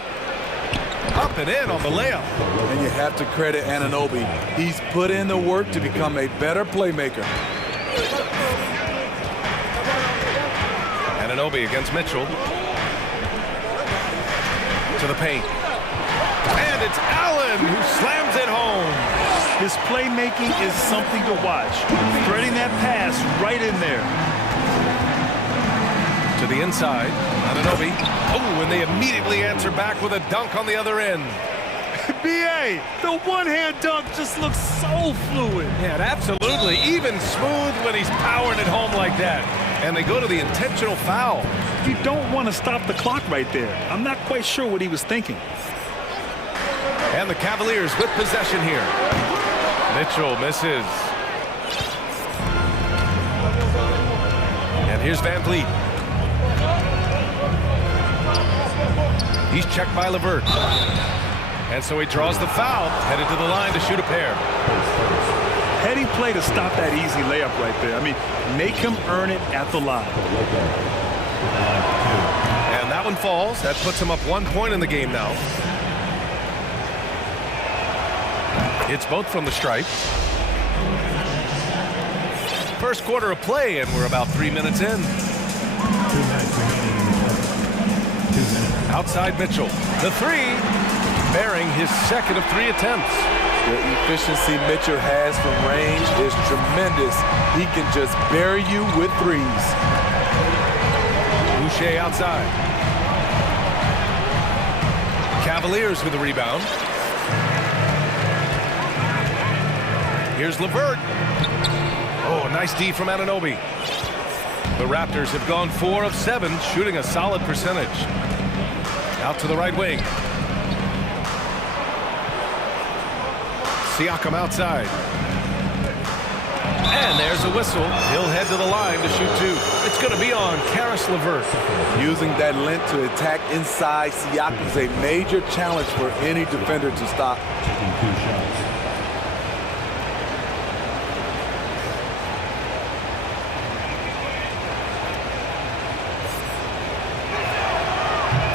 Up and in on the layup. And you have to credit Anunoby. He's put in the work to become a better playmaker. Anunoby against Mitchell. To the paint. And it's Allen who slams it home. His playmaking is something to watch. Threading that pass right in there. To the inside. Anunoby. Oh, and they immediately answer back with a dunk on the other end. BA, the one-hand dunk just looks so fluid. Yeah, absolutely. Even smooth when he's powering it home like that. And they go to the intentional foul. You don't want to stop the clock right there. I'm not quite sure what he was thinking. And the Cavaliers with possession here. Mitchell misses. And here's VanVleet. He's checked by LeVert. And so he draws the foul, headed to the line to shoot a pair. Heady play to stop that easy layup right there. I mean, make him earn it at the line. And that one falls. That puts him up 1 point in the game now. It's both from the stripe. First quarter of play, and we're about 3 minutes in. Outside Mitchell. The 3, bearing his second of 3 attempts. The efficiency Mitchell has from range is tremendous. He can just bury you with 3s. Boucher outside. Cavaliers with the rebound. Here's LeVert. Oh, nice D from Anunoby. The Raptors have gone 4 of 7, shooting a solid percentage. Out to the right wing. Siakam outside. And there's a whistle. He'll head to the line to shoot 2. It's going to be on Caris LeVert. Using that length to attack inside Siakam is a major challenge for any defender to stop.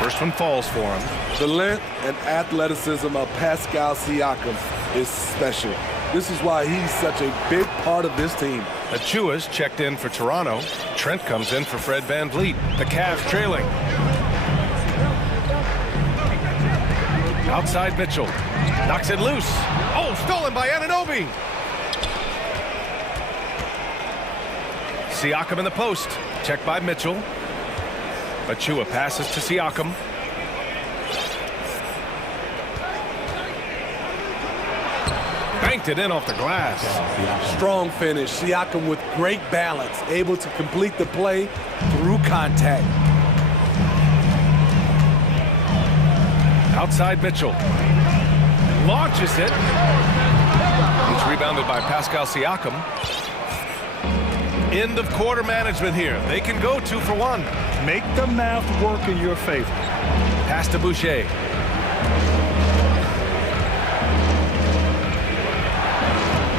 First one falls for him. The length and athleticism of Pascal Siakam is special. This is why he's such a big part of this team. Achua's checked in for Toronto. Trent comes in for Fred VanVleet. The Cavs trailing. Outside Mitchell. Knocks it loose. Oh, stolen by Anunoby. Siakam in the post. Checked by Mitchell. Achua passes to Siakam. Banked it in off the glass. Strong finish. Siakam with great balance, able to complete the play through contact. Outside Mitchell. Launches it. It's rebounded by Pascal Siakam. End of quarter management here. They can go 2 for 1. Make the math work in your favor. Pass to Boucher.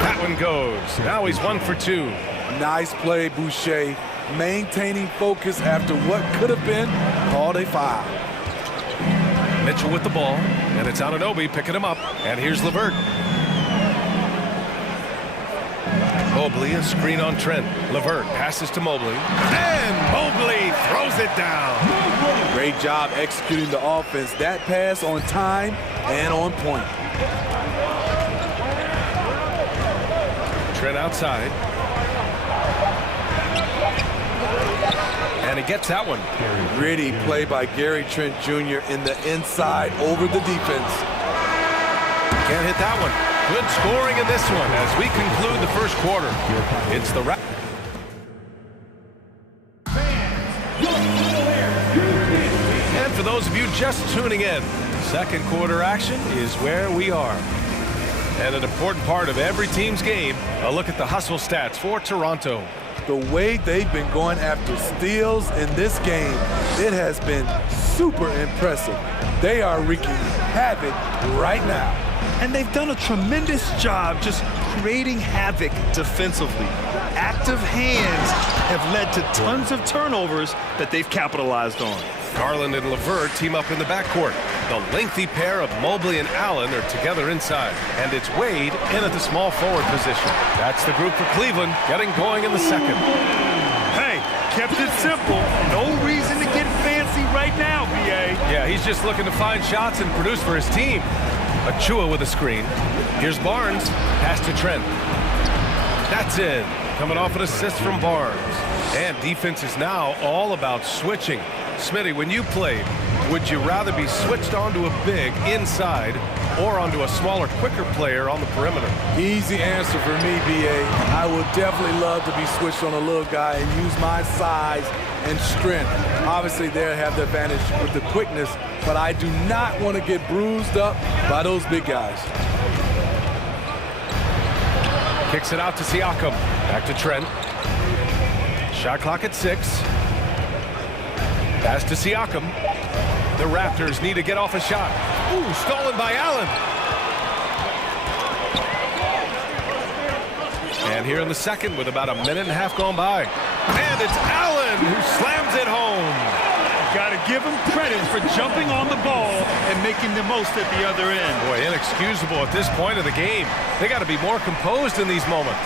That one goes. Now he's 1 for 2. Nice play, Boucher. Maintaining focus after what could have been called a foul. Mitchell with the ball, and it's Anunoby picking him up. And here's LeVert. Mobley, a screen on Trent. LeVert passes to Mobley. And Mobley throws it down. Great job executing the offense. That pass on time and on point. Trent outside. And he gets that one. Gritty play by Gary Trent Jr. in the inside over the defense. Can't hit that one. Good scoring in this one as we conclude the first quarter. It's the And for those of you just tuning in, second quarter action is where we are. And an important part of every team's game, a look at the hustle stats for Toronto. The way they've been going after steals in this game, it has been super impressive. They are wreaking havoc right now. And they've done a tremendous job just creating havoc defensively. Active hands have led to tons of turnovers that they've capitalized on. Garland and LeVert team up in the backcourt. The lengthy pair of Mobley and Allen are together inside. And it's Wade in at the small forward position. That's the group for Cleveland getting going in the second. Hey, kept it simple. No reason to get fancy right now, BA. Yeah, he's just looking to find shots and produce for his team. Achua with a screen. Here's Barnes. Pass to Trent. That's in. Coming off an assist from Barnes. And defense is now all about switching. Smitty, when you played, would you rather be switched onto a big inside or onto a smaller, quicker player on the perimeter? Easy answer for me, BA. I would definitely love to be switched on a little guy and use my size and strength. Obviously, they'll have the advantage with the quickness, but I do not want to get bruised up by those big guys. Kicks it out to Siakam. Back to Trent. Shot clock at 6. Pass to Siakam. The Raptors need to get off a shot. Ooh, stolen by Allen. And here in the second with about a minute and a half gone by. And it's Allen who slams it home. Got to give him credit for jumping on the ball and making the most at the other end. Boy, inexcusable at this point of the game. They got to be more composed in these moments.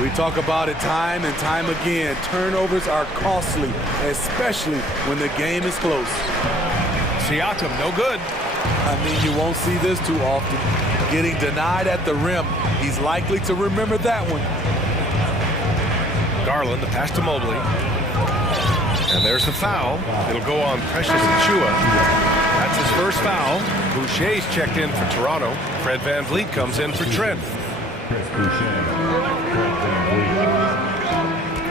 We talk about it time and time again. Turnovers are costly, especially when the game is close. Siakam, no good. I mean, you won't see this too often. Getting denied at the rim. He's likely to remember that one. Garland, the pass to Mobley. And there's the foul. It'll go on Precious Achua. That's his first foul. Boucher's checked in for Toronto. Fred VanVleet comes in for Trent.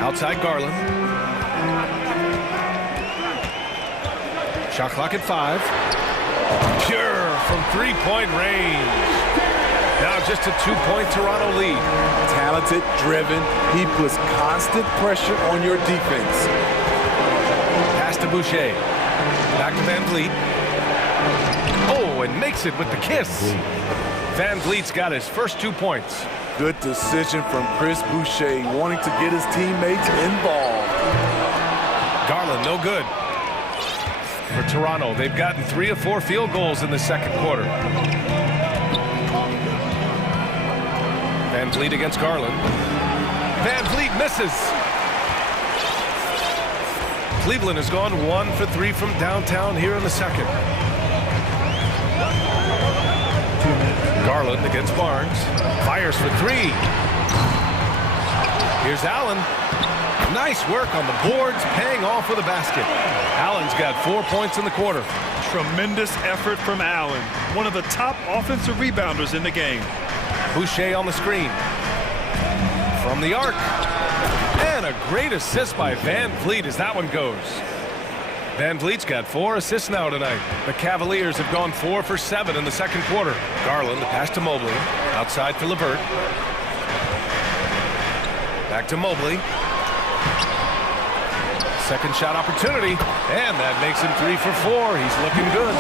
Outside Garland. Shot clock at 5. Pure from three-point range. Now just a 2-point Toronto lead. Talented, driven. He puts constant pressure on your defense. Pass to Boucher. Back to VanVleet. Oh, and makes it with the kiss. VanVleet's got his first 2 points. Good decision from Chris Boucher, wanting to get his teammates involved. Garland, no good. For Toronto, they've gotten 3 of 4 field goals in the second quarter. VanVleet against Garland. VanVleet misses. Cleveland has gone 1 for 3 from downtown here in the second. Garland against Barnes. Fires for 3. Here's Allen. Nice work on the boards, paying off with a basket. Allen's got 4 points in the quarter. Tremendous effort from Allen, one of the top offensive rebounders in the game. Boucher on the screen. From the arc. And a great assist by Van Vliet as that one goes. Van Vliet's got 4 assists now tonight. The Cavaliers have gone 4 for 7 in the second quarter. Garland, the pass to Mobley. Outside for LeVert. Back to Mobley. Second shot opportunity, and that makes him 3 for 4. He's looking good.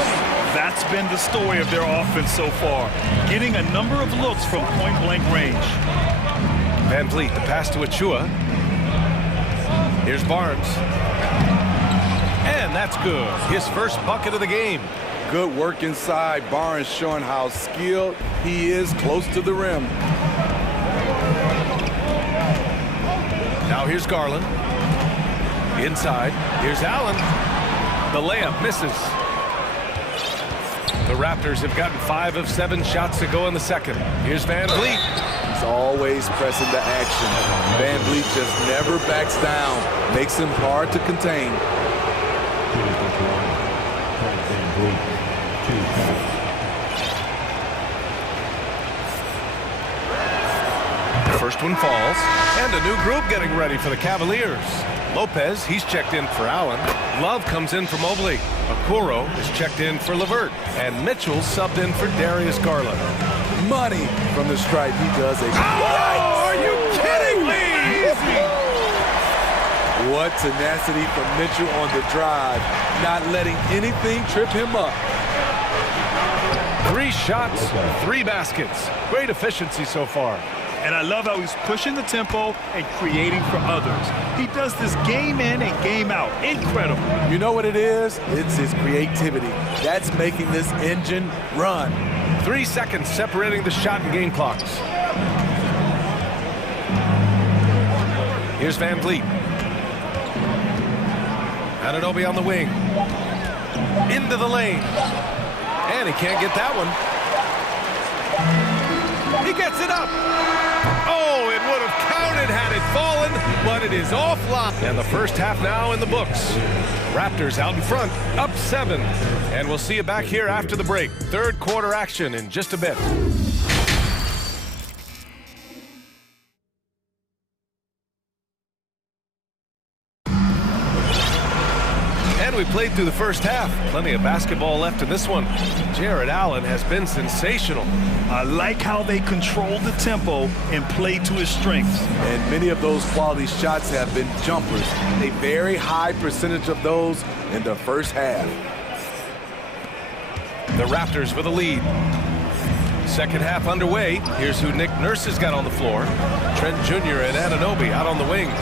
That's been the story of their offense so far, getting a number of looks from point-blank range. Van Vliet, the pass to Achua. Here's Barnes. And that's good. His first bucket of the game. Good work inside. Barnes showing how skilled he is close to the rim. Now here's Garland. Inside, here's Allen. The layup misses. The Raptors have gotten 5 of 7 shots to go in the second. Here's Van Vliet. He's always pressing the action. Van Vliet just never backs down. Makes him hard to contain. The first one falls. And a new group getting ready for the Cavaliers. Lopez, he's checked in for Allen. Love comes in for Mobley. Okoro is checked in for LeVert. And Mitchell subbed in for Darius Garland. Money from the stripe. He does a... Oh, are you kidding me? Easy. What tenacity from Mitchell on the drive. Not letting anything trip him up. 3 shots, 3 baskets. Great efficiency so far. And I love how he's pushing the tempo and creating for others. He does this game in and game out. Incredible. You know what it is? It's his creativity. That's making this engine run. 3 seconds separating the shot and game clocks. Here's Van Vliet. Anunoby on the wing. Into the lane. And he can't get that one. He gets it up. Oh, it would have counted had it fallen, but it is offline. And the first half now in the books. Raptors out in front, up 7. And we'll see you back here after the break. Third quarter action in just a bit. And we played through the first half. Plenty of basketball left in this one. Jared Allen has been sensational. I like how they control the tempo and play to his strengths. And many of those quality shots have been jumpers. A very high percentage of those in the first half. The Raptors with a lead. Second half underway. Here's who Nick Nurse has got on the floor. Trent Jr. and Anunoby out on the wings.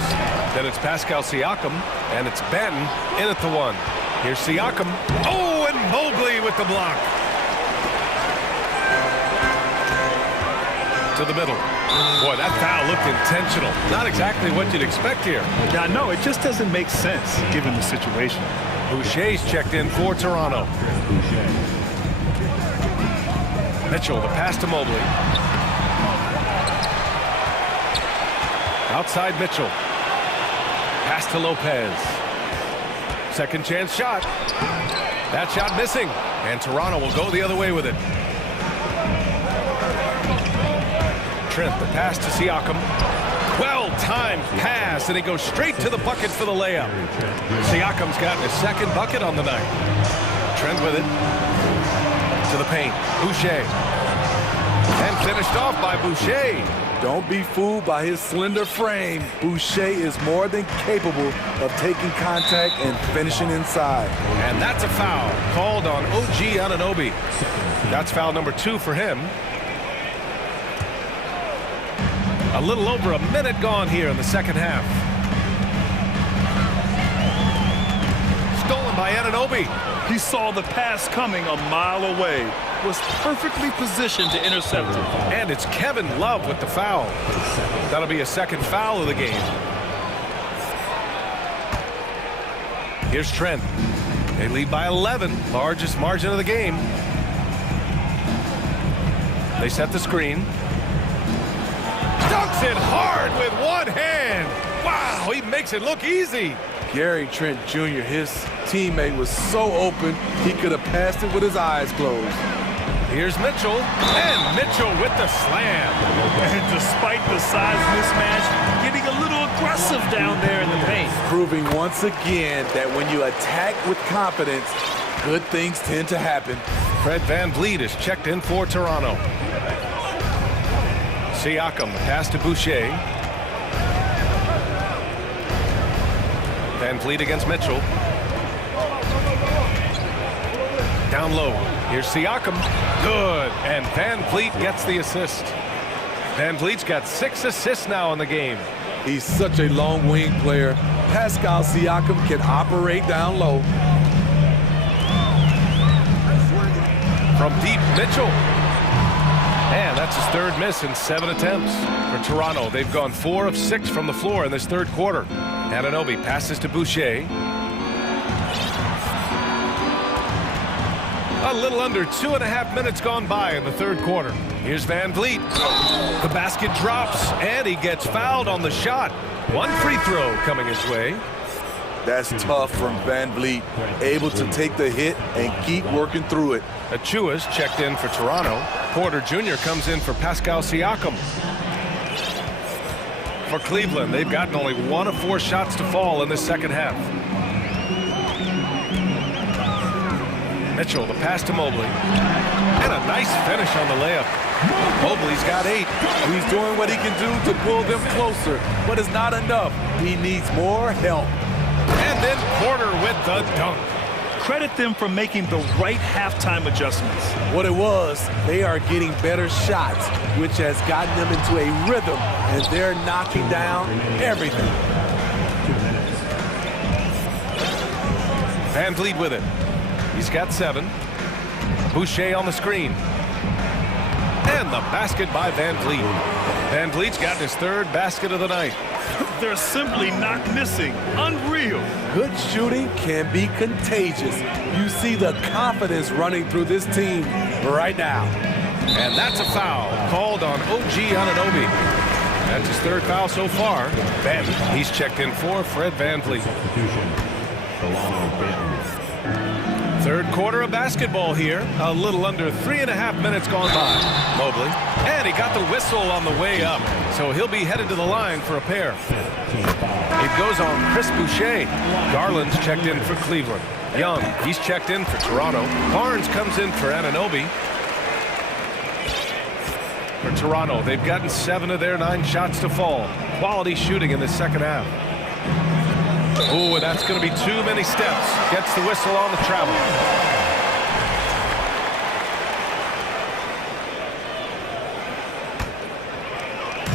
Then it's Pascal Siakam, and it's Banton in at the 1. Here's Siakam. Oh, and Mobley with the block. To the middle. Boy, that foul looked intentional. Not exactly what you'd expect here. Yeah, no, it just doesn't make sense given the situation. Boucher's checked in for Toronto. Mitchell, the pass to Mobley. Outside Mitchell. Pass to Lopez. Second chance shot. That shot missing. And Toronto will go the other way with it. Trent, the pass to Siakam. Well-timed pass, and he goes straight to the bucket for the layup. Siakam's gotten his second bucket on the night. Trent with it. To the paint. Boucher. And finished off by Boucher. Don't be fooled by his slender frame. Boucher is more than capable of taking contact and finishing inside. And that's a foul called on OG Anunoby. That's foul number 2 for him. A little over a minute gone here in the second half. Stolen by Anunoby. He saw the pass coming a mile away. Was perfectly positioned to intercept it. And it's Kevin Love with the foul. That'll be a second foul of the game. Here's Trent. They lead by 11, largest margin of the game. They set the screen. Dunks it hard with one hand. Wow. Oh, he makes it look easy. Gary Trent Jr., his teammate, was so open, he could have passed it with his eyes closed. Here's Mitchell, and Mitchell with the slam. And despite the size mismatch, getting a little aggressive down there in the paint. Proving once again that when you attack with confidence, good things tend to happen. Fred VanVleet is checked in for Toronto. Siakam, the pass to Boucher. VanVleet against Mitchell. Down low. Here's Siakam. Good. And VanVleet gets the assist. VanVleet's got 6 assists now in the game. He's such a long wing player. Pascal Siakam can operate down low. From deep, Mitchell. And that's his 3rd miss in 7 attempts. For Toronto, they've gone 4 of 6 from the floor in this 3rd quarter. Anunoby passes to Boucher. A little under 2.5 minutes gone by in the 3rd quarter. Here's VanVleet. The basket drops, and he gets fouled on the shot. 1 free throw coming his way. That's tough from VanVleet, able to take the hit and keep working through it. Achua's checked in for Toronto. Porter Jr. comes in for Pascal Siakam. For Cleveland, they've gotten only 1 of 4 shots to fall in the 2nd half. Mitchell, the pass to Mobley. And a nice finish on the layup. Mobley's got 8. He's doing what he can do to pull them closer, but it's not enough. He needs more help. And then Porter with the dunk. Credit them for making the right halftime adjustments. What it was, they are getting better shots, which has gotten them into a rhythm, and they're knocking down everything. VanVleet with it. He's got 7. Boucher on the screen. And the basket by VanVleet. VanVleet's got his 3rd basket of the night. They're simply not missing. Unreal. Good shooting can be contagious. You see the confidence running through this team right now. And that's a foul called on OG Anunoby. That's his 3rd foul so far. He's checked in for Fred VanVleet. 3rd quarter of basketball here. A little under 3.5 minutes gone by. Mobley. And he got the whistle on the way up. So he'll be headed to the line for a pair. It goes on Chris Boucher. Garland's checked in for Cleveland. Young, he's checked in for Toronto. Barnes comes in for Anunoby. For Toronto, they've gotten 7 of their 9 shots to fall. Quality shooting in the 2nd half. Oh, that's going to be too many steps. Gets the whistle on the travel.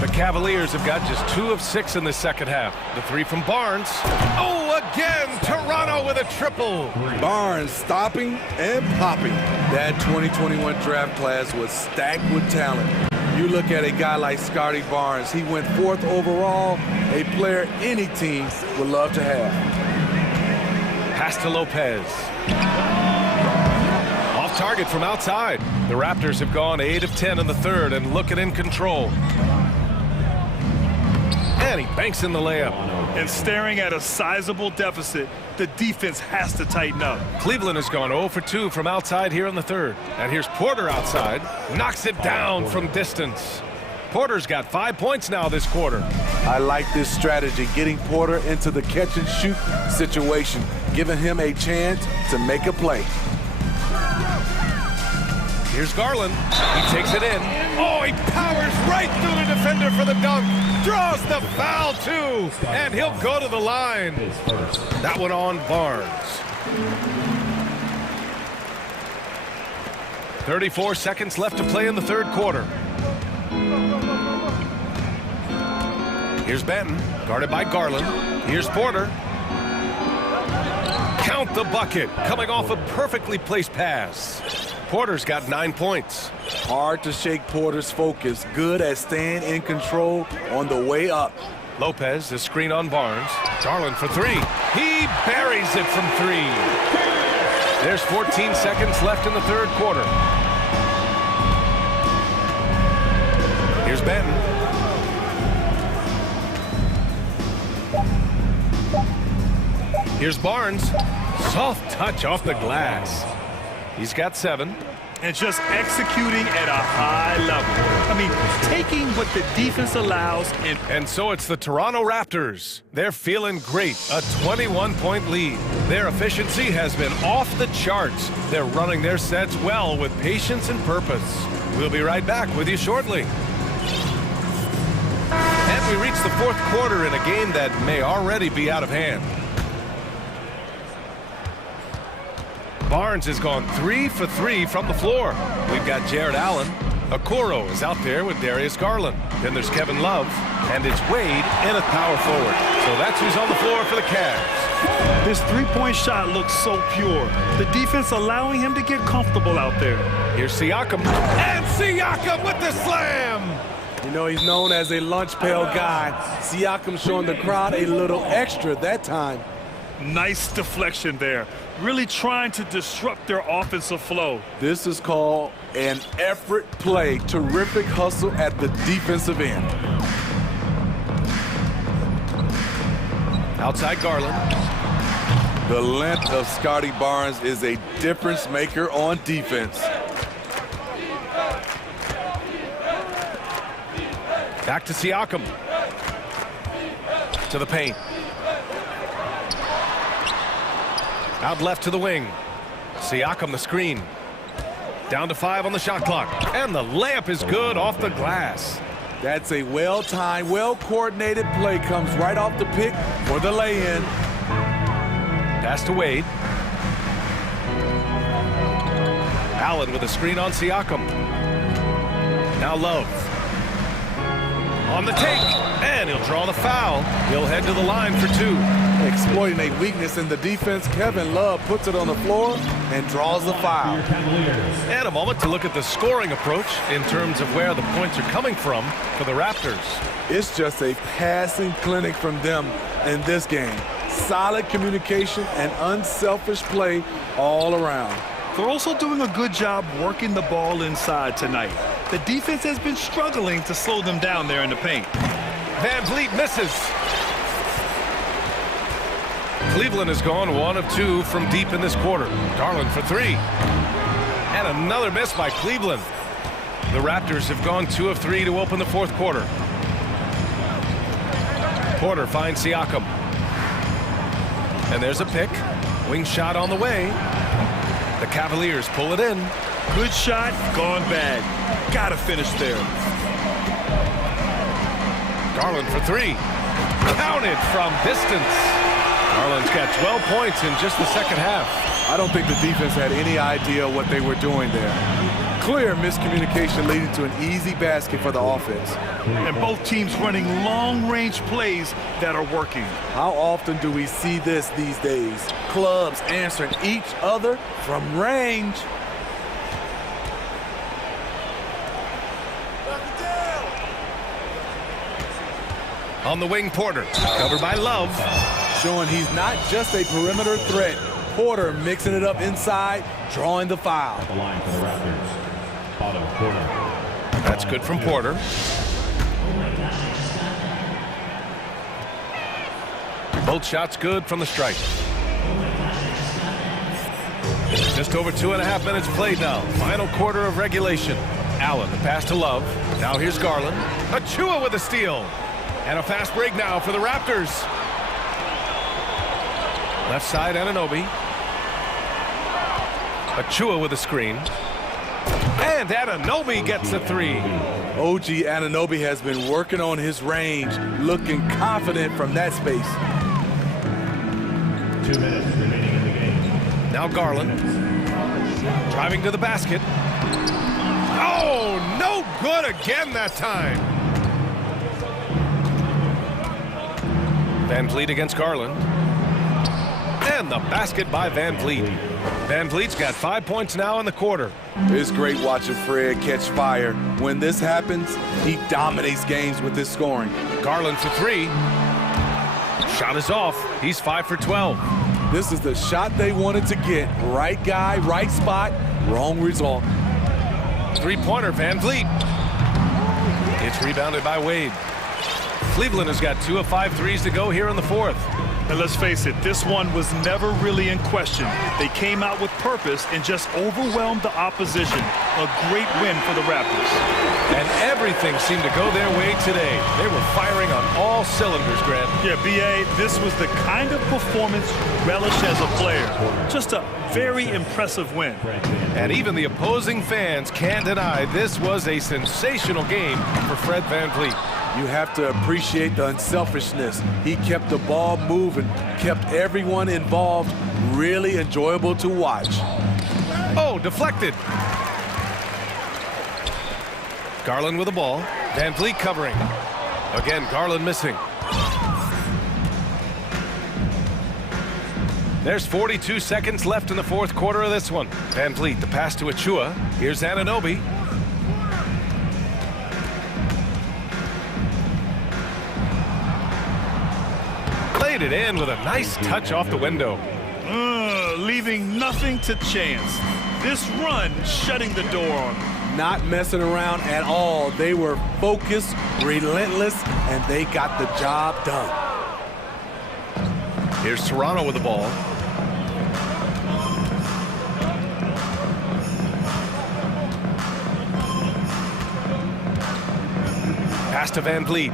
The Cavaliers have got just 2 of 6 in the 2nd half. The 3 from Barnes. Oh, again, Toronto with a triple. Barnes stopping and popping. That 2021 draft class was stacked with talent. You look at a guy like Scotty Barnes, he went 4th overall, a player any team would love to have. Pass to Lopez. Off target from outside. The Raptors have gone 8 of 10 in the 3rd and looking in control. And he banks in the layup. And staring at a sizable deficit, the defense has to tighten up. Cleveland has gone 0 for 2 from outside here in the 3rd. And here's Porter outside. Knocks it down from distance. Porter's got 5 points now this quarter. I like this strategy, getting Porter into the catch and shoot situation, giving him a chance to make a play. Here's Garland. He takes it in. Oh, he powers right through the defender for the dunk. Draws the foul, too. And he'll go to the line. That one on Barnes. 34 seconds left to play in the 3rd quarter. Here's Benton, guarded by Garland. Here's Porter. Count the bucket, coming off a perfectly placed pass. Porter's got 9 points. Hard to shake Porter's focus. Good at staying in control on the way up. Lopez, the screen on Barnes. Garland for 3. He buries it from 3. There's 14 seconds left in the 3rd quarter. Here's Benton. Here's Barnes. Soft touch off the glass. He's got 7. And just executing at a high level. I mean, taking what the defense allows. And so it's the Toronto Raptors. They're feeling great. A 21-point lead. Their efficiency has been off the charts. They're running their sets well with patience and purpose. We'll be right back with you shortly. And we reach the 4th quarter in a game that may already be out of hand. Barnes has gone 3 for 3 from the floor. We've got Jared Allen. Okoro is out there with Darius Garland. Then there's Kevin Love. And it's Wade in a power forward. So that's who's on the floor for the Cavs. His three-point shot looks so pure. The defense allowing him to get comfortable out there. Here's Siakam. And Siakam with the slam! You know, he's known as a lunch pail guy. Siakam showing the crowd a little extra that time. Nice deflection there. Really trying to disrupt their offensive flow. This is called an effort play. Terrific hustle at the defensive end. Outside Garland. The length of Scotty Barnes is a difference maker on defense. Back to Siakam. To the paint. Out left to the wing. Siakam the screen. Down to 5 on the shot clock. And the layup is good off the glass. That's a well-timed, well-coordinated play. Comes right off the pick for the lay-in. Pass to Wade. Allen with a screen on Siakam. Now Love. On the take. And he'll draw the foul. He'll head to the line for 2. Exploiting a weakness in the defense, Kevin Love puts it on the floor and draws the foul. And a moment to look at the scoring approach in terms of where the points are coming from for the Raptors. It's just a passing clinic from them in this game. Solid communication and unselfish play all around. They're also doing a good job working the ball inside tonight. The defense has been struggling to slow them down there in the paint. Van Vliet misses. Cleveland has gone 1 of 2 from deep in this quarter. Garland for 3. And another miss by Cleveland. The Raptors have gone 2 of 3 to open the 4th quarter. Porter finds Siakam. And there's a pick. Wing shot on the way. The Cavaliers pull it in. Good shot, gone bad. Gotta finish there. Garland for 3. Counted from distance. Garland's got 12 points in just the second half. I don't think the defense had any idea what they were doing there. Clear miscommunication leading to an easy basket for the offense. And both teams running long-range plays that are working. How often do we see this these days? Clubs answering each other from range. On the wing, Porter. Covered by Love. Showing he's not just a perimeter threat. Porter mixing it up inside, drawing the foul. The line for the Raptors. Otto Porter. That's good from Porter. Both shots good from the stripe. Just over 2.5 minutes played now. Final quarter of regulation. Allen, the pass to Love. Now here's Garland. Achua with a steal. And a fast break now for the Raptors. Left side, Anunoby. Achua with a screen. And Anunoby gets a 3. OG Anunoby has been working on his range, looking confident from that space. 2 minutes remaining in the game. Now Garland. Driving to the basket. Oh, no good again that time. Van Vliet against Garland. And the basket by Van Vliet. Van Vliet's got 5 points now in the quarter. It's great watching Fred catch fire. When this happens, he dominates games with his scoring. Garland for 3. Shot is off. He's 5 for 12. This is the shot they wanted to get. Right guy, right spot, wrong result. Three-pointer, Van Vliet. It's rebounded by Wade. Cleveland has got 2 of 5 threes to go here in the 4th. And let's face it, this one was never really in question. They came out with purpose and just overwhelmed the opposition. A great win for the Raptors. And everything seemed to go their way today. They were firing on all cylinders, Grant. Yeah, B.A., this was the kind of performance you relish as a player. Just a very impressive win. And even the opposing fans can't deny this was a sensational game for Fred VanVleet. You have to appreciate the unselfishness. He kept the ball moving, kept everyone involved, really enjoyable to watch. Oh, deflected. Garland with the ball. VanVleet covering. Again, Garland missing. There's 42 seconds left in the fourth quarter of this one. VanVleet, the pass to Achua. Here's Anunoby. Laid it in with a nice touch off the window. Leaving nothing to chance. This run shutting the door on them. Not messing around at all. They were focused, relentless, and they got the job done. Here's Toronto with the ball. Pass to VanVleet.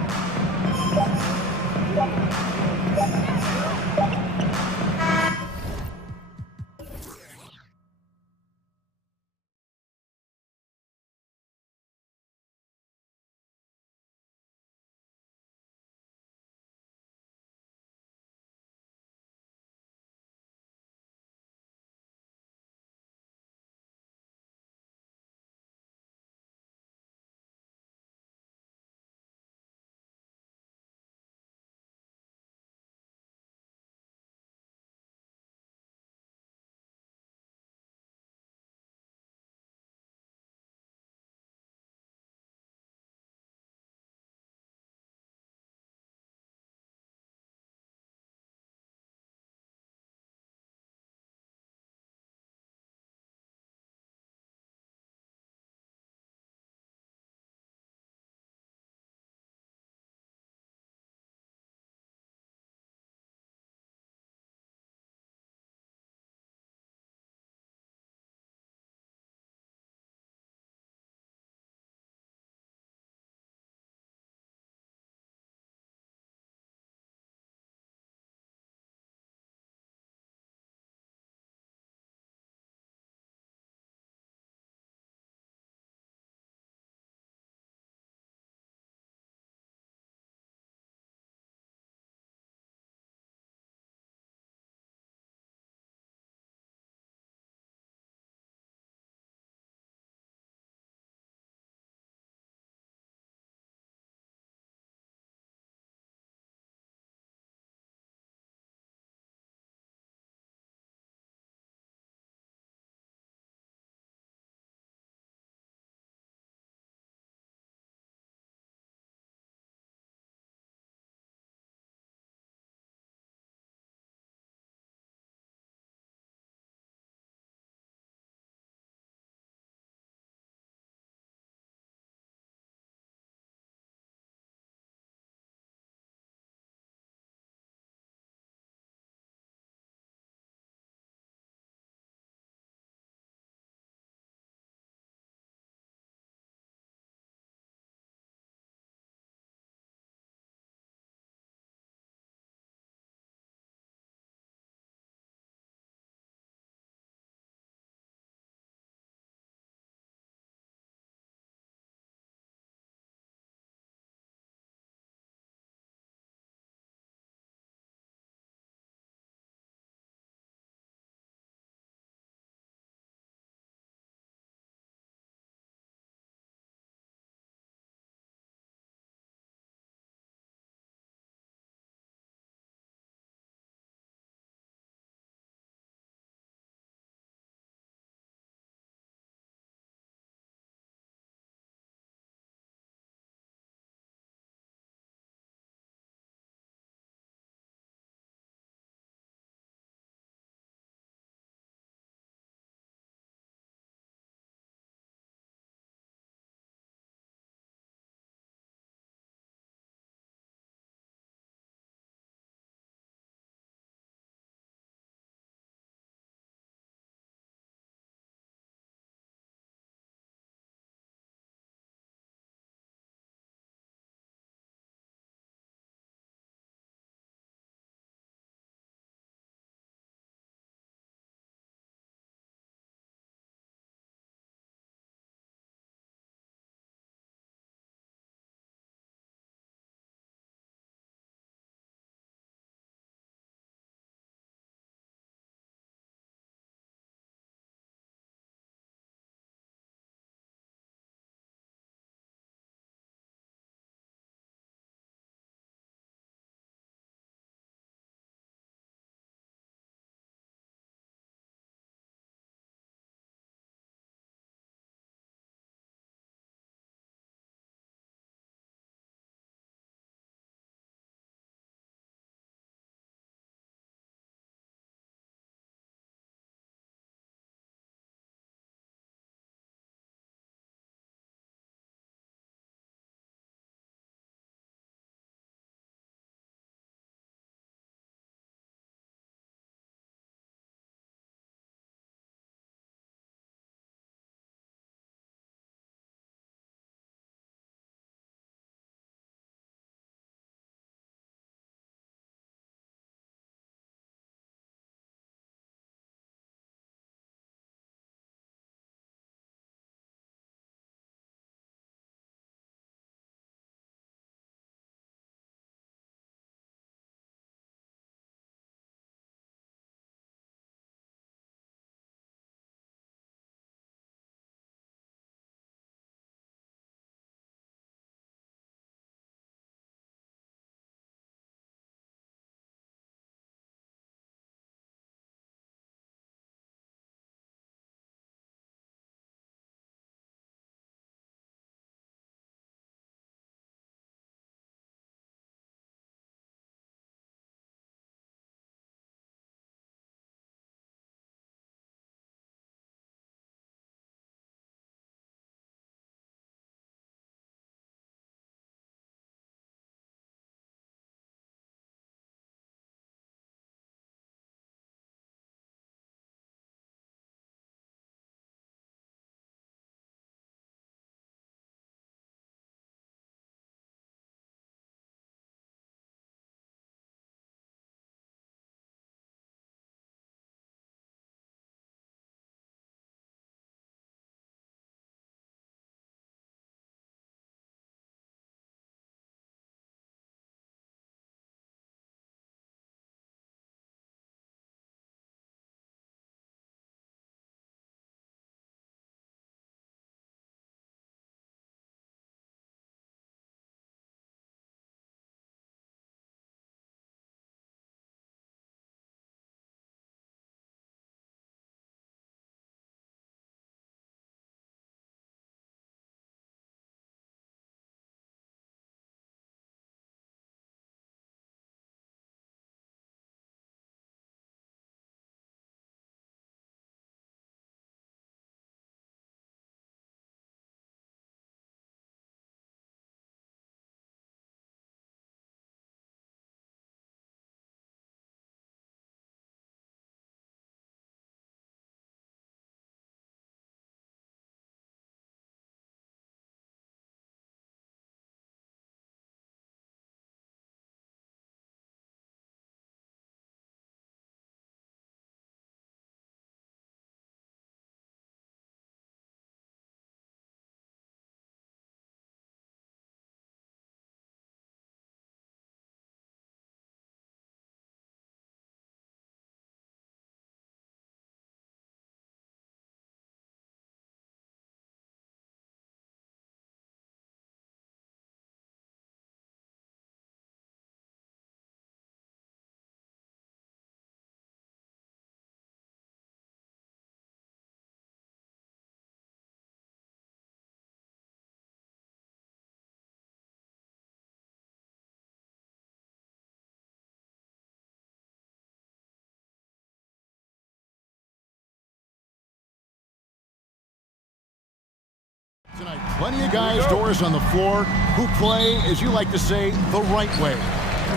Plenty of guys, Doris, on the floor who play, as you like to say, the right way.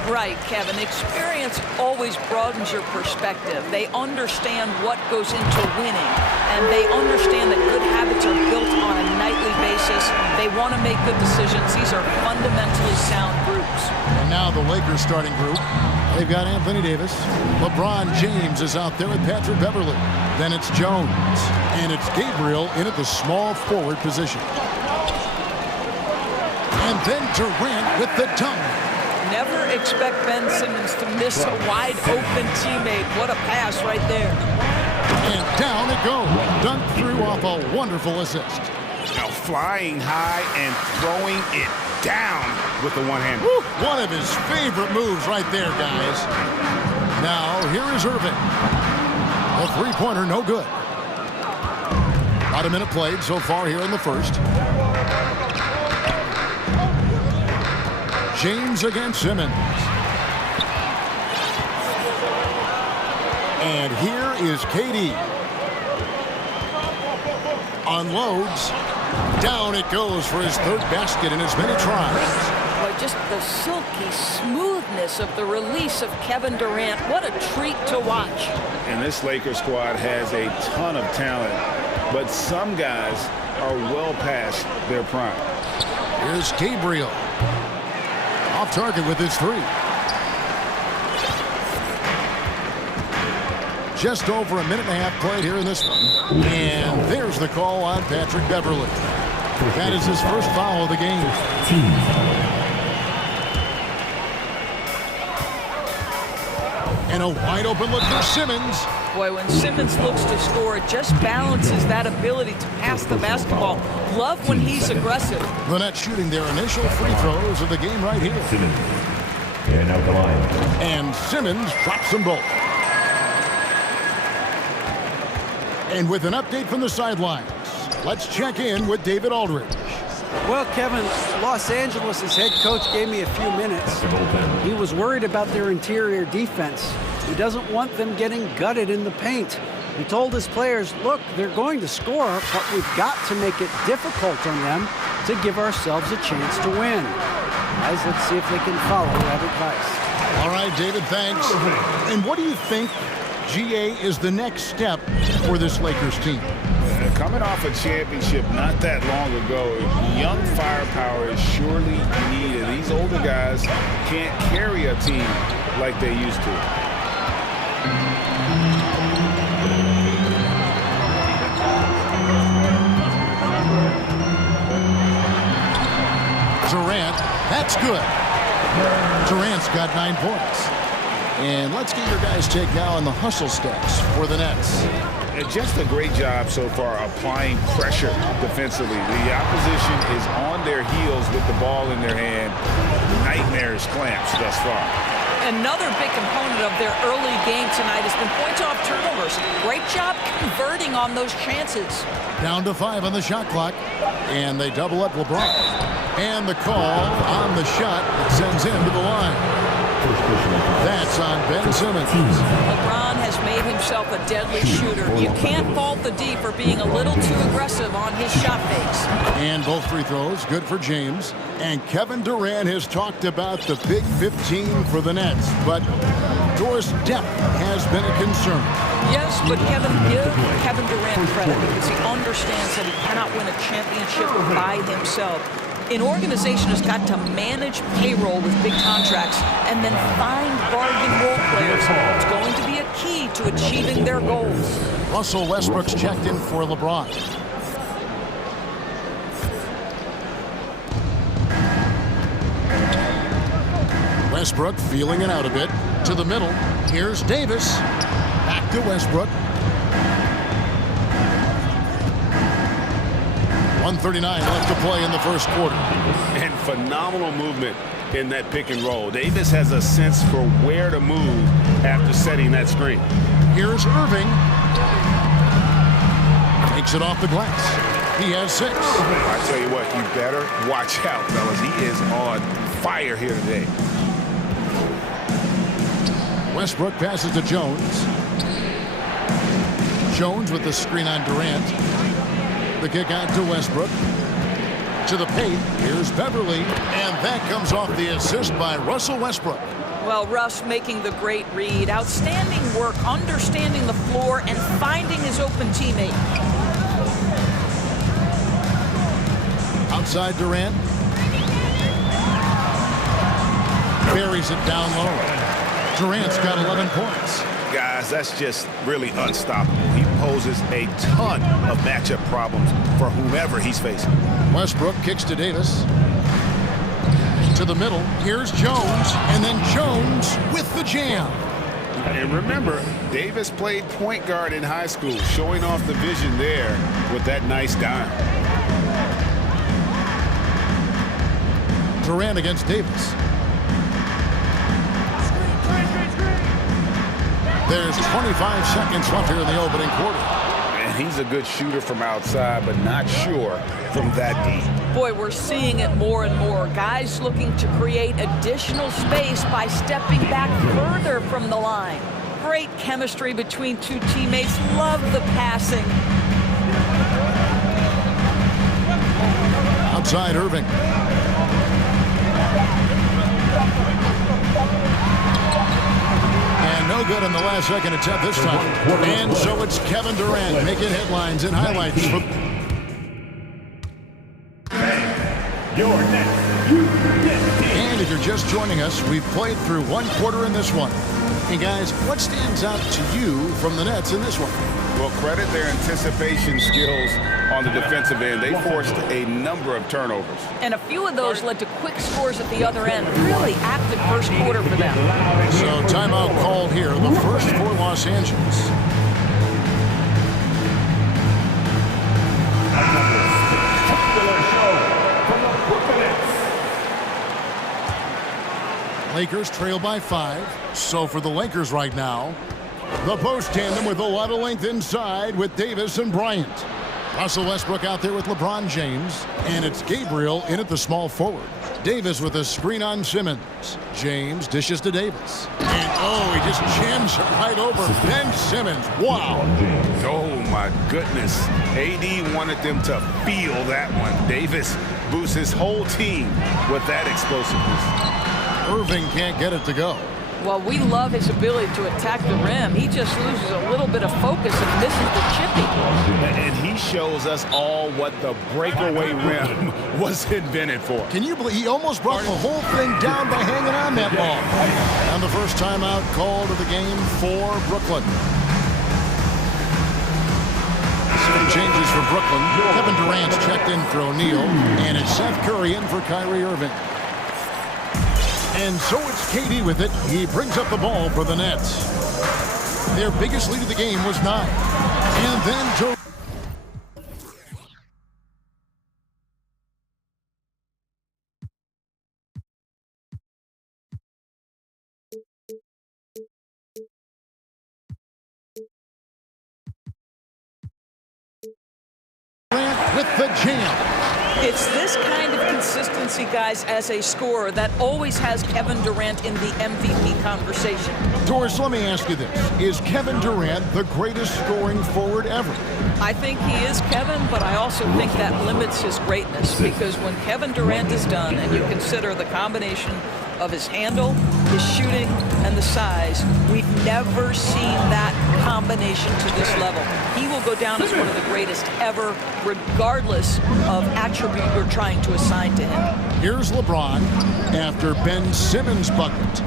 Right, Kevin. Experience always broadens your perspective. They understand what goes into winning, and they understand that good habits are built on a nightly basis. They want to make good decisions. These are fundamentally sound groups. And now the Lakers starting group. They've got Anthony Davis. LeBron James is out there with Patrick Beverley. Then it's Jones. And it's Gabriel in at the small forward position. And then Durant with the dunk. Never expect Ben Simmons to miss a wide-open teammate. What a pass right there. And down it goes. Dunked through off a wonderful assist. Now flying high and throwing it down with the one hand. One of his favorite moves right there, guys. Now, here is Irving. A three-pointer, no good. About a minute played so far here in the first. James against Simmons. And here is KD. Unloads. Down it goes for his third basket in as many tries. Boy, just the silky smoothness of the release of Kevin Durant. What a treat to watch. And this Lakers squad has a ton of talent, but some guys are well past their prime. Here's Gabriel. Off target with his three. Just over a minute and a half played here in this one. And there's the call on Patrick Beverley. That is his first foul of the game. And a wide open look for Simmons. Boy, when Simmons looks to score, it just balances that ability to pass the basketball. Love when he's aggressive. The Nets shooting their initial free throws of the game right here. Simmons. And now the line. And Simmons drops them both. And with an update from the sidelines, let's check in with David Aldridge. Well, Kevin, Los Angeles' head coach gave me a few minutes. He was worried about their interior defense. He doesn't want them getting gutted in the paint. He told his players, look, they're going to score, but we've got to make it difficult on them to give ourselves a chance to win. Guys, let's see if they can follow that advice. All right, David, thanks. And what do you think, GA, is the next step for this Lakers team? Coming off a championship not that long ago, young firepower is surely needed. These older guys can't carry a team like they used to. Durant, that's good. Durant's got 9 points. And let's get your guys' take now on the hustle stats for the Nets. Just a great job so far applying pressure defensively. The opposition is on their heels with the ball in their hand. Nightmares clamps thus far. Another big component of their early game tonight has been points off turnovers. Great job converting on those chances. Down to 5 on the shot clock. And they double up LeBron. And the call on the shot that sends him to the line. That's on Ben Simmons. LeBron has made himself a deadly shooter. You can't fault the D for being a little too aggressive on his shot fakes. And both free throws, good for James. And Kevin Durant has talked about the Big 15 for the Nets. But Doris, depth has been a concern. Yes, but Kevin, give Kevin Durant credit because he understands that he cannot win a championship by himself. An organization has got to manage payroll with big contracts and then find bargain role players. It's going to be a key to achieving their goals. Russell Westbrook's checked in for LeBron. Westbrook feeling it out a bit. To the middle. Here's Davis. Back to Westbrook. 1:39 left to play in the first quarter. And phenomenal movement in that pick and roll. Davis has a sense for where to move after setting that screen. Here's Irving. Takes it off the glass. He has 6. I tell you what, you better watch out, fellas. He is on fire here today. Westbrook passes to Jones. Jones with the screen on Durant. The kick out to Westbrook. To the paint, here's Beverly, and that comes off the assist by Russell Westbrook. Well, Russ making the great read. Outstanding work, understanding the floor, and finding his open teammate. Outside Durant. Buries it down low. Durant's got 11 points. Guys, that's just really unstoppable. He poses a ton of matchup problems for whomever he's facing. Westbrook kicks to Davis. To the middle. Here's Jones. And then Jones with the jam. And remember, Davis played point guard in high school, showing off the vision there with that nice dime. Durant against Davis. There's 25 seconds left here in the opening quarter. And he's a good shooter from outside, but not sure from that deep. Boy, we're seeing it more and more. Guys looking to create additional space by stepping back further from the line. Great chemistry between two teammates. Love the passing. Outside Irving. And no good in the last second attempt this time. And so it's Kevin Durant making headlines and highlights for... And if you're just joining us, we've played through one quarter in this one. And guys, what stands out to you from the Nets in this one? Well, credit their anticipation skills on the defensive end. They forced a number of turnovers. And a few of those led to quick scores at the other end. Really active first quarter for them. So timeout called here, the first for Los Angeles. Lakers trail by 5. So for the Lakers right now, the post tandem with a lot of length inside with Davis and Bryant. Russell Westbrook out there with LeBron James. And it's Gabriel in at the small forward. Davis with a screen on Simmons. James dishes to Davis. And oh, he just jams it right over Ben Simmons. Wow. Oh, my goodness. AD wanted them to feel that one. Davis boosts his whole team with that explosiveness. Irving can't get it to go. Well, we love his ability to attack the rim. He just loses a little bit of focus and misses the chippy. And he shows us all what the breakaway rim was invented for. Can you believe he almost brought the whole thing down by hanging on that ball? And the first timeout called of the game for Brooklyn. Some changes for Brooklyn. Kevin Durant's checked in for O'Neal. And it's Seth Curry in for Kyrie Irving. And so it's KD with it. He brings up the ball for the Nets. Their biggest lead of the game was 9. And then Joe. With the jam. It's this kind of consistency, guys, as a scorer that always has Kevin Durant in the MVP conversation. Doris, let me ask you this. Is Kevin Durant the greatest scoring forward ever? I think he is, Kevin, but I also think that limits his greatness because when Kevin Durant is done and you consider the combination of his handle, his shooting, and the size, we've never seen that combination to this level. He will go down as one of the greatest ever, regardless of attribute you're trying to assign to him. Here's LeBron after Ben Simmons' bucket.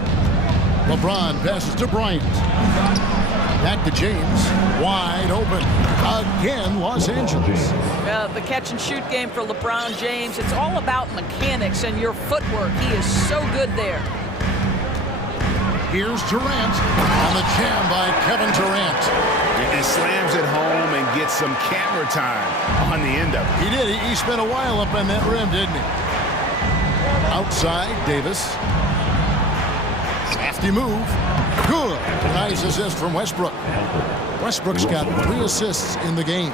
LeBron passes to Bryant. Back to James. Wide open. Again, Los Angeles. The catch-and-shoot game for LeBron James, it's all about mechanics and your footwork. He is so good there. Here's Durant on the jam by Kevin Durant. And slams it home and gets some camera time on the end of it. He did. He spent a while up on that rim, didn't he? Outside, Davis. Crafty move. Good. Nice assist from Westbrook. Westbrook's got 3 assists in the game.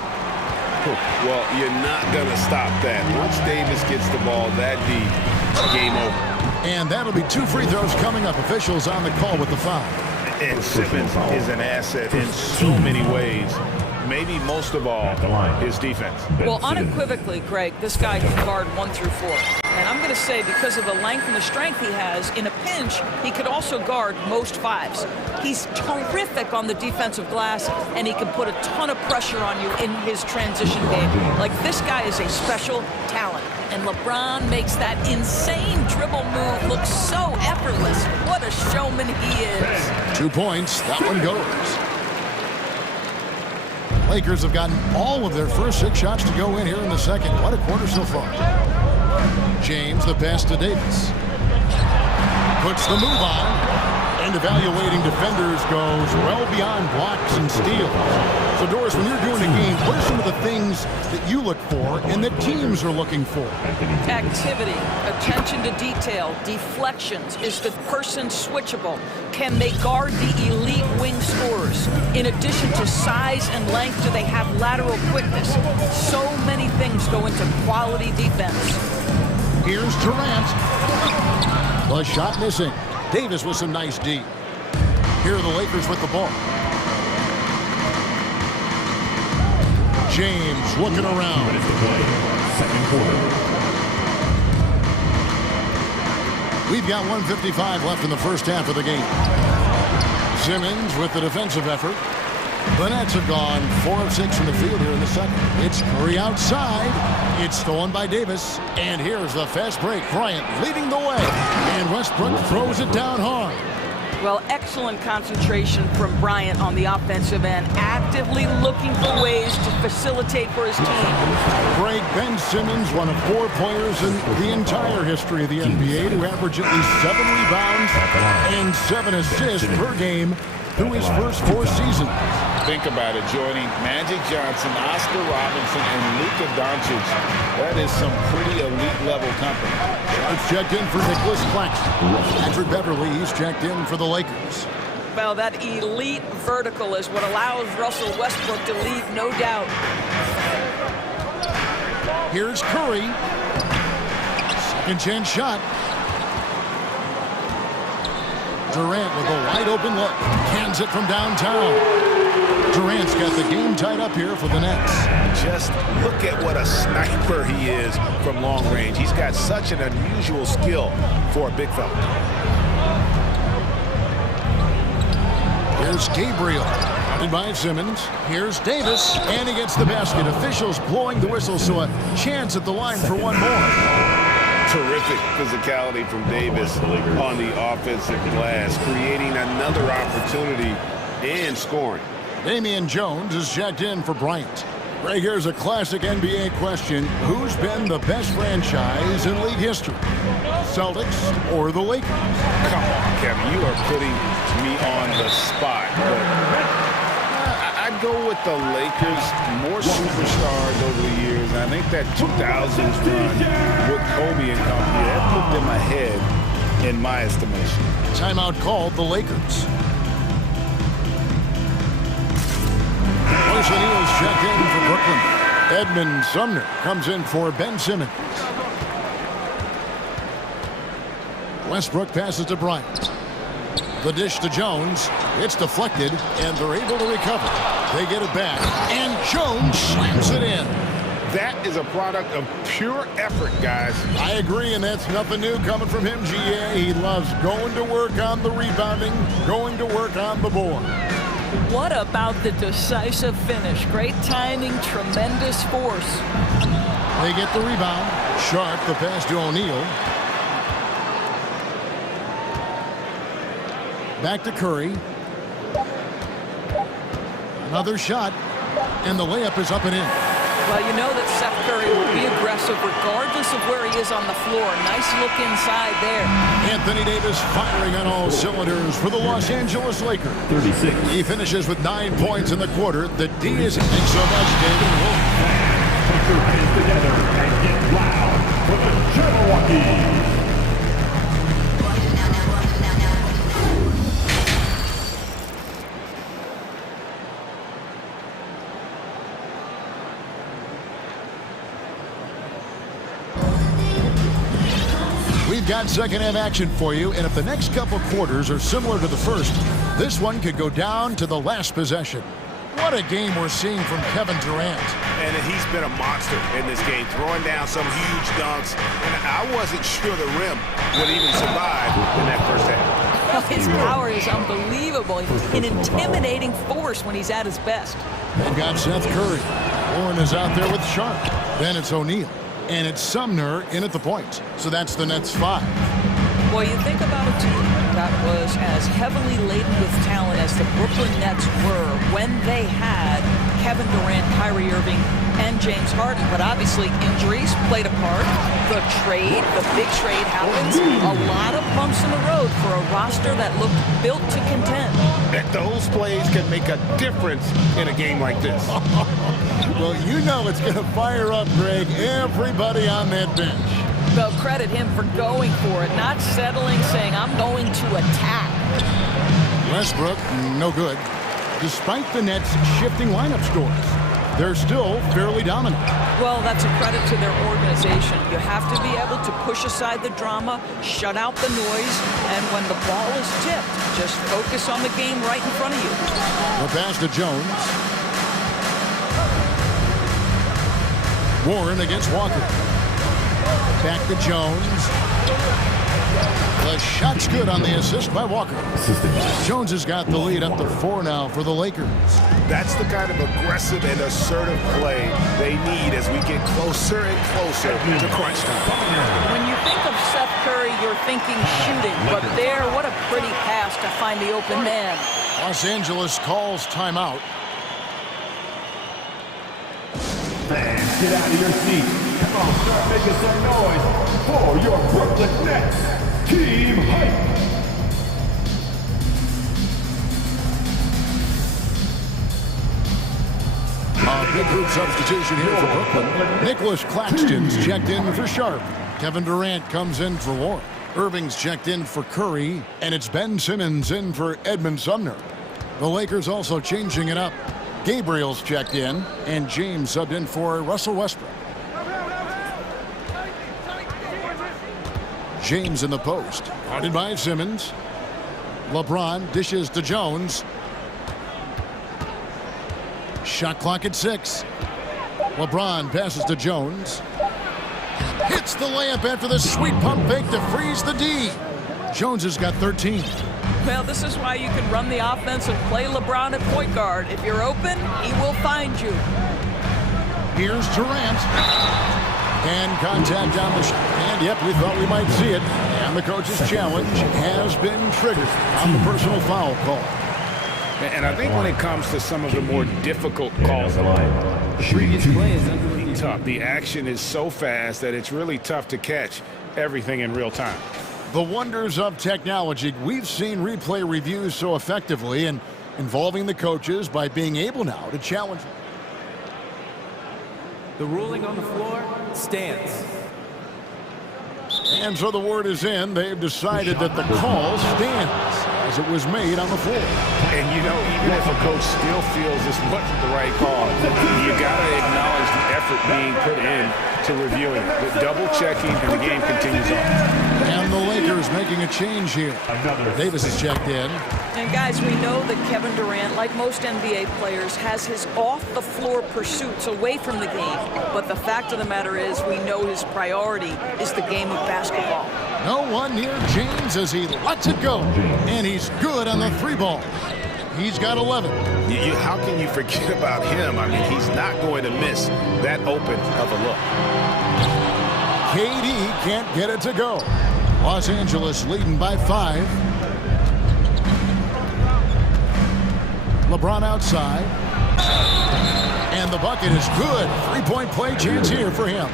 Well, you're not going to stop that. Once Davis gets the ball that deep, game over. And that'll be 2 free throws coming up. Officials on the call with the foul. And Simmons is an asset in so many ways. Maybe most of all, his defense. Well, unequivocally, Greg, this guy can guard 1 through 4. And I'm going to say because of the length and the strength he has, in a pinch, he could also guard most 5s. He's terrific on the defensive glass, and he can put a ton of pressure on you in his transition game. Like, this guy is a special talent. And LeBron makes that insane dribble move look so effortless. What a showman he is. 2 points. That one goes. Lakers have gotten all of their first 6 shots to go in here in the second. What a quarter so far. James, the pass to Davis. Puts the move on. And evaluating defenders goes well beyond blocks and steals. So, Doris, when you're doing a game, what are some of the things that you look for and that teams are looking for? Activity, attention to detail, deflections. Is the person switchable? Can they guard the elite wing scorers? In addition to size and length, do they have lateral quickness? So many things go into quality defense. Here's Durant. The shot missing. Davis with some nice D. Here are the Lakers with the ball. James looking around. Minutes to play. Second quarter. We've got 1:55 left in the first half of the game. Simmons with the defensive effort. The Nets have gone 4 of 6 from the field here in the second. It's Curry outside. It's stolen by Davis. And here's the fast break. Bryant leading the way. And Westbrook throws it down hard. Well, excellent concentration from Bryant on the offensive end, actively looking for ways to facilitate for his team. Greg, Ben Simmons, one of 4 players in the entire history of the NBA to average at least 7 rebounds and 7 assists per game through his first 4 seasons. Think about it, joining Magic Johnson, Oscar Robinson, and Luka Doncic. That is some pretty elite level company. It's checked in for Nicholas Claxton. Andrew Beverly, he's checked in for the Lakers. Well, that elite vertical is what allows Russell Westbrook to lead, no doubt. Here's Curry. Second chance shot. Durant with a wide open look. Cans it from downtown. Durant's got the game tied up here for the Nets. Just look at what a sniper he is from long range. He's got such an unusual skill for a big fella. Here's Gabriel. Guarded by Simmons. Here's Davis. And he gets the basket. Officials blowing the whistle, so a chance at the line for one more. Terrific physicality from Davis on the offensive glass, creating another opportunity and scoring. Damian Jones is checked in for Bryant. Right here's a classic NBA question. Who's been the best franchise in league history? Celtics or the Lakers? Come on, Kevin. You are putting me on the spot. I'd go with the Lakers. More superstars over the years. I think that 2000s run with Kobe and company, that put them ahead in my estimation. Timeout called the Lakers. Royce O'Neal's checked in for Brooklyn. Edmund Sumner comes in for Ben Simmons. Westbrook passes to Bryant. The dish to Jones. It's deflected, and they're able to recover. They get it back, and Jones slams it in. That is a product of pure effort, guys. I agree, and that's nothing new coming from him, GA. He loves going to work on the rebounding, going to work on the board. What about the decisive finish? Great timing, tremendous force. They get the rebound. Sharp, the pass to O'Neal. Back to Curry. Another shot, and the layup is up and in. Well, you know that Seth Curry will be aggressive regardless of where he is on the floor. Nice look inside there. Anthony Davis firing on all cylinders for the Los Angeles Lakers. 36. He finishes with 9 points in the quarter. The D is... Thanks so much, David. Put your hands together and get loud for the Jabberwocky. got second-half action for you, and if the next couple quarters are similar to the first, this one could go down to the last possession. What a game we're seeing from Kevin Durant. And he's been a monster in this game, throwing down some huge dunks. And I wasn't sure the rim would even survive in that first half. His power is unbelievable. He's an intimidating force when he's at his best. They've got Seth Curry. Warren is out there with Sharp. Then it's O'Neal. And it's Sumner in at the point. So that's the Nets 5. Well, you think about a team that was as heavily laden with talent as the Brooklyn Nets were when they had Kevin Durant, Kyrie Irving, and James Harden. But obviously injuries played a part. The big trade happens. A lot of bumps in the road for a roster that looked built to contend. And those plays can make a difference in a game like this. Well, you know it's going to fire up, Greg, everybody on that bench. They'll credit him for going for it, not settling, saying, I'm going to attack. Westbrook, no good. Despite the Nets' shifting lineup scores, they're still fairly dominant. Well, that's a credit to their organization. You have to be able to push aside the drama, shut out the noise, and when the ball is tipped, just focus on the game right in front of you. The pass to Jones. Warren against Walker. Back to Jones. The shot's good on the assist by Walker. Jones has got the lead up to 4 now for the Lakers. That's the kind of aggressive and assertive play they need as we get closer and closer to crunch time. When you think of Seth Curry, you're thinking shooting. But there, what a pretty pass to find the open man. Los Angeles calls timeout. Fans, get out of your seats. Come on, start making some noise for your Brooklyn Nets. Team Hype. A big group substitution here for Brooklyn. Nicholas Claxton's checked in for Sharp. Kevin Durant comes in for Warren. Irving's checked in for Curry. And it's Ben Simmons in for Edmund Sumner. The Lakers also changing it up. Gabriel's checked in, and James subbed in for Russell Westbrook. James in the post, guarded by Simmons. LeBron dishes to Jones. Shot clock at 6. LeBron passes to Jones. Hits the layup after the sweet pump fake to freeze the D. Jones has got 13. Well, this is why you can run the offense and play LeBron at point guard. If you're open, he will find you. Here's Durant. And contact on the shot. And yep, we thought we might see it. And the coach's challenge has been triggered on the personal foul call. And I think when it comes to some of the more difficult calls, The previous play is under tough. The action is so fast that it's really tough to catch everything in real time. The wonders of technology. We've seen replay reviews so effectively and involving the coaches by being able now to challenge. The ruling on the floor stands. And so the word is in. They've decided that the call stands as it was made on the floor. And, you know, even if a coach still feels this wasn't the right call, you got to acknowledge the effort being put in to reviewing it. The double checking, and the game continues on. And the Lakers making a change here. Davis is checked in. And guys, we know that Kevin Durant, like most NBA players, has his off-the-floor pursuits away from the game. But the fact of the matter is, we know his priority is the game of basketball. No one near James as he lets it go. And he's good on the 3 ball. He's got 11. How can you forget about him? I mean, he's not going to miss that open of a look. KD can't get it to go. Los Angeles leading by 5. LeBron outside. And the bucket is good. 3-point play chance here for him.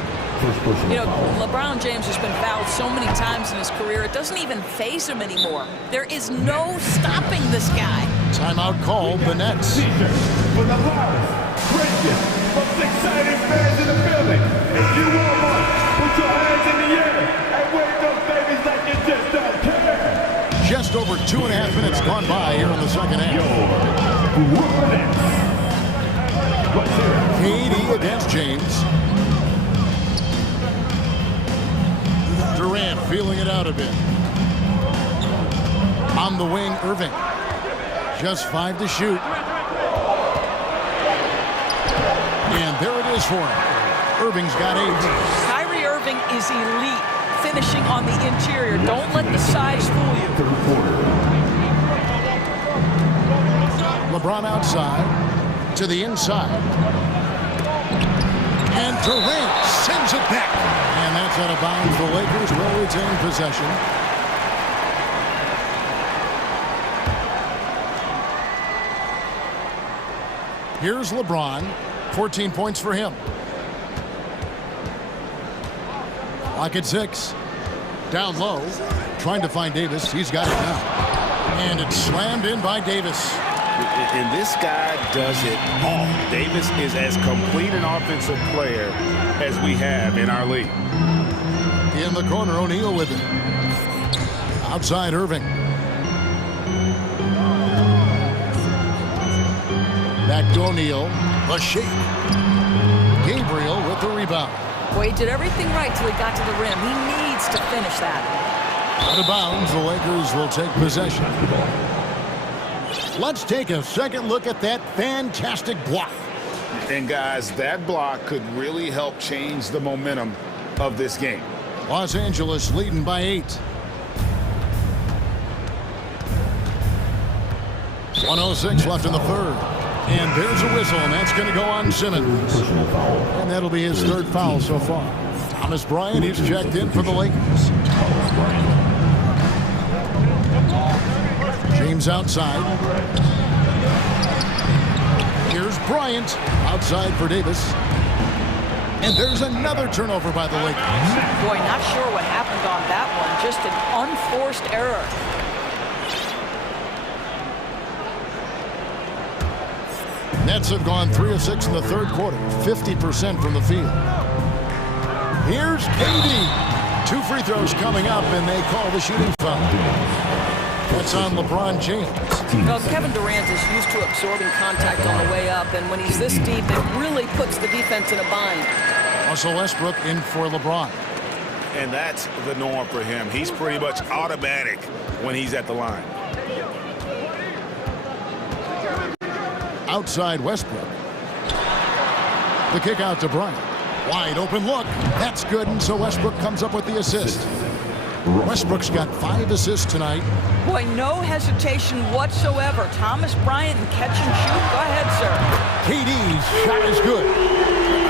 You know, LeBron James has been fouled so many times in his career, it doesn't even faze him anymore. There is no stopping this guy. Timeout called the Nets. For the loudest, greatest, most exciting fans in the building. If you want one, put your hands in the air and wave those babies like you just don't care. Just over 2.5 minutes gone by here in the second half. KD against James. Durant feeling it out a bit. On the wing, Irving. Just 5 to shoot. And there it is for him. Irving's got 8. Kyrie Irving is elite, finishing on the interior. Don't let the size fool you. LeBron outside to the inside. And Durant sends it back. And that's out of bounds. The Lakers will retain possession. Here's LeBron. 14 points for him. Lock at 6. Down low. Trying to find Davis. He's got it now. And it's slammed in by Davis. And this guy does it all. Davis is as complete an offensive player as we have in our league. In the corner, O'Neal with it. Outside, Irving. Back to O'Neal. The shake. Gabriel with the rebound. Boy, he did everything right till he got to the rim. He needs to finish that. Out of bounds, the Lakers will take possession. Let's take a second look at that fantastic block. And guys, that block could really help change the momentum of this game. Los Angeles leading by 8. 1:06 left in the third. And there's a whistle, and that's going to go on Simmons. And that'll be his 3rd foul so far. Thomas Bryant, he's checked in for the Lakers. James outside. Here's Bryant outside for Davis. And there's another turnover by the Lakers. Boy, not sure what happened on that one. Just an unforced error. Nets have gone 3 of 6 in the third quarter, 50% from the field. Here's KD. 2 free throws coming up, and they call the shooting foul. That's on LeBron James. Well, Kevin Durant is used to absorbing contact on the way up, and when he's this deep, it really puts the defense in a bind. Russell Westbrook in for LeBron. And that's the norm for him. He's pretty much automatic when he's at the line. Outside Westbrook. The kick out to Bryant. Wide open look. That's good, and so Westbrook comes up with the assist. Westbrook's got 5 assists tonight. Boy, no hesitation whatsoever. Thomas Bryant and catch and shoot. Go ahead, sir. KD's shot is good.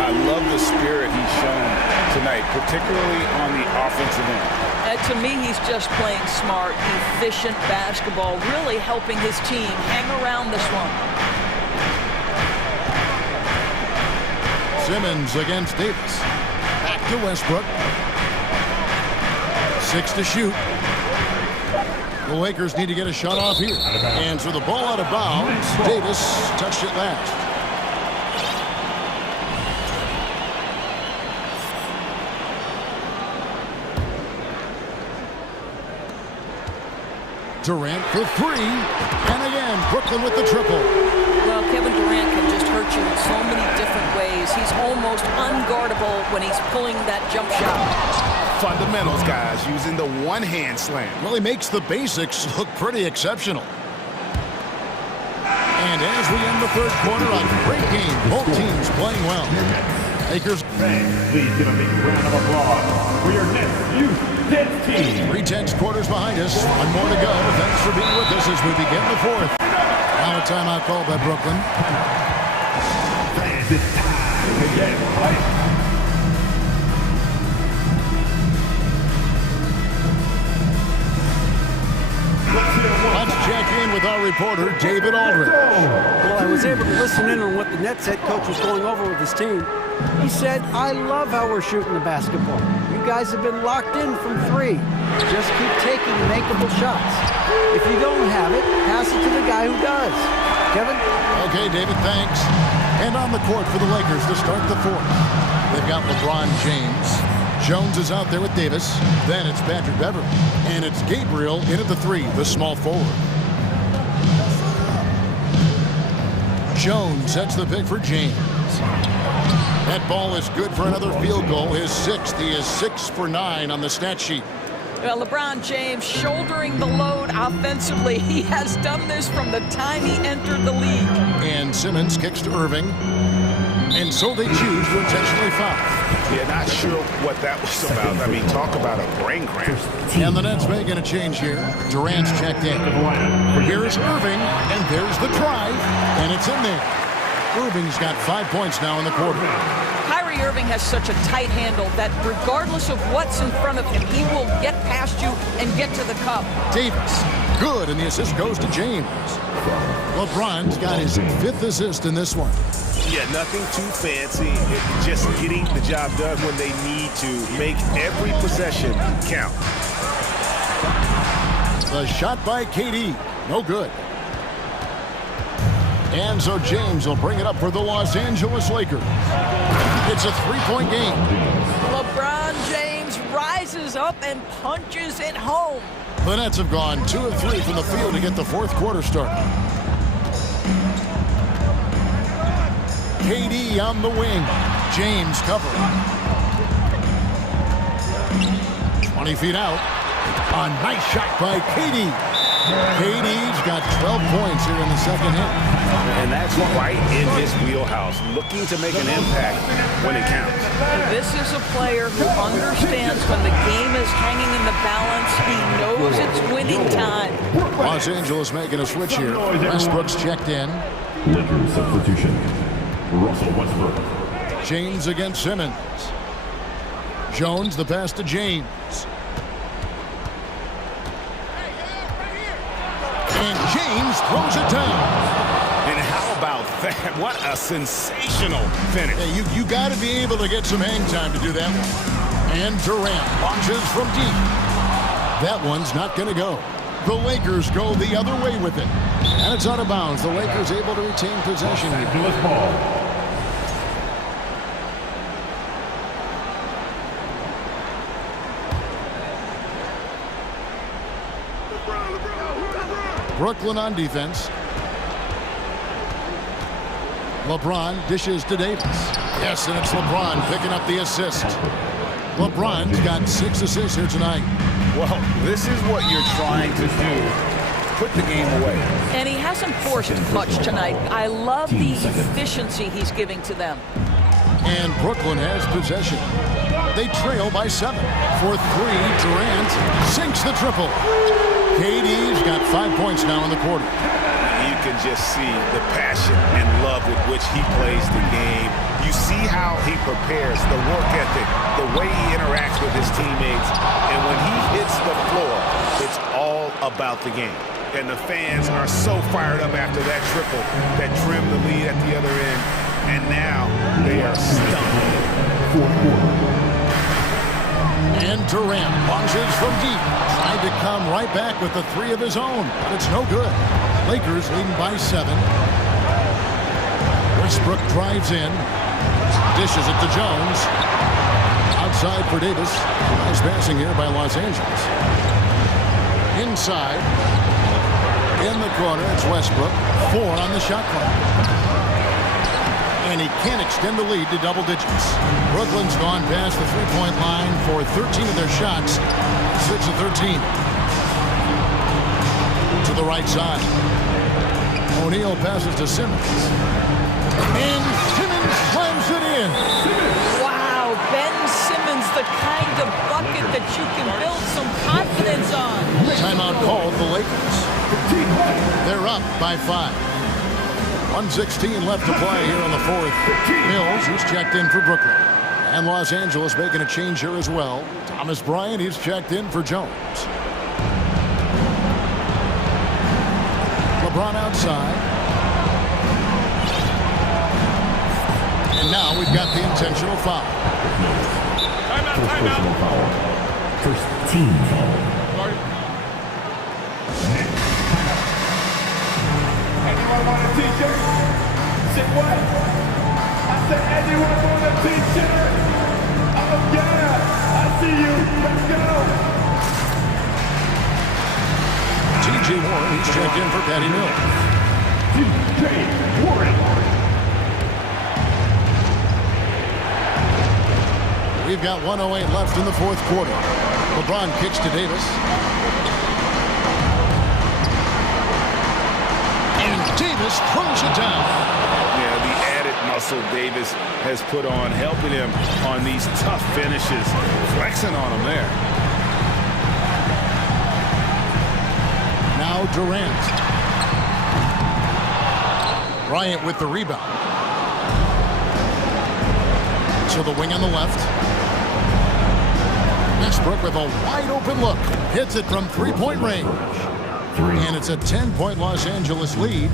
I love the spirit he's shown tonight, particularly on the offensive end. To me, he's just playing smart, efficient basketball, really helping his team hang around this one. Simmons against Davis. Back to Westbrook. 6 to shoot. The Lakers need to get a shot off here. And so the ball out of bounds. Davis touched it last. Durant for 3. And again, Brooklyn with the triple. Well, Kevin Durant can just hurt you in so many different ways. He's almost unguardable when he's pulling that jump shot. Fundamentals, guys, using the one-hand slam. Well, he makes the basics look pretty exceptional. And as we end the third quarter, a great game. Both teams playing well. Lakers. Please give a big round of applause for your next youth Nets team. 3/10 quarters behind us. 1 more to go. Thanks for being with us as we begin the 4th. Now a timeout call by Brooklyn. Fans, it's time to get hyped. Let's check in with our reporter, David Aldridge. Well, I was able to listen in on what the Nets head coach was going over with his team. He said, I love how we're shooting the basketball. You guys have been locked in from 3. Just keep taking makeable shots. If you don't have it, pass it to the guy who does. Kevin? Okay, David, thanks. And on the court for the Lakers to start the 4th. They've got LeBron James. Jones is out there with Davis. Then it's Patrick Beverley. And it's Gabriel in at the 3, the small forward. Jones sets the pick for James. That ball is good for another field goal. His 6th. He is 6 for 9 on the stat sheet. Well, LeBron James shouldering the load offensively. He has done this from the time he entered the league. And Simmons kicks to Irving. And so they choose to intentionally foul. Yeah, not sure what that was about. I mean, talk about a brain cramp. And the Nets making a change here. Durant's checked in. Here's Irving, and there's the drive, and it's in there. Irving's got 5 points now in the quarter. Kyrie Irving has such a tight handle that regardless of what's in front of him, he will get past you and get to the cup. Davis, good, and the assist goes to James. LeBron's got his 5th assist in this one. Yeah, nothing too fancy. Just getting the job done when they need to. Make every possession count. The shot by KD. No good. And so James will bring it up for the Los Angeles Lakers. It's a 3-point game. LeBron James rises up and punches it home. The Nets have gone 2 of 3 from the field to get the 4th quarter started. KD on the wing. James covering. 20 feet out. A nice shot by KD. KD's got 12 points here in the second half. And that's right in his wheelhouse, looking to make an impact when it counts. This is a player who understands when the game is hanging in the balance. He knows it's winning time. Los Angeles making a switch here. Westbrook's checked in. Lakers substitution. Russell Westbrook. James against Simmons. Jones, the pass to James. And James throws it down. And how about that? What a sensational finish. Yeah, you got to be able to get some hang time to do that one. And Durant launches from deep. That one's not going to go. The Lakers go the other way with it. And it's out of bounds. The Lakers able to retain possession here. Brooklyn on defense. LeBron dishes to Davis. Yes, and it's LeBron picking up the assist. LeBron's got 6 assists here tonight. Well, this is what you're trying to do. Put the game away. And he hasn't forced much tonight. I love the efficiency he's giving to them. And Brooklyn has possession. They trail by 7. For 3, Durant sinks the triple. KD's got 5 points now in the quarter. You can just see the passion and love with which he plays the game. You see how he prepares, the work ethic, the way he interacts with his teammates. And when he hits the floor, it's all about the game. And the fans are so fired up after that triple that trimmed the lead at the other end. And now they are stunned. Fourth quarter. And Durant launches from deep. Tried to come right back with the 3 of his own, but it's no good. Lakers leading by 7. Westbrook drives in. Dishes it to Jones. Outside for Davis. Nice passing here by Los Angeles. Inside. In the corner, it's Westbrook. 4 on the shot clock. And he can't extend the lead to double digits. Brooklyn's gone past the 3-point line for 13 of their shots. 6 of 13. To the right side. O'Neal passes to Simmons. And Simmons slams it in. Wow, Ben Simmons, the kind of bucket that you can build some confidence on. Timeout called the Lakers. They're up by 5. 1:16 left to play here in the 4th. Mills, who's checked in for Brooklyn. And Los Angeles making a change here as well. Thomas Bryant, he's checked in for Jones. LeBron outside. And now we've got the intentional foul. Personal foul. First team foul. Anyone want a t-shirt? Say what? I said anyone want a t-shirt? Oh yeah, I see you. Let's go. T.J. Warren, he's checked in for Patty Mills. T.J. Warren. we've got 1:08 left in the fourth quarter. LeBron kicks to Davis. And Davis throws it down. Yeah, the added muscle Davis has put on, helping him on these tough finishes, flexing on him there. Now Durant. Bryant with the rebound. To the wing on the left. Westbrook with a wide open look. Hits it from three-point range. And it's a 10-point Los Angeles lead.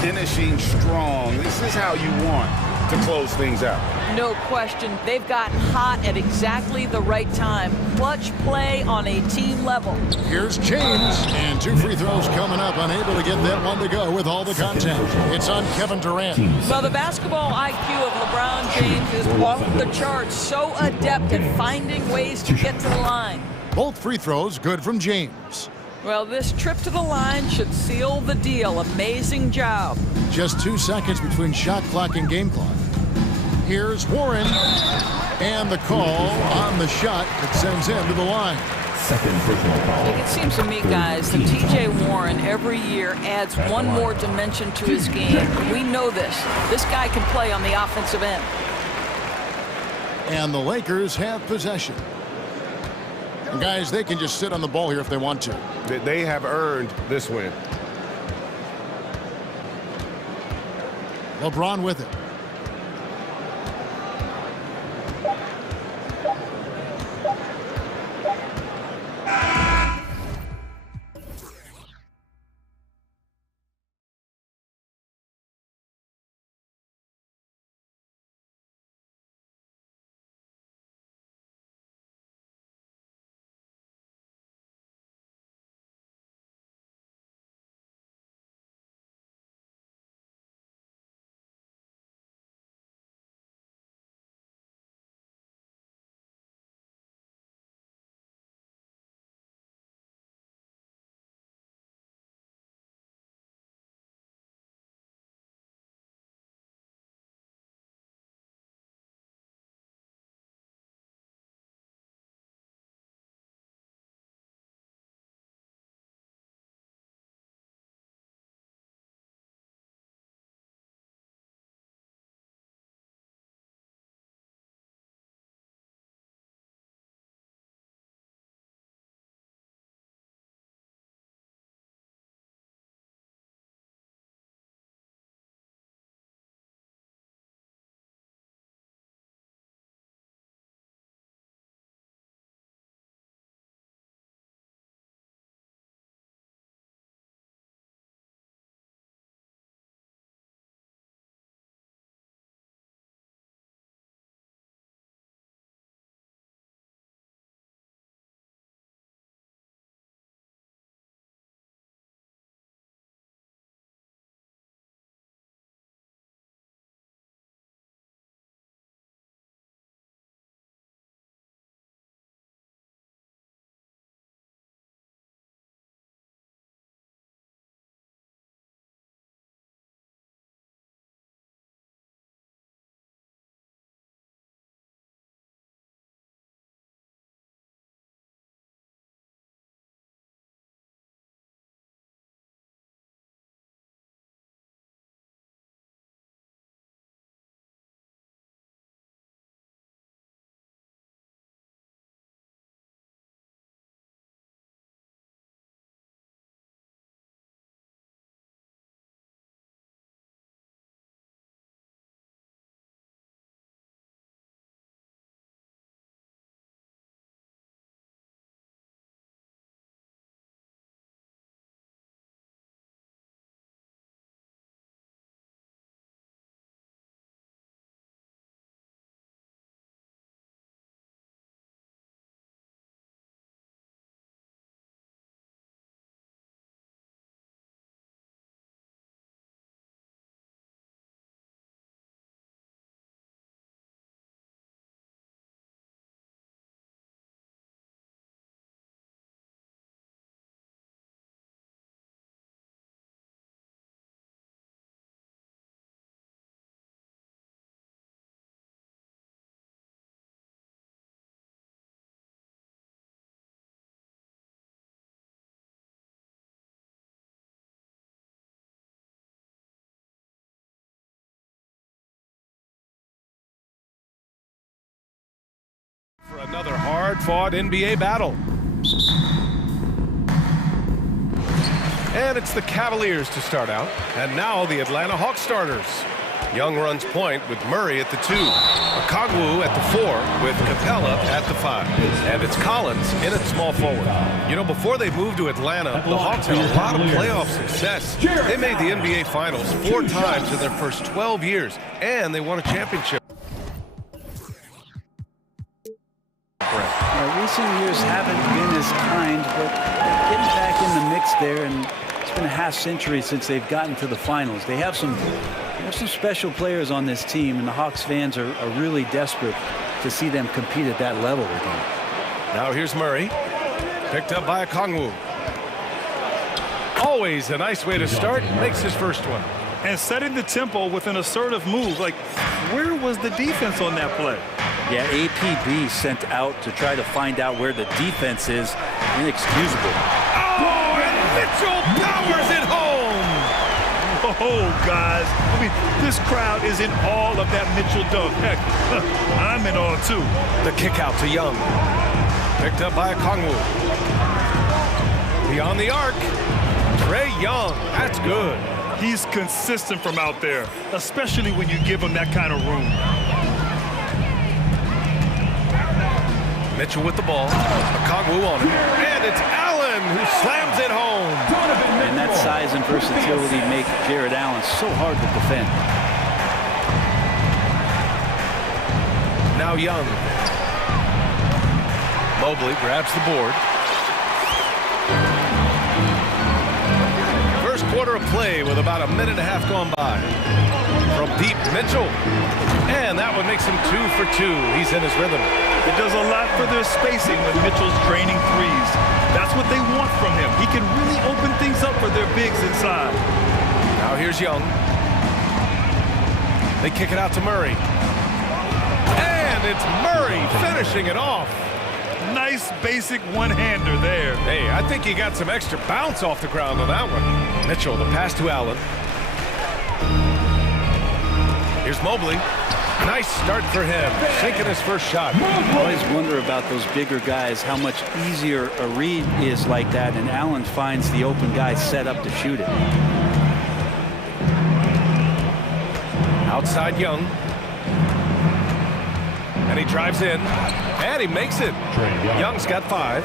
Finishing strong. This is how you want to close things out. No question. They've gotten hot at exactly the right time. Clutch play on a team level. Here's James. And 2 free throws coming up. Unable to get that one to go with all the contact. It's on Kevin Durant. Well, the basketball IQ of LeBron James is off the charts. So adept at finding ways to get to the line. Both free throws good from James. Well, this trip to the line should seal the deal. Amazing job. Just 2 seconds between shot clock and game clock. Here's Warren. And the call on the shot that sends him to the line. Second personal foul. It seems to me, guys, that T.J. Warren every year adds one more dimension to his game. We know this. This guy can play on the offensive end. And the Lakers have possession. And guys, they can just sit on the ball here if they want to. They have earned this win. LeBron with it. Another hard-fought NBA battle. And it's the Cavaliers to start out. And now the Atlanta Hawks starters. Young runs point with Murray at the 2. Okongwu at the 4 with Capella at the 5. And it's Collins in at small forward. You know, before they moved to Atlanta, the Hawks had a lot of playoff success. They made the NBA Finals 4 times in their first 12 years, and they won a championship. Recent years haven't been as kind, but getting back in the mix there, and it's been a half-century since they've gotten to the finals. They have some special players on this team, and the Hawks fans are really desperate to see them compete at that level again. Now here's Murray, picked up by Okongwu. Always a nice way to start, makes his first one. And setting the tempo with an assertive move. Like, where was the defense on that play? Yeah, APB sent out to try to find out where the defense is. Inexcusable. Oh, and Mitchell powers it home! Oh, guys. I mean, this crowd is in awe of that Mitchell dunk. Heck, I'm in awe, too. The kick out to Young. Picked up by Okongwu. Beyond the arc. Trae Young. That's good. He's consistent from out there, especially when you give him that kind of room. Mitchell with the ball. Okongwu on him. And it's Allen who slams it home. And that size and versatility make Jared Allen so hard to defend. Now Young. Mobley grabs the board. First quarter of play with about a minute and a half gone by. From deep, Mitchell. And that one makes him 2 for 2. He's in his rhythm. It does a lot for their spacing with Mitchell's draining threes. That's what they want from him. He can really open things up for their bigs inside. Now here's Young. They kick it out to Murray. And it's Murray finishing it off. Nice basic one-hander there. Hey, I think he got some extra bounce off the ground on that one. Mitchell, the pass to Allen. Here's Mobley. Nice start for him, sinking his first shot. I always wonder about those bigger guys, how much easier a read is like that, and Allen finds the open guy set up to shoot it. Outside Young. And he drives in, and he makes it. Young's got 5.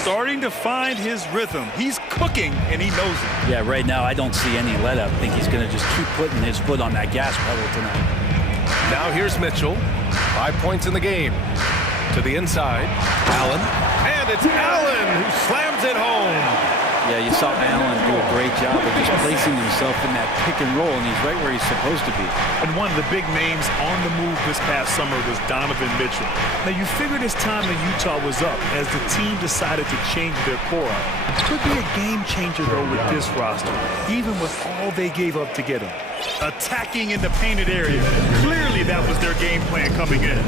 Starting to find his rhythm. He's cooking, and he knows it. Yeah, right now I don't see any let up. I think he's going to just keep putting his foot on that gas pedal tonight. Now here's Mitchell. 5 points in the game. To the inside. Allen. And it's Allen who slams it home. Yeah, you saw Allen do a great job of just placing himself in that pick and roll, and he's right where he's supposed to be. And one of the big names on the move this past summer was Donovan Mitchell. Now, you figured his time in Utah was up as the team decided to change their core up. Could be a game changer, though, with this roster, even with all they gave up to get him. Attacking in the painted area. Clearly, that was their game plan coming in.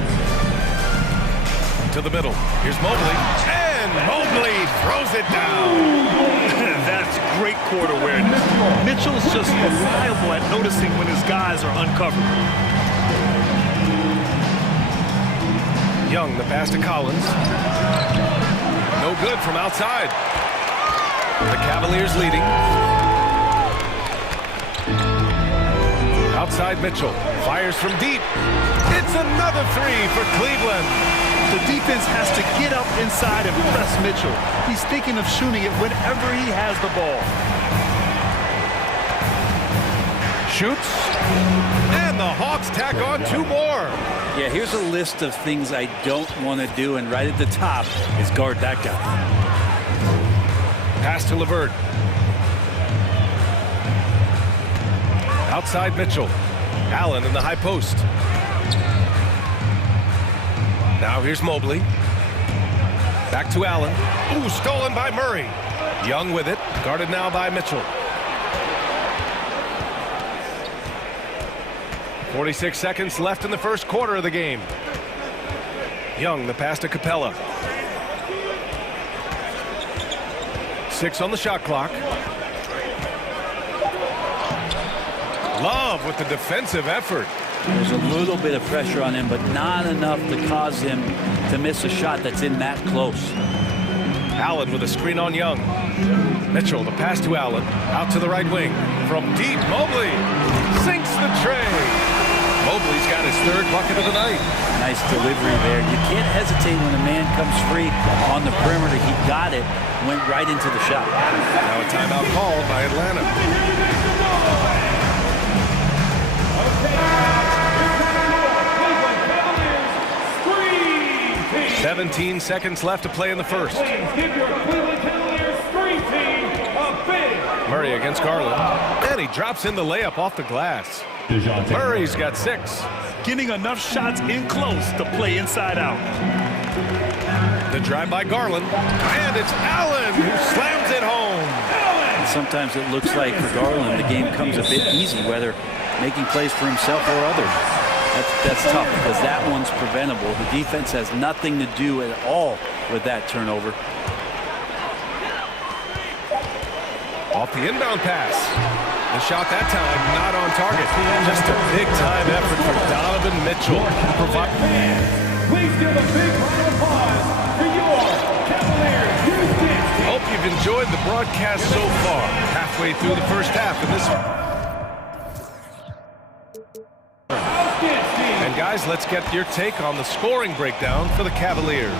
To the middle. Here's Mobley. And Mobley throws it down. That's great court awareness. Mitchell's just reliable at noticing when his guys are uncovered. Young, the pass to Collins. No good from outside. The Cavaliers leading. Outside Mitchell. Fires from deep. It's another 3 for Cleveland. The defense has to get up inside and press Mitchell. He's thinking of shooting it whenever he has the ball. Shoots. And the Hawks tack on 2 more. Yeah, here's a list of things I don't want to do, and right at the top is guard that guy. Pass to LeVert. Outside Mitchell. Allen in the high post. Now here's Mobley. Back to Allen. Ooh, stolen by Murray. Young with it. Guarded now by Mitchell. 46 seconds left in the first quarter of the game. Young, the pass to Capella. 6 on the shot clock. Love with the defensive effort. There's a little bit of pressure on him, but not enough to cause him to miss a shot that's in that close. Allen with a screen on Young. Mitchell, the pass to Allen. Out to the right wing. From deep, Mobley sinks the tray. Mobley's got his third bucket of the night. Nice delivery there. You can't hesitate when a man comes free on the perimeter. He got it, went right into the shot. Now a timeout called by Atlanta. 17 seconds left to play in the first. Give your Cleveland Cavaliers screen team a big. Murray against Garland. And he drops in the layup off the glass. Murray's got 6. Getting enough shots in close to play inside out. The drive by Garland. And it's Allen who slams it home. And sometimes it looks like for Garland the game comes a bit easy, whether making plays for himself or others. That's tough because that one's preventable. The defense has nothing to do at all with that turnover. Off the inbound pass. The shot that time not on target. Just a big-time effort from Donovan Mitchell. Please give a big round of applause for your Cavaliers Houston. Hope you've enjoyed the broadcast so far. Halfway through the first half in this one. And guys, let's get your take on the scoring breakdown for the Cavaliers.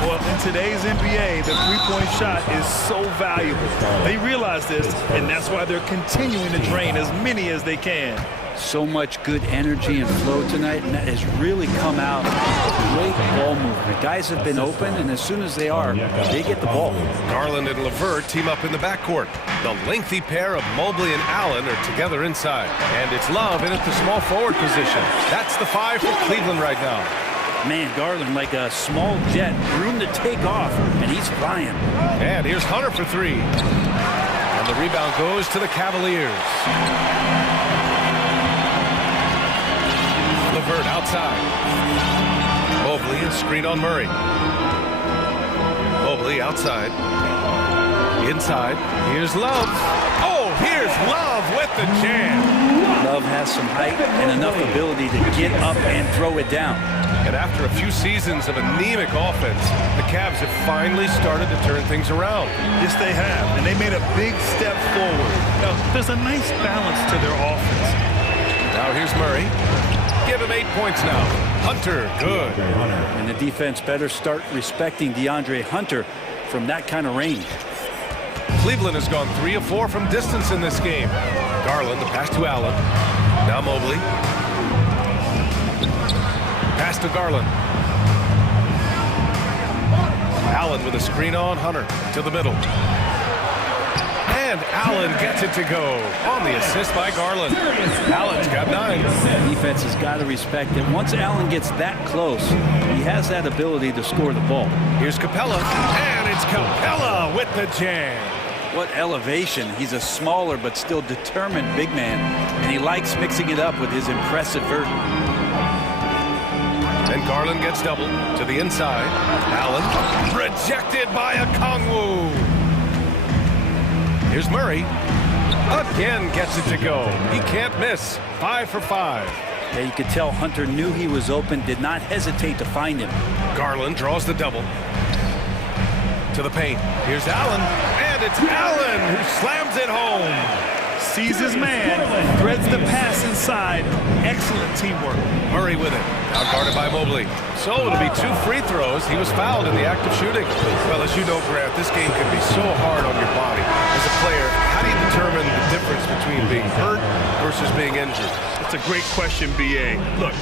Well, in today's NBA, the three-point shot is so valuable. They realize this, and that's why they're continuing to drain as many as they can. So much good energy and flow tonight, and that has really come out. Great ball movement. Guys have been open, and as soon as they are, they get the ball. Garland and LeVert team up in the backcourt. The lengthy pair of Mobley and Allen are together inside. And it's Love in at the small forward position. That's the 5 for Cleveland right now. Man, Garland like a small jet, room to take off, and he's flying. And here's Hunter for 3. And the rebound goes to the Cavaliers. LeVert outside. Mobley and screen on Murray. Mobley outside. Inside. Here's Love. Oh, here's Love with the jam. Love has some height and enough ability to get up and throw it down. And after a few seasons of anemic offense, the Cavs have finally started to turn things around. Yes, they have, and they made a big step forward. Now, there's a nice balance to their offense. Now here's Murray. Give him 8 points now. Hunter, good. And the defense better start respecting DeAndre Hunter from that kind of range. Cleveland has gone 3 of 4 from distance in this game. Garland, the pass to Allen. Now Mobley. Pass to Garland. Allen with a screen on Hunter to the middle. And Allen gets it to go on the assist by Garland. Allen's got 9. The defense has got to respect that once Allen gets that close, he has that ability to score the ball. Here's Capella, and it's Capella with the jam. What elevation. He's a smaller but still determined big man, and he likes mixing it up with his impressive vert. Then Garland gets doubled to the inside. Allen rejected by Okongwu. Here's Murray. Again gets it to go. He can't miss. 5 for 5. Yeah, you could tell Hunter knew he was open, did not hesitate to find him. Garland draws the double. To the paint. Here's Allen. And it's Allen who slams it home. Sees his man, threads the pass inside. Excellent teamwork. Murray with it. Now guarded by Mobley. So it'll be 2 free throws. He was fouled in the act of shooting. Well, as you know, Grant, this game can be so hard on your body. As a player, how do you determine the difference between being hurt versus being injured? That's a great question, B.A. Look,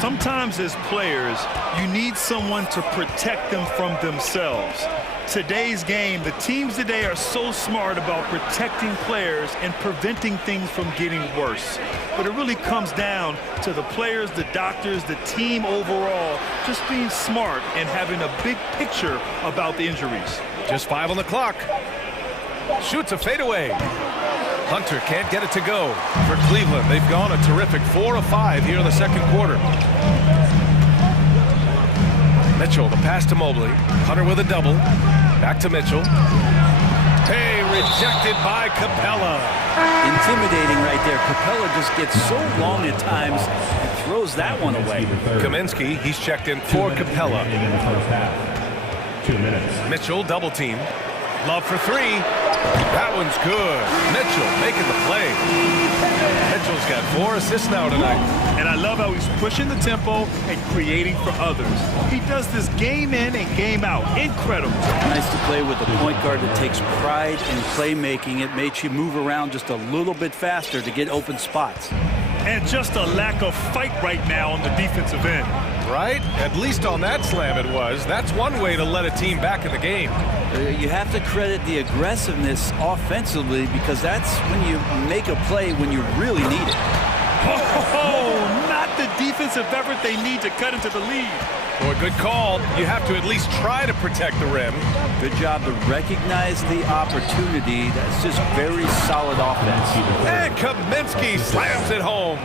sometimes as players, you need someone to protect them from themselves. Today's game, the teams today are so smart about protecting players and preventing things from getting worse. But it really comes down to the players, the doctors, the team overall, just being smart and having a big picture about the injuries. Just 5 on the clock. Shoots a fadeaway. Hunter can't get it to go. For Cleveland, they've gone a terrific 4 of 5 here in the second quarter. Mitchell, the pass to Mobley. Hunter with a double. Back to Mitchell. Hey, rejected by Capella. Intimidating right there. Capella just gets so long at times and throws that one away. Kaminsky, he's checked in for Capella. In the first half. 2 minutes. Mitchell double team. Love for three. That one's good. Mitchell making the play. Mitchell's got 4 assists now tonight. And I love how he's pushing the tempo and creating for others. He does this game in and game out. Incredible. Nice to play with a point guard that takes pride in playmaking. It makes you move around just a little bit faster to get open spots. And just a lack of fight right now on the defensive end. Right? At least on that slam it was. That's one way to let a team back in the game. You have to credit the aggressiveness offensively because that's when you make a play when you really need it. Oh, not the defensive effort they need to cut into the lead. Boy, good call. You have to at least try to protect the rim. Good job to recognize the opportunity. That's just very solid offense. And Kaminsky slams it home.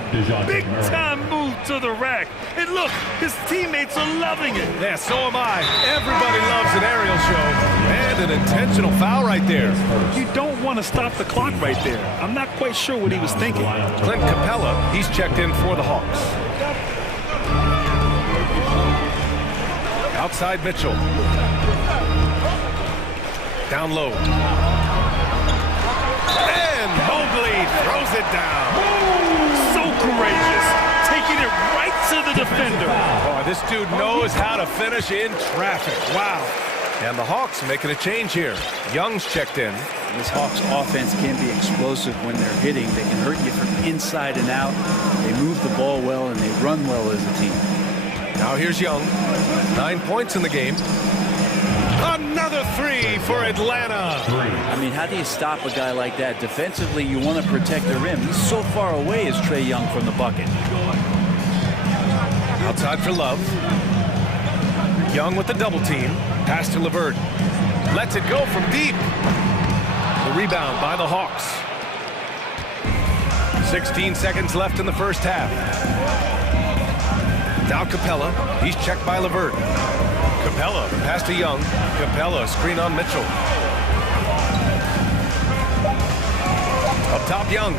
Big time move to the rack. And look, his teammates are loving it. Yeah, so am I. Everybody loves an aerial show. And an intentional foul right there. You don't want to stop the clock right there. I'm not quite sure what he was thinking. Clint Capella, he's checked in for the Hawks. Outside Mitchell. Down low. And Mobley throws it down. So courageous. Taking it right to the defender. Oh, this dude knows how to finish in traffic. Wow. And the Hawks making a change here. Young's checked in. This Hawks offense can be explosive when they're hitting. They can hurt you from inside and out. They move the ball well and they run well as a team. Now here's Young. 9 points in the game. Another three for Atlanta. I mean, how do you stop a guy like that? Defensively, you want to protect the rim. He's so far away as Trae Young from the bucket. Outside for Love. Young with the double team. Pass to LeVert. Lets it go from deep. The rebound by the Hawks. 16 seconds left in the first half. Now Capella, he's checked by LeVert. Capella, pass to Young. Capella, screen on Mitchell. Up top, Young.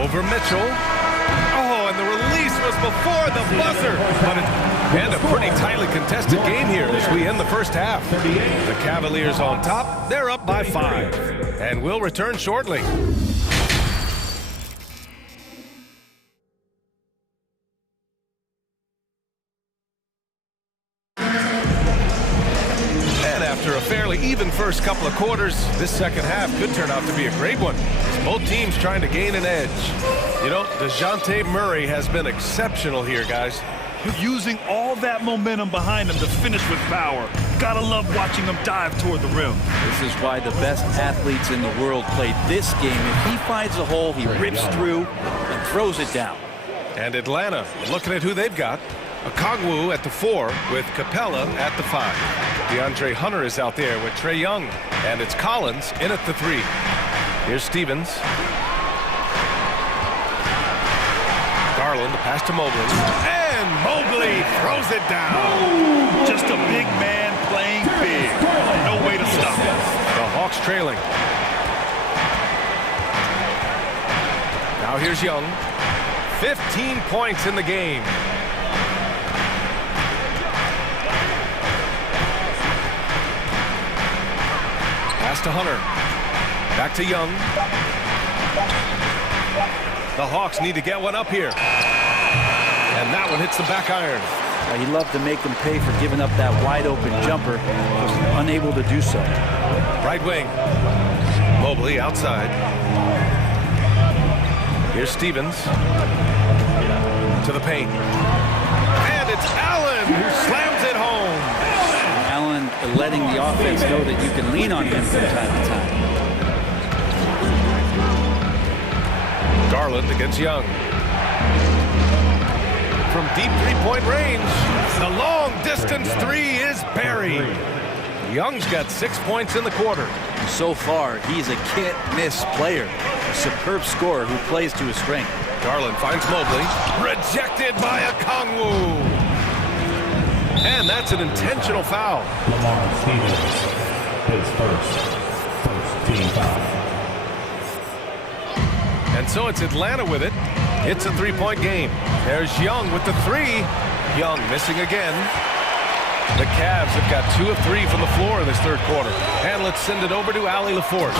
Over Mitchell. Oh, and the release was before the buzzer. And a pretty tightly contested game here as we end the first half. The Cavaliers on top. They're up by 5. And we'll return shortly. After a fairly even first couple of quarters, this second half could turn out to be a great one. Both teams trying to gain an edge. You know, DeJounte Murray has been exceptional here, guys. Using all that momentum behind him to finish with power. Gotta love watching him dive toward the rim. This is why the best athletes in the world play this game. If he finds a hole, he rips through and throws it down. And Atlanta, looking at who they've got. Okongwu at the 4 with Capella at the 5. DeAndre Hunter is out there with Trae Young. And it's Collins in at the 3. Here's Stevens. Garland, the pass to Mobley. And Mobley throws it down. Just a big man playing big. No way to stop him. The Hawks trailing. Now here's Young. 15 points in the game. Pass to Hunter. Back to Young. The Hawks need to get one up here. And that one hits the back iron. He loved to make them pay for giving up that wide open jumper. Was unable to do so. Right wing. Mobley outside. Here's Stevens. To the paint. And it's Allen who slams it home. Allen letting the offense know that you can lean on him from time to time. Garland against Young. From deep three-point range, the long-distance 3 is buried. Young's got 6 points in the quarter. So far, he's a can't-miss player. A superb scorer who plays to his strength. Garland finds Mobley. Rejected by Okongwu. And that's an intentional foul. Lamar Stevens, his first team foul. And so it's Atlanta with it. It's a three-point game. There's Young with the three. Young missing again. The Cavs have got 2 of 3 from the floor in this third quarter. And let's send it over to Allie LaForce.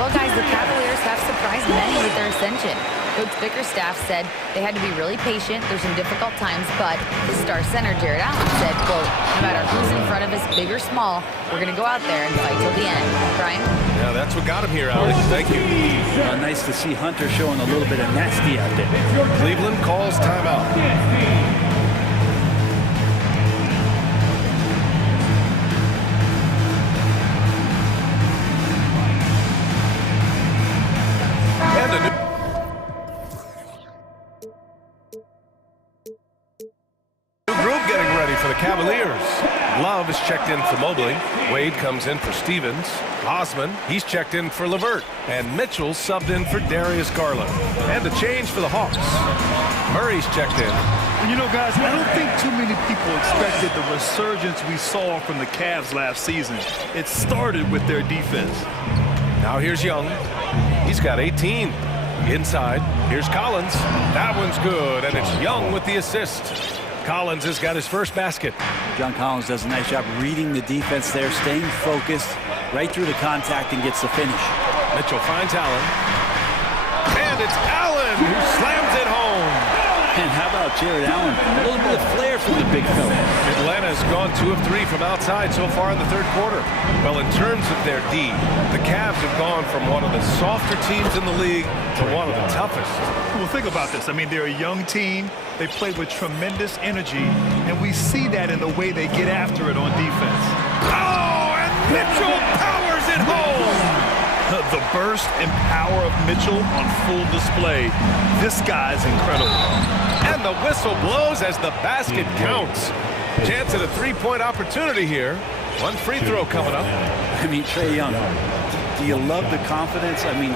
Well, guys, the Cavaliers have surprised many with their ascension. Coach Bickerstaff said they had to be really patient through some difficult times, but his star center, Jared Allen, said, quote, no matter who's in front of us, big or small, we're going to go out there and fight till the end. Brian? Yeah, that's what got him here, Allie. Thank you. Nice to see Hunter showing a little bit of nasty out there. Cleveland calls timeout. Cavaliers. Love is checked in for Mobley. Wade comes in for Stevens. Osman, he's checked in for LeVert. And Mitchell subbed in for Darius Garland. And a change for the Hawks. Murray's checked in. You know, guys, I don't think too many people expected the resurgence we saw from the Cavs last season. It started with their defense. Now here's Young. He's got 18. Inside, here's Collins. That one's good, and it's Young with the assist. Collins has got his first basket. John Collins does a nice job reading the defense there, staying focused right through the contact and gets the finish. Mitchell finds Allen. And it's Allen who slams it home. And how about Jared Allen? A little bit of flair from the big fella. Atlanta's gone 2 of 3 from outside so far in the third quarter. Well, in terms of their D, the Cavs have gone from one of the softer teams in the league to one of the toughest. Well, think about this. I mean, they're a young team. They play with tremendous energy, and we see that in the way they get after it on defense. Oh, and Mitchell powers it home! The burst and power of Mitchell on full display. This guy's incredible. And the whistle blows as the basket counts. Chance at a three-point opportunity here. One free throw coming up. I mean, Trae Young, do you love the confidence? I mean,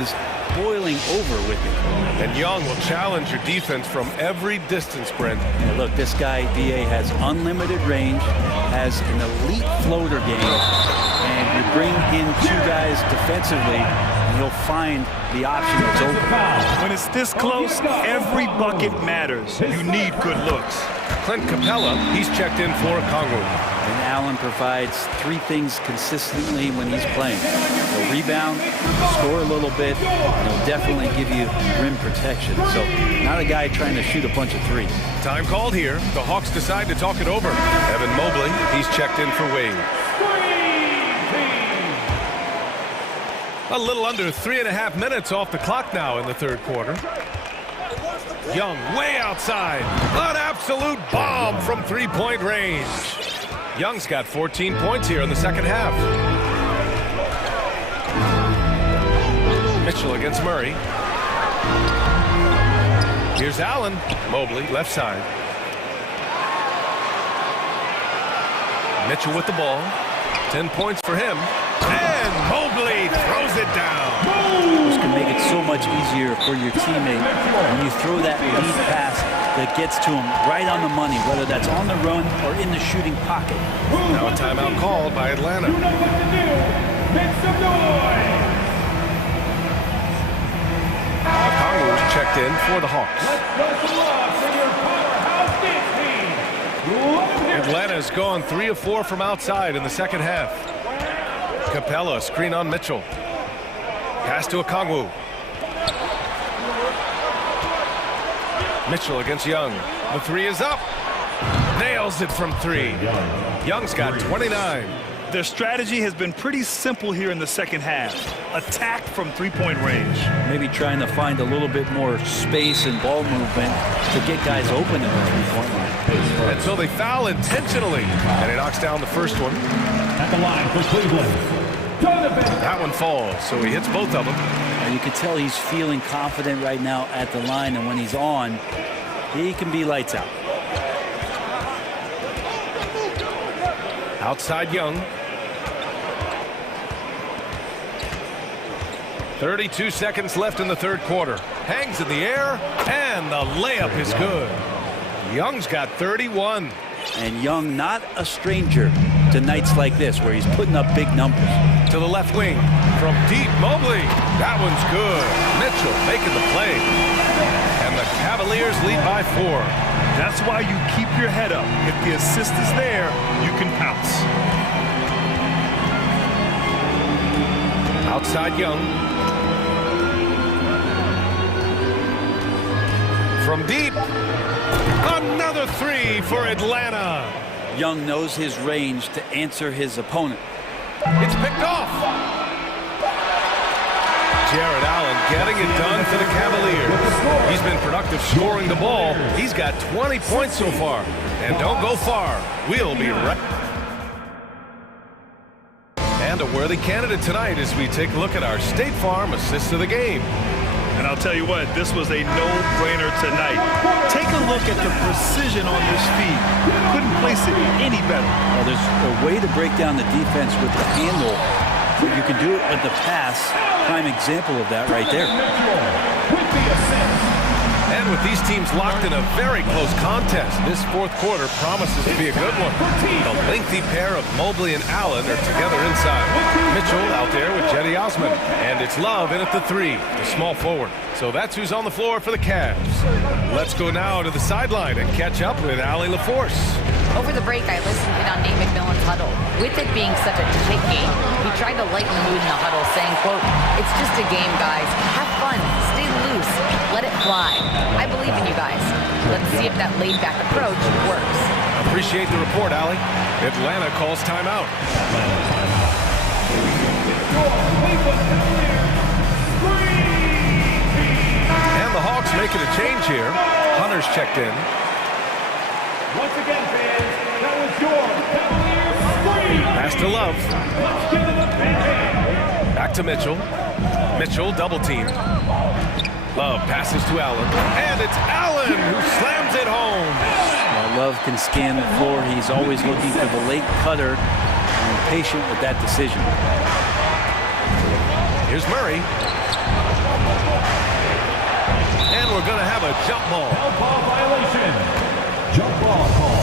is boiling over with it. And Young will challenge your defense from every distance, Brent. Yeah, look, this guy, B.A., has unlimited range, has an elite floater game, and you bring in 2 guys defensively, and he'll find the option that's open. When it's this close, every bucket matters. You need good looks. Clint Capella, he's checked in for Okongwu. And Allen provides 3 things consistently when he's playing. He'll rebound, score a little bit, and he'll definitely give you rim protection. So not a guy trying to shoot a bunch of 3. Time called here. The Hawks decide to talk it over. Evan Mobley, he's checked in for Wade. A little under 3.5 minutes off the clock now in the third quarter. Young way outside. An absolute bomb from three-point range. Young's got 14 points here in the second half. Mitchell against Murray. Here's Allen. Mobley, left side. Mitchell with the ball. 10 points for him. And Mobley throws it down. This can make it so much easier for your teammate when you throw that lead pass that gets to him right on the money, whether that's on the run or in the shooting pocket. Now a timeout called by Atlanta. You know what to do. Make some noise. Okongwu's checked in for the Hawks. Atlanta's gone 3 of 4 from outside in the second half. Capella, screen on Mitchell. Pass to Okongwu. Mitchell against Young. The 3 is up. Nails it from 3. Young's got 29. Their strategy has been pretty simple here in the second half. Attack from three-point range. Maybe trying to find a little bit more space and ball movement to get guys open in the three-point line. And so they foul intentionally. And he knocks down the first one. At the line for Cleveland. That one falls, so he hits both of them. And you can tell he's feeling confident right now at the line, and when he's on, he can be lights out. Outside Young. 32 seconds left in the third quarter. Hangs in the air, and the layup is good. Young's got 31. And Young not a stranger to nights like this where he's putting up big numbers. To the left wing from deep, Mobley. That one's good. Mitchell making the play. And the Cavaliers lead by 4. That's why you keep your head up. If the assist is there, you can pounce. Outside Young. From deep. Another 3 for Atlanta. Young knows his range to answer his opponent. It's picked off. Jared Allen getting it done for the Cavaliers. He's been productive scoring the ball. He's got 20 points so far. And don't go far. We'll be right. And a worthy candidate tonight as we take a look at our State Farm assist of the game. And I'll tell you what, this was a no-brainer tonight. Take a look at the precision on this feed. Couldn't place it any better. Well, there's a way to break down the defense with the handle. You can do it with the pass. Prime example of that right there. And with these teams locked in a very close contest, this fourth quarter promises to be a good one. The lengthy pair of Mobley and Allen are together inside. Mitchell out there with Jetty Osman. And it's Love in at the 3, the small forward. So that's who's on the floor for the Cavs. Let's go now to the sideline and catch up with Allie LaForce. Over the break, I listened in on Nate McMillan's huddle. With it being such a tight game, he tried to lighten the mood in the huddle, saying, quote, "It's just a game, guys. Have fun. Stay loose. Let it fly. I believe in you guys. Let's see if that laid-back approach works." Appreciate the report, Allie. Atlanta calls timeout. And the Hawks making a change here. Hunter's checked in. Once again, fans, that was your Cavaliers screen. Pass to Love. Back to Mitchell. Mitchell double team. Love passes to Allen. And it's Allen who slams it home. Well, Love can scan the floor. He's always looking for the late cutter and patient with that decision. Here's Murray. And we're going to have a jump ball. Jump ball violation. Jump ball call.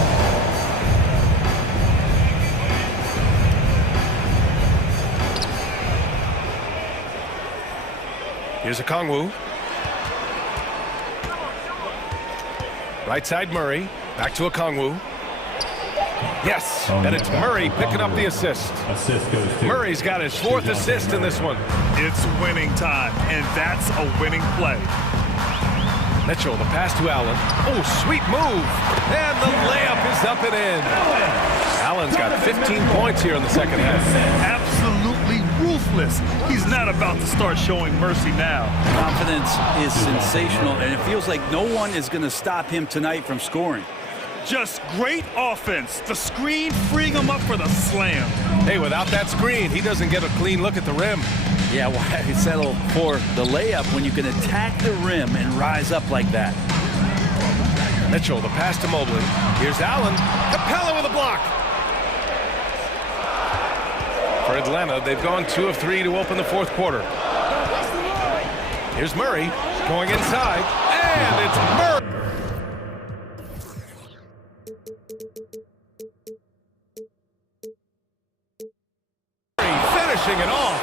Here's a Kongwu. Right side Murray. Back to a Kongwu. Yes, and it's Murray picking up the assist. Assist goes to Murray's got his 4th assist in this one. It's winning time, and that's a winning play. Mitchell, the pass to Allen. Oh, sweet move. And the layup is up and in. Allen's got 15 points here in the second half. Absolutely ruthless. He's not about to start showing mercy now. Confidence is sensational, and it feels like no one is going to stop him tonight from scoring. Just great offense. The screen freeing him up for the slam. Hey, without that screen, he doesn't get a clean look at the rim. Yeah, why settle for the layup when you can attack the rim and rise up like that? Mitchell, the pass to Mobley. Here's Allen. Capella with a block. For Atlanta, they've gone 2 of 3 to open the fourth quarter. Here's Murray going inside, and it's Murray. Finishing it off.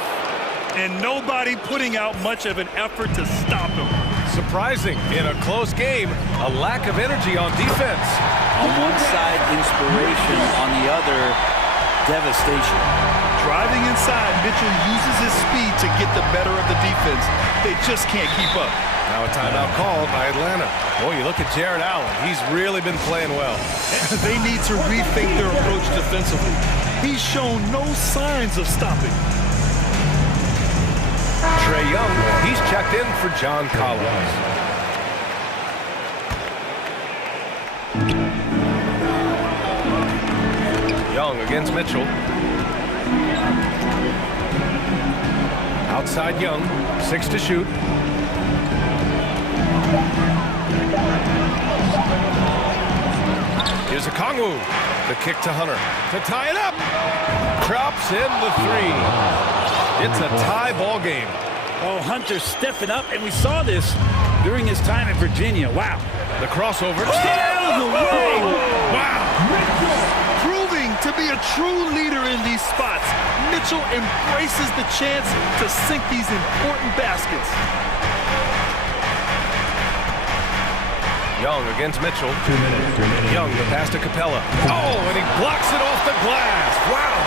And nobody putting out much of an effort to stop him. Surprising in a close game, a lack of energy on defense. On one side, inspiration. On the other, devastation. Driving inside, Mitchell uses his speed to get the better of the defense. They just can't keep up. Now a timeout called by Atlanta. Boy, you look at Jared Allen. He's really been playing well. They need to rethink their approach defensively. He's shown no signs of stopping. Trae Young, he's checked in for John Collins. Young against Mitchell. Outside Young, 6 to shoot. Here's a Kongwu. The kick to Hunter to tie it up. Drops in the 3. It's a tie ball game. Oh, Hunter stepping up, and we saw this during his time at Virginia. Wow. The crossover. Out of the way. Wow. Proving to be a true leader in these spots, Mitchell embraces the chance to sink these important baskets. Young against Mitchell. 2 minutes. Young, the pass to Capella. Oh, and he blocks it off the glass. Wow.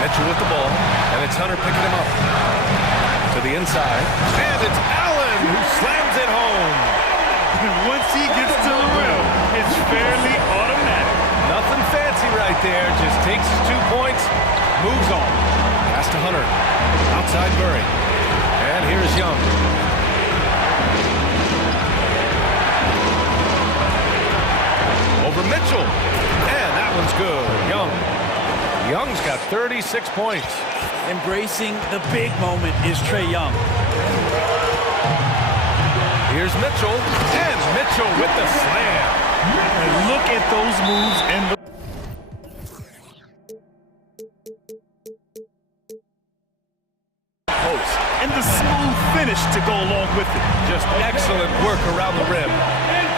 Mitchell with the ball, and it's Hunter picking him up. To the inside, and it's Allen who slams it home. Once he gets to the rim, it's fairly automatic. Nothing fancy right there, just takes his 2 points, moves on. Pass to Hunter, outside Murray. And here's Young. Over Mitchell, and that one's good. Young's got 36 points. Embracing the big moment is Trae Young. Here's Mitchell, and Mitchell with the slam. And look at those moves and the post. And the smooth finish to go along with it. Just excellent work around the rim.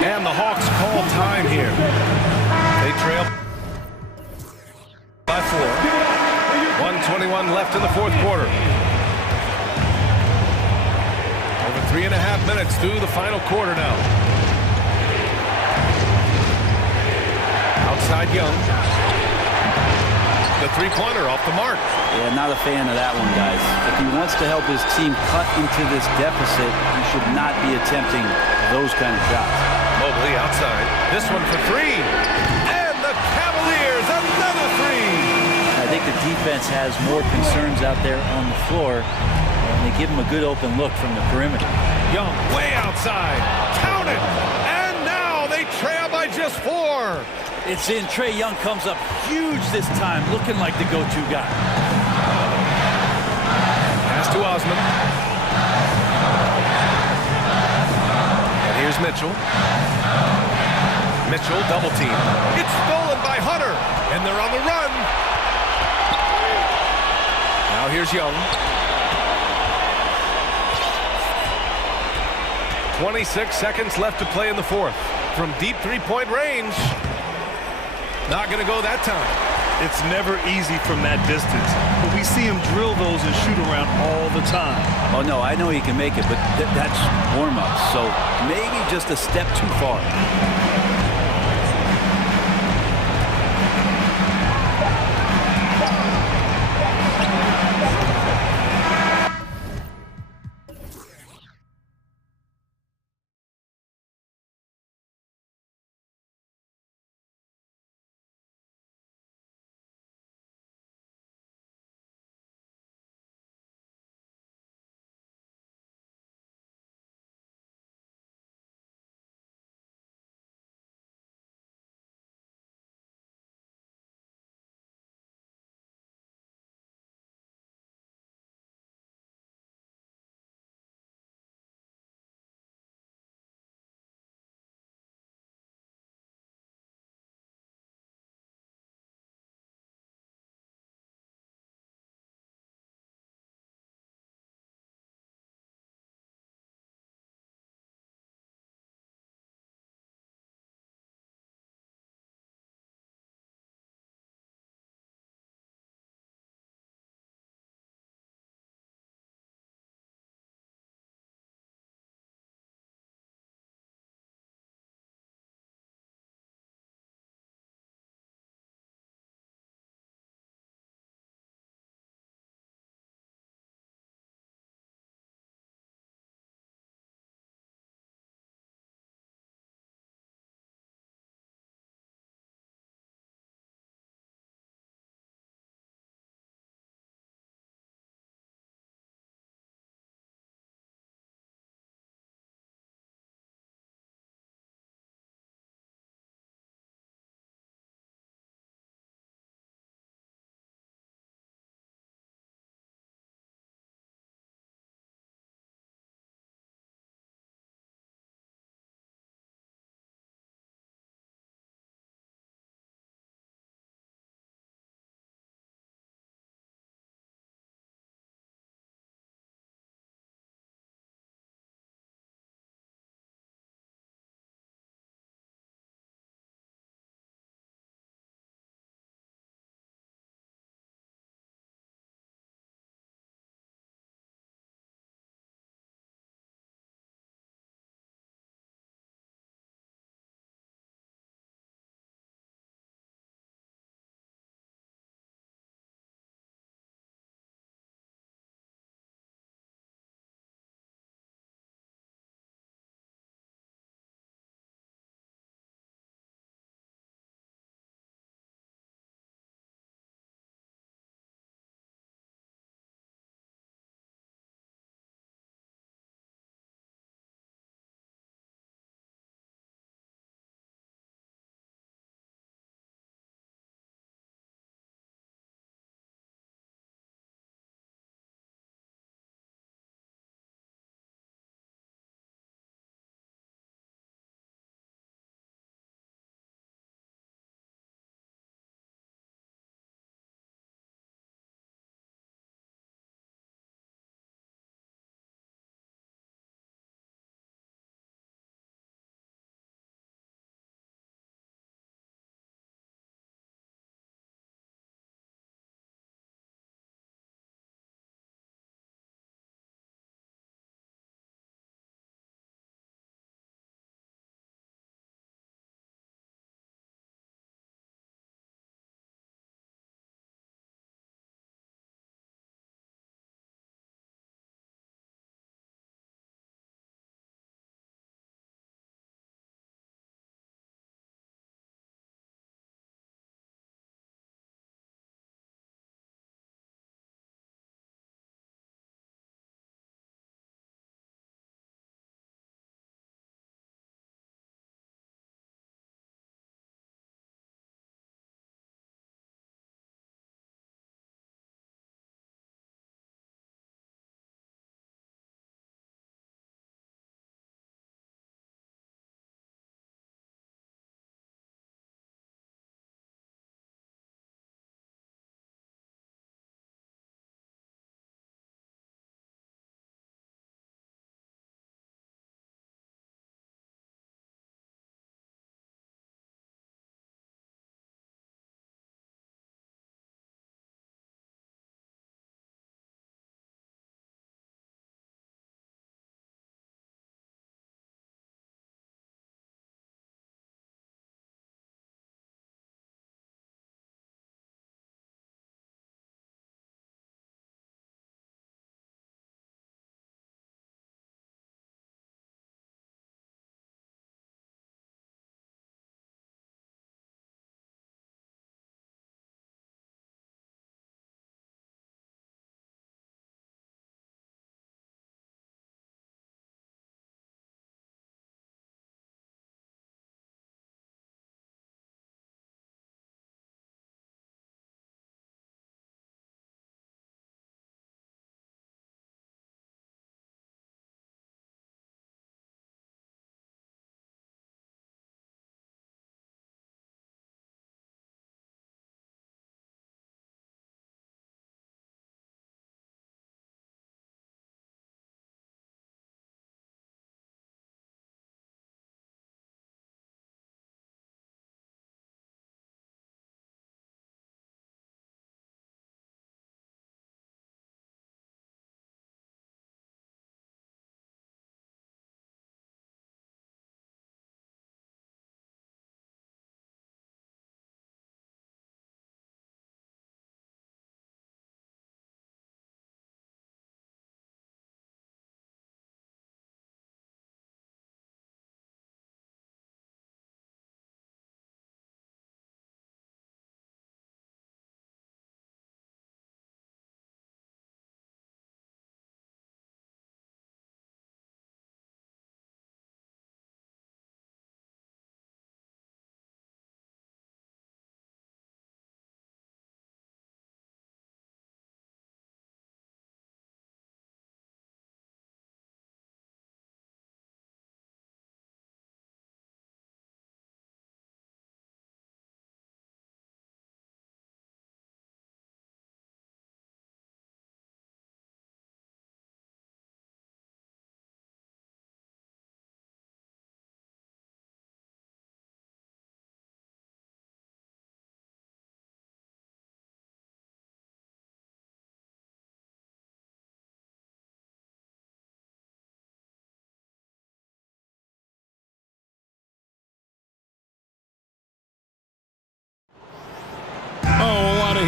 And the Hawks call time here. They trail by 4. 1:21 left in the fourth quarter. Over 3.5 minutes through the final quarter now. Outside Young. The three-pointer off the mark. Yeah, not a fan of that one, guys. If he wants to help his team cut into this deficit, he should not be attempting those kind of shots. Mobley outside. This one for 3. And the Cavaliers, another 3. I think the defense has more concerns out there on the floor, and they give him a good open look from the perimeter. Young way outside. Count it. And now they trail by just 4. It's in. Trae Young comes up huge this time, looking like the go-to guy. Pass to Osman. And here's Mitchell. Mitchell double team. It's stolen by Hunter, and they're on the run. Now here's Young. 26 seconds left to play in the fourth. From deep three-point range. Not going to go that time. It's never easy from that distance, but we see him drill those and shoot around all the time. Oh, no, I know he can make it, but that's warm-up, so maybe just a step too far.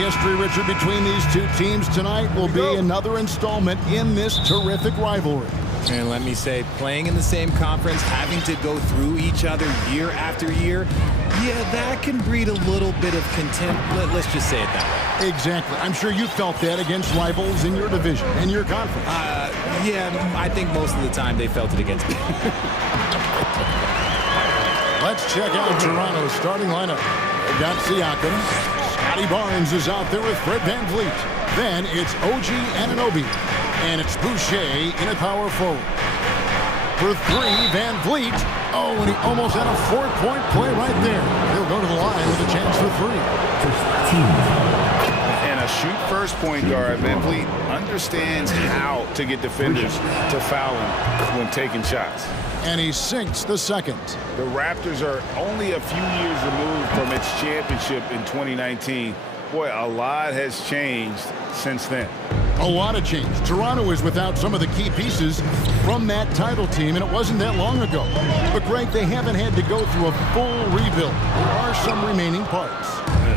history, Richard, between these two teams tonight will be another installment in this terrific rivalry. And let me say, playing in the same conference, having to go through each other year after year, yeah, that can breed a little bit of contempt. Let's just say it that way. Exactly. I'm sure you felt that against rivals in your division, in your conference. Yeah, I think most of the time they felt it against me. Let's check out Toronto's starting lineup. They've got Siakam. Scotty Barnes is out there with Fred VanVleet. Then it's OG Anunoby. And it's Boucher in at power forward. For three, VanVleet. Oh, and he almost had a 4-point play right there. He'll go to the line with a chance for three. And a shoot-first point guard, VanVleet understands how to get defenders to foul him when taking shots. And he sinks the second. The Raptors are only a few years removed from its championship in 2019. Boy, a lot has changed since then. A lot of change. Toronto is without some of the key pieces from that title team, and it wasn't that long ago. But, Greg, they haven't had to go through a full rebuild. There are some remaining parts.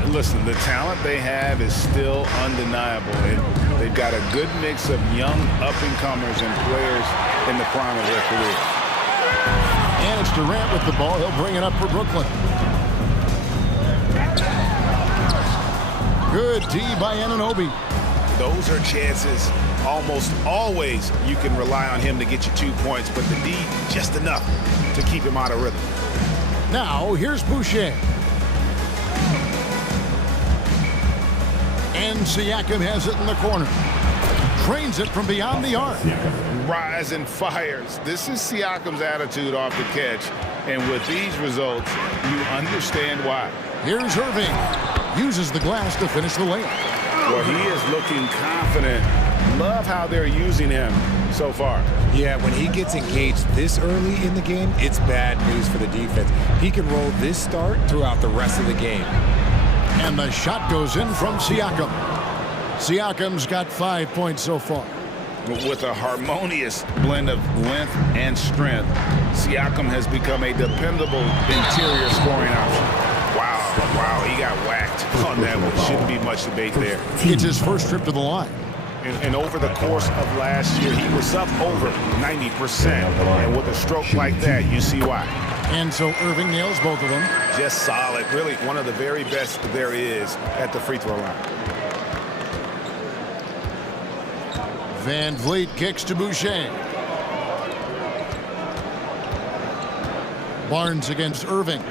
Listen, the talent they have is still undeniable, and they've got a good mix of young up-and-comers and players in the prime of their career. And it's Durant with the ball. He'll bring it up for Brooklyn. Good D by Anunoby. Those are chances almost always you can rely on him to get you 2 points, but the D just enough to keep him out of rhythm. Now, here's Boucher. And Siakam has it in the corner. Trains it from beyond the arc. Rise and fires. This is Siakam's attitude off the catch, and with these results, you understand why. Here's Irving. Uses the glass to finish the layup. Well, he is looking confident. Love how they're using him so far. Yeah, when he gets engaged this early in the game, it's bad news for the defense. He can roll this start throughout the rest of the game. And the shot goes in from Siakam. Siakam's got 5 points so far. With a harmonious blend of length and strength, Siakam has become a dependable interior scoring option. Wow, he got whacked on that one. Shouldn't be much debate there. It's his first trip to the line. And over the course of last year, he was up over 90%. And with a stroke like that, you see why. And so Irving nails both of them. Just solid. Really one of the very best there is at the free throw line. VanVleet kicks to Boucher. Barnes against Irving.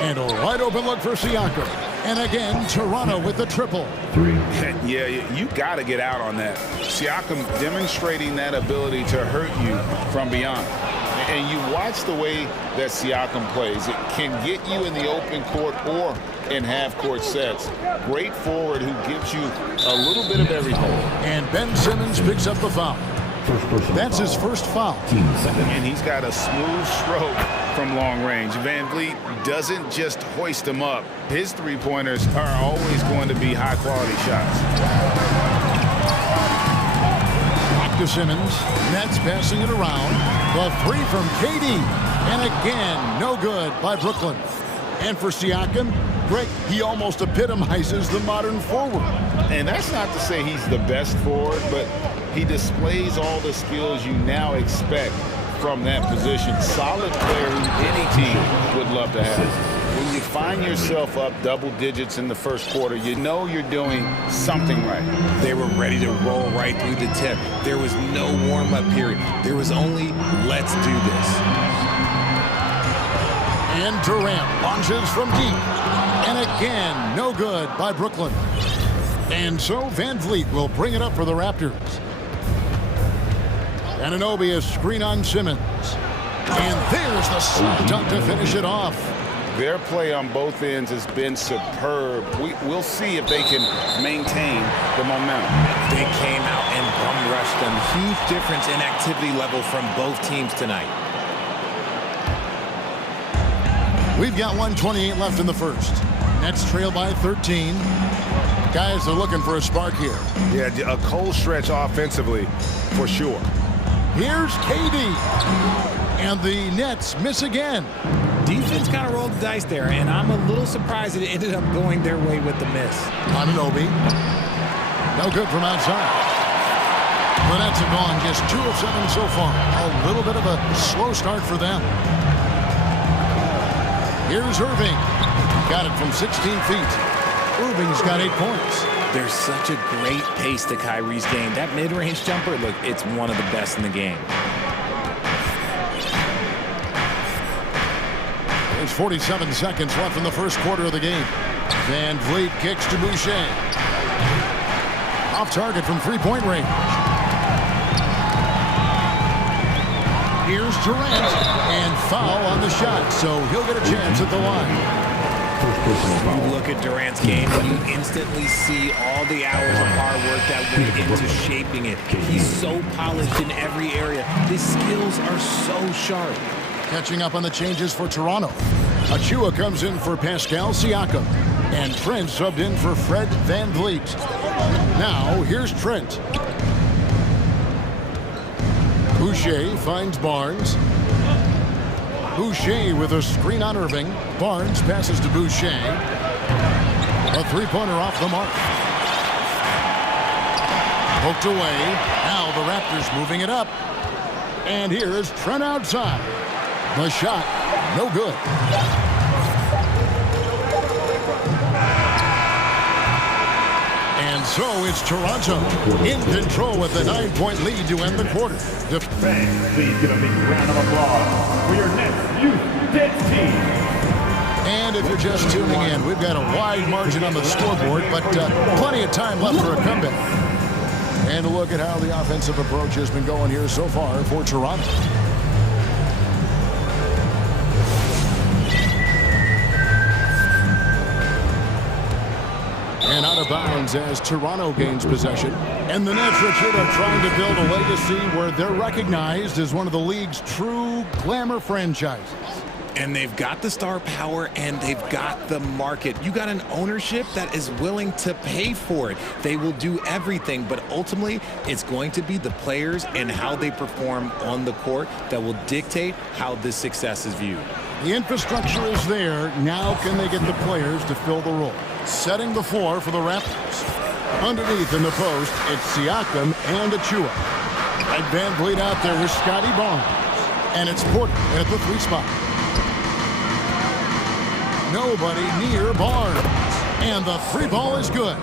And a wide open look for Siakam. And again, Toronto with the triple. Yeah, you got to get out on that. Siakam demonstrating that ability to hurt you from beyond. And you watch the way that Siakam plays. It can get you in the open court or in half-court sets. Great forward who gives you a little bit of everything. And Ben Simmons picks up the foul. That's his first foul. And he's got a smooth stroke from long range. VanVleet doesn't just hoist him up. His three-pointers are always going to be high-quality shots. Back to Simmons. Nets passing it around. The three from KD. And again, no good by Brooklyn. And for Siakam, Greg, he almost epitomizes the modern forward. And that's not to say he's the best forward, but he displays all the skills you now expect from that position. Solid player who any team would love to have. When you find yourself up double digits in the first quarter, you know you're doing something right. They were ready to roll right through the tip. There was no warm-up period. There was only, let's do this. And Durant launches from deep. And again, no good by Brooklyn. And so VanVleet will bring it up for the Raptors. Anunoby is screen on Simmons. And there's the slam dunk to finish it off. Their play on both ends has been superb. We'll see if they can maintain the momentum. They came out and bum rushed them. Huge difference in activity level from both teams tonight. We've got 1:28 left in the first. Nets trail by 13. Guys are looking for a spark here. Yeah, a cold stretch offensively, for sure. Here's KD. And the Nets miss again. defense kind of rolled the dice there, and I'm a little surprised that it ended up going their way with the miss. Ananobi. No good from outside. The Nets have gone just 2 of 7 so far. A little bit of a slow start for them. Here's Irving. Got it from 16 feet. Irving's got 8 points. There's such a great pace to Kyrie's game. That mid-range jumper, look, it's one of the best in the game. There's 47 seconds left in the first quarter of the game. Van Vliet kicks to Boucher. Off target from 3-point range. Here's Durant, and foul on the shot, so he'll get a chance at the line. You look at Durant's game, and you instantly see all the hours of hard work that went into shaping it. He's so polished in every area. His skills are so sharp. Catching up on the changes for Toronto. Achua comes in for Pascal Siakam, and Trent subbed in for Fred VanVleet. Now, here's Trent. Boucher finds Barnes. Boucher with a screen on Irving. Barnes passes to Boucher. A 3-pointer off the mark. Poked away. Now the Raptors moving it up. And here is Trent outside. The shot, no good. And so it's Toronto in control with a 9-point lead to end the quarter. Fans, please give a big round of applause for your next youth dance team. And if you're just tuning in, we've got a wide margin on the scoreboard, but plenty of time left for a comeback. And a look at how the offensive approach has been going here so far for Toronto. And out of bounds as Toronto gains possession. And the Nets, Richard, are trying to build a legacy where they're recognized as one of the league's true glamour franchises. And they've got the star power and they've got the market. You got an ownership that is willing to pay for it. They will do everything, but ultimately it's going to be the players and how they perform on the court that will dictate how this success is viewed. The infrastructure is there. Now can they get the players to fill the role? Setting the floor for the Raptors. Underneath in the post, it's Siakam and Achua. And VanVleet out there with Scotty Barnes. And it's Porter at the 3 spot. Nobody near Barnes. And the 3 ball is good.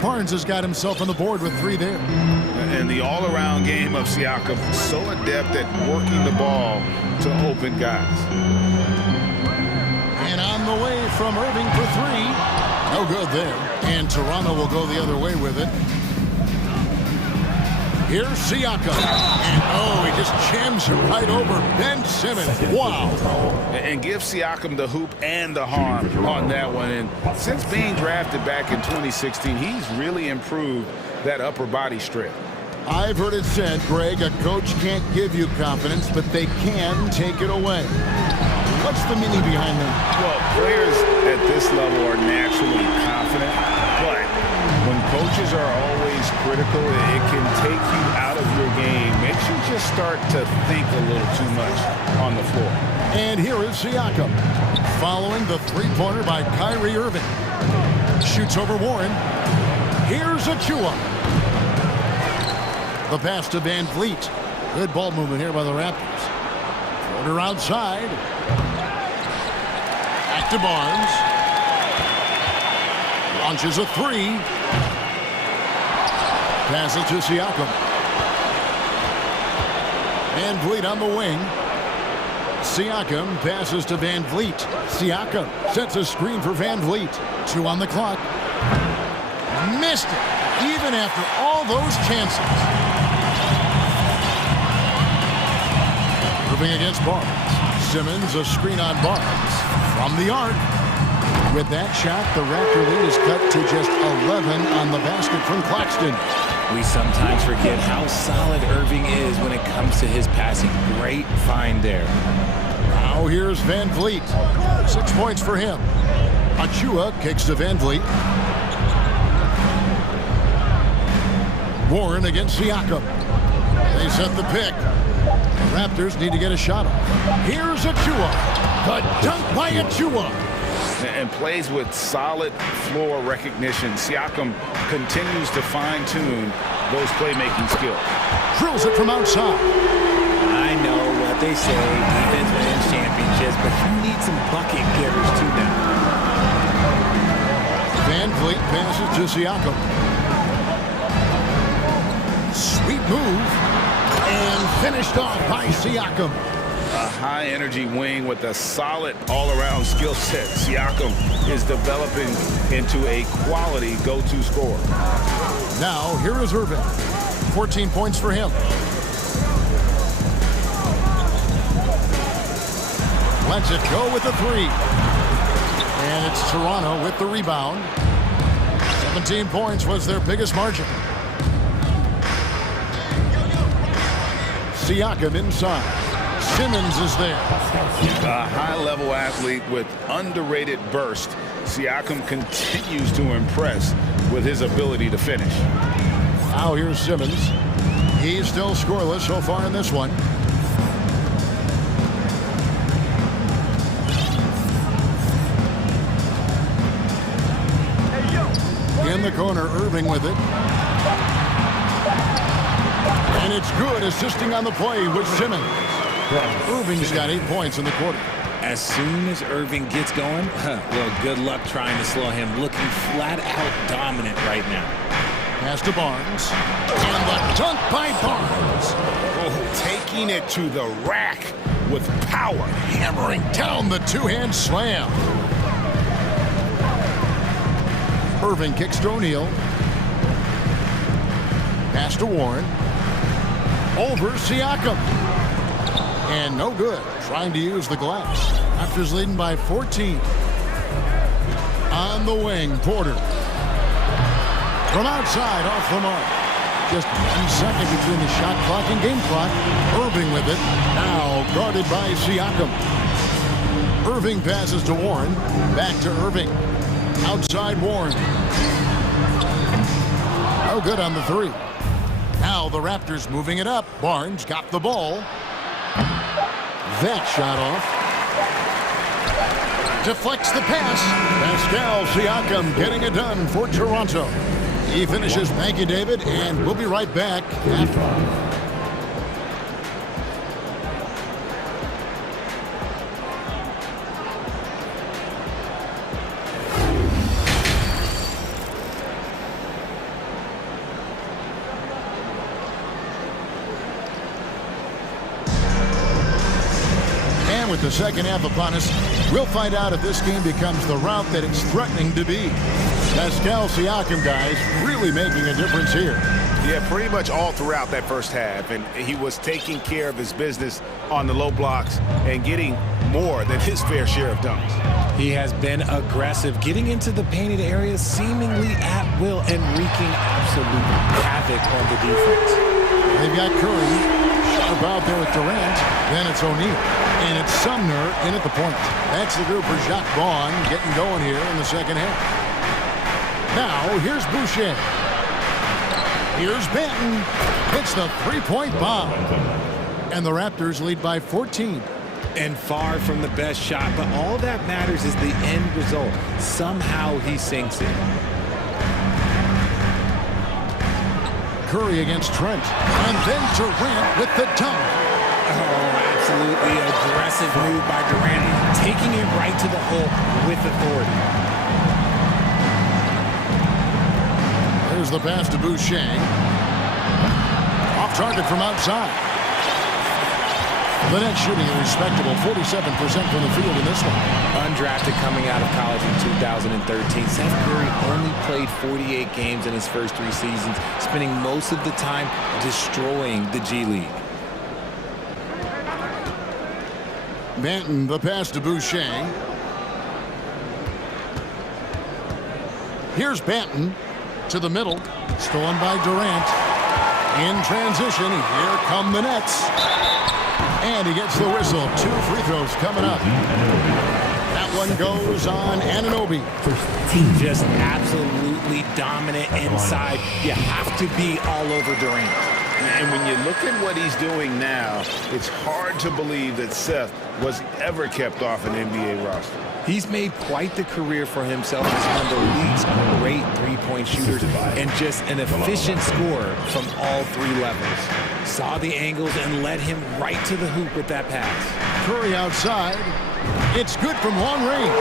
Barnes has got himself on the board with 3 there. And the all-around game of Siakam, so adept at working the ball to open guys. And on the way from Irving for 3. No good there. And Toronto will go the other way with it. Here's Siakam. And oh, he just jams it right over Ben Simmons. Wow. And give Siakam the hoop and the harm on that one. And since being drafted back in 2016, he's really improved that upper body strength. I've heard it said, Greg, a coach can't give you confidence, but they can take it away. What's the meaning behind that? Well, players at this level are naturally confident, but when coaches are always critical, it can take you out of your game. Makes you just start to think a little too much on the floor. And here is Siakam, following the 3-pointer by Kyrie Irving. Shoots over Warren. Here's Achua. The pass to VanVleet. Good ball movement here by the Raptors. Porter outside. Back to Barnes. Launches a 3. Passes to Siakam. VanVleet on the wing. Siakam passes to VanVleet. Siakam sets a screen for VanVleet. 2 on the clock. Missed it, even after all those chances. Irving against Barnes. Simmons, a screen on Barnes. From the arc. With that shot, the Raptor lead is cut to just 11 on the basket from Claxton. We sometimes forget how solid Irving is when it comes to his passing. Great find there. Now here's VanVleet. 6 points for him. Achua kicks to VanVleet. Warren against Siakam. They set the pick. The Raptors need to get a shot off. Here's Achua. The dunk by Achua. And plays with solid floor recognition. Siakam continues to fine-tune those playmaking skills. Drills it from outside. I know what they say, defense wins championships, but you need some bucket getters too now. Van Vliet passes to Siakam. Sweet move. And finished off by Siakam. A high-energy wing with a solid all-around skill set. Siakam is developing into a quality go-to scorer. Now, here is Irving. 14 points for him. Lets it go with the three. And it's Toronto with the rebound. 17 points was their biggest margin. Siakam inside. Simmons is there. A high-level athlete with underrated burst. Siakam continues to impress with his ability to finish. Now here's Simmons. He's still scoreless so far in this one. In the corner, Irving with it. And it's good, assisting on the play with Simmons. Irving's got 8 points in the quarter. As soon as Irving gets going, well, good luck trying to slow him. Looking flat out dominant right now. Pass to Barnes. And the dunk by Barnes. Oh, taking it to the rack with power. Hammering down the two-hand slam. Irving kicks to O'Neal. Pass to Warren. Over Siakam. And no good. Trying to use the glass. Raptors leading by 14. On the wing, Porter. From outside, off the mark. Just 1 second between the shot clock and game clock. Irving with it. Now guarded by Siakam. Irving passes to Warren. Back to Irving. Outside Warren. No good on the three. Now the Raptors moving it up. Barnes got the ball. That shot off. Deflects the pass. Pascal Siakam getting it done for Toronto. He finishes. Thank you, David, and we'll be right back after. With the second half upon us, we'll find out if this game becomes the route that it's threatening to be. Pascal Siakam, guys, really making a difference here. Yeah, pretty much all throughout that first half, and he was taking care of his business on the low blocks and getting more than his fair share of dunks. He has been aggressive, getting into the painted areas seemingly at will and wreaking absolute havoc on the defense. They've got Curry sharp out there with Durant. Then it's O'Neal. And it's Sumner in at the point. That's the group for Jacques Vaughn getting going here in the second half. Now, here's Boucher. Here's Benton. Hits the three-point bomb. And the Raptors lead by 14. And far from the best shot, but all that matters is the end result. Somehow he sinks it. Curry against Trent. And then Durant with the dunk. Oh, absolutely aggressive move by Durant, taking it right to the hole with authority. There's the pass to Boucher. Off target from outside. The Nets shooting a respectable 47% from the field in this one. Undrafted coming out of college in 2013, Seth Curry only played 48 games in his first 3 seasons, spending most of the time destroying the G League. Benton, the pass to Boucher. Here's Benton to the middle. Stolen by Durant. In transition, here come the Nets. And he gets the whistle. 2 free throws coming up. That one goes on Anunoby. Just absolutely dominant inside. You have to be all over Durant. And when you look at what he's doing now, it's hard to believe that Seth was ever kept off an NBA roster. He's made quite the career for himself as one of the league's great three-point shooters and just an efficient scorer from all three levels. Saw the angles and led him right to the hoop with that pass. Curry outside. It's good from long range.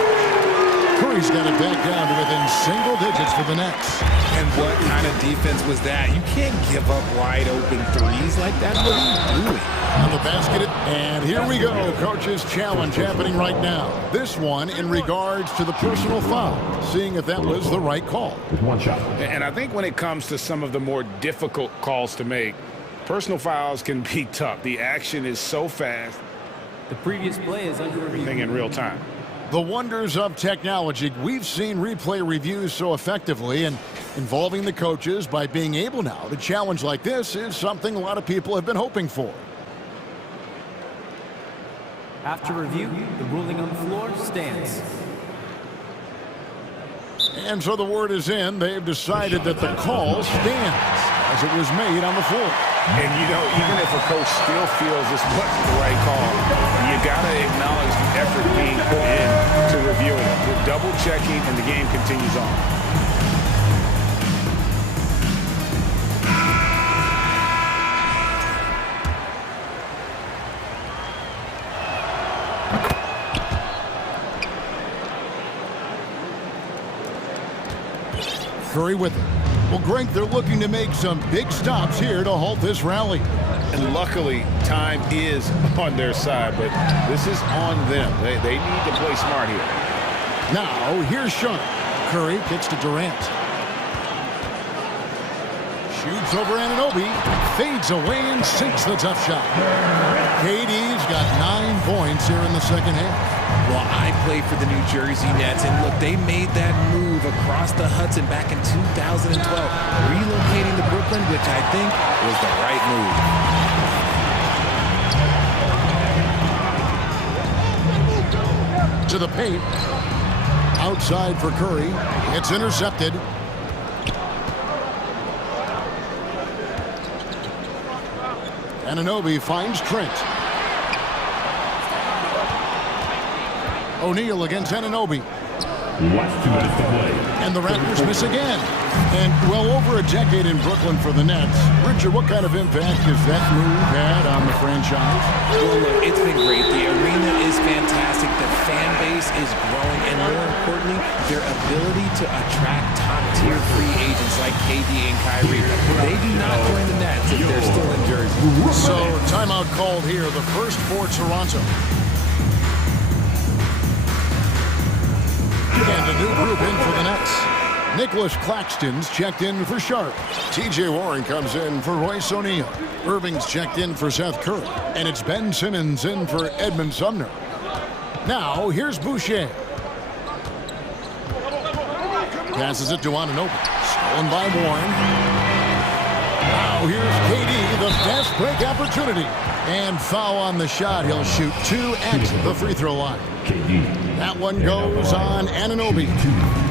Curry's got it back down to within single digits for the Nets. And what kind of defense was that? You can't give up wide open threes like that. What are you doing? On the basket, and here we go. Coach's challenge happening right now. This one in regards to the personal foul, seeing if that was the right call. One shot. And I think when it comes to some of the more difficult calls to make, personal fouls can be tough. The action is so fast. The previous play is under review. In real time. The wonders of technology. We've seen replay reviews so effectively, and involving the coaches by being able now to challenge like this is something a lot of people have been hoping for. After review, the ruling on the floor stands. And so the word is in. They've decided that the call stands as it was made on the floor. And, you know, even if a coach still feels this wasn't the right call, you got to acknowledge the effort being put in to reviewing it. We're double-checking, and the game continues on. Curry with it. Well, Greg, they're looking to make some big stops here to halt this rally. And luckily, time is on their side, but this is on them. They need to play smart here. Now, here's Sean. Curry kicks to Durant. Shoots over Anunoby. Fades away and sinks the tough shot. KD's got 9 points here in the second half. Well, I played for the New Jersey Nets, and look, they made that move across the Hudson back in 2012, relocating to Brooklyn, which I think was the right move. To the paint. Outside for Curry. It's intercepted. Anunoby finds Trent. O'Neal against Anunoby. And the Raptors miss again. And well over a decade in Brooklyn for the Nets. Richard, what kind of impact has that move had on the franchise? Well, look, it's been great. The arena is fantastic. The fan base is growing. And more importantly, their ability to attract top-tier free agents like KD and Kyrie. They do not join the Nets if they're still in Jersey. So, timeout called here. The first for Toronto. And a new group in for the Nets. Nicholas Claxton's checked in for Sharp. T.J. Warren comes in for Royce O'Neal. Irving's checked in for Seth Curry. And it's Ben Simmons in for Edmund Sumner. Now, here's Boucher. Passes it to Anunoby. Stolen by Warren. Now, here's KD, the fast break opportunity. And foul on the shot. He'll shoot 2 at the free throw line. That one goes on Anunoby.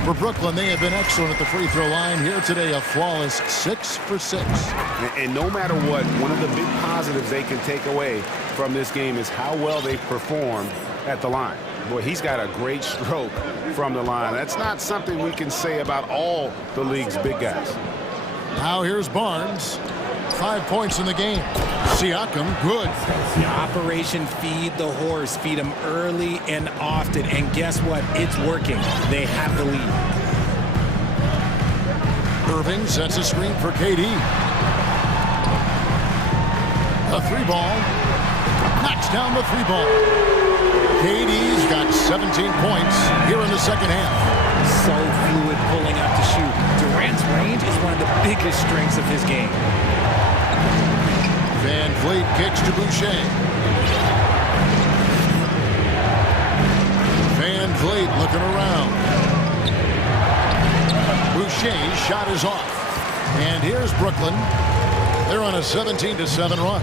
For Brooklyn, they have been excellent at the free throw line here today, a flawless 6 for 6. And no matter what, one of the big positives they can take away from this game is how well they performed at the line. Boy, he's got a great stroke from the line. That's not something we can say about all the league's big guys. Now here's Barnes. 5 points in the game. Siakam, good. Operation Feed the Horse. Feed them early and often. And guess what? It's working. They have the lead. Irving sets a screen for KD. A 3-ball. Knocks down the 3-ball. KD's got 17 points here in the second half. So fluid pulling up to shoot. Durant's range is one of the biggest strengths of his game. Van Vliet kicks to Boucher. Van Vliet looking around. Boucher's shot is off. And here's Brooklyn. They're on a 17-7 run.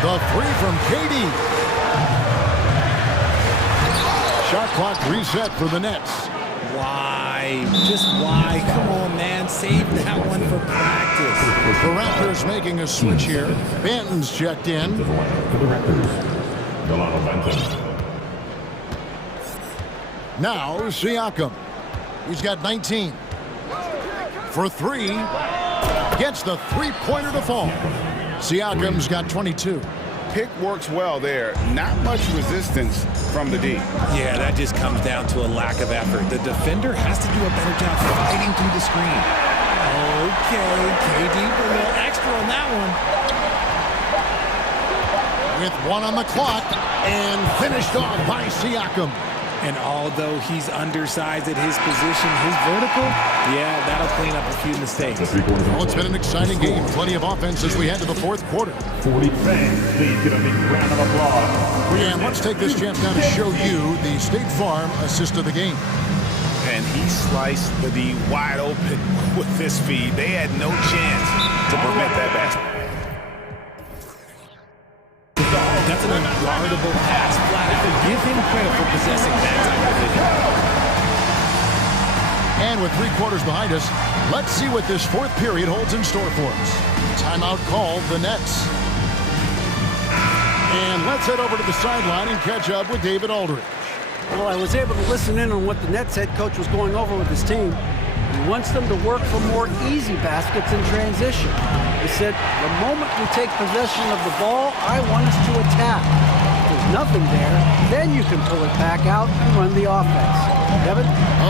The 3 from KD. Shot clock reset for the Nets. why? Just why? Come on, man. Save that one for practice. The Raptors making a switch here. Banton's checked in. To the line for the Raptors, Delano Banton. Now Siakam. He's got 19. For three. Gets the three-pointer to fall. Siakam's got 22. Pick works well there. Not much resistance from the D. Yeah, that just comes down to a lack of effort. The defender has to do a better job fighting through the screen. Okay, KD for a little extra on that one. With one on the clock and finished off by Siakam. And although he's undersized at his position, his vertical, yeah, that'll clean up a few mistakes. Well, it's been an exciting game. Plenty of offense as we head to the fourth quarter. 40 fans, please give a big round of applause. And let's take this chance now to show you the State Farm assist of the game. And he sliced the D wide open with this feed. They had no chance to prevent that basket. That's an unguardable pass. Flat out. Give him credit for possessing that type of vision. And with 3 quarters behind us, let's see what this fourth period holds in store for us. Timeout called the Nets. And let's head over to the sideline and catch up with David Aldridge. Well, I was able to listen in on what the Nets head coach was going over with his team. He wants them to work for more easy baskets in transition. He said, the moment we take possession of the ball, I want us to attack. If there's nothing there, then you can pull it back out and run the offense. Kevin?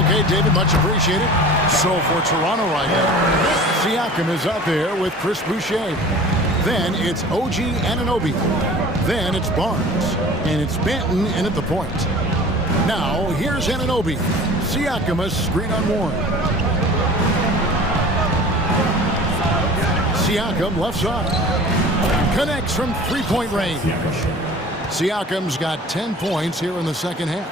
Okay, David, much appreciated. So for Toronto right now, Siakam is out there with Chris Boucher. Then it's OG Anunoby. Then it's Barnes. And it's Banton in at the point. Now, here's Anunoby. Siakam a screen on Warren. Siakam left side. Connects from three-point range. Siakam's got 10 points here in the second half.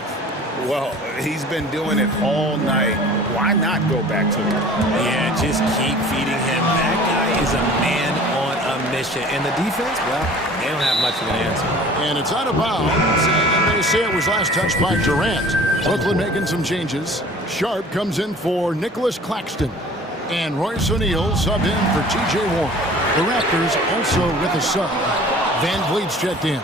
Well, he's been doing it all night. Why not go back to him? Yeah, just keep feeding him. That guy is a man on a mission. And the defense, well, they don't have much of an answer. And it's out of bounds. And they say it was last touched by Durant. Brooklyn making some changes. Sharp comes in for Nicholas Claxton. And Royce O'Neal subbed in for T.J. Warren. The Raptors also with a sub. Van Vliet's checked in.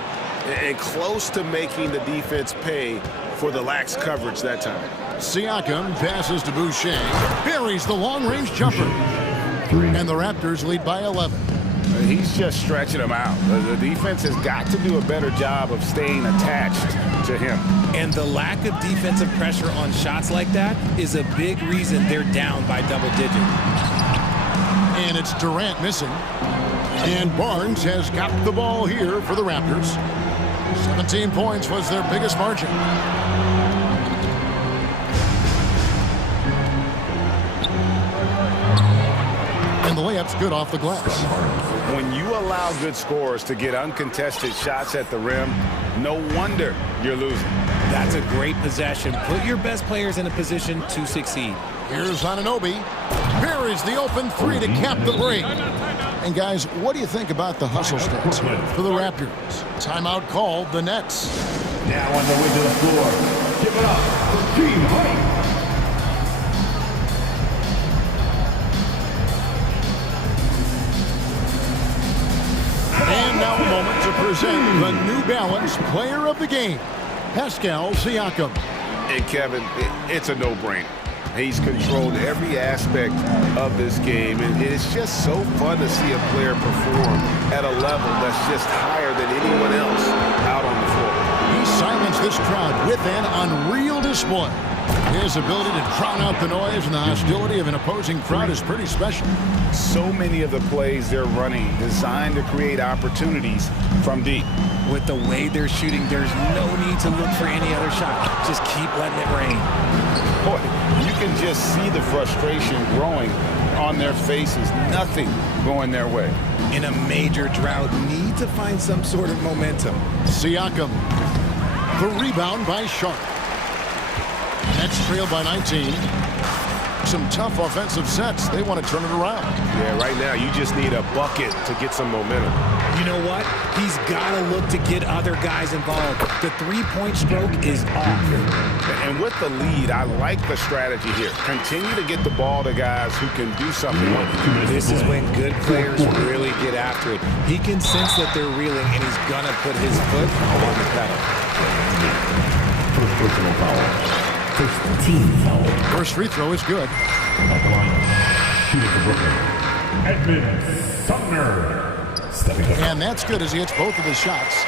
And close to making the defense pay for the lax coverage that time. Siakam passes to Boucher. Buries the long-range jumper. And the Raptors lead by 11. He's just stretching them out. The defense has got to do a better job of staying attached to him. And the lack of defensive pressure on shots like that is a big reason they're down by double digits. And it's Durant missing. And Barnes has got the ball here for the Raptors. 17 points was their biggest margin. And the layup's good off the glass. When you allow good scorers to get uncontested shots at the rim, no wonder you're losing. That's a great possession. Put your best players in a position to succeed. Here's Anunoby. Buries the open three to cap the break. And guys, what do you think about the hustle stats for the Raptors? Timeout called the Nets. Now on the way to the floor. Give it up for Team Height. And now a moment to present the New Balance Player of the Game, Pascal Siakam. And Kevin, it's a no-brainer. He's controlled every aspect of this game, and it's just so fun to see a player perform at a level that's just higher than anyone else out on the floor. He silenced this crowd with an unreal display. His ability to drown out the noise and the hostility of an opposing crowd is pretty special. So many of the plays they're running designed to create opportunities from deep. With the way they're shooting, there's no need to look for any other shot. Just keep letting it rain. Boy, you can just see the frustration growing on their faces. Nothing going their way. In a major drought, need to find some sort of momentum. Siakam. The rebound by Sharp. Nets trailed by 19. some tough offensive sets. They want to turn it around. Yeah, right now you just need a bucket to get some momentum. You know what? He's got to look to get other guys involved. The three-point stroke is off. And with the lead, I like the strategy here. Continue to get the ball to guys who can do something with it. This is when good players really get after it. He can sense that they're reeling, and he's going to put his foot on the pedal. First personal foul. First team foul. First free throw is good. At the line, shooting for Brooklyn, Edmund Sumner. Stepping up. And that's good as he hits both of his shots.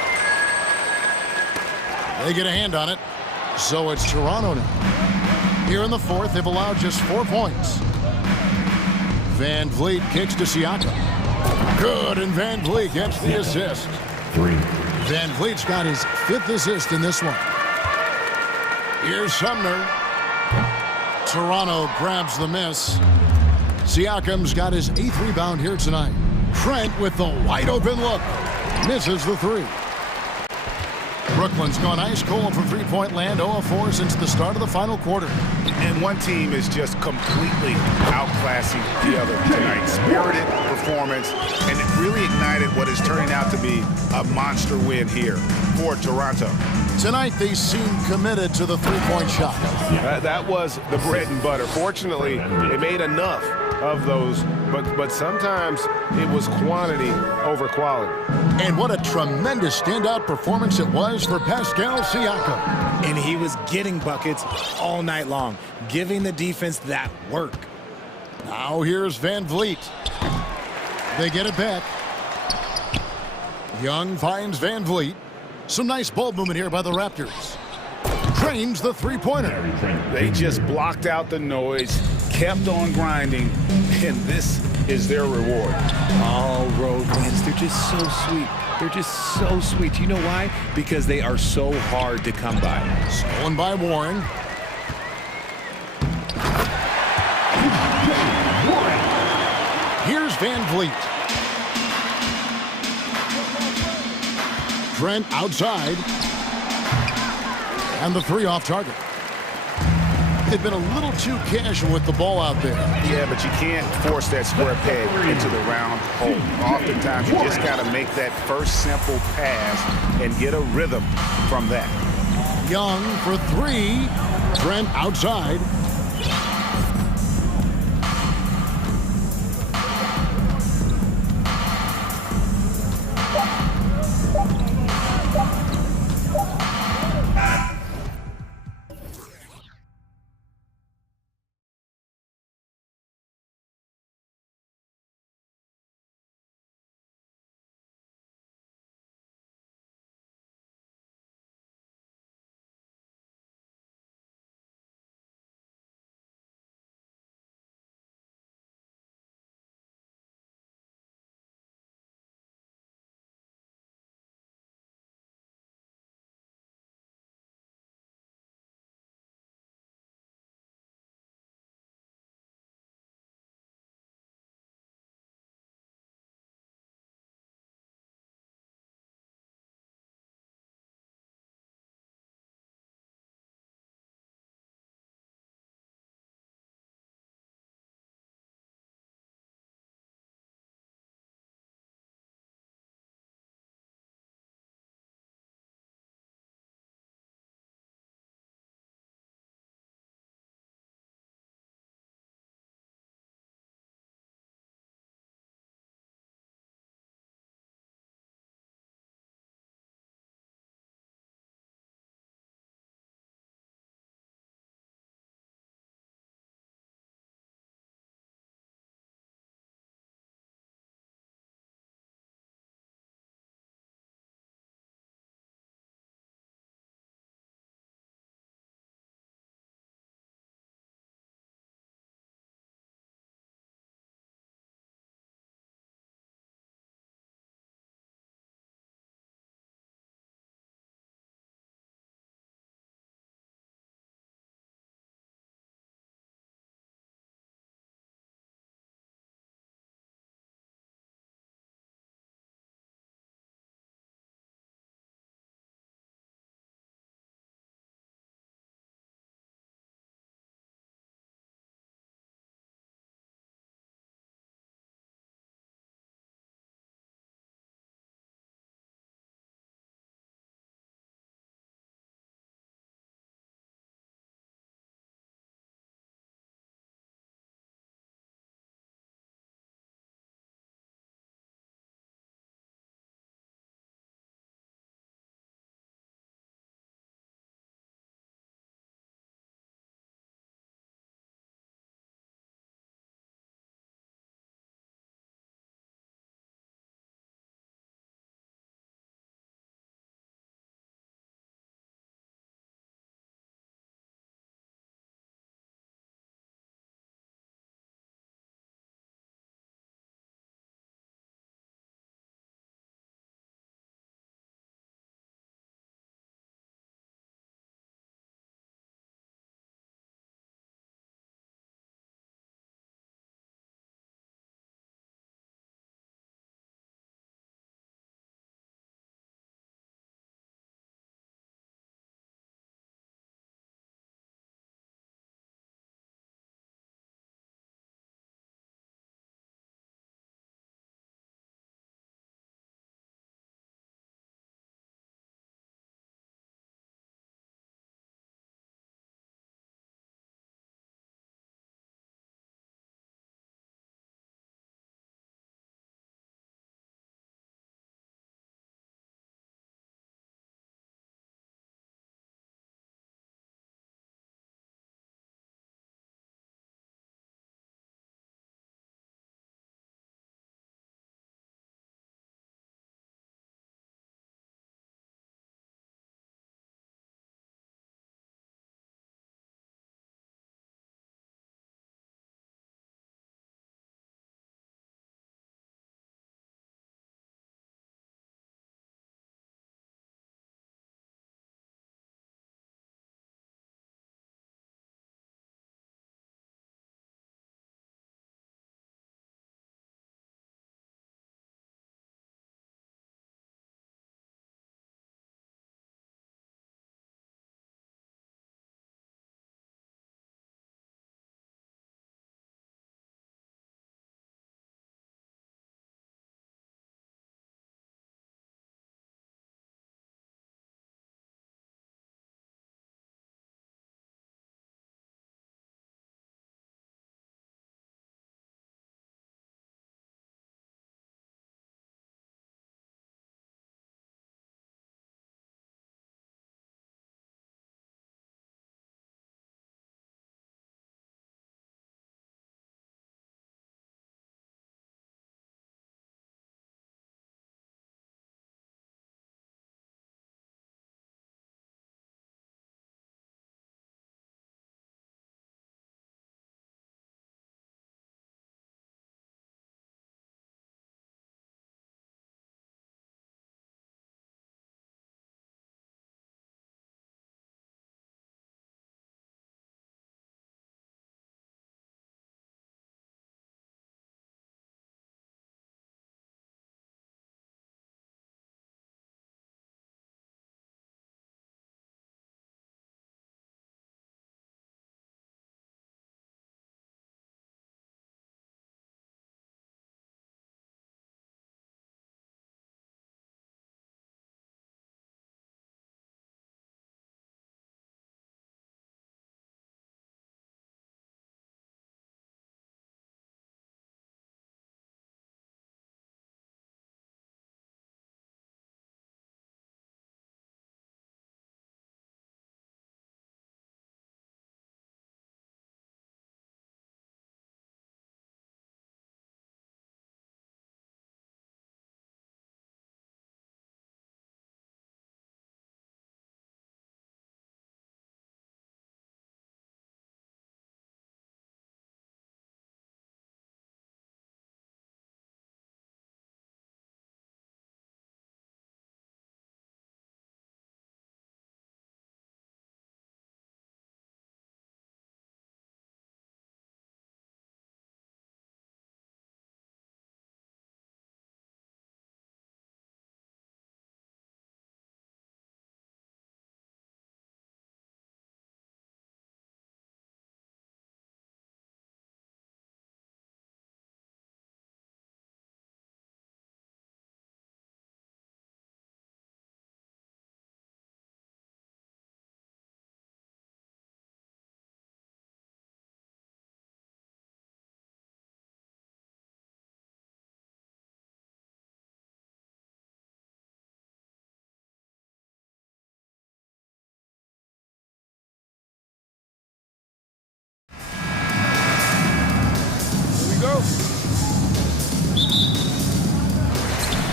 They get a hand on it. So it's Toronto now. Here in the fourth, they've allowed just 4 points. Van Vliet kicks to Siakam. Good, and Van Vliet gets the assist. 3. Van Vliet's got his 5th assist in this one. Here's Sumner. Toronto grabs the miss. Siakam's got his 8th rebound here tonight. Trent with the wide open look. Misses the 3. Brooklyn's gone ice cold from three-point land, 0-4 since the start of the final quarter. And one team is just completely outclassing the other tonight. Spirited performance, and it really ignited what is turning out to be a monster win here for Toronto. Tonight, they seem committed to the three-point shot. That was the bread and butter. Fortunately, they made enough of those, but sometimes it was quantity over quality. And what a tremendous standout performance it was for Pascal Siakam. And he was getting buckets all night long, giving the defense that work. Now here's Van Vliet. They get it back. Young finds Van Vliet. Some nice ball movement here by the Raptors. Trains the three-pointer. They just blocked out the noise, kept on grinding, and this is their reward. All road wins. They're just so sweet. They're just so sweet. You know why? Because they are so hard to come by. Stolen by Warren. Here's Van Vliet. Trent outside. And the 3 off target. They've been a little too casual with the ball out there. Yeah, but you can't force that square peg into the round hole. Oftentimes, you just got to make that first simple pass and get a rhythm from that. Young for 3. Trent outside.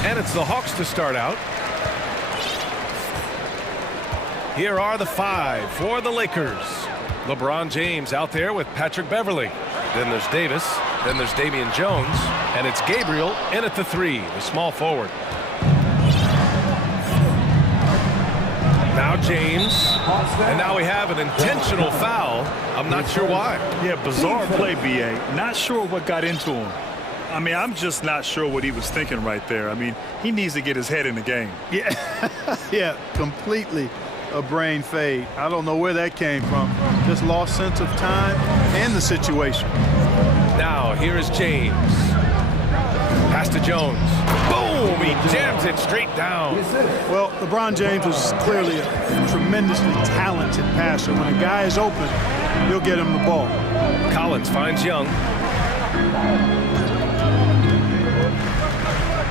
And it's the Hawks to start out. Here are the 5 for the Lakers. LeBron James out there with Patrick Beverly. Then there's Davis. Then there's Damian Jones. And it's Gabriel in at the 3, the small forward. Now James. And now we have an intentional foul. I'm not sure why. Yeah, bizarre play, B.A. Not sure what got into him. I mean, I'm just not sure what he was thinking right there. I mean, he needs to get his head in the game. Yeah, yeah, completely a brain fade. I don't know where that came from. Just lost sense of time and the situation. Now, here is James. Pass to Jones. Boom! He jams it straight down. Well, LeBron James was clearly a tremendously talented passer. When a guy is open, he'll get him the ball. Collins finds Young.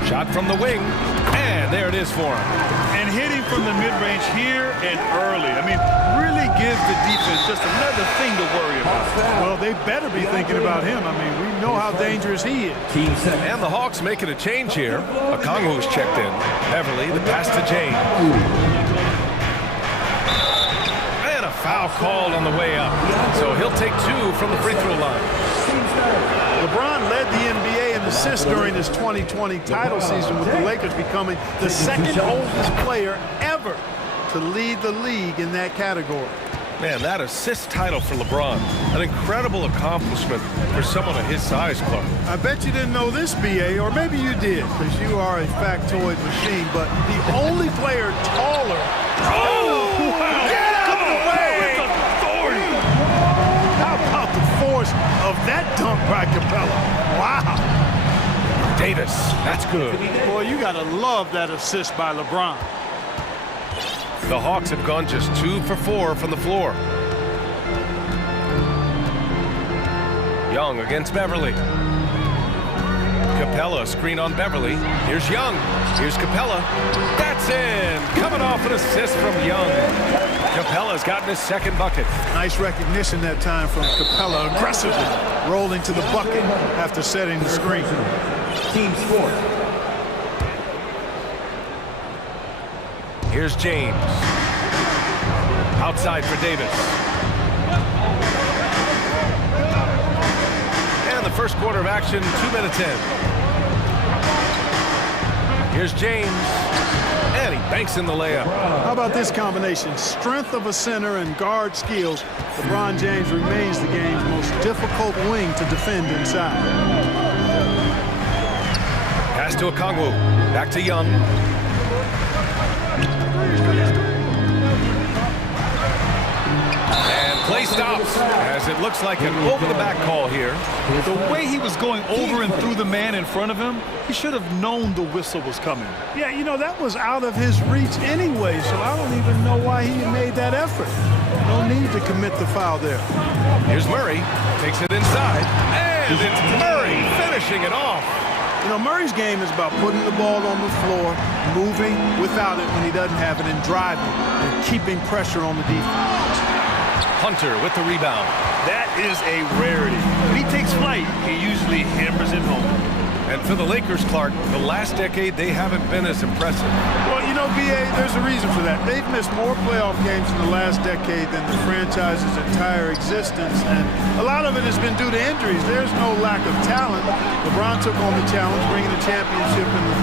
Shot from the wing, and there it is for him. And hitting from the mid-range here and early. I mean, really gives the defense just another thing to worry about. Well, they better be thinking about him. I mean, we know how dangerous he is. And the Hawks making a change here. Okongwu's checked in. Beverly, the pass to James. And a foul called on the way up. So he'll take 2 from the free throw line. LeBron led the NBA in assists during his 2020 title season, with the Lakers becoming the second oldest player ever to lead the league in that category. Man, that assist title for LeBron, an incredible accomplishment for someone of his size, Clark. I bet you didn't know this, B.A., or maybe you did, because you are a factoid machine, but the only player taller... Oh! Wow. Get out of the way! How about the force of that dunk by Capella? Wow! Davis, that's good. Boy, you got to love that assist by LeBron. The Hawks have gone just 2 for 4 from the floor. Young against Beverly. Capella, screen on Beverly. Here's Young. Here's Capella. That's in. Coming off an assist from Young. Capella's gotten his second bucket. Nice recognition that time from Capella, aggressively rolling to the bucket after setting the screen. Team sport. Here's James. Outside for Davis. And the first quarter of action, 2 minutes in. Here's James. And he banks in the layup. How about this combination? Strength of a center and guard skills. LeBron James remains the game's most difficult wing to defend inside. Pass to Okongwu. Back to Young. And play stops as it looks like an over-the-back call here. The way he was going over and through the man in front of him, he should have known the whistle was coming. Yeah, you know, that was out of his reach anyway, so I don't even know why he made that effort. No need to commit the foul there. Here's Murray. Takes it inside. And it's Murray finishing it off. You know, Murray's game is about putting the ball on the floor, moving without it when he doesn't have it, and driving and keeping pressure on the defense. Hunter with the rebound. That is a rarity. When he takes flight, he usually hammers it home. And for the Lakers, Clark, the last decade, they haven't been as impressive. Well, you know, B.A., there's a reason for that. They've missed more playoff games in the last decade than the franchise's entire existence, and a lot of it has been due to injuries. There's no lack of talent. LeBron took on the challenge, bringing the championship in the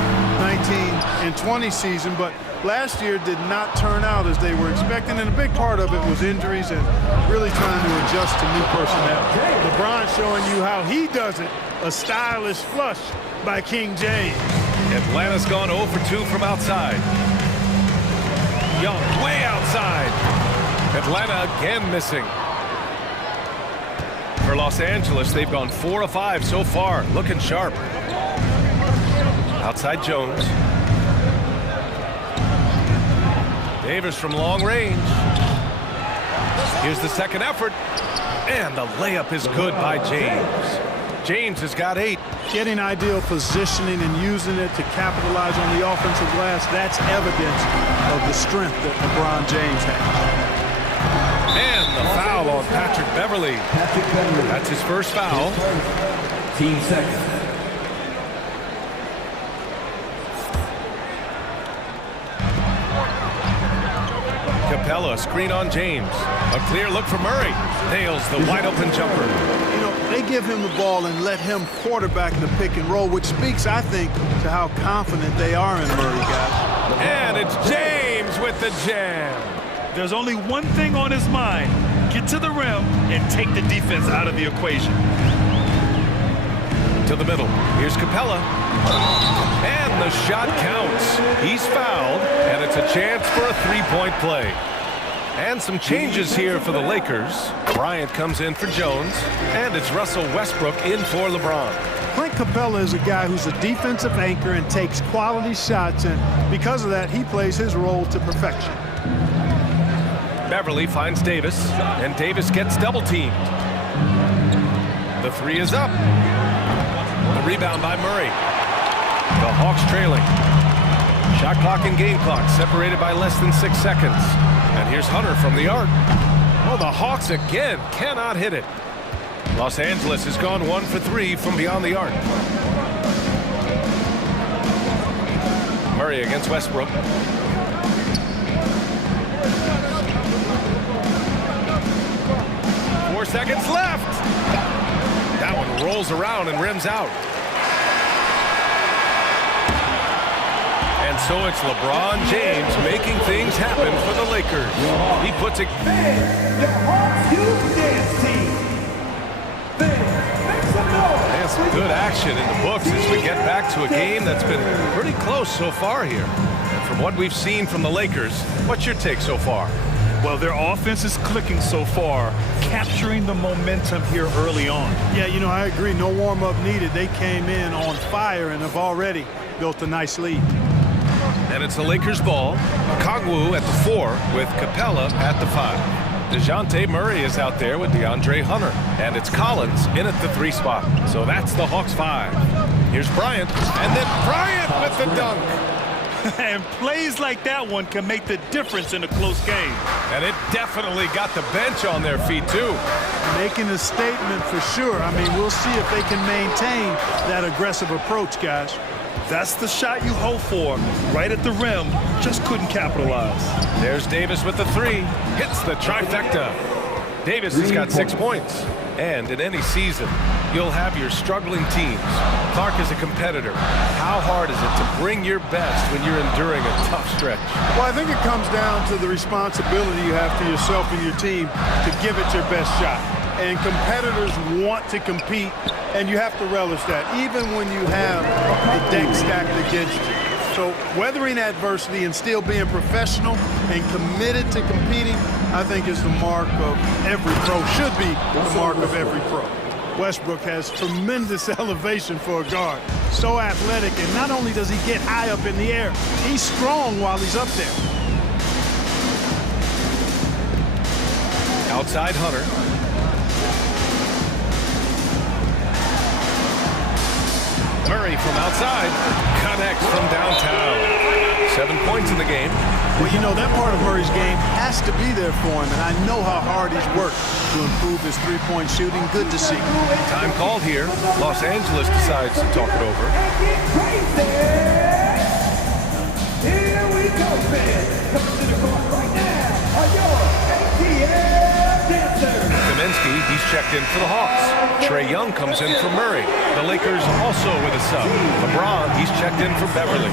19 and 20 season, but last year did not turn out as they were expecting, and a big part of it was injuries and really trying to adjust to new personnel. LeBron showing you how he does it, a stylish flush by King James. Atlanta's gone 0 for 2 from outside. Young way outside. Atlanta again missing. For Los Angeles, they've gone 4 of 5 so far, looking sharp. Outside Jones. Davis from long range. Here's the second effort. And the layup is good by James. James has got 8. Getting ideal positioning and using it to capitalize on the offensive glass, that's evidence of the strength that LeBron James has. And the foul on Patrick Beverly. That's his first foul. Team second. Capella, screen on James. A clear look for Murray. Nails the wide-open jumper. You know, they give him the ball and let him quarterback the pick and roll, which speaks, I think, to how confident they are in Murray, guys. And it's James with the jam. There's only one thing on his mind. Get to the rim and take the defense out of the equation. To the middle. Here's Capella. And the shot counts. He's fouled, and it's a chance for a three-point play. And some changes here for the Lakers. Bryant comes in for Jones, and it's Russell Westbrook in for LeBron. Clint Capella is a guy who's a defensive anchor and takes quality shots, and because of that, he plays his role to perfection. Beverly finds Davis, and Davis gets double-teamed. The three is up. The rebound by Murray. The Hawks trailing. Shot clock and game clock separated by less than 6 seconds. And here's Hunter from the arc. Oh, the Hawks again cannot hit it. Los Angeles has gone 1 for 3 from beyond the arc. Murray against Westbrook. 4 seconds left. That one rolls around and rims out. And so it's LeBron James making things happen for the Lakers. He puts it. And some good action in the books as we get back to a game that's been pretty close so far here. And from what we've seen from the Lakers, what's your take so far? Well, their offense is clicking so far, capturing the momentum here early on. Yeah, you know, I agree. No warm-up needed. They came in on fire and have already built a nice lead. And it's the Lakers' ball. Kongwu at the 4 with Capella at the 5. DeJounte Murray is out there with DeAndre Hunter. And it's Collins in at the 3 spot. So that's the Hawks' 5. Here's Bryant. And then Bryant with the dunk. And plays like that one can make the difference in a close game. And it definitely got the bench on their feet, too. Making a statement for sure. I mean, we'll see if they can maintain that aggressive approach, guys. That's the shot you hope for. Right at the rim, just couldn't capitalize. There's Davis with the 3. Hits the trifecta. Davis has got 6 points. And in any season, you'll have your struggling teams. Clark is a competitor. How hard is it to bring your best when you're enduring a tough stretch? Well, I think it comes down to the responsibility you have to yourself and your team to give it your best shot. And competitors want to compete, and you have to relish that, even when you have the deck stacked against you. So weathering adversity and still being professional and committed to competing, I think is the mark of every pro, should be the mark of every pro. Westbrook has tremendous elevation for a guard. So athletic, and not only does he get high up in the air, he's strong while he's up there. Outside Hunter. Murray from outside, connects from downtown. 7 points in the game. Well, you know, that part of Murray's game has to be there for him, and I know how hard he's worked to improve his three-point shooting. Good to see. Time called here. Los Angeles decides to talk it over. Here we go, fans. Coming to the court right now are your ATL dancers. Kaminsky, he's checked in for the Hawks. Trae Young comes in for Murray. The Lakers also with a sub. LeBron, he's checked in for Beverly.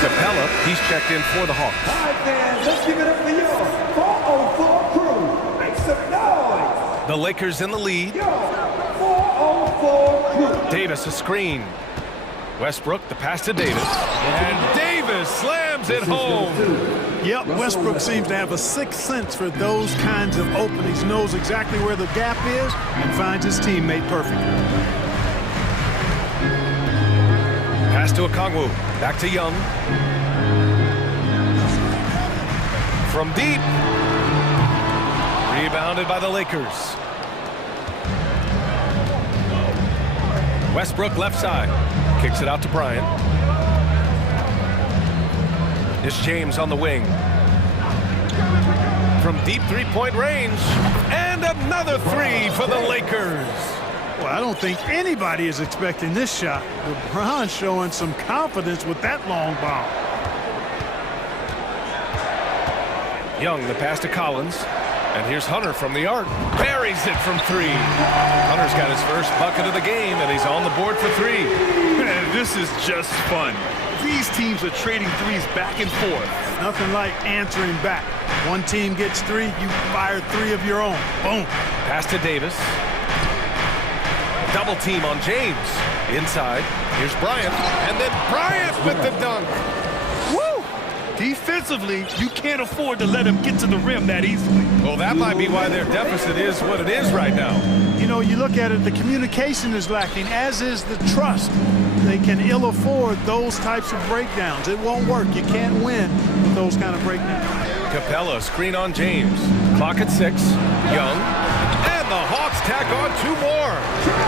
Capella, he's checked in for the Hawks. All right, fans, let's give it up for your 404 crew. Make some noise. The Lakers in the lead. Your 404 crew. Davis a screen. Westbrook, the pass to Davis. And Davis slams it home. Yep, Westbrook seems to have a sixth sense for those kinds of openings. Knows exactly where the gap is and finds his teammate perfectly. Pass to Okongwu. Back to Young. From deep. Rebounded by the Lakers. Westbrook left side. Kicks it out to Bryant. It's James on the wing. From deep three-point range. And another 3 for the Lakers. Well, I don't think anybody is expecting this shot. LeBron showing some confidence with that long ball. Young, the pass to Collins. And here's Hunter from the arc. Buries it from three. Hunter's got his first bucket of the game, and he's on the board for three. Man, this is just fun. These teams are trading threes back and forth. Nothing like answering back. One team gets three, you fire three of your own. Boom. Pass to Davis. Double team on James. Inside. Here's Bryant. And then Bryant with the dunk. Woo! Defensively, you can't afford to let him get to the rim that easily. Well, that might be why their deficit is what it is right now. You know, you look at it, the communication is lacking, as is the trust. They can ill afford those types of breakdowns. It won't work. You can't win with those kind of breakdowns. Capella, screen on James. Clock at 6. Young. And the Hawks tack on 2 more.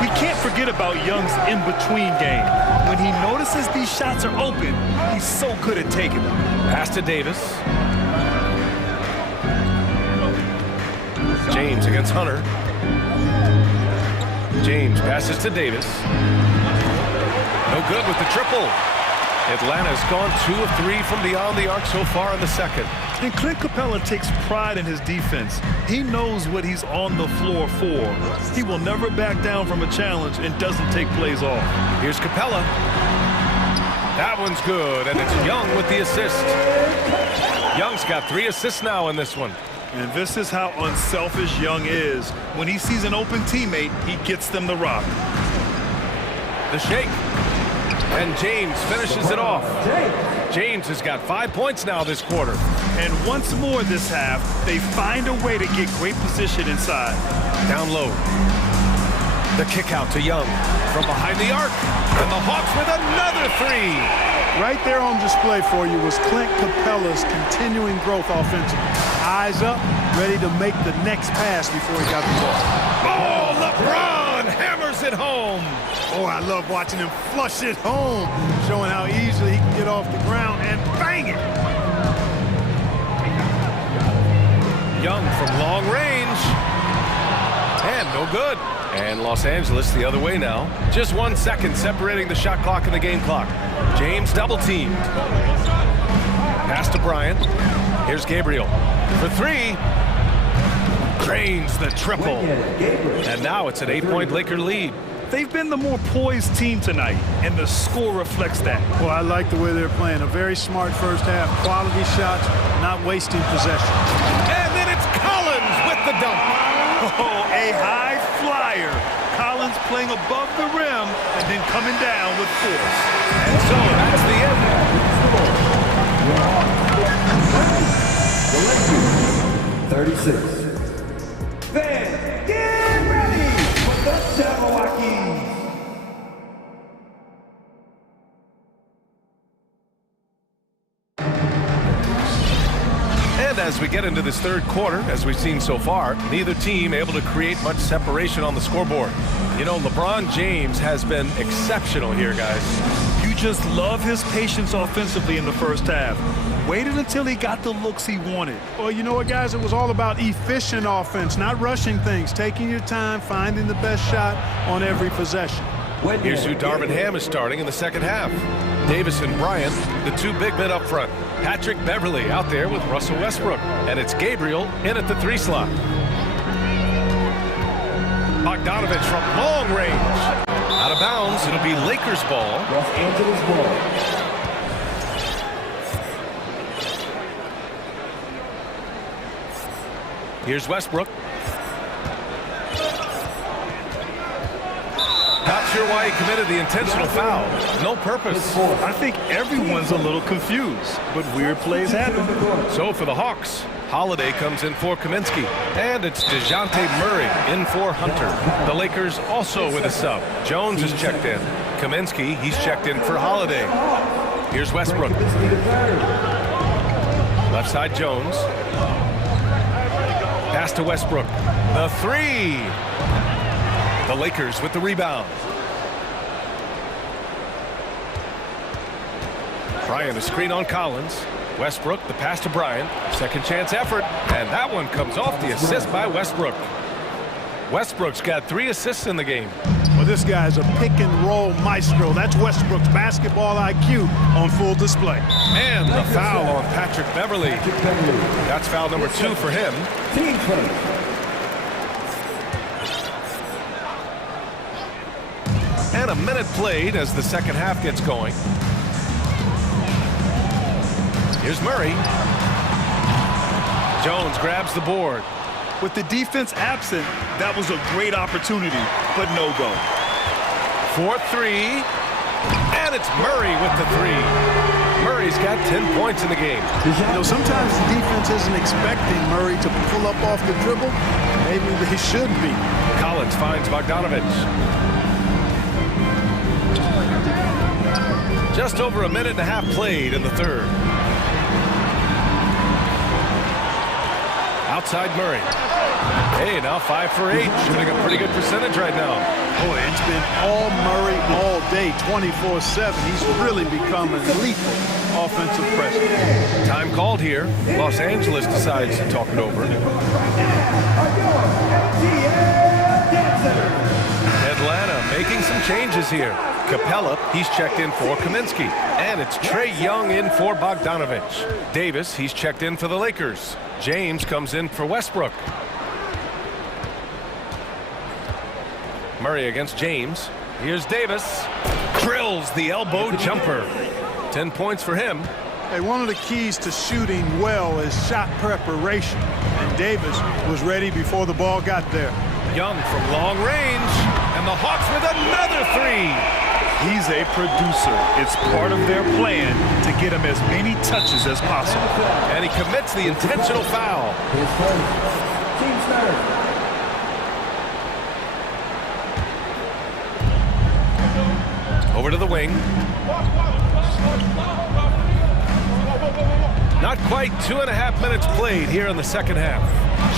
We can't forget about Young's in-between game. When he notices these shots are open, he's so good at taking them. Pass to Davis. James against Hunter. James passes to Davis. No good with the triple. Atlanta's gone 2 of 3 from beyond the arc so far in the second. And Clint Capella takes pride in his defense. He knows what he's on the floor for. He will never back down from a challenge and doesn't take plays off. Here's Capella. That one's good, and it's Young with the assist. Young's got 3 assists now in this one. And this is how unselfish Young is. When he sees an open teammate, he gets them the rock. The shake. And James finishes it off. James has got 5 points now this quarter. And once more this half, they find a way to get great position inside. Down low. The kick out to Young from behind the arc. And the Hawks with another 3. Right there on display for you was Clint Capella's continuing growth offensively. Eyes up, ready to make the next pass before he got the ball. Oh, LeBron hammers it home. Oh, I love watching him flush it home, showing how easily he can get off the ground and bang it. Young from long range. And no good. And Los Angeles the other way now. Just 1 second separating the shot clock and the game clock. James double teamed. Pass to Bryant. Here's Gabriel for 3. Drains the triple. And now it's an 8-point Laker lead. They've been the more poised team tonight, and the score reflects that. Well, I like the way they're playing. A very smart first half. Quality shots, not wasting possession. And then it's Collins with the dunk. Oh, a high flyer. Collins playing above the rim and then coming down with force. And so that's the end. 36. Fans, get ready for the Jabberwockies. And as we get into this third quarter, as we've seen so far, neither team able to create much separation on the scoreboard. You know, LeBron James has been exceptional here, guys. You just love his patience offensively in the first half. Waited until he got the looks he wanted. Well, you know what, guys? It was all about efficient offense, not rushing things, taking your time, finding the best shot on every possession. Here's who Darvin Ham is starting in the second half. Davis and Bryant, the 2 big men up front. Patrick Beverly out there with Russell Westbrook. And it's Gabriel in at the 3 slot. Bogdanovich from long range. Out of bounds, it'll be Lakers ball. Los Angeles ball. Here's Westbrook. Not sure why he committed the intentional foul. No purpose. I think everyone's a little confused, but weird plays happen. So for the Hawks, Holiday comes in for Kaminsky. And it's DeJounte Murray in for Hunter. The Lakers also with a sub. Jones is checked in. Kaminsky, he's checked in for Holiday. Here's Westbrook. Left side Jones. Pass to Westbrook. The 3. The Lakers with the rebound. Bryant, a screen on Collins. Westbrook, the pass to Bryant. Second chance effort. And that one comes off the assist by Westbrook. Westbrook's got 3 assists in the game. Well, Well, this guy's a pick-and-roll maestro. That's Westbrook's basketball IQ on full display. And the foul on Patrick Beverly. That's foul number 2 for him. Team foul. And a minute played as the second half gets going. Here's Murray. Jones grabs the board. With the defense absent, that was a great opportunity, but no go. 4-3. And it's Murray with the 3. Murray's got 10 points in the game. You know, sometimes the defense isn't expecting Murray to pull up off the dribble. Maybe they should be. Collins finds Bogdanovich. Just over a minute and a half played in the third. Outside Murray. Hey, now 5 for 8, shooting a pretty good percentage right now. Boy, it's been all Murray all day, 24/7. He's really become a lethal offensive presence. Time called here. Los Angeles decides to talk it over. Atlanta making some changes here. Capella, he's checked in for Kaminsky. And it's Trae Young in for Bogdanovich. Davis, he's checked in for the Lakers. James comes in for Westbrook. Murray against James. Here's Davis. Drills the elbow jumper. 10 points for him. Hey, one of the keys to shooting well is shot preparation. And Davis was ready before the ball got there. Young from long range. And the Hawks with another 3. He's a producer. It's part of their plan to get him as many touches as possible. And he commits the intentional foul. Team starter. Over to the wing. Not quite 2.5 minutes played here in the second half.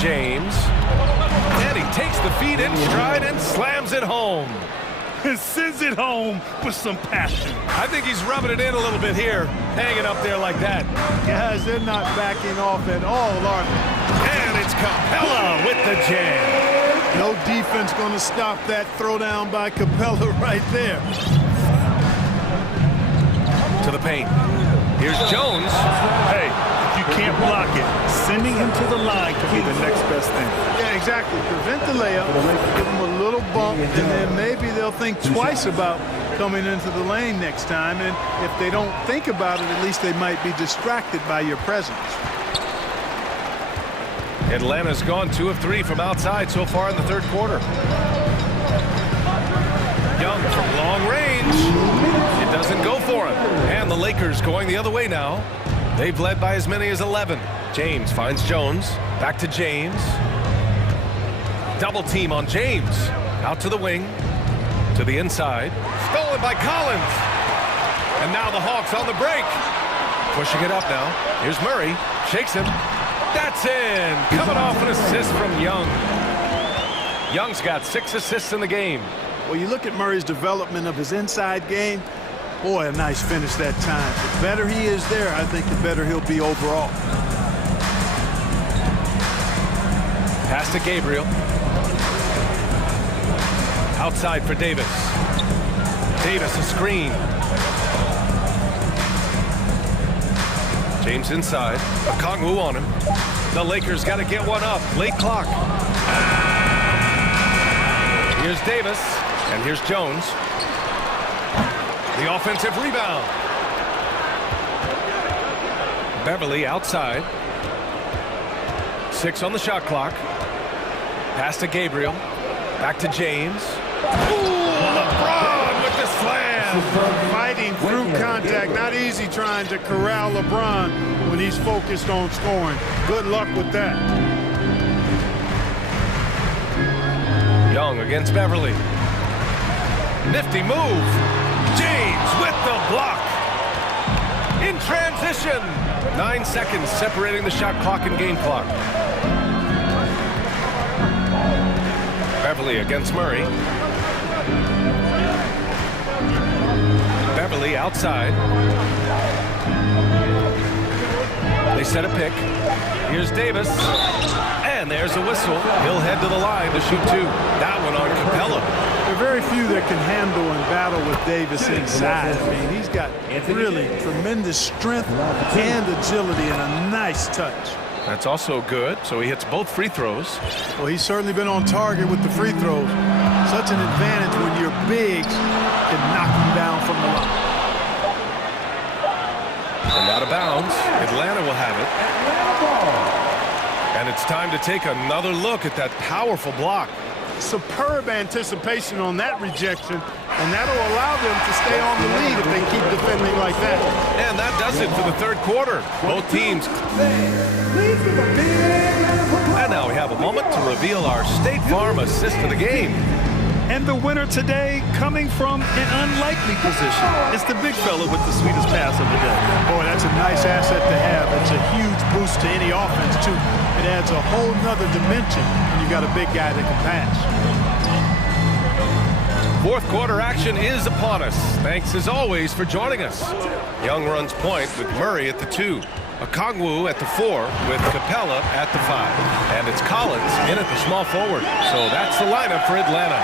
James. And he takes the feed in stride and slams it home. And sends it home with some passion. I think he's rubbing it in a little bit here, hanging up there like that. Guys, they're not backing off at all, are they? And it's Capella with the jam. No defense going to stop that throwdown by Capella right there. To the paint. Here's Jones. Hey, if you can't block it, sending him to the line could be the next best thing. Yeah, exactly. Prevent the layup, give him a little bump, and then maybe they'll think twice about coming into the lane next time. And if they don't think about it, at least they might be distracted by your presence. Atlanta's gone 2 of 3 from outside so far in the third quarter. Young from long range. It doesn't go for him. And the Lakers going the other way now. They've led by as many as 11. James finds Jones. Back to James. Double team on James. Out to the wing. To the inside. Stolen by Collins. And now the Hawks on the break. Pushing it up now. Here's Murray. Shakes him. That's in. Coming off an assist from Young. Young's got 6 assists in the game. Well, you look at Murray's development of his inside game. Boy, a nice finish that time. The better he is there, I think the better he'll be overall. Pass to Gabriel. Outside for Davis. Davis a screen. James inside. Okongwu on him. The Lakers got to get one up. Late clock. Here's Davis. And here's Jones. The offensive rebound. Beverly outside. 6 on the shot clock. Pass to Gabriel. Back to James. Ooh, LeBron with the slam. Fighting through contact. Not easy trying to corral LeBron when he's focused on scoring. Good luck with that. Young against Beverly. Nifty move. James with the block. In transition. 9 seconds separating the shot clock and game clock. Beverly against Murray. Beverly outside. They set a pick. Here's Davis. And there's a whistle. He'll head to the line to shoot 2. That one on Capella. They're are very few that can handle and battle with Davis inside. I mean, he's got really tremendous strength and agility and a nice touch. That's also good. So he hits both free throws. Well, he's certainly been on target with the free throws. Such an advantage when your bigs can knock you down from the line. And out of bounds. Atlanta will have it. And it's time to take another look at that powerful block. Superb anticipation on that rejection, and that'll allow them to stay on the lead if they keep defending like that. And that does it for the third quarter. Both teams. And now we have a moment to reveal our State Farm assist of the game. And the winner today coming from an unlikely position. It's the big fella with the sweetest pass of the day. Boy, that's a nice asset to have. It's a huge boost to any offense, too. It adds a whole nother dimension when you got a big guy that can pass. Fourth quarter action is upon us. Thanks as always for joining us. Young runs point with Murray at the 2. Okongwu at the 4 with Capella at the 5. And it's Collins in at the small forward. So that's the lineup for Atlanta.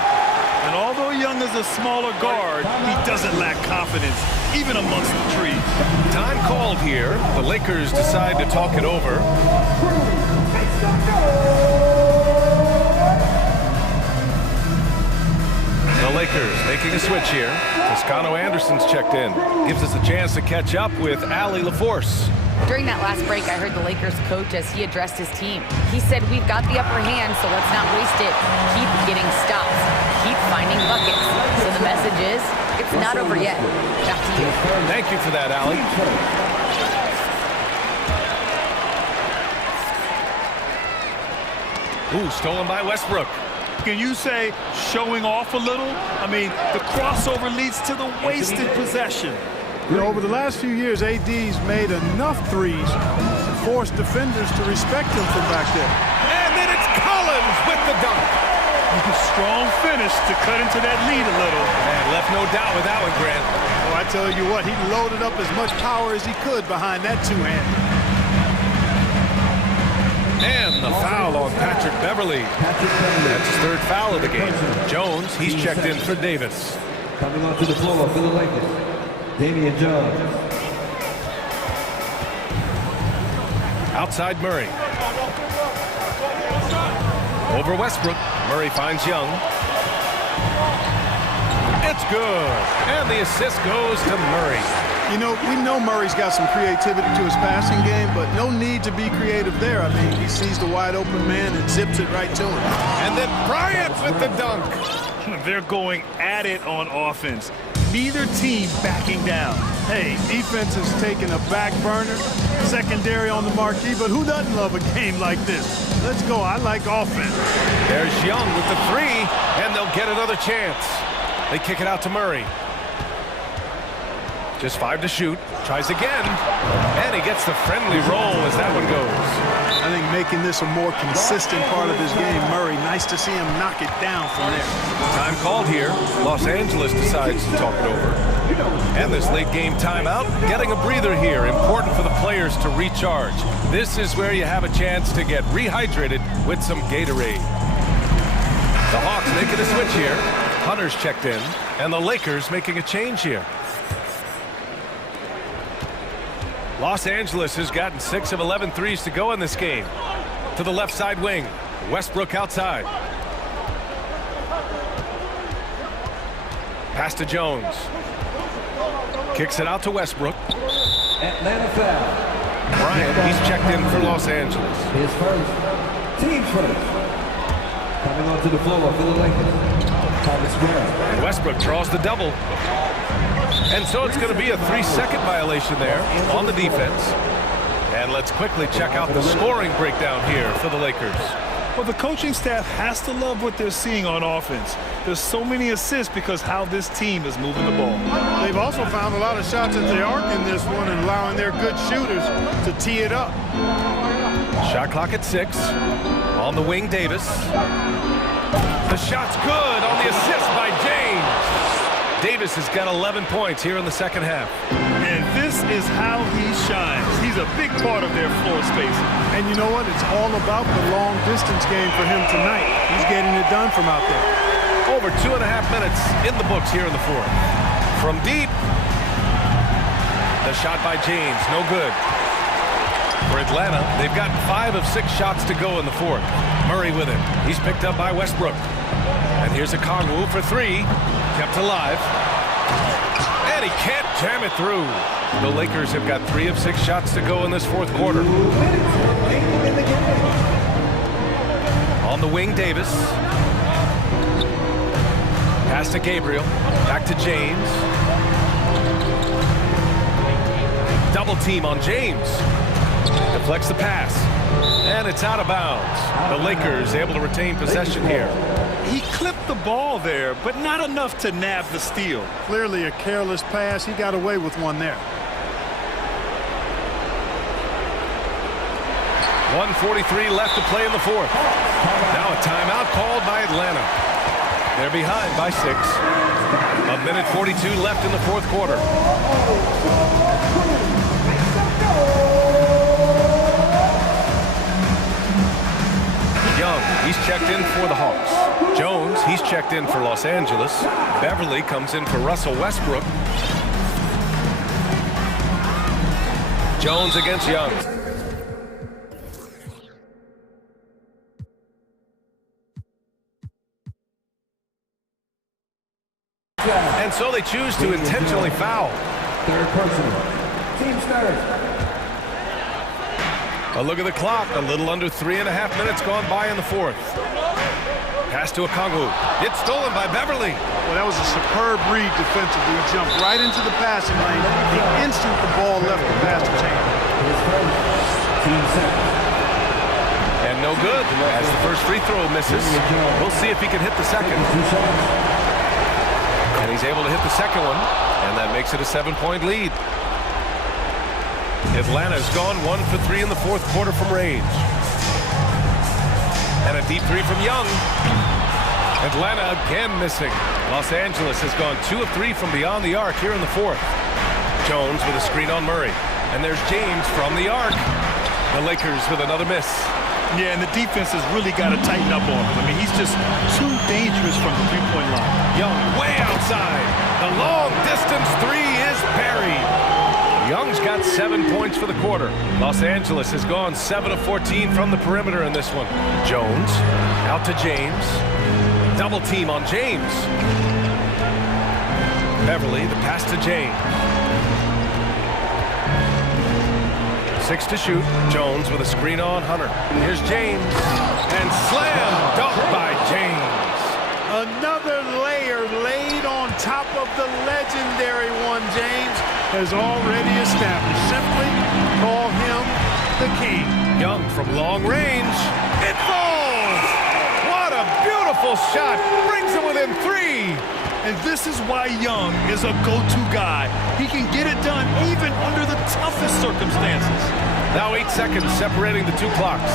And although Young is a smaller guard, he doesn't lack confidence, even amongst the trees. Time called here. The Lakers decide to talk it over. The Lakers making a switch here. Toscano Anderson's checked in. Gives us a chance to catch up with Allie LaForce. During that last break, I heard the Lakers coach as he addressed his team. He said, we've got the upper hand, so let's not waste it. Keep getting stops. Keep finding buckets. So the message is, it's not over yet. Back to you. Thank you for that, Allie. Ooh, stolen by Westbrook. Can you say showing off a little? I mean, the crossover leads to the wasted possession. You know, over the last few years, AD's made enough threes to force defenders to respect him from back there. And then it's Collins with the dunk. Strong finish to cut into that lead a little. And left no doubt with that one, Grant. Oh, I tell you what, he loaded up as much power as he could behind that two-hander. And the foul on Patrick Beverly. That's his third foul of the game. Jones, he's checked in for Davis. Coming onto the floor for the Lakers, Damian Jones. Outside Murray. Over Westbrook. Murray finds Young. It's good. And the assist goes to Murray. You know, we know Murray's got some creativity to his passing game, but no need to be creative there. I mean, he sees the wide open man and zips it right to him. And then Bryant with the dunk. They're going at it on offense. Neither team backing down. Hey, defense is taking a back burner, secondary on the marquee, but who doesn't love a game like this? Let's go. I like offense. There's Young with the 3, and they'll get another chance. They kick it out to Murray. Just 5 to shoot. Tries again. And he gets the friendly roll as that one goes. I think making this a more consistent part of his game, Murray, nice to see him knock it down from there. Time called here. Los Angeles decides to talk it over. And this late game timeout, getting a breather here. Important for the players to recharge. This is where you have a chance to get rehydrated with some Gatorade. The Hawks making a switch here. Hunter's checked in. And the Lakers making a change here. Los Angeles has gotten 6 of 11 threes to go in this game. To the left side wing. Westbrook outside. Pass to Jones. Kicks it out to Westbrook. Atlanta foul. Bryant, he's checked in for Los Angeles. His first. Team first. Coming onto the floor for the Lakers, Thomas Brown. And Westbrook draws the double. And so it's going to be a 3-second violation there on the defense. And let's quickly check out the scoring breakdown here for the Lakers. Well, the coaching staff has to love what they're seeing on offense. There's so many assists because how this team is moving the ball. They've also found a lot of shots at the arc in this one and allowing their good shooters to tee it up. Shot clock at 6. On the wing, Davis. The shot's good on the assist by James. Davis has got 11 points here in the second half. And this is how he shines. He's a big part of their floor spacing. And you know what? It's all about the long distance game for him tonight. He's getting it done from out there. Over 2.5 minutes in the books here in the fourth. From deep. The shot by James, no good. For Atlanta, they've got 5 of 6 shots to go in the fourth. Murray with it. He's picked up by Westbrook. And here's a Kongwu for 3. Kept alive. And he can't jam it through. The Lakers have got 3 of 6 shots to go in this fourth quarter. On the wing, Davis. Pass to Gabriel. Back to James. Double team on James. Deflects the pass. And it's out of bounds. The Lakers able to retain possession here. He clipped the ball there, but not enough to nab the steal. Clearly a careless pass. He got away with one there. 1:43 left to play in the fourth. Now a timeout called by Atlanta. They're behind by 6. 1:42 left in the fourth quarter. Young, he's checked in for the Hawks. Jones, he's checked in for Los Angeles. Beverly comes in for Russell Westbrook. Jones against Young. And so they choose to intentionally foul. Third personal. Team's third. A look at the clock. A little under 3.5 minutes gone by in the fourth. Pass to Okongwu. It's stolen by Beverly. Well, that was a superb read defensively. He jumped right into the passing lane the instant the ball left the passer's hand. And no good as the first free throw misses. We'll see if he can hit the second. And he's able to hit the second one, and that makes it a 7-point lead. Atlanta's gone 1 for 3 in the fourth quarter from range. And a deep 3 from Young. Atlanta again missing. Los Angeles has gone 2 of 3 from beyond the arc here in the fourth. Jones with a screen on Murray. And there's James from the arc. The Lakers with another miss. Yeah, and the defense has really got to tighten up on him. I mean, he's just too dangerous from the three-point line. Young way outside. The long distance 3 is buried. Young's got 7 points for the quarter. Los Angeles has gone 7 of 14 from the perimeter in this one. Jones out to James. Double team on James. Beverly, the pass to James. 6 to shoot. Jones with a screen on Hunter. Here's James. And slam dunk by James. Another layer laid on top of the legendary one James has already established. Simply call him the king. Young from long range. It falls! What a beautiful shot. Brings him within 3. And this is why Young is a go-to guy. He can get it done even under the toughest circumstances. Now 8 seconds separating the 2 clocks.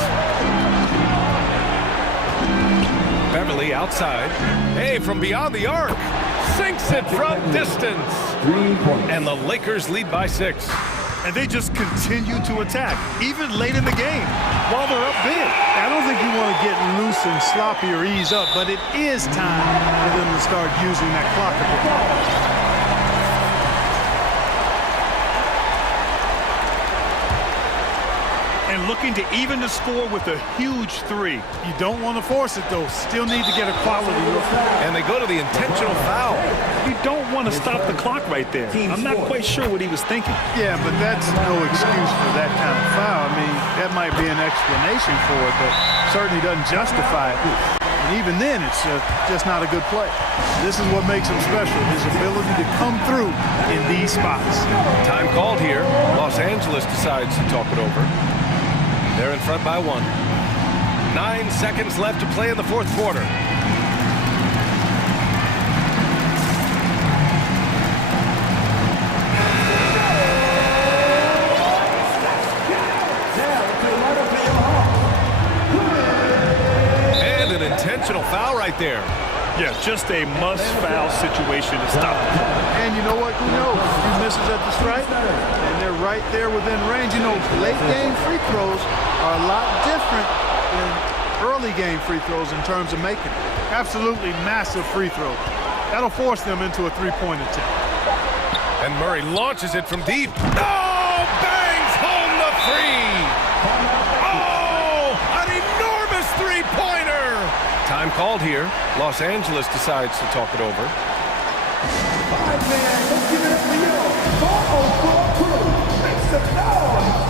Beverly outside. Hey, from beyond the arc. Sinks it from distance. 3 points. And the Lakers lead by 6. And they just continue to attack, even late in the game, while they're up big. I don't think you want to get loose and sloppy or ease up, but it is time for them to start using that clock a bit. And looking to even the score with a huge 3. You don't want to force it, though. Still need to get a quality look. And they go to the intentional foul. You don't want to stop the clock right there. I'm not quite sure what he was thinking. Yeah, but that's no excuse for that kind of foul. I mean, that might be an explanation for it, but certainly doesn't justify it. And even then, it's just not a good play. This is what makes him special, his ability to come through in these spots. Time called here. Los Angeles decides to talk it over. They're in front by 1. 9 seconds left to play in the fourth quarter. And an intentional foul right there. Yeah, just a must-foul situation to stop. And you know what? Who knows? He misses at the stripe, and they're right there within range. You know, late-game free throws are a lot different than early game free throws in terms of making it. Absolutely massive free throw. That'll force them into a three-point attempt. And Murray launches it from deep. Oh, bangs home the three. Oh, an enormous three-pointer. Time called here. Los Angeles decides to talk it over. 5 man, let's give it up for you. Ball crew, make some noise.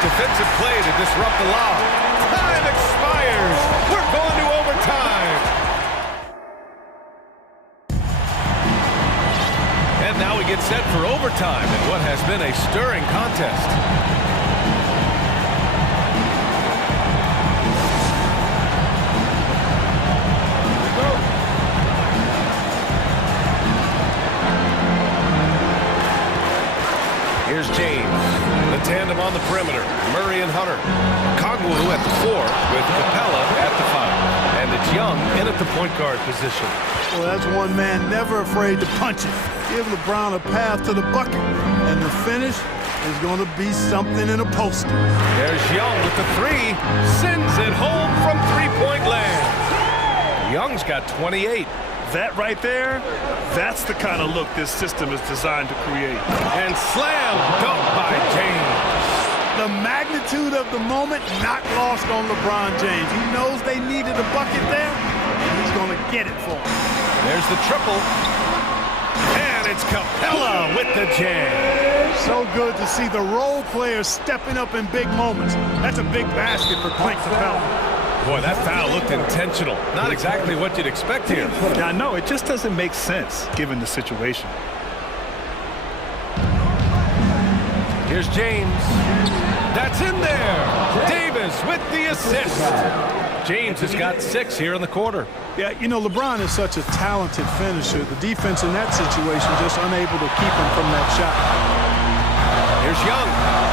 Defensive play to disrupt the lob. Time expires. We're going to overtime. And now we get set for overtime in what has been a stirring contest. Here's James, the tandem on the perimeter, Murray and Hunter. Kongwu at the 4 with Capella at the 5. And it's Young in at the point guard position. Well, that's one man never afraid to punch it. Give LeBron a path to the bucket. And the finish is going to be something in a poster. There's Young with the 3. Sends it home from three-point land. Young's got 28. That right there, that's the kind of look this system is designed to create. And slam dunk by James. The magnitude of the moment not lost on LeBron James. He knows they needed a bucket there, and he's going to get it for them. There's the triple. And it's Capella with the jam. So good to see the role players stepping up in big moments. That's a big basket for Clint Capella. Boy, that foul looked intentional. Not exactly what you'd expect here. Yeah, I know. It just doesn't make sense, given the situation. Here's James. That's in there. Davis with the assist. James has got 6 here in the quarter. Yeah, you know, LeBron is such a talented finisher. The defense in that situation just unable to keep him from that shot. Here's Young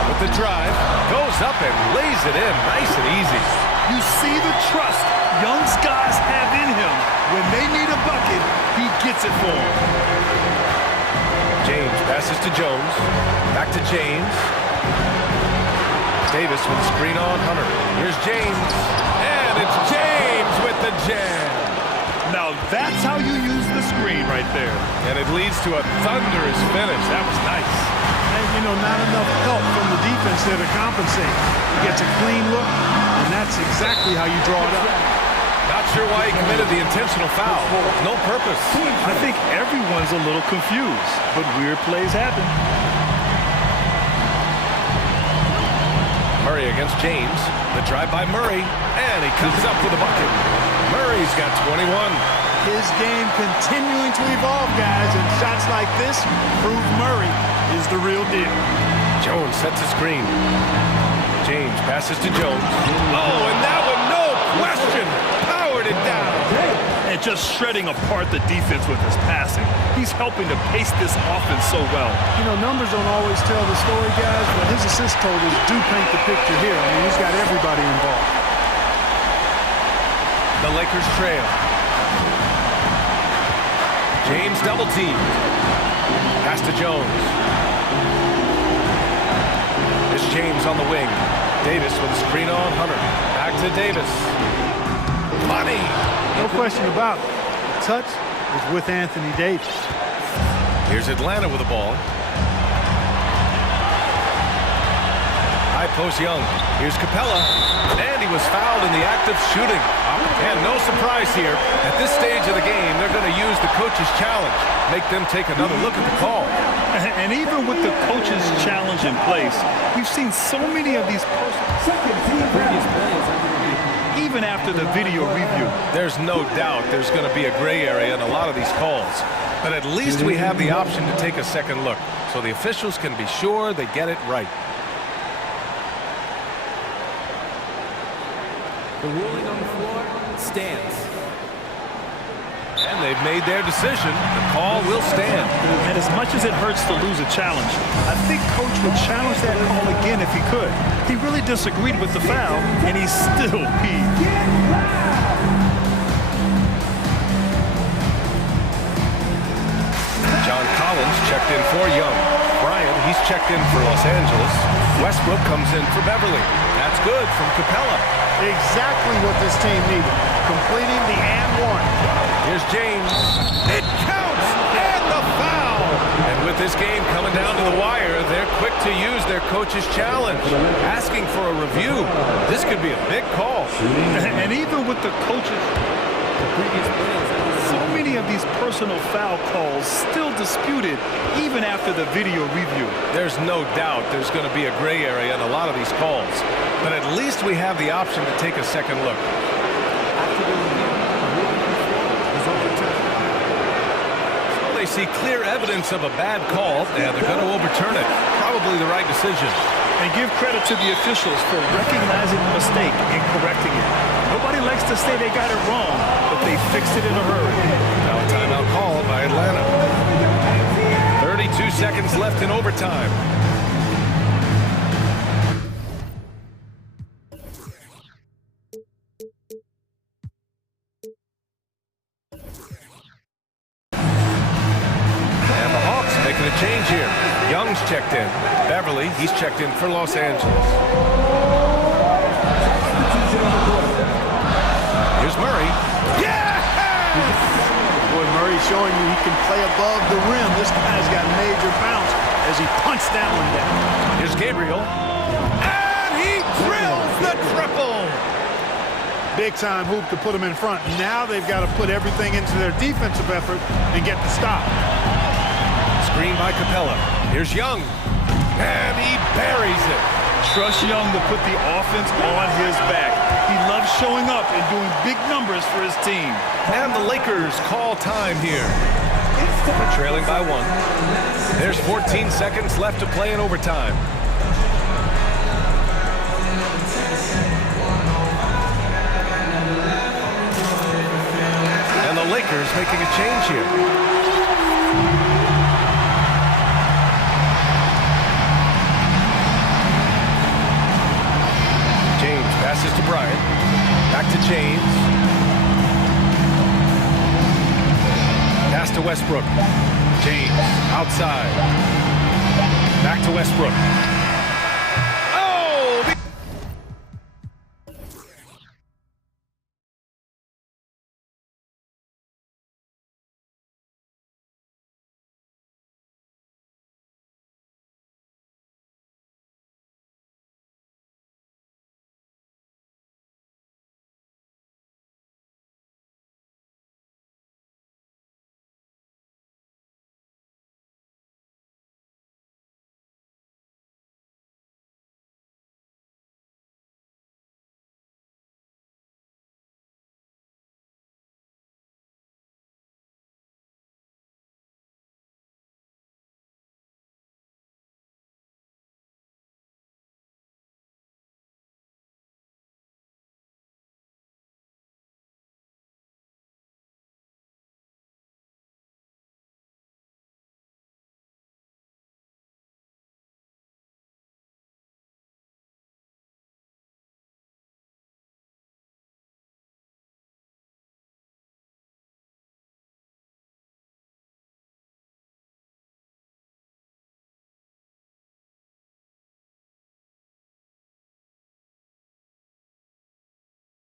with the drive. Goes up and lays it in nice and easy. You see the trust Young's guys have in him. When they need a bucket, he gets it for them. James passes to Jones. Back to James. Davis with the screen on Hunter. Here's James. And it's James with the jam. Now that's how you use the screen right there. And it leads to a thunderous finish. That was nice. And, you know, not enough help from the defense there to compensate. He gets a clean look, and that's exactly how you draw it up. Not sure why he committed the intentional foul. No purpose. I think everyone's a little confused, but weird plays happen. Murray against James. The drive by Murray, and he comes up with a bucket. Murray's got 21. His game continuing to evolve, guys, and shots like this prove Murray is the real deal. Jones sets a screen. James passes to Jones. Oh, and that one, no question, powered it down. And just shredding apart the defense with his passing. He's helping to pace this offense so well. You know, numbers don't always tell the story, guys, but his assist totals do paint the picture here. I mean, he's got everybody involved. The Lakers trail. James double team. Pass to Jones. It's James on the wing. Davis with a screen on Hunter. Back to Davis. Money. No question about it. The touch is with Anthony Davis. Here's Atlanta with the ball. High post Young. Here's Capella. And he was fouled in the act of shooting. And no surprise here. At this stage of the game, they're going to use the coach's challenge. Make them take another look at the call. And even with the coach's challenge in place, we've seen so many of these previous plays. Even after the video review. There's no doubt there's going to be a gray area in a lot of these calls. But at least we have the option to take a second look, so the officials can be sure they get it right. The ruling on the floor stands. And they've made their decision. The call will stand. And as much as it hurts to lose a challenge, I think Coach would challenge that call again if he could. He really disagreed with the foul, and he still peed. John Collins checked in for Young. Bryant, he's checked in for Los Angeles. Westbrook comes in for Beverly. That's good from Capella. Exactly what this team needed. Completing the and one. Here's James. It counts! And the foul! And with this game coming down to the wire, they're quick to use their coach's challenge. Asking for a review. This could be a big call. And even with the coaches, so many of these personal foul calls still disputed even after the video review. There's no doubt there's going to be a gray area in a lot of these calls. But at least we have the option to take a second look. So they see clear evidence of a bad call, and they're going to overturn it. Probably the right decision. And give credit to the officials for recognizing the mistake and correcting it. Nobody likes to say they got it wrong, but they fixed it in a hurry. Now a timeout called by Atlanta. 32 seconds left in overtime. And the Hawks making a change here. Young's checked in. Beverly, he's checked in for Los Angeles. Here's Murray. Yeah! Boy, Murray showing you he can play above the rim. This guy's got major bounce as he punched that one down. Here's Gabriel. And he drills the triple. Big time hoop to put them in front. Now they've got to put everything into their defensive effort and get the stop. Screen by Capella. Here's Young. And he buries it. Trust Young to put the offense on his back. He loves showing up and doing big numbers for his team. And the Lakers call time here. They're trailing by 1. There's 14 seconds left to play in overtime. And the Lakers making a change here. Passes to Bryant. Back to James. Pass to Westbrook. James outside. Back to Westbrook.